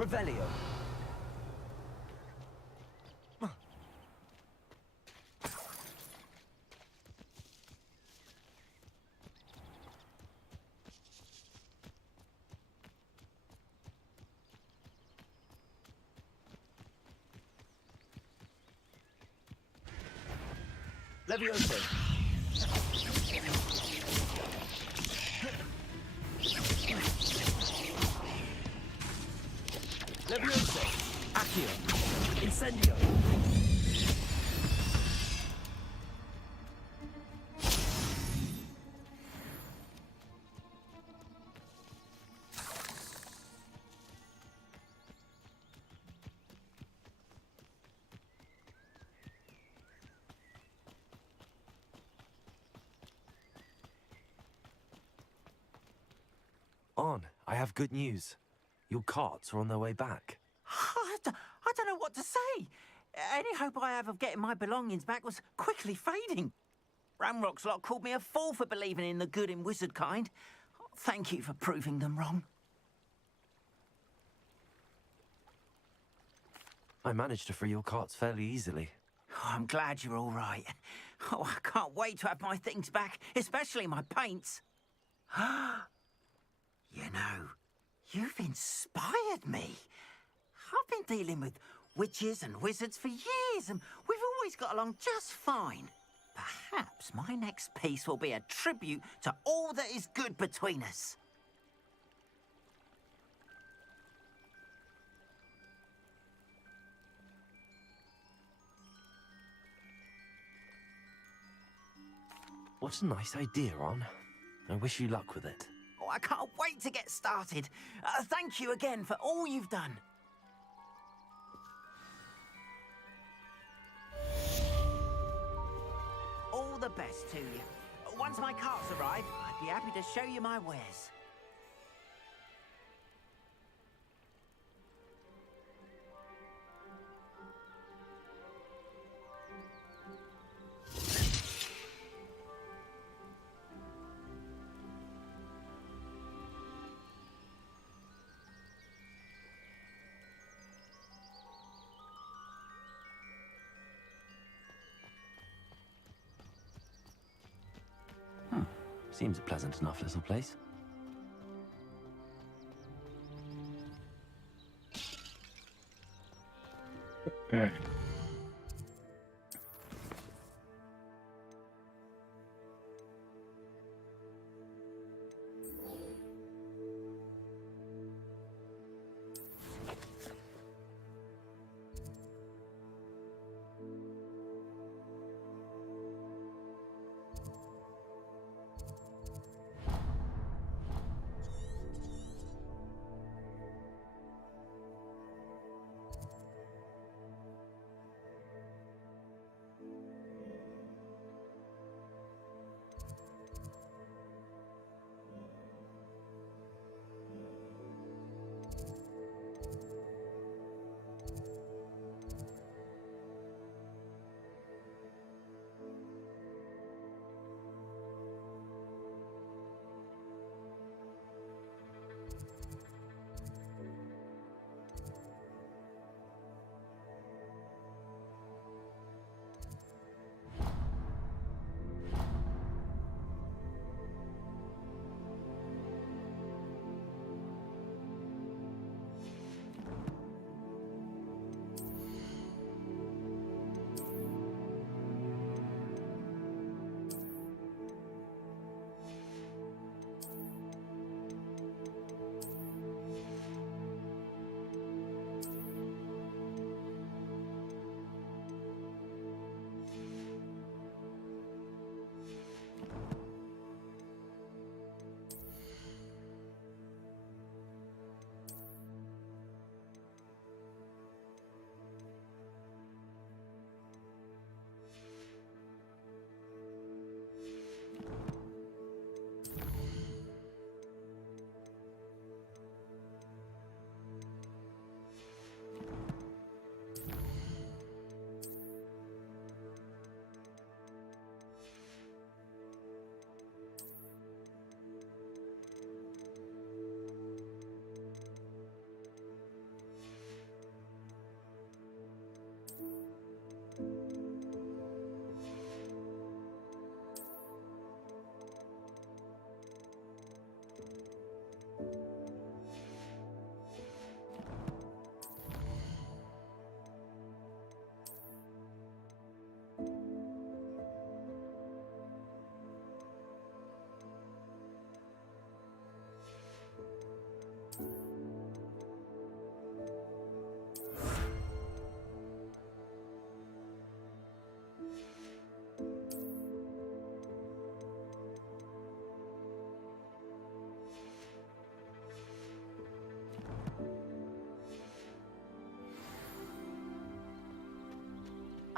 Revelio. Levioso. Levioso. Accio. Incendio. On, I have good news. Your carts are on their way back. I don't know what to say. Any hope I have of getting my belongings back was quickly fading. Ramrock's lot called me a fool for believing in the good in wizard kind. Thank you for proving them wrong. I managed to free your carts fairly easily. Oh, I'm glad you're all right. Oh, I can't wait to have my things back, especially my paints. You know, you've inspired me. I've been dealing with witches and wizards for years, and we've always got along just fine. Perhaps my next piece will be a tribute to all that is good between us. What a nice idea, Ron. I wish you luck with it. Oh, I can't wait to get started. Thank you again for all you've done. All the best to you. Once my carts arrive, I'd be happy to show you my wares. Seems a pleasant enough little place.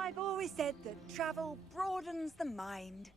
I've always said that travel broadens the mind.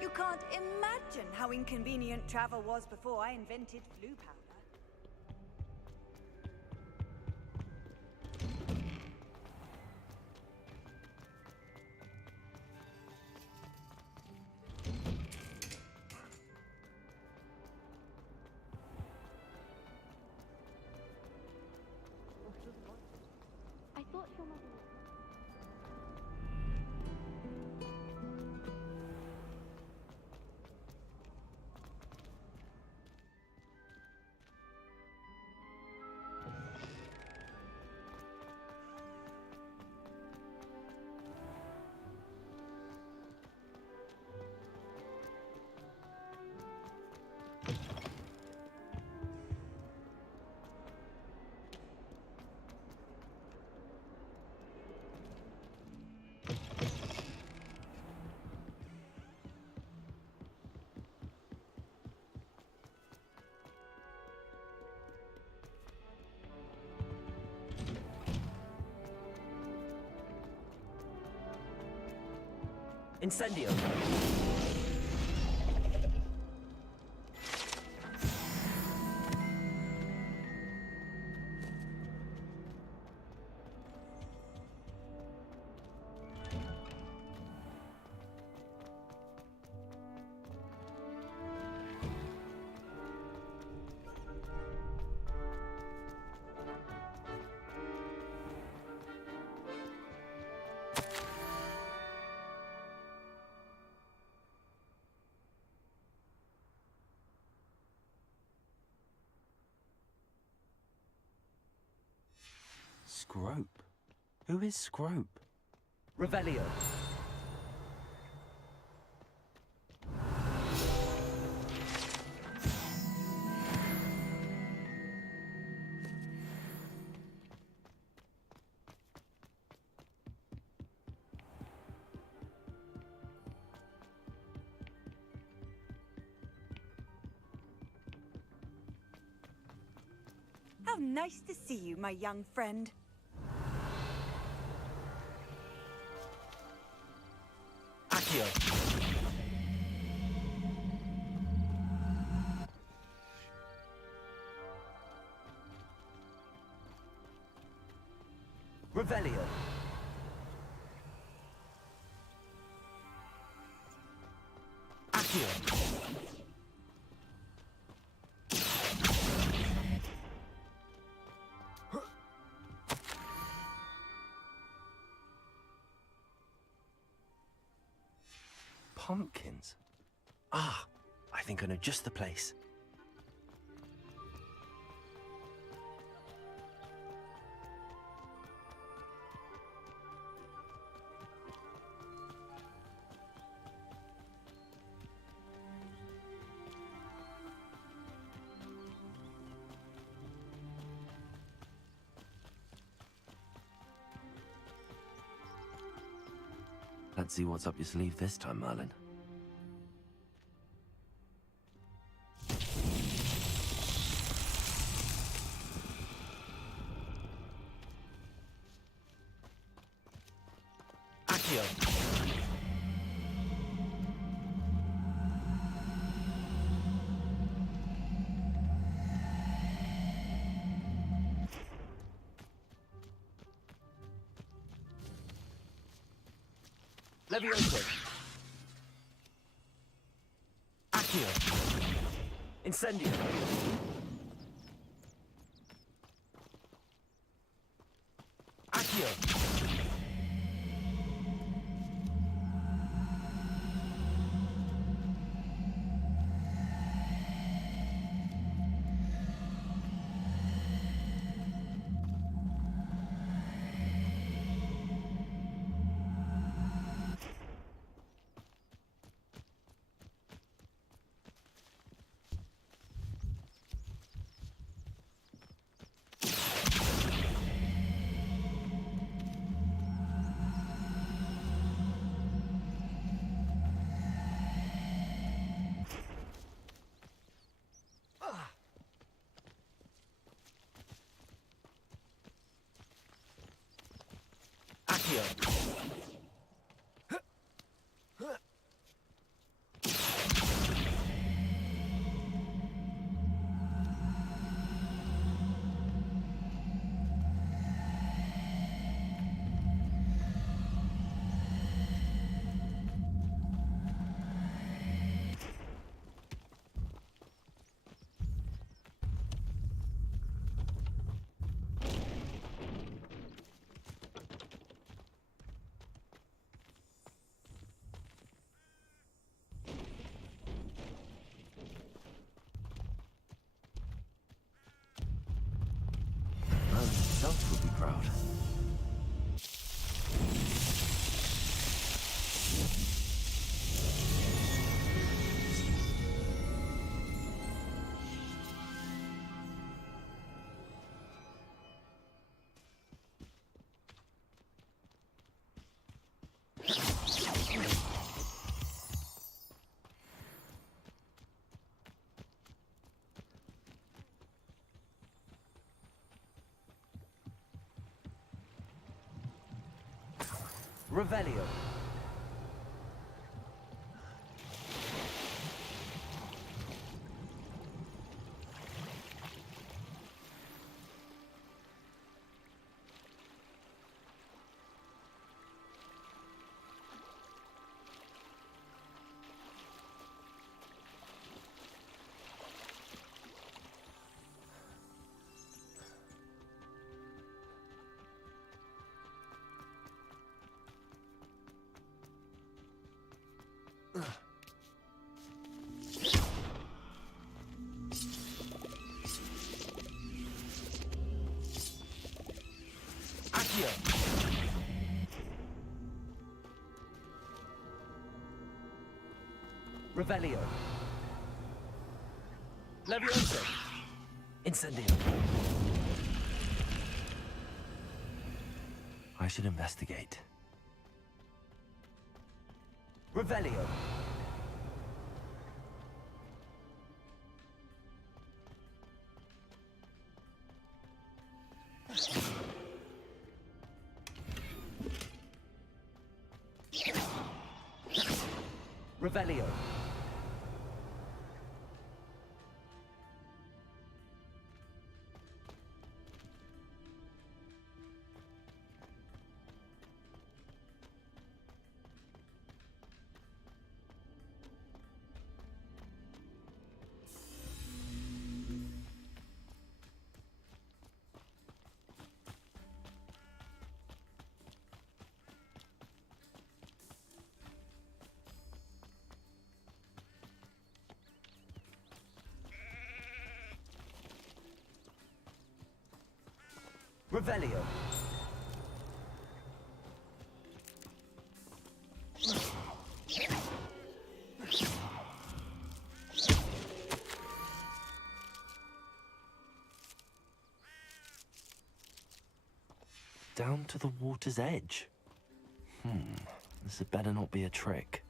You can't imagine how inconvenient travel was before I invented flu powder. I thought your mother... Incendio! Scrope? Who is Scrope? Revelio. How nice to see you, my young friend. Accio. Revelio. Accio. Pumpkins? Ah, I think I know just the place. Let's see what's up your sleeve this time, Merlin. Accio. Levioso. Accio. Incendio. Accio. Accio. Merlin himself would be proud. Revelio. Accio. Revelio. Levioso. Incendio. I should investigate. Revelio. Revelio. Revelio. Down to the water's edge. This had better not be a trick.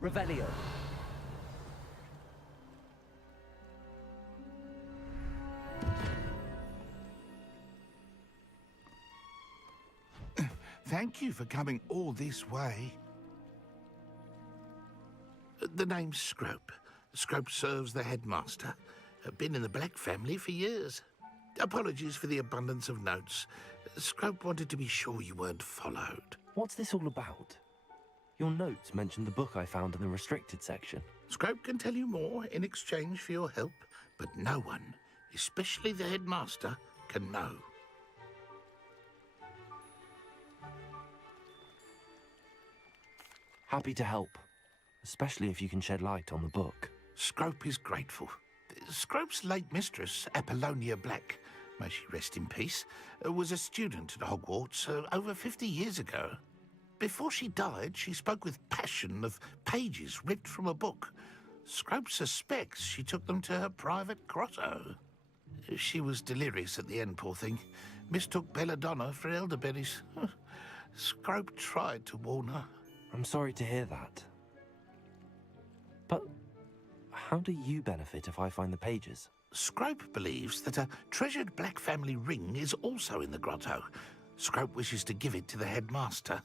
Revelio. Thank you for coming all this way. The name's Scrope. Scrope serves the headmaster. Been in the Black family for years. Apologies for the abundance of notes. Scrope wanted to be sure you weren't followed. What's this all about? Your notes mentioned the book I found in the restricted section. Scrope can tell you more in exchange for your help, but no one, especially the headmaster, can know. Happy to help, especially if you can shed light on the book. Scrope is grateful. Scrope's late mistress, Apollonia Black, may she rest in peace, was a student at Hogwarts over 50 years ago. Before she died, she spoke with passion of pages ripped from a book. Scrope suspects she took them to her private grotto. She was delirious at the end, poor thing. Mistook belladonna for elderberries. Scrope tried to warn her. I'm sorry to hear that. But how do you benefit if I find the pages? Scrope believes that a treasured Black family ring is also in the grotto. Scrope wishes to give it to the headmaster.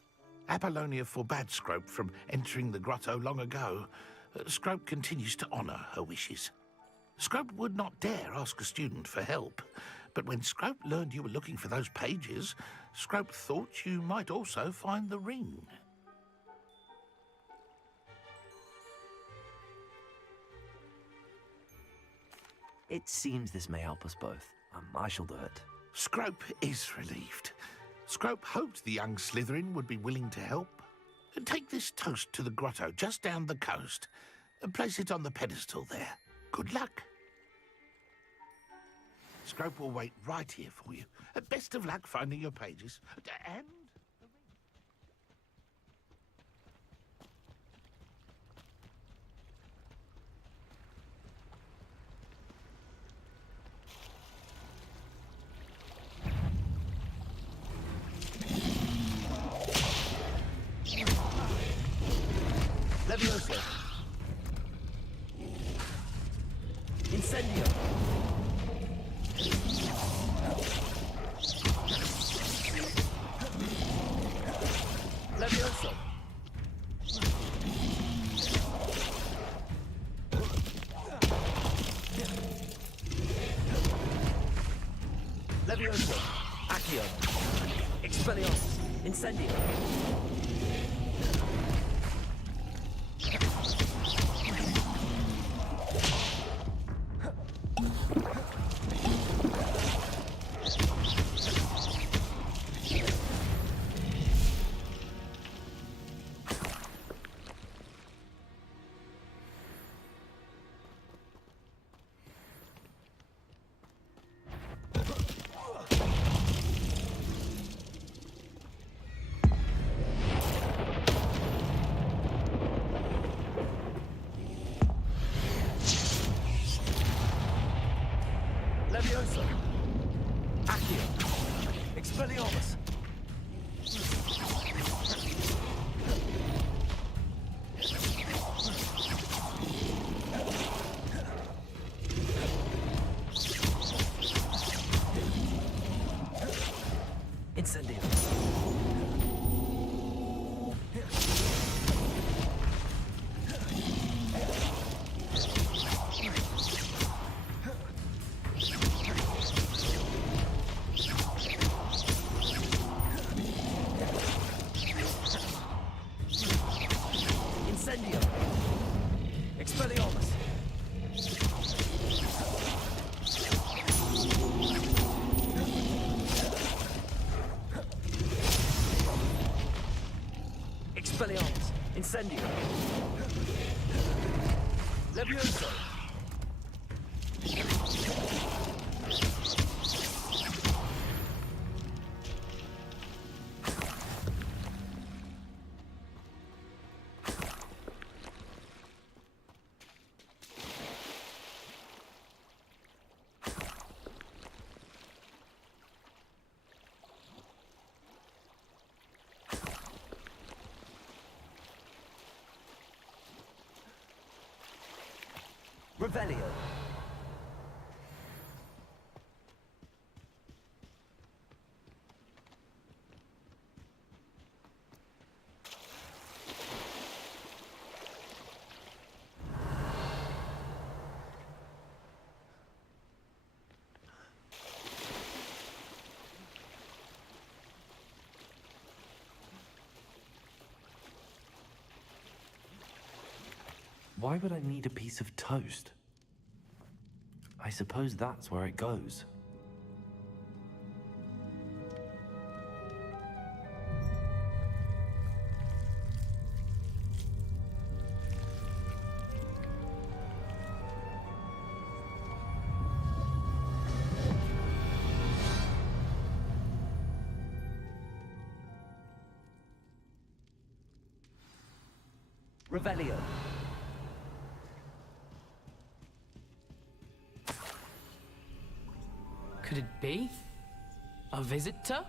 Apollonia forbade Scrope from entering the grotto long ago. Scrope continues to honour her wishes. Scrope would not dare ask a student for help, but when Scrope learned you were looking for those pages, Scrope thought you might also find the ring. It seems this may help us both. I shall do it. Scrope is relieved. Scrope hoped the young Slytherin would be willing to help. Take this toast to the grotto just down the coast and place it on the pedestal there. Good luck. Scrope will wait right here for you. Best of luck finding your pages. And... Levioso. Incendio. Levioso. Levioso. Accio. Expelliarmus. Incendio. Levioso. Accio. Expelliarmus. Incendio. Incendio. Expelliarmus. Expelliarmus. Incendio. Levioso. Revelio. Why would I need a piece of toast? I suppose that's where it goes. Revelio. Could it be? A visitor?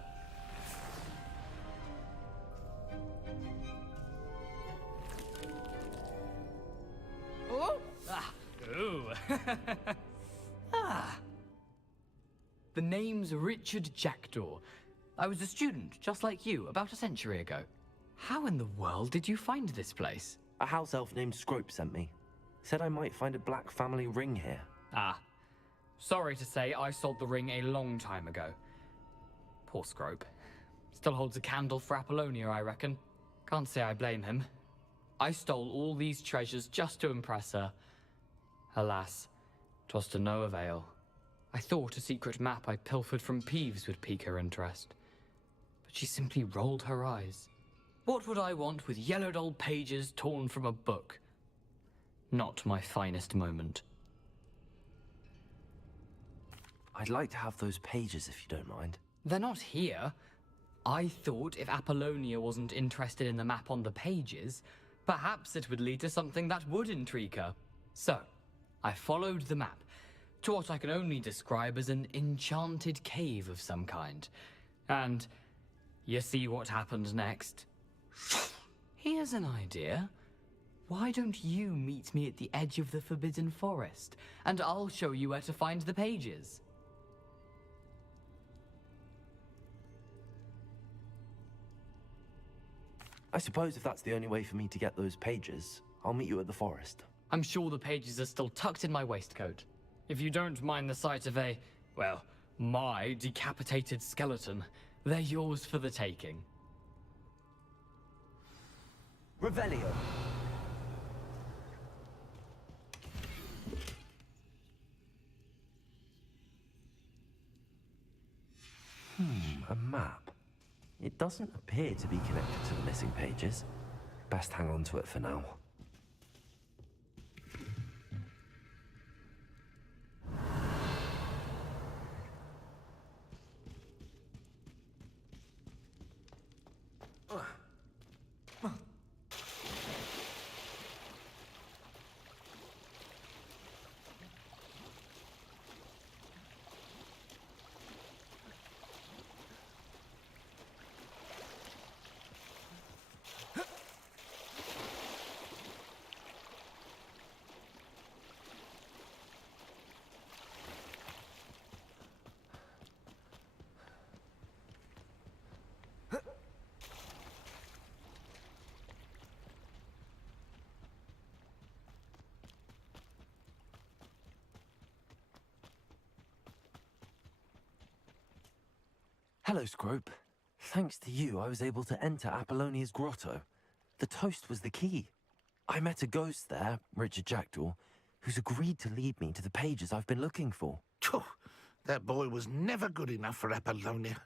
Oh! Ah! Ooh! Ah! The name's Richard Jackdaw. I was a student, just like you, about a century ago. How in the world did you find this place? A house elf named Scrope sent me. Said I might find a black family ring here. Ah. Sorry to say, I sold the ring a long time ago. Poor Scrope. Still holds a candle for Apollonia, I reckon. Can't say I blame him. I stole all these treasures just to impress her. Alas, 'twas to no avail. I thought a secret map I pilfered from Peeves would pique her interest. But she simply rolled her eyes. What would I want with yellowed old pages torn from a book? Not my finest moment. I'd like to have those pages if you don't mind. They're not here. I thought if Apollonia wasn't interested in the map on the pages, perhaps it would lead to something that would intrigue her. So, I followed the map to what I can only describe as an enchanted cave of some kind. And you see what happened next? Here's an idea. Why don't you meet me at the edge of the Forbidden Forest, and I'll show you where to find the pages? I suppose if that's the only way for me to get those pages, I'll meet you at the forest. I'm sure the pages are still tucked in my waistcoat. If you don't mind the sight of a, well, my decapitated skeleton, they're yours for the taking. Revelio. A map. It doesn't appear to be connected to the missing pages. Best hang on to it for now. Hello, Scrope. Thanks to you, I was able to enter Apollonia's grotto. The toast was the key. I met a ghost there, Richard Jackdaw, who's agreed to lead me to the pages I've been looking for. That boy was never good enough for Apollonia.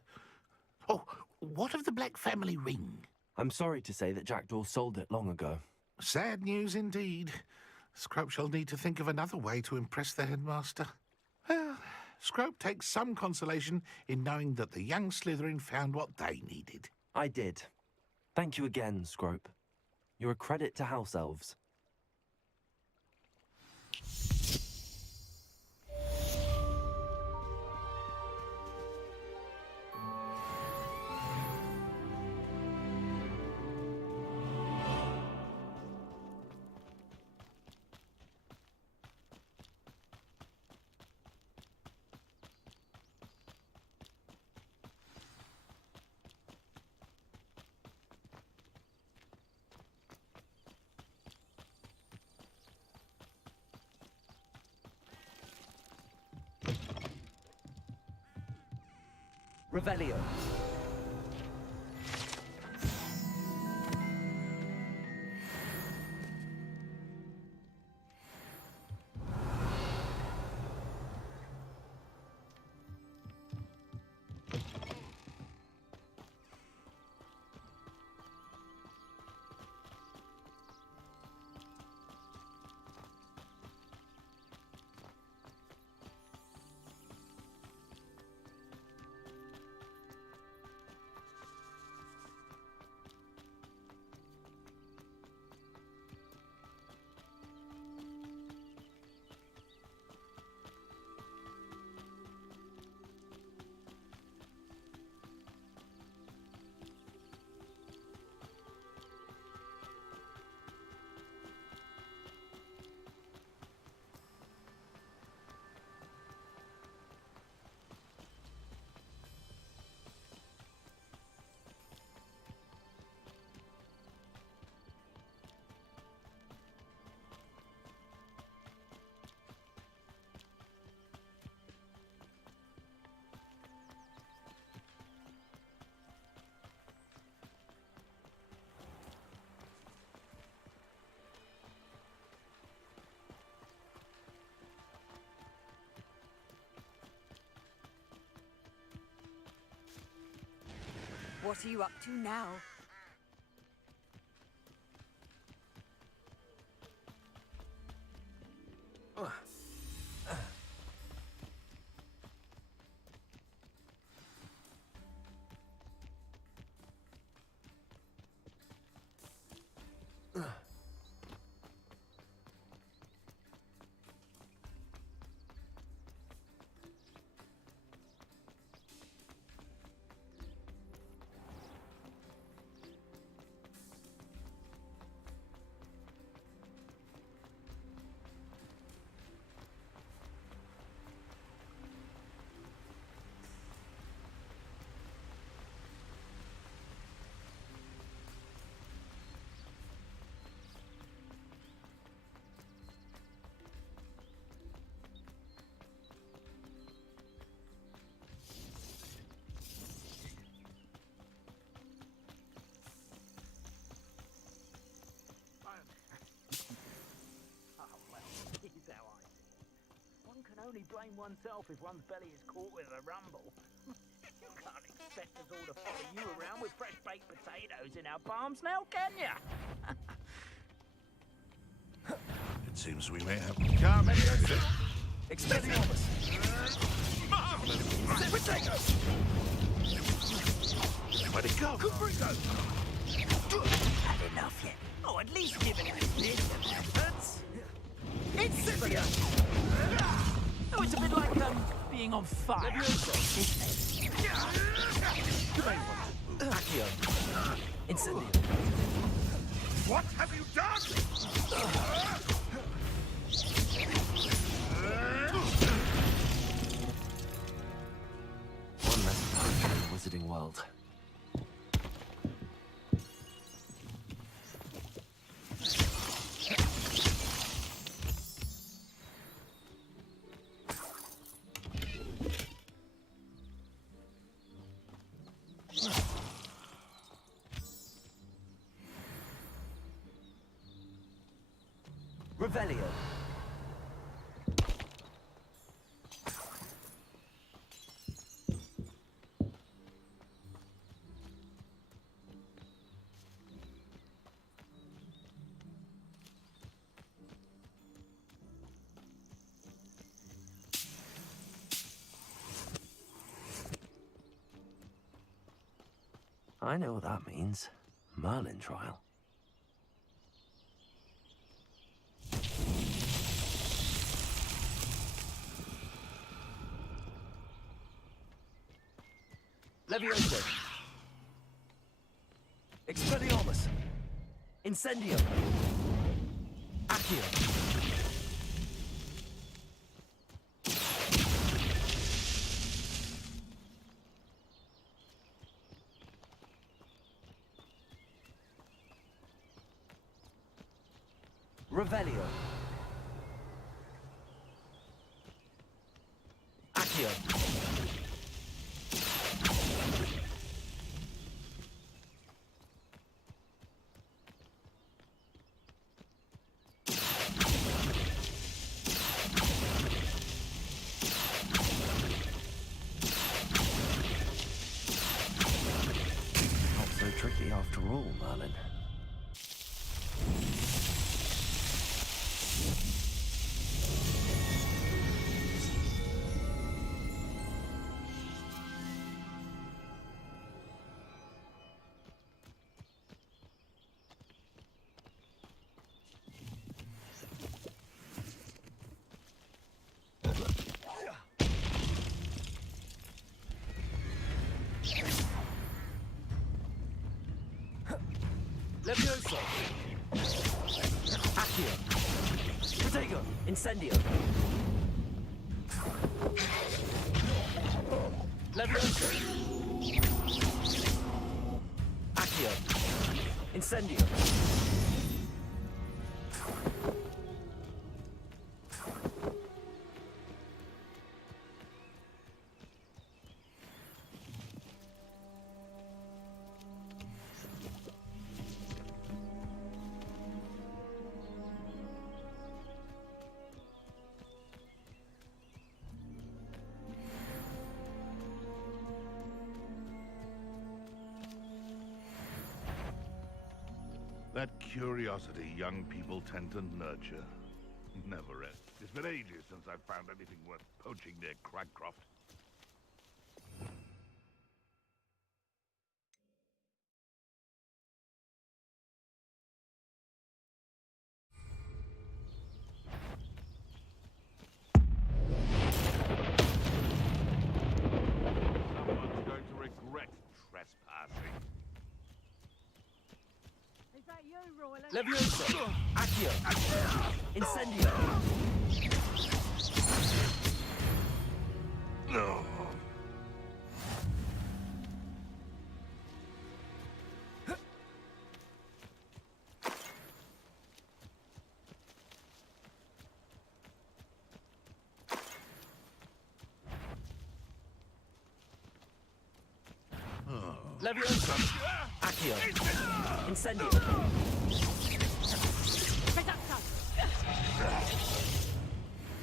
Oh, what of the Black family ring? I'm sorry to say that Jackdaw sold it long ago. Sad news indeed. Scrope shall need to think of another way to impress the headmaster. Well, Scrope takes some consolation in knowing that the young Slytherin found what they needed. I did. Thank you again, Scrope. You're a credit to House Elves. Revelio. What are you up to now? Only blame oneself if one's belly is caught with a rumble. You can't expect us all to follow you around with fresh baked potatoes in our palms now, can ya? It seems we may have... Come in! Expelliarmus! Where'd it go? Had enough yet? Oh, at least give it a sniff of efforts. Incendio! Oh, it's a bit like being on fire, isn't it? Accio. Incendio. What have you done? One less poetry in the wizarding world. Revelio. I know what that means. Merlin trial. Levioso. Expelliarmus. Incendio. Accio. Revelio. Accio. after all, Merlin. Levioso! Accio! Protego! Incendio! Levioso! Accio! Incendio! That curiosity young people tend to nurture. Never ends. It's been ages since I've found anything worth poaching near Cragcroft. Someone's going to regret trespassing. Is that you, Royal? Levioso! Accio! Incendio! No. Levioso! Accio! Incendio!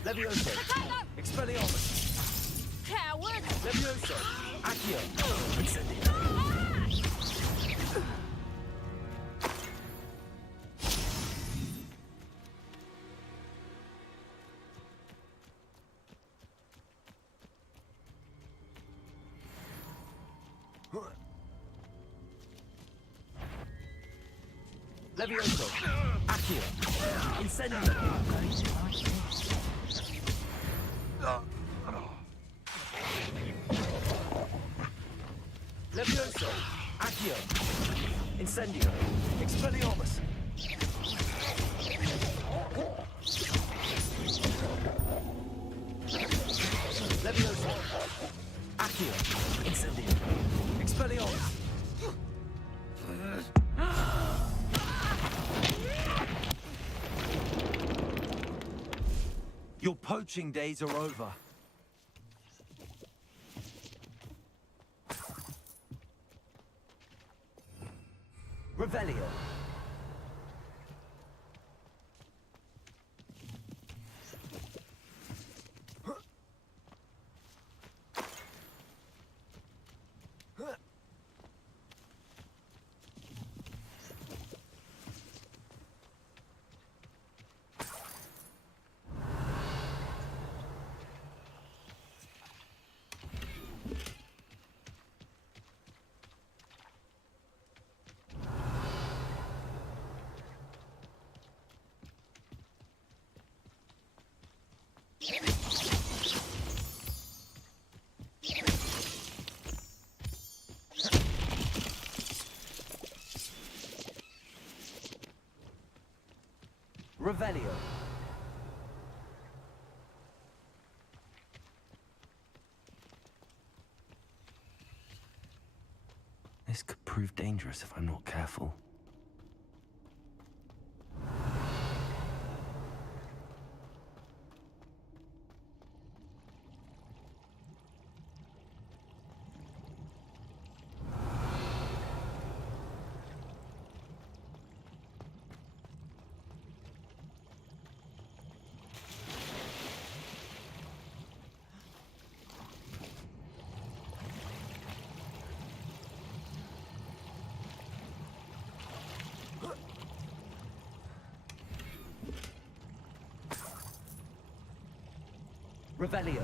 Levioso! Expelliarmus! Coward! Levioso! Accio! Incendio! Levioso! Accio! Incendio! Levioso! Accio! Incendio! Expelliarmus! Levioso! Accio! Incendio! Expelliarmus! Your poaching days are over. Revelio! Revelio! This could prove dangerous if I'm not careful. Revelio.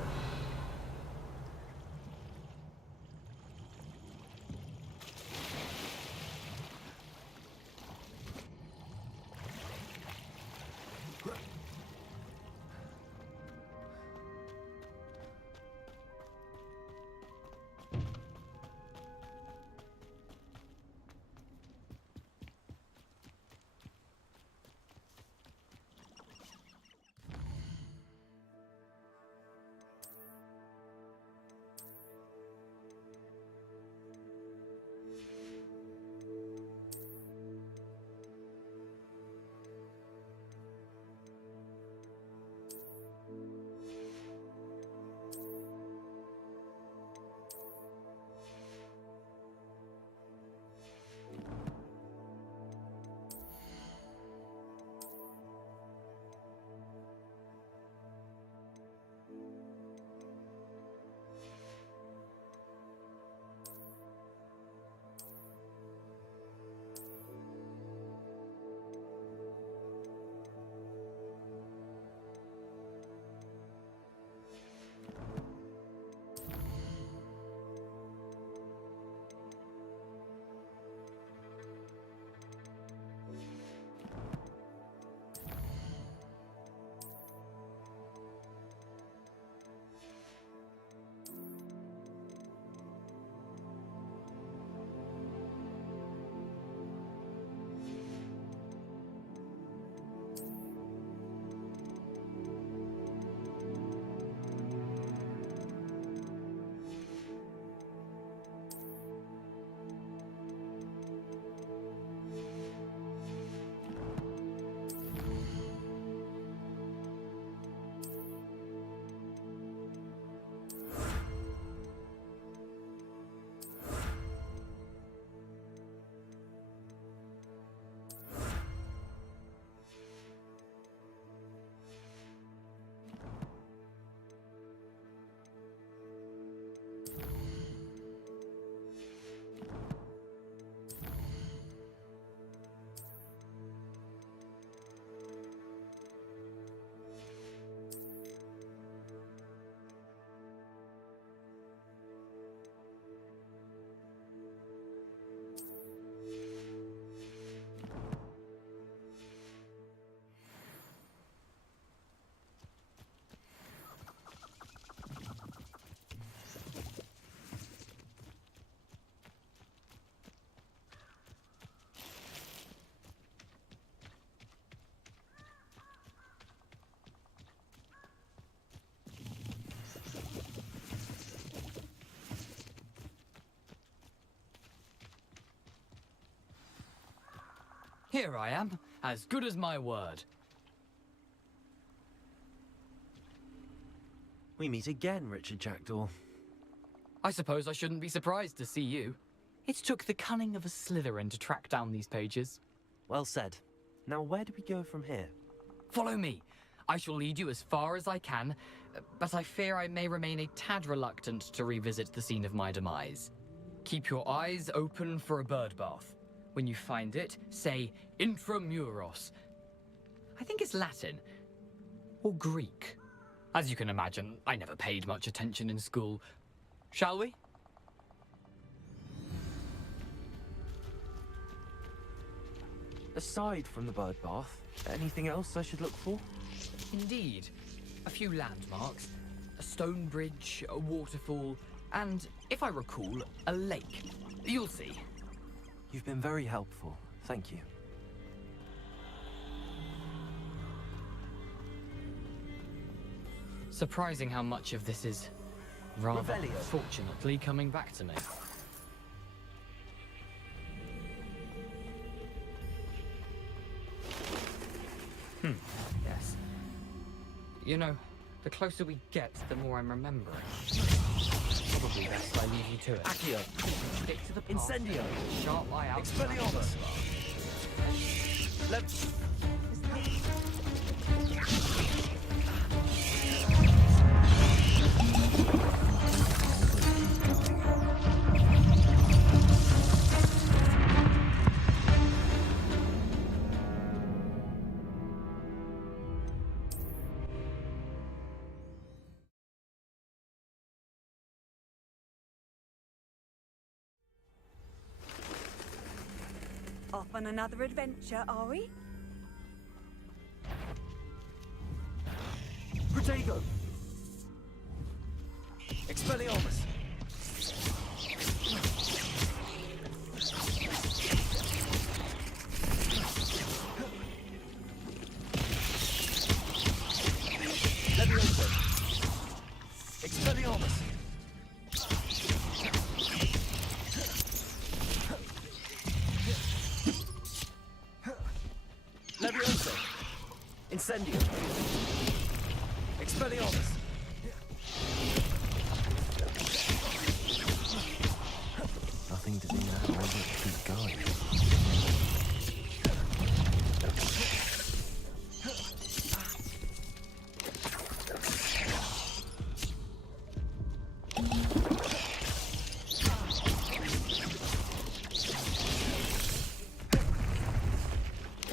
Here I am, as good as my word. We meet again, Richard Jackdaw. I suppose I shouldn't be surprised to see you. It took the cunning of a Slytherin to track down these pages. Well said. Now where do we go from here? Follow me. I shall lead you as far as I can, but I fear I may remain a tad reluctant to revisit the scene of my demise. Keep your eyes open for a bird bath. When you find it, say intramuros. I think it's Latin. Or Greek. As you can imagine, I never paid much attention in school. Shall we? Aside from the bird bath, anything else I should look for? Indeed. A few landmarks. A stone bridge, a waterfall, and, if I recall, a lake. You'll see. You've been very helpful. Thank you. Surprising how much of this is rather unfortunately coming back to me. Yes. You know, the closer we get, the more I'm remembering. Probably best I leave you to it. Accio. Stick to the path. Incendio. Sharp eye out. Expelliarmus. Let's... Off on another adventure, are we? Protego! Expelliarmus! Levioso! Expelliarmus! Levioso! Incendio! Expelliarmus! Nothing to do now, but keep going.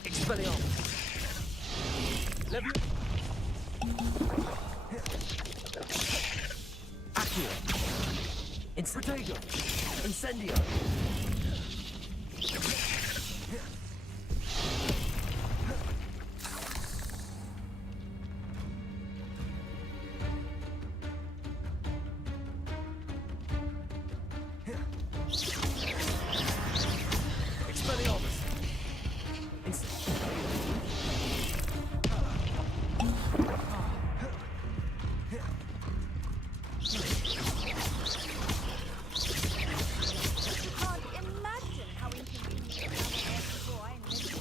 Expelliarmus! Levioso! Accio! Protego! Incendio! Expelliarmus! You can't imagine how inconvenient travel was before I invented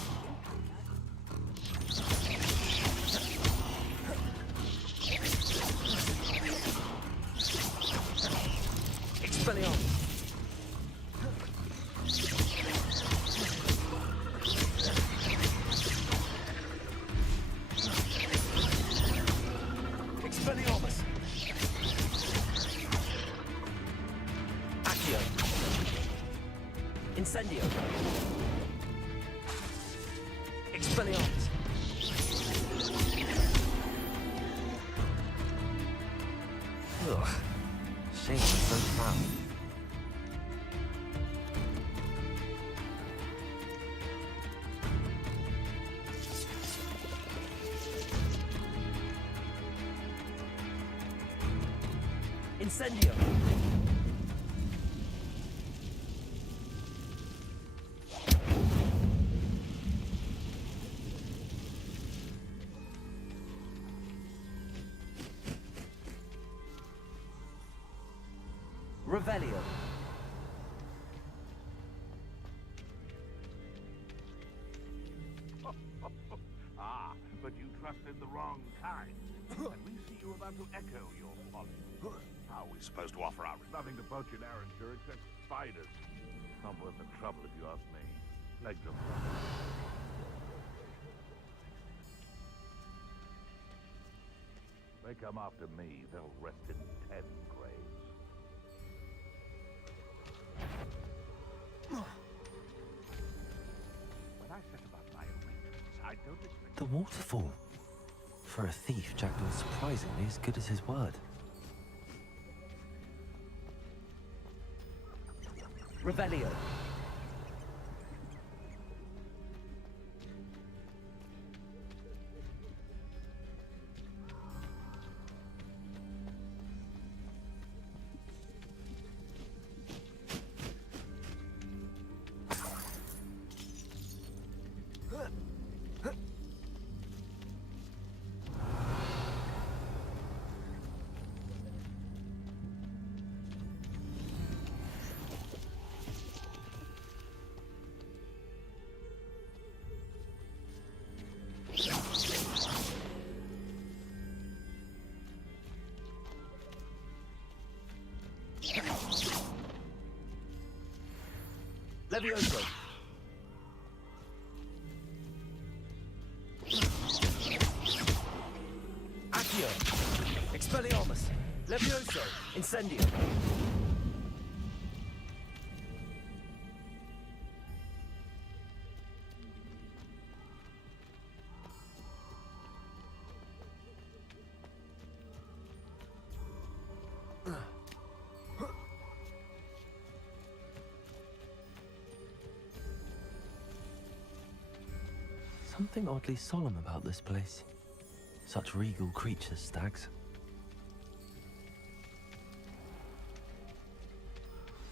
Expelliarmus! Expelliarmus! Accio! Incendio! Expelliarmus! Ugh. Shame I'm so foul. Incendio! Revelio! Ah, but you trusted the wrong kind. And we see you about to echo your folly. How are we supposed to offer out? Nothing to poach in Arranger except spiders. Not worth the trouble if you ask me. Legs are flat. They come after me, they'll rest in 10 graves. When I set about my arrangements, I don't expect... The waterfall. For a thief, Jackdaw's surprisingly as good as his word. Revelio! Levioso! Accio! Expelliarmus! Levioso! Incendio! Something oddly solemn about this place. Such regal creatures, stags.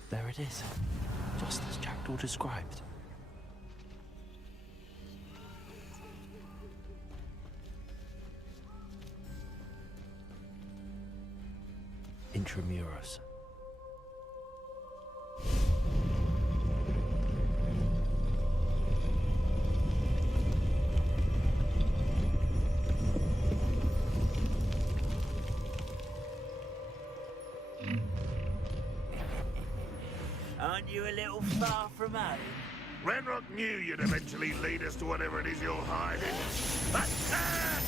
There it is, just as Jackdaw described. Intramuros. Aren't you a little far from home? Ranrock knew you'd eventually lead us to whatever it is you're hiding. Attack!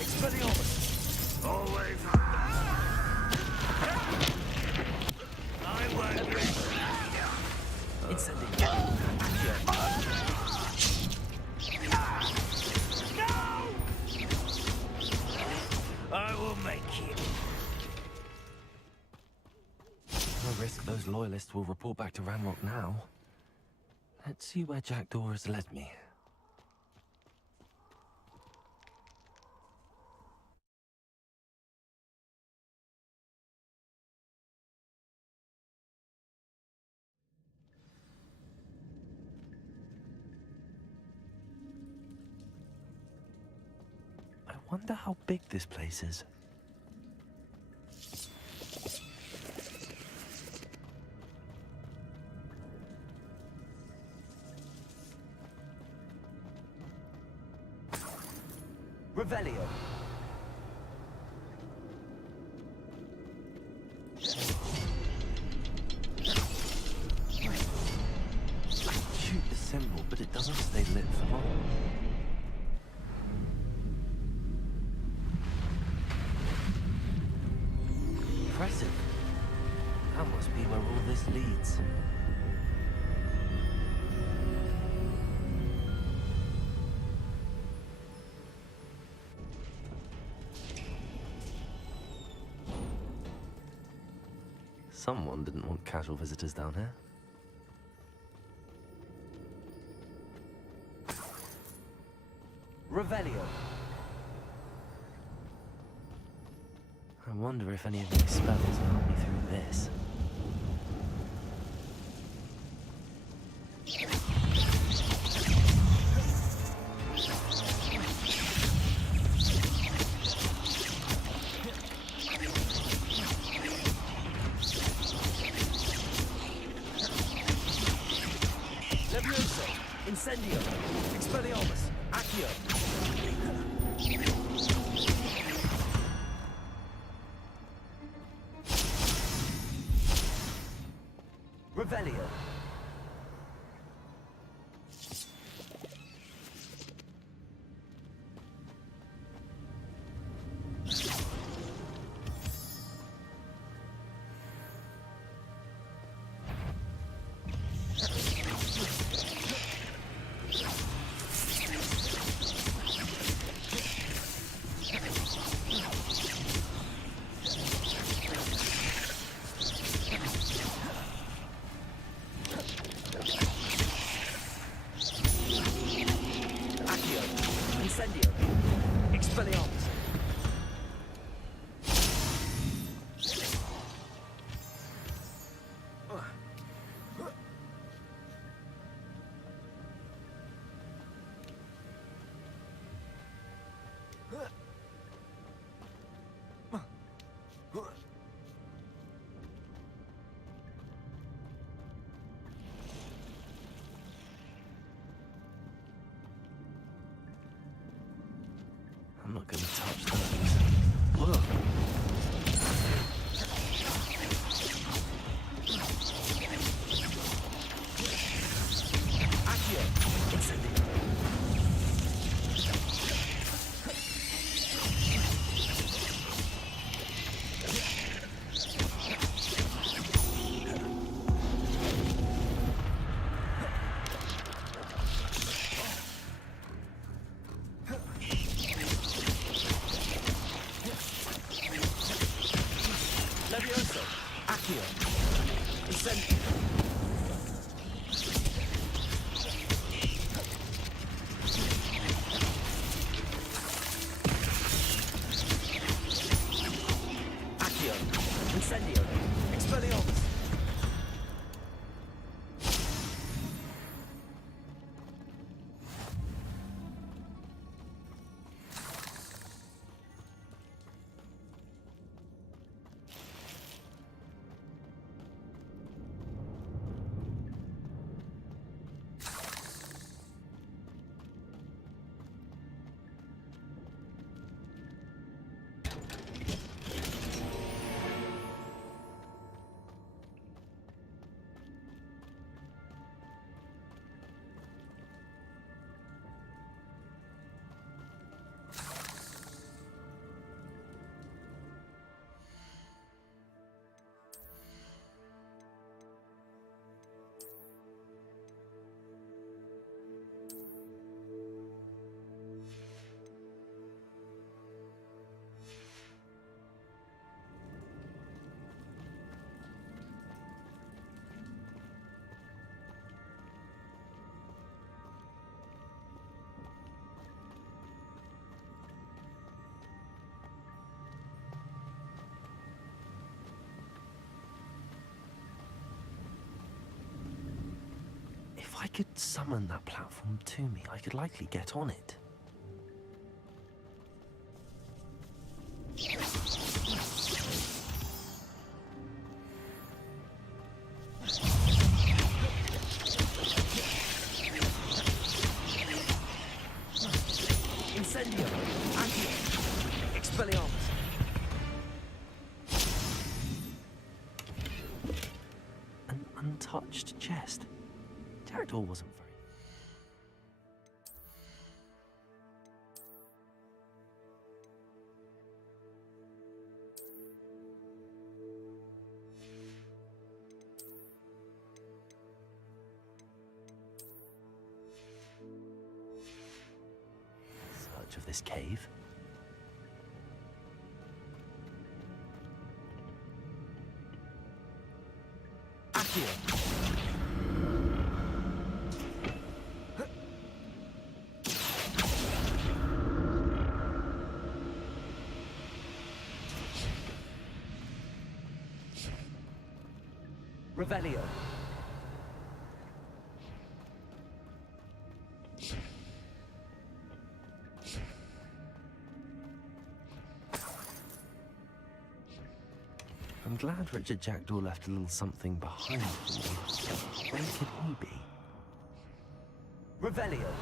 Expelliarmus! Always. I won't rest. Incendiary. No! I will make you. No risk those loyalists will report back to Ranrock now. Let's see where Jackdaw has led me. I wonder how big this place is. Revelio. Shoot the symbol, but it doesn't stay lit for long. Impressive. That must be where all this leads. Someone didn't want casual visitors down here. Revelio. I wonder if any of these spells will help me through this. Levioso. Incendio. Expelliarmus. Accio. Revelio. Incendio. Expelliarmus. I'm not going to touch those. Whoa. Accio. Incendio. I could summon that platform to me, I could likely get on it. Incendio! Accio! Expelliarmus! An untouched chest. Jackdaw wasn't very... Search of this cave. Accio! Revelio. I'm glad Richard Jackdaw left a little something behind for me. Where could he be? Revelio.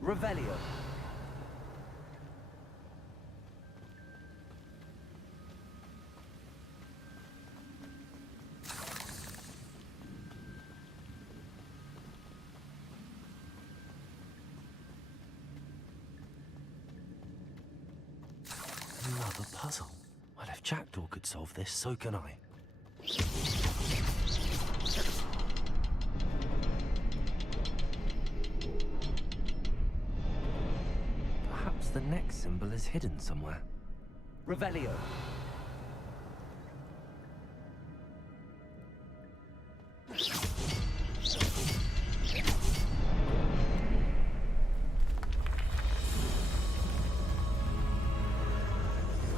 Revelio. Another puzzle. Well, if Jackdaw could solve this, so can I. Perhaps the next symbol is hidden somewhere. Revelio.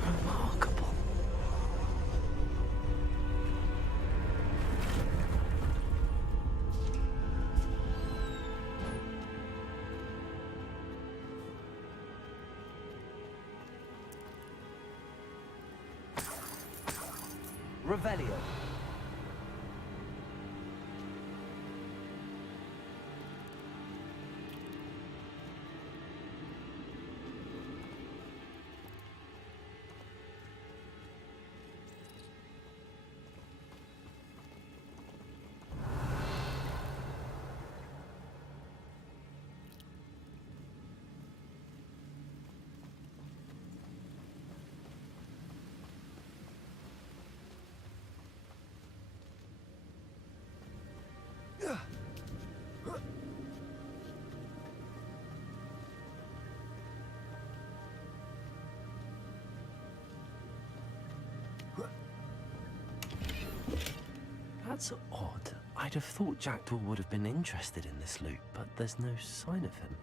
Remarkable. Revelio. That's odd. I'd have thought Jackdaw would have been interested in this loot, but there's no sign of him.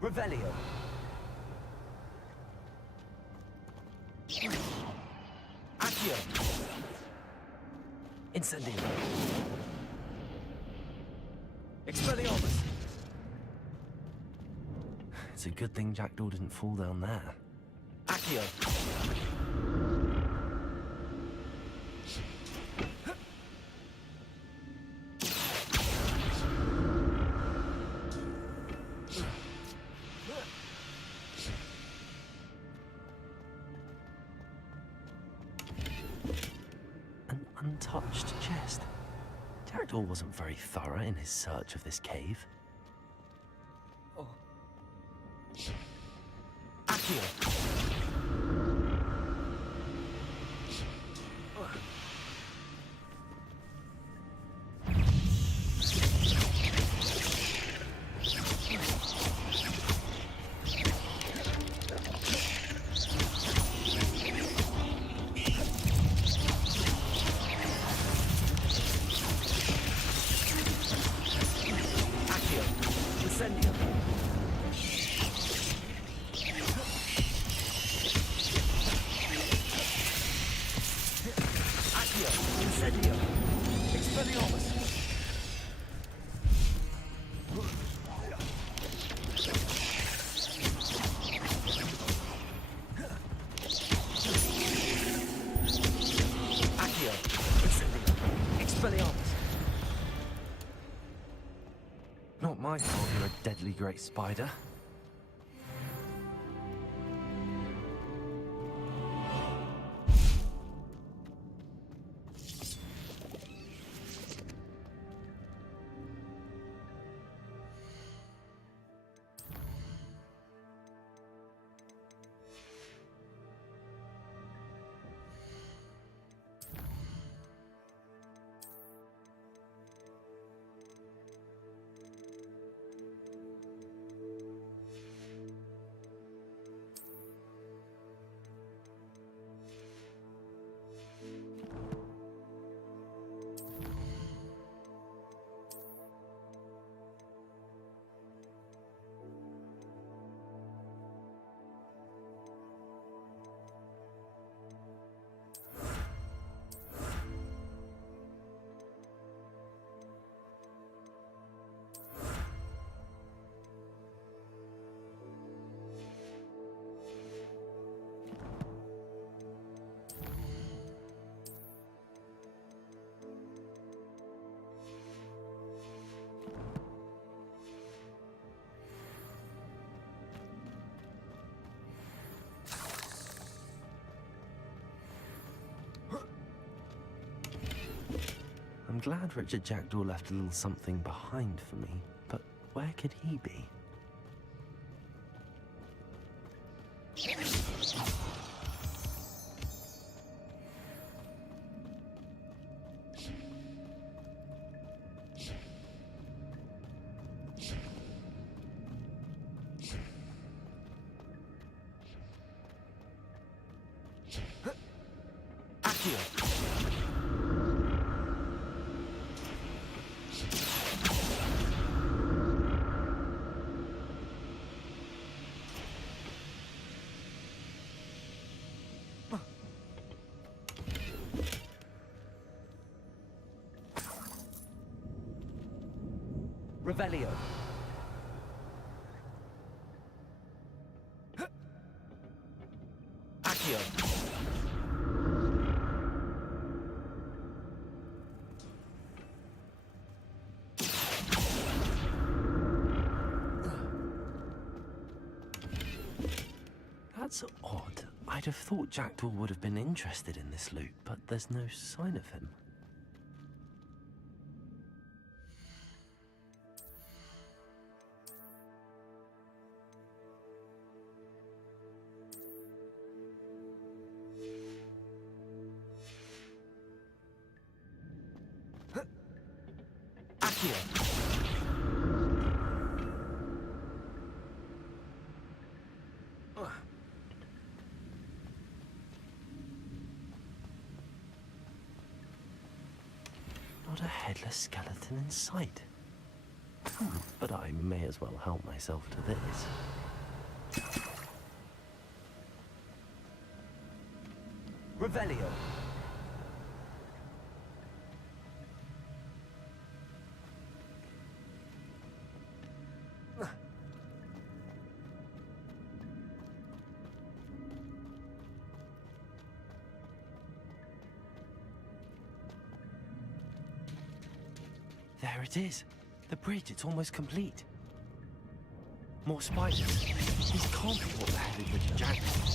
Revelio. Accio. Incendio. Expelliarmus. It's a good thing Jackdaw didn't fall down there. Accio. An untouched chest. Jackdaw wasn't very thorough in his search of this cave. Oh. Accio! Not my fault you're a deadly great spider. I'm glad Richard Jackdaw left a little something behind for me, but where could he be? Revelio. Accio. That's odd. I'd have thought Jackdaw would have been interested in this loot, but there's no sign of him. Not a headless skeleton in sight. But I may as well help myself to this. Revelio. There it is. The bridge, it's almost complete. More spiders. These can't be what the headed Richard Jackdaw.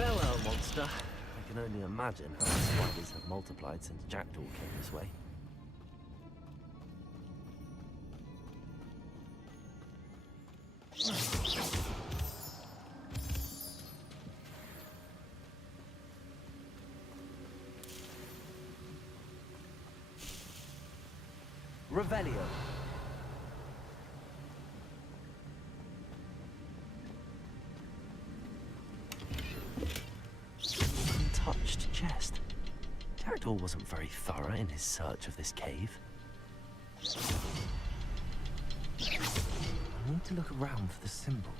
Farewell, monster. I can only imagine how the spiders have multiplied since Jackdaw came this way. Revelio. Untouched chest. Jackdaw wasn't very thorough in his search of this cave. I need to look around for the symbol.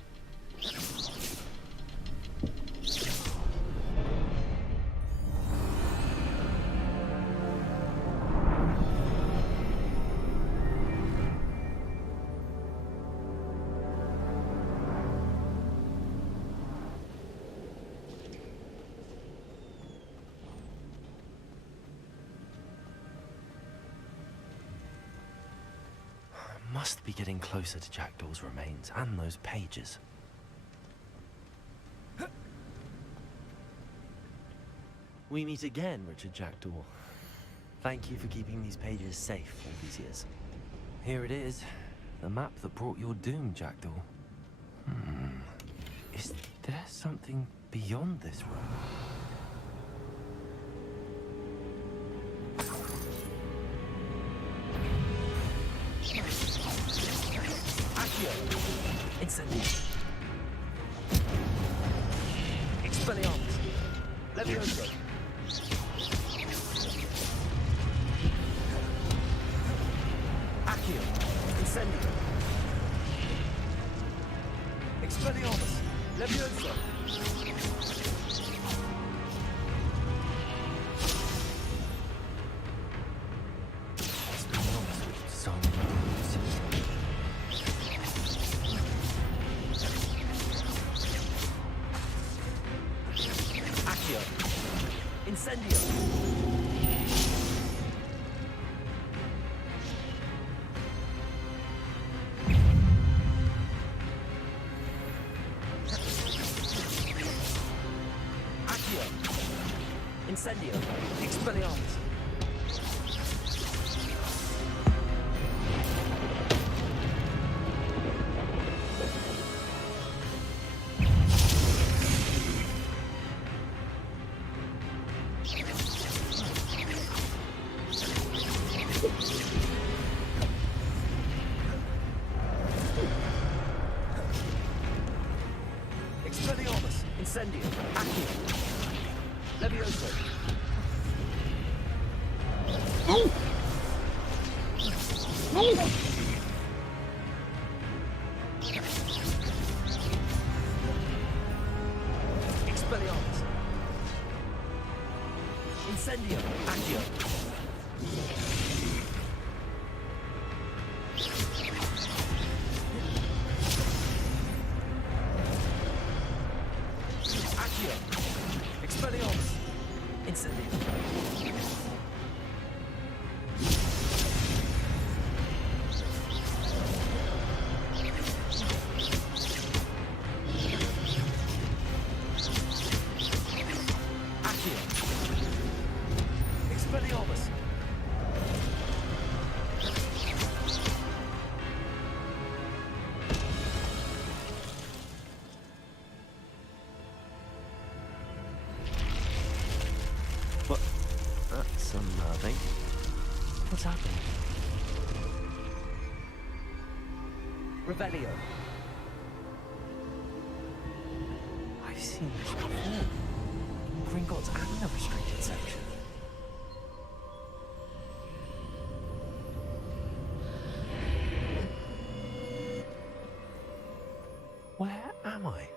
Must be getting closer to Jackdaw's remains and those pages. We meet again, Richard Jackdaw. Thank you for keeping these pages safe all these years. Here it is, the map that brought your doom, Jackdaw. Is there something beyond this room? Incendio. Expelliarmus. Levioso. Accio. Incendio. Expelliarmus. Levioso. Incendio! Accio! Incendio! Expelliarmus! Expelliarmus, Incendio, Accio, Levioso. Expelliarmus, Incendio, Accio. Expelliarmus! Incendio! Accio! Expelliarmus! What? That's unnerving. What's happening? Revelio. I've seen this before. In Gringotts and the restricted section. Where am I?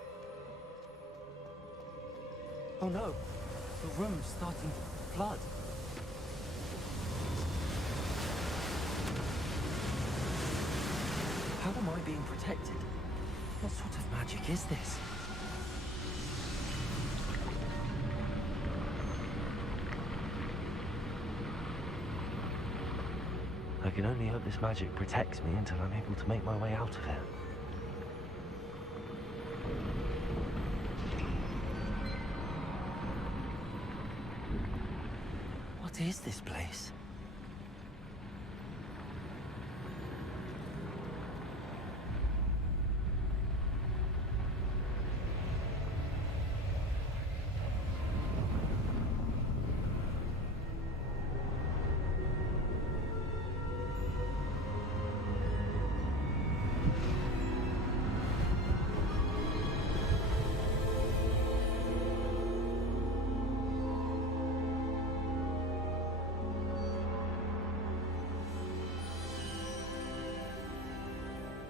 Oh no. The room's starting to flood. How am I being protected? What sort of magic is this? I can only hope this magic protects me until I'm able to make my way out of here. What is this place?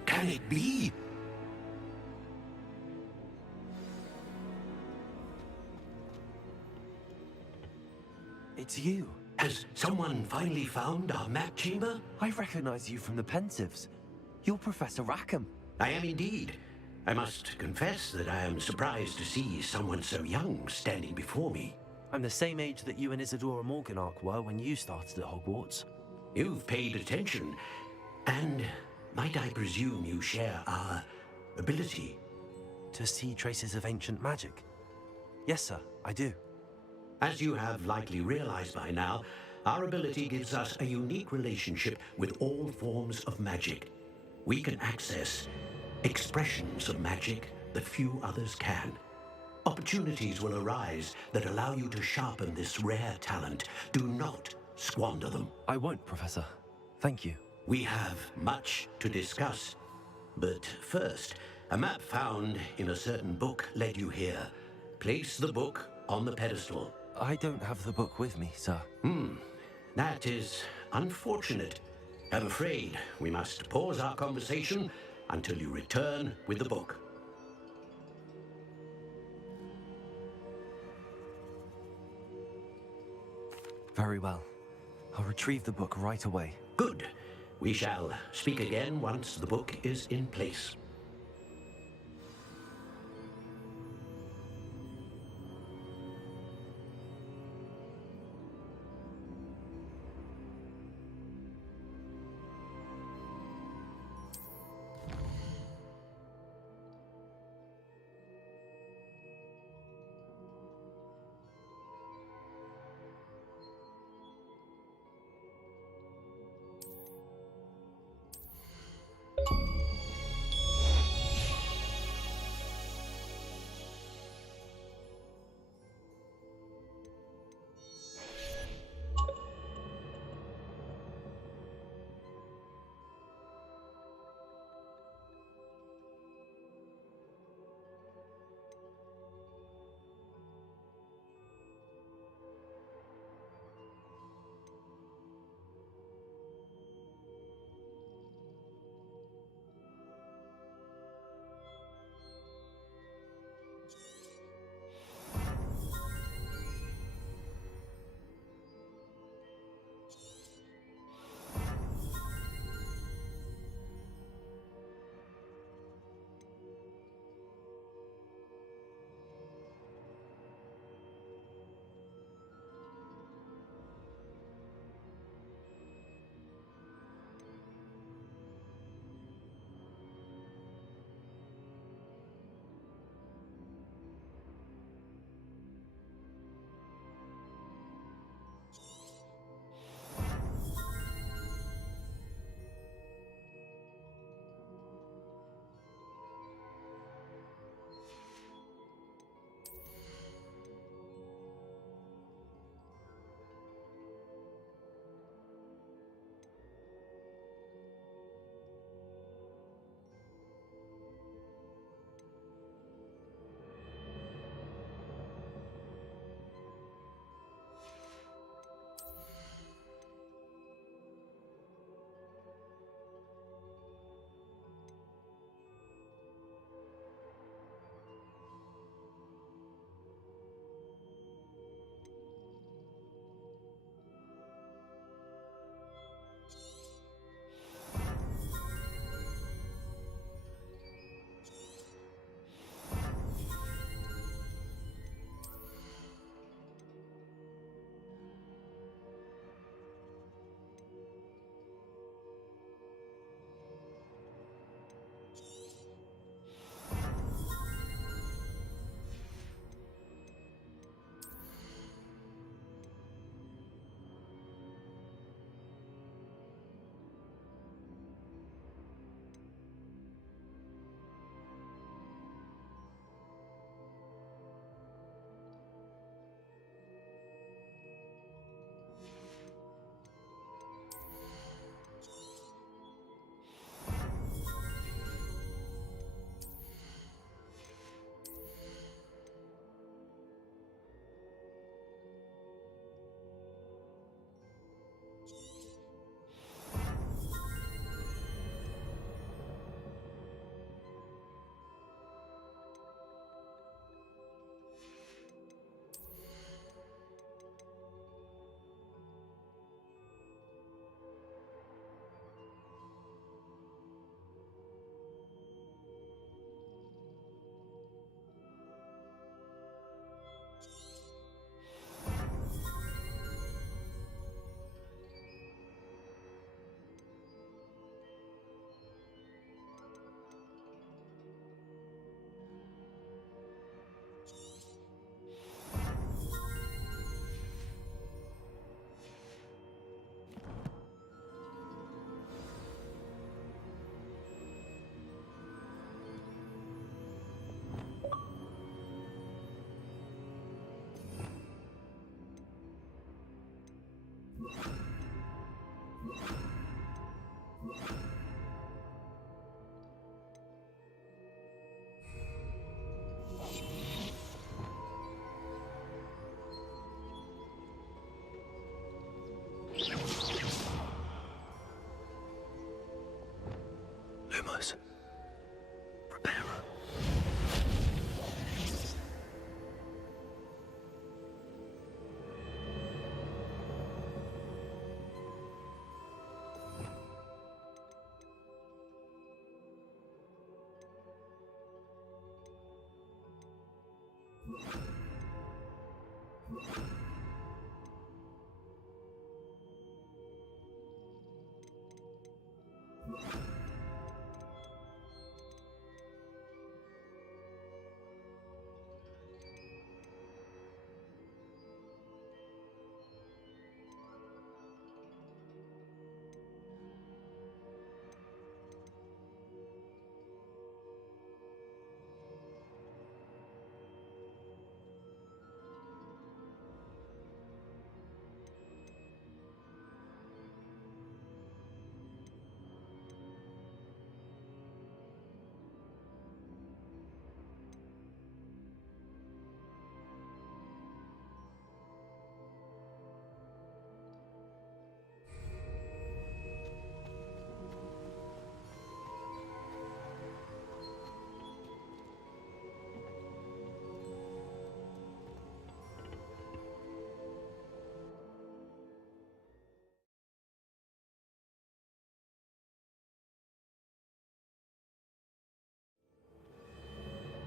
Can it be? It's you. Has someone finally found our map chamber? I recognize you from the Pensives. You're Professor Rackham. I am indeed. I must confess that I am surprised to see someone so young standing before me. I'm the same age that you and Isadora Morganach were when you started at Hogwarts. You've paid attention, and might I presume you share our ability? To see traces of ancient magic? Yes, sir, I do. As you have likely realized by now, our ability gives us a unique relationship with all forms of magic. We can access expressions of magic that few others can. Opportunities will arise that allow you to sharpen this rare talent. Do not squander them. I won't, Professor. Thank you. We have much to discuss. But first, a map found in a certain book led you here. Place the book on the pedestal. I don't have the book with me, sir. That is unfortunate. I'm afraid we must pause our conversation until you return with the book. Very well. I'll retrieve the book right away. Good. We shall speak again once the book is in place.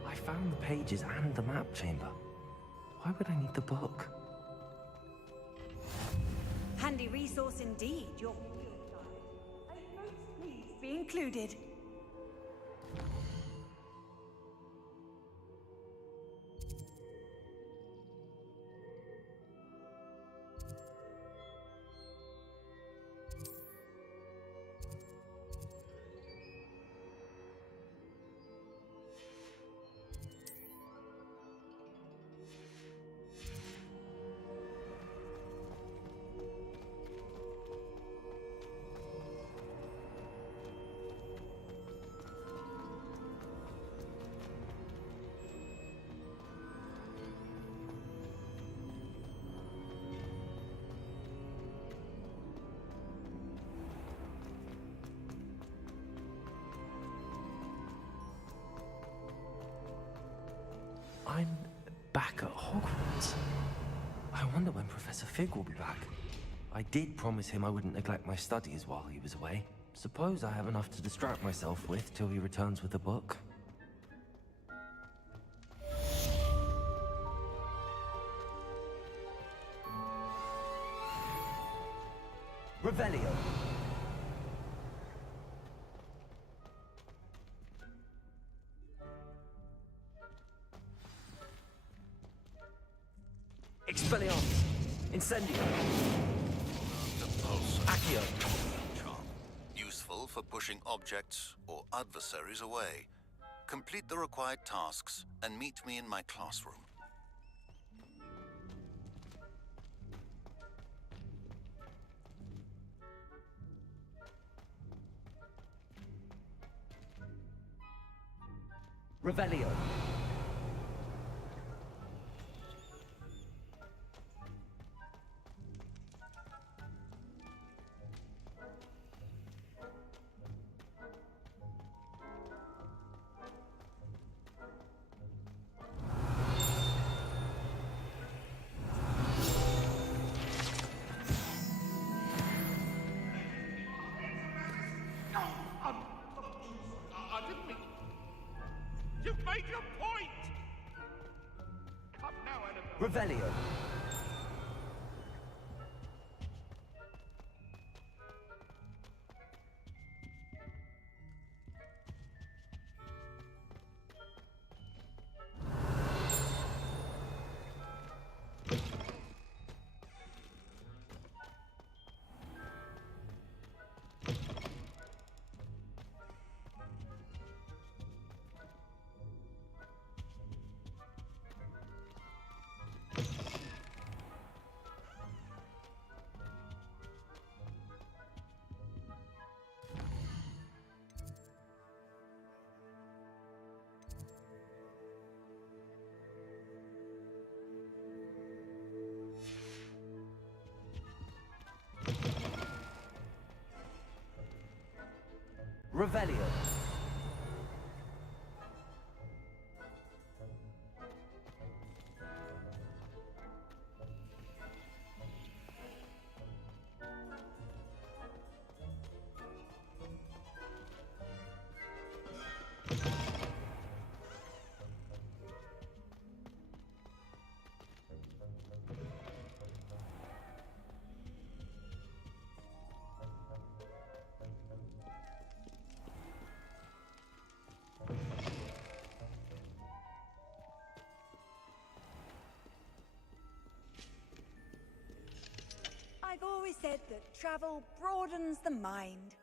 I found the pages and the map chamber. Why would I need the book? Handy resource indeed, your field guide. I'm most pleased to be included. I'm back at Hogwarts. I wonder when Professor Fig will be back. I did promise him I wouldn't neglect my studies while he was away. Suppose I have enough to distract myself with till he returns with the book. Revelio. Expelliarmus! Incendio! Accio! Charm. Useful for pushing objects or adversaries away. Complete the required tasks and meet me in my classroom. Revelio. I didn't mean... You've made your point! Come now, Annabelle. Revelio. Revelio. always said that travel broadens the mind.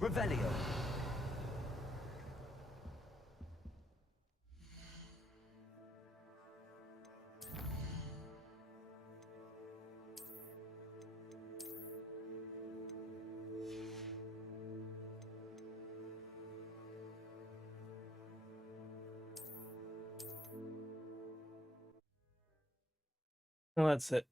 Revelio. Well, that's it.